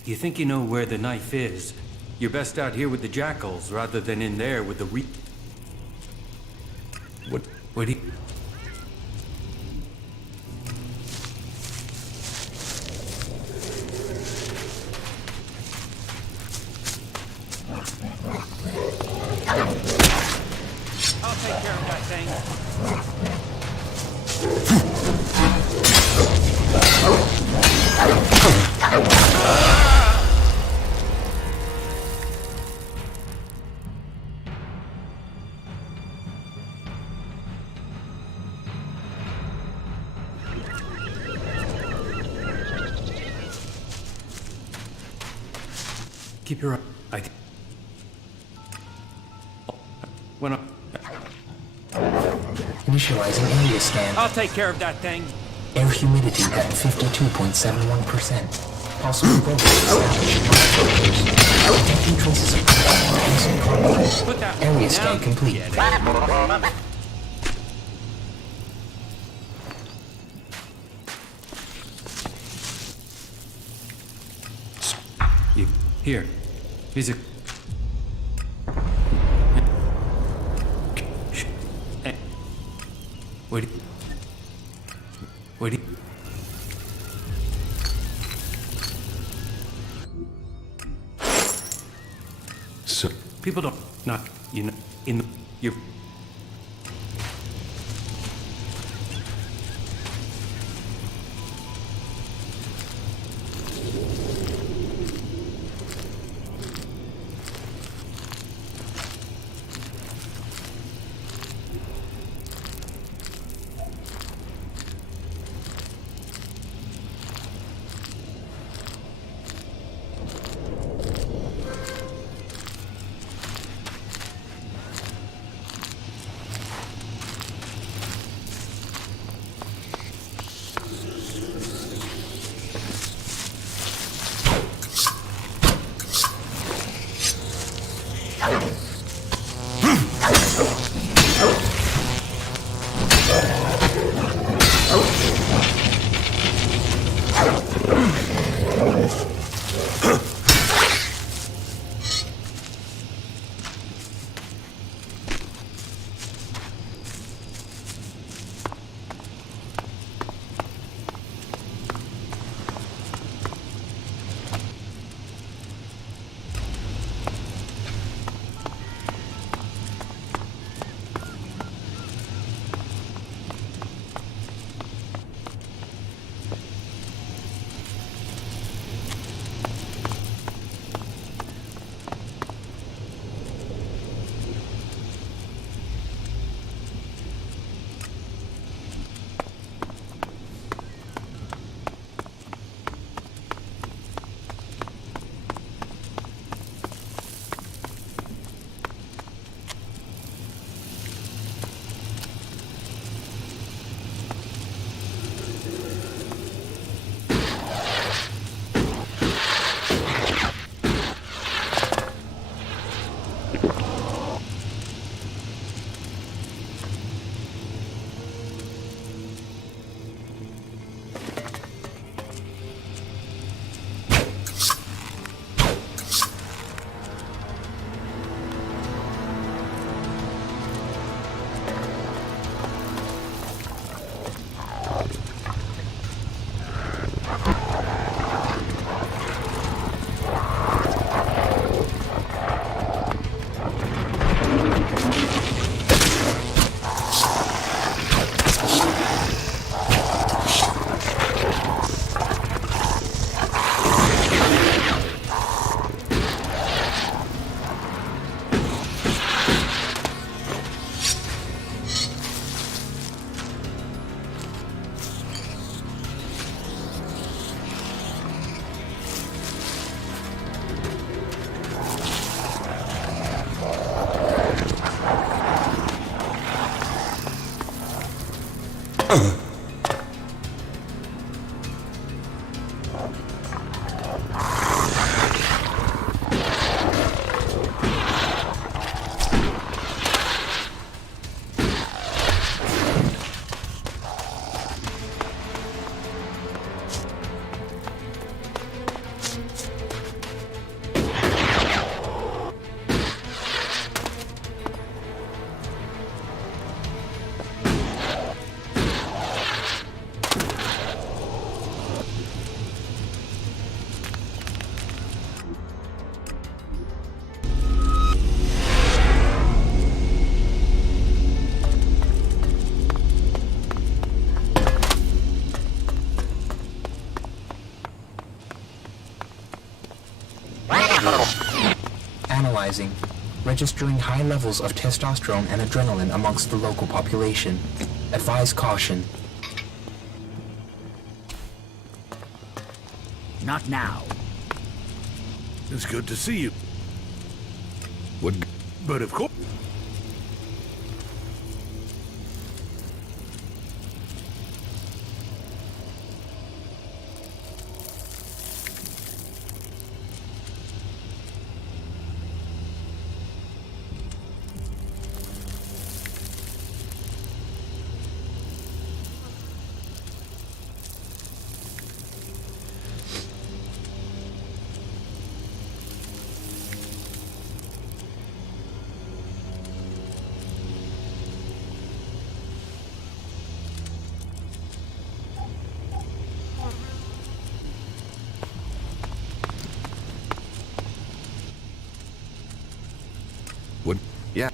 You think you know where the knife is? You're best out here with the jackals rather than in there with the What do you... I'll take care of that thing. Keep your eye... when I... Initializing area scan. I'll take care of that thing. Air humidity at 52.71%. Possible growth of established microbes. Detecting traces of calcium carbonate. Area scan complete. Here. Here's a... Wait. Wait. So people don't not you know in the you. Analyzing. Registering high levels of testosterone and adrenaline amongst the local population. Advise caution. Not now. It's good to see you. What? But of course. What? Yeah.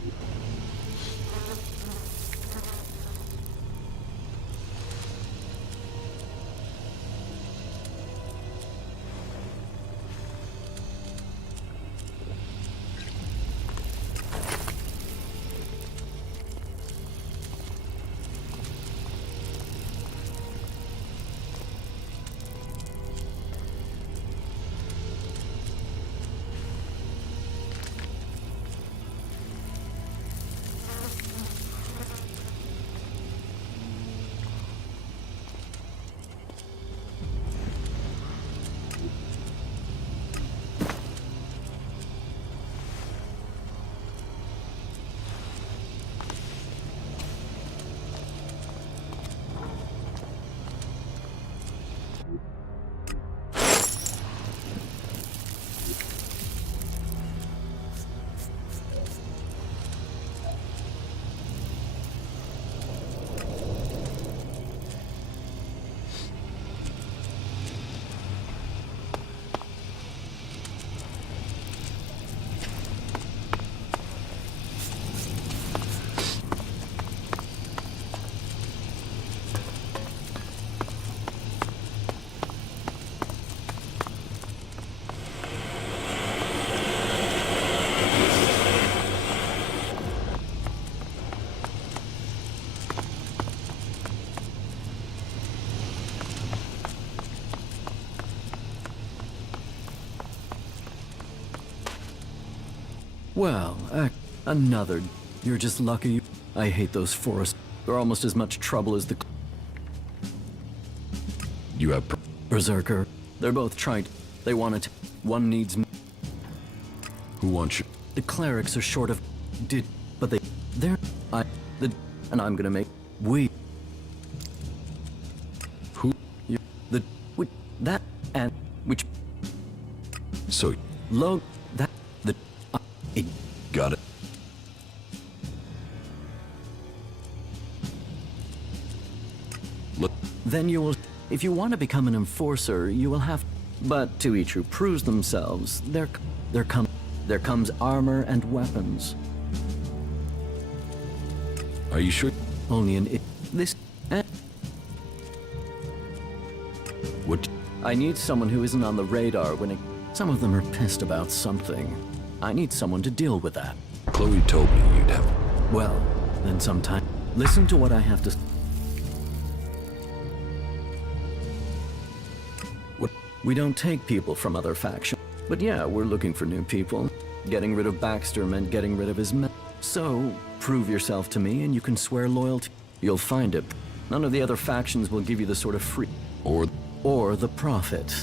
Well, another. You're just lucky. I hate those forests. They're almost as much trouble as the... You have... Berserker. They're both trying to... They want it. One needs... Who wants you? The clerics are short of... But they... They're... And I'm gonna make... Who? You... That... And... Which... So... Low... That... Got it. Look. Then you will... If you want to become an enforcer, you will have... But to each who proves themselves, there comes armor and weapons. Are you sure? Only in this... What? I need someone who isn't on the radar when it... Some of them are pissed about something. I need someone to deal with that. Chloe told me you'd have... Well, then sometime... Listen to what I have to... What? We don't take people from other factions. But yeah, we're looking for new people. Getting rid of Baxter meant getting rid of his men. So, prove yourself to me and you can swear loyalty. You'll find it. None of the other factions will give you the sort of free... Or the profit.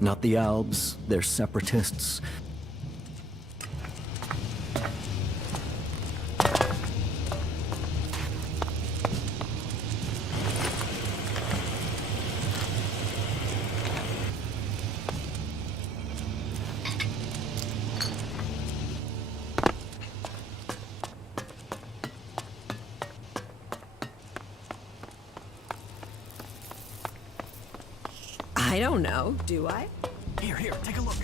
Not the Albs, they're separatists. I don't know, do I? Here, take a look.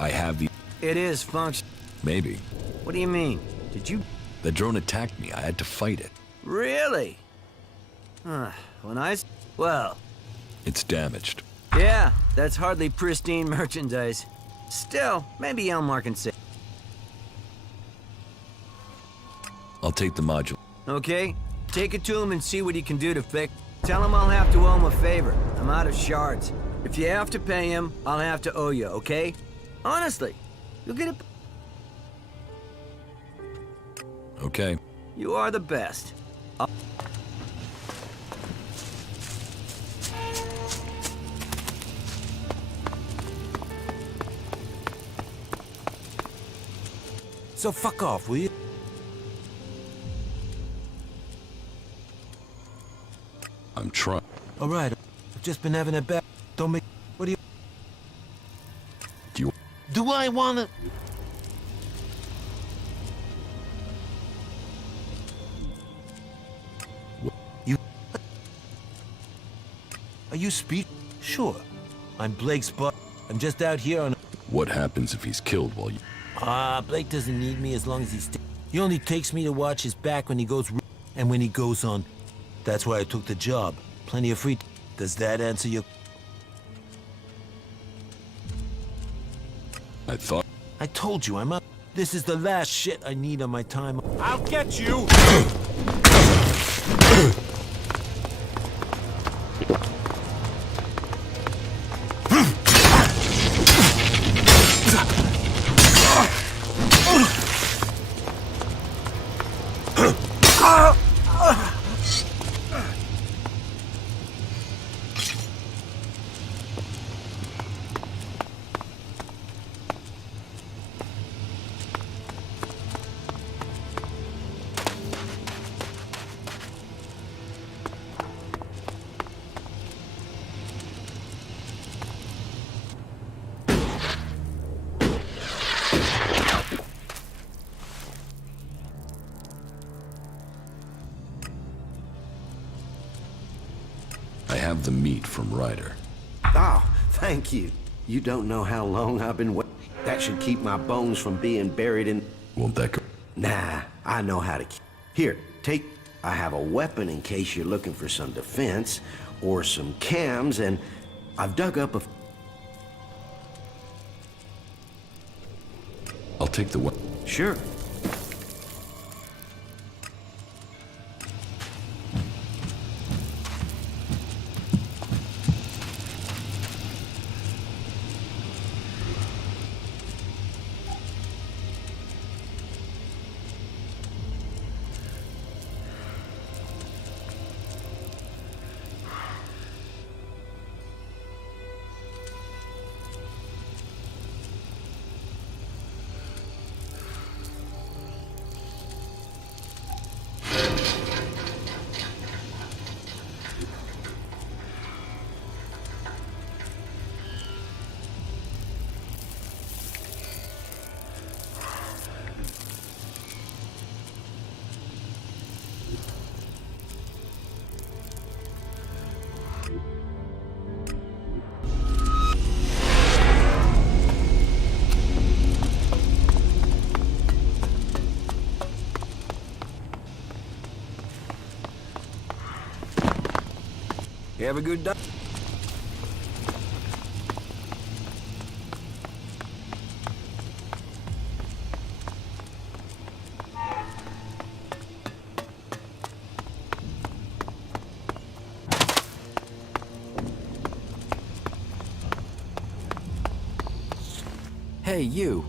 I have the... It is function. Maybe. What do you mean? Did you... The drone attacked me. I had to fight it. Really? Well... It's damaged. Yeah, that's hardly pristine merchandise. Still, maybe Elmar can say... I'll take the module. Okay? Take it to him and see what he can do to fix... Tell him I'll have to owe him a favor. I'm out of shards. If you have to pay him, I'll have to owe you, okay? Honestly, you'll get it... Okay. You are the best. So fuck off, will you? I'm trying. All right, I've just been having a bad... Don't make... What do you... Do I wanna... Are you speak? Sure. I'm Blake's butt. I'm just out here on... What happens if he's killed while you... Blake doesn't need me as long as he's... He only takes me to watch his back when he goes... And when he goes on... That's why I took the job. Plenty of free... Does that answer your... I thought... I told you, I'm up. This is the last shit I need on my time. I'll get you! I have the meat from Ryder. Oh, thank you. You don't know how long I've been waiting. That should keep my bones from being buried in... Won't that go? Nah, I know how to keep... Here, take... I have a weapon in case you're looking for some defense, or some cams, and I've dug up a... I'll take the weapon. Sure. You have a good day? Hey, you.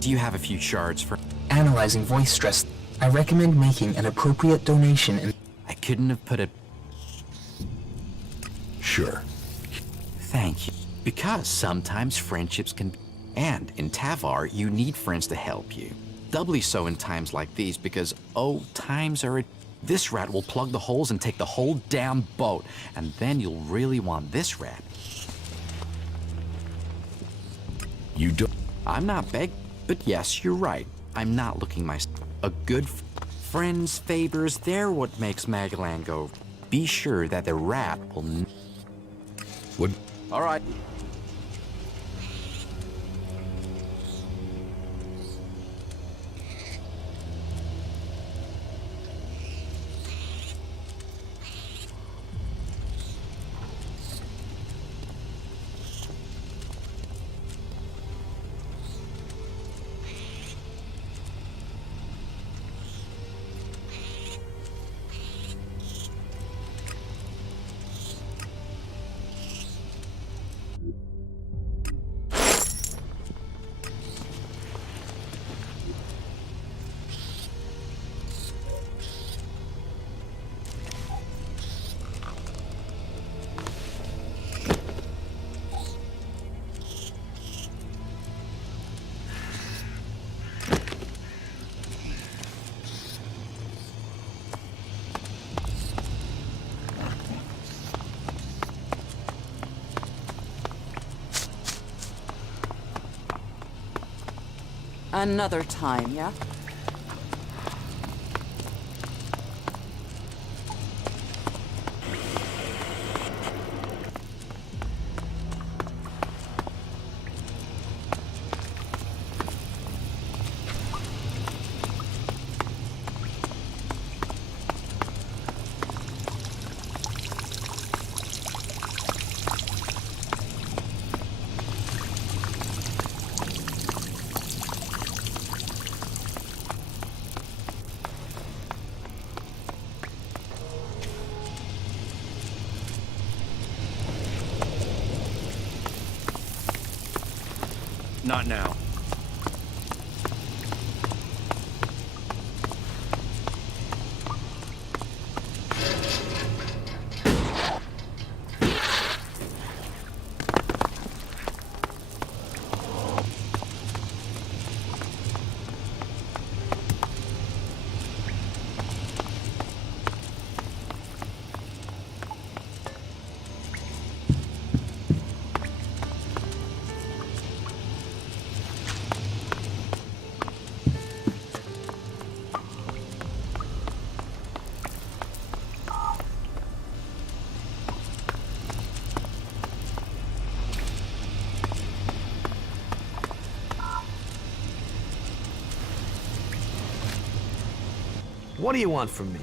Do you have a few shards for... Analyzing voice stress, I recommend making an appropriate donation and... I couldn't have put it... Sure. Thank you. Because sometimes friendships can... And in Tavar, you need friends to help you. Doubly so in times like these because, oh, times are... This rat will plug the holes and take the whole damn boat. And then you'll really want this rat. You don't... I'm not begging, but yes, you're right. I'm not looking my... A good friend's favors, they're what makes Magalan go. Be sure that the rat will... What? All right. Another time, yeah? Not now. What do you want from me?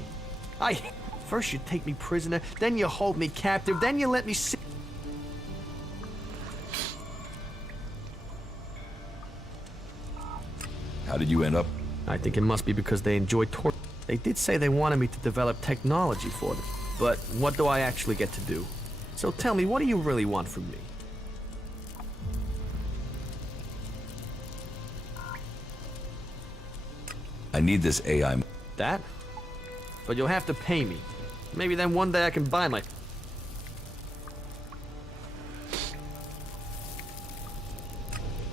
First you take me prisoner, then you hold me captive, then you let me see. How did you end up? I think it must be because they enjoy torture. They did say they wanted me to develop technology for them, but what do I actually get to do? So tell me, what do you really want from me? I need this AI. That? But you'll have to pay me. Maybe then one day I can buy my...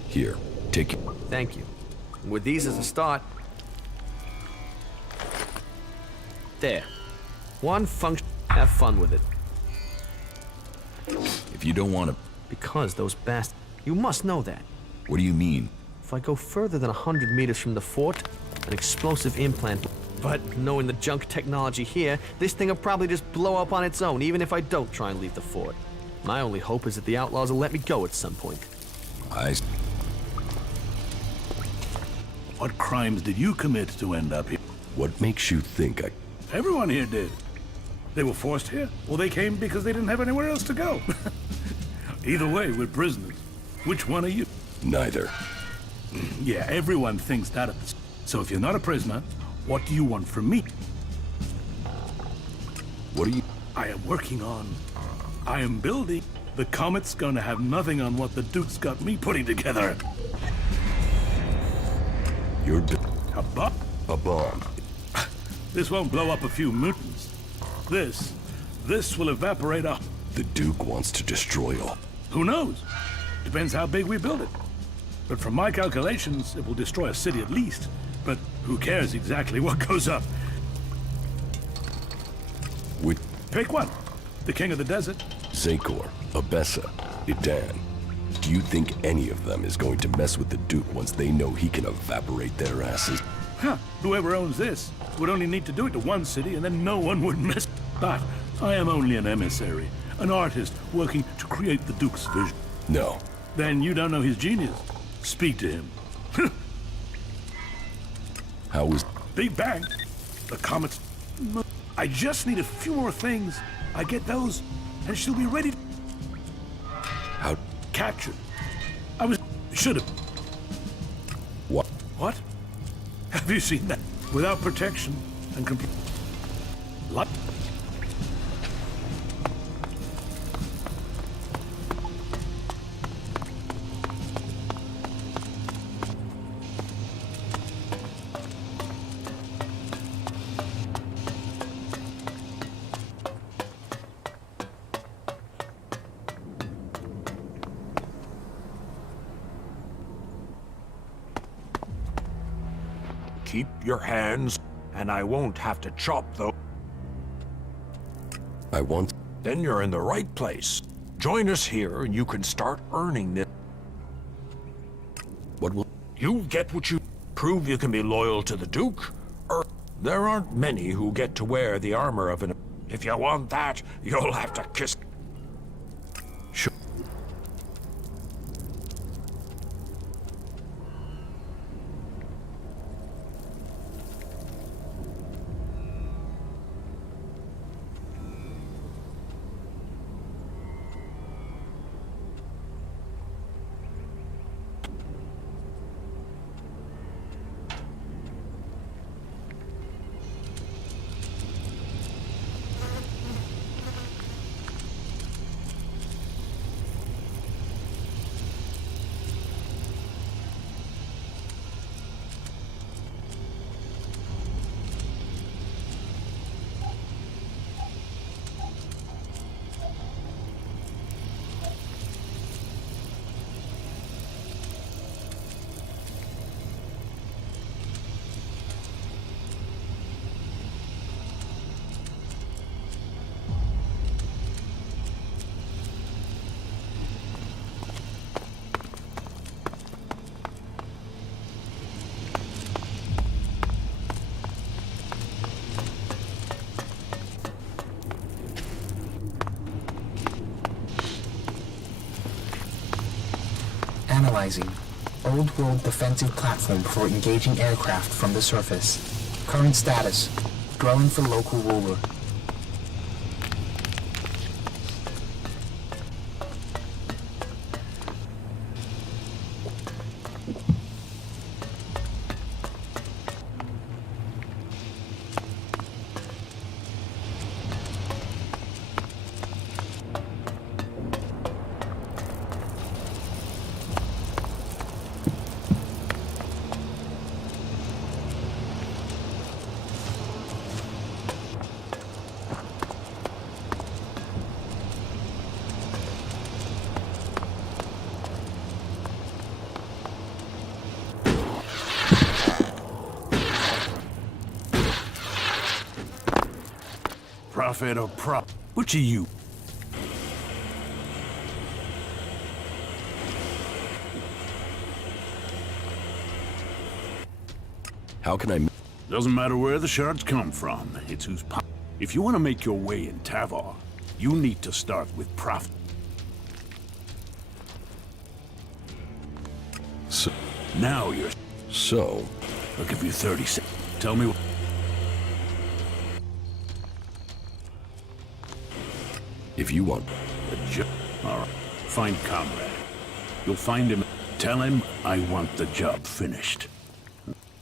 Here, take it. Thank you. With these as a start... There. One function. Have fun with it. If you don't want to... Because those bastards... You must know that. What do you mean? If I go further than 100 meters from the fort, an explosive implant... But knowing the junk technology here, this thing will probably just blow up on its own, even if I don't try and leave the fort. My only hope is that the outlaws will let me go at some point. What crimes did you commit to end up here? What makes you think I... Everyone here did. They were forced here, or they came because they didn't have anywhere else to go. Either way, we're prisoners. Which one are you? Neither. Yeah, everyone thinks that. So if you're not a prisoner, what do you want from me? What are you... I am working on... I am building... The comet's gonna have nothing on what the Duke's got me putting together. You're... A bomb? A bomb. This won't blow up a few mutants. This will evaporate a... The Duke wants to destroy all. Who knows? Depends how big we build it. But from my calculations, it will destroy a city at least. But who cares exactly what goes up? Pick one. The king of the desert. Zakor, Abessa, Idan. Do you think any of them is going to mess with the Duke once they know he can evaporate their asses? Huh. Whoever owns this would only need to do it to one city and then no one would mess. But I am only an emissary, an artist working to create the Duke's vision. No. Then you don't know his genius. Speak to him. How was... Big Bang. The comet's... I just need a few more things. I get those, and she'll be ready to... How... Captured. I was... Should've... What? What? Have you seen that? Without protection and complete... What? Keep your hands, and I won't have to chop them. I want... Then you're in the right place. Join us here, and you can start earning this. What will... You get what you prove you can be loyal to the Duke? Or there aren't many who get to wear the armor of an... If you want that, you'll have to kiss... Sure. Analyzing. Old world defensive platform for engaging aircraft from the surface. Current status. Dwelling for local ruler. Prophet or which are you? How can I... Doesn't matter where the shards come from. It's who's... If you want to make your way in Tavar, you need to start with Prophet. So... Now you're... So... I'll give you 30 seconds. Tell me what... If you want... A job. All right. Find Comrade. You'll find him. Tell him I want the job finished.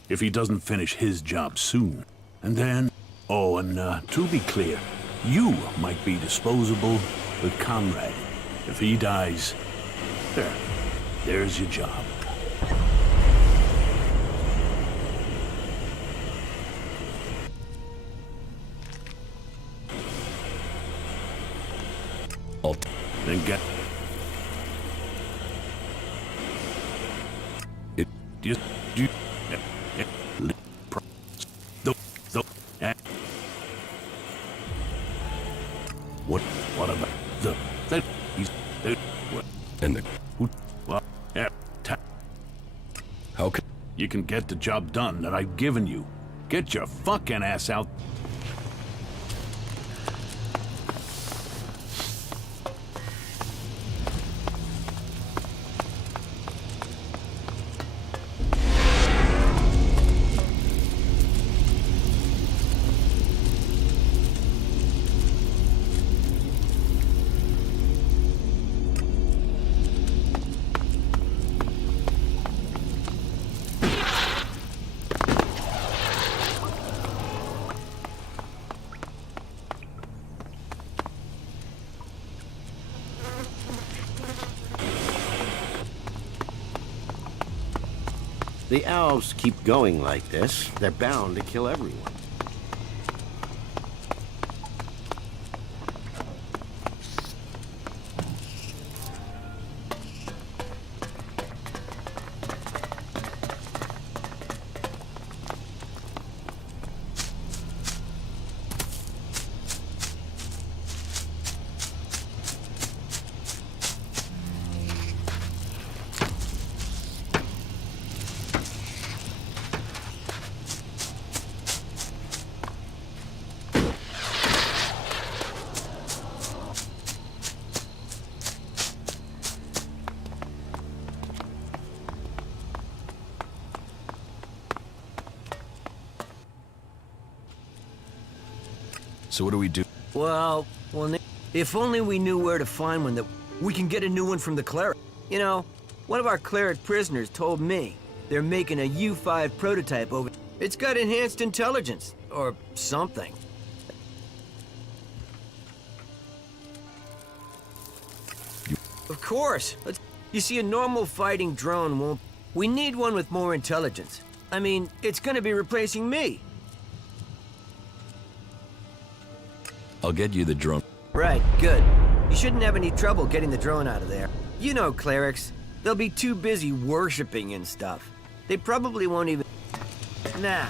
If he doesn't finish his job soon. And then... Oh, and to be clear, you might be disposable, but Comrade, if he dies... There's your job. Then get it. Just do. What about the that he's what and the who? Well, yeah. How can you can get the job done that I've given you? Get your fucking ass out. The elves keep going like this, they're bound to kill everyone. So what do we do? Well, if only we knew where to find one that we can get a new one from the cleric. You know, one of our cleric prisoners told me they're making a U-5 prototype over. It's got enhanced intelligence, or something. Of course. You see, a normal fighting drone won't... We need one with more intelligence. I mean, it's gonna be replacing me. I'll get you the drone. Right, good. You shouldn't have any trouble getting the drone out of there. You know clerics. They'll be too busy worshipping and stuff. They probably won't even... Nah,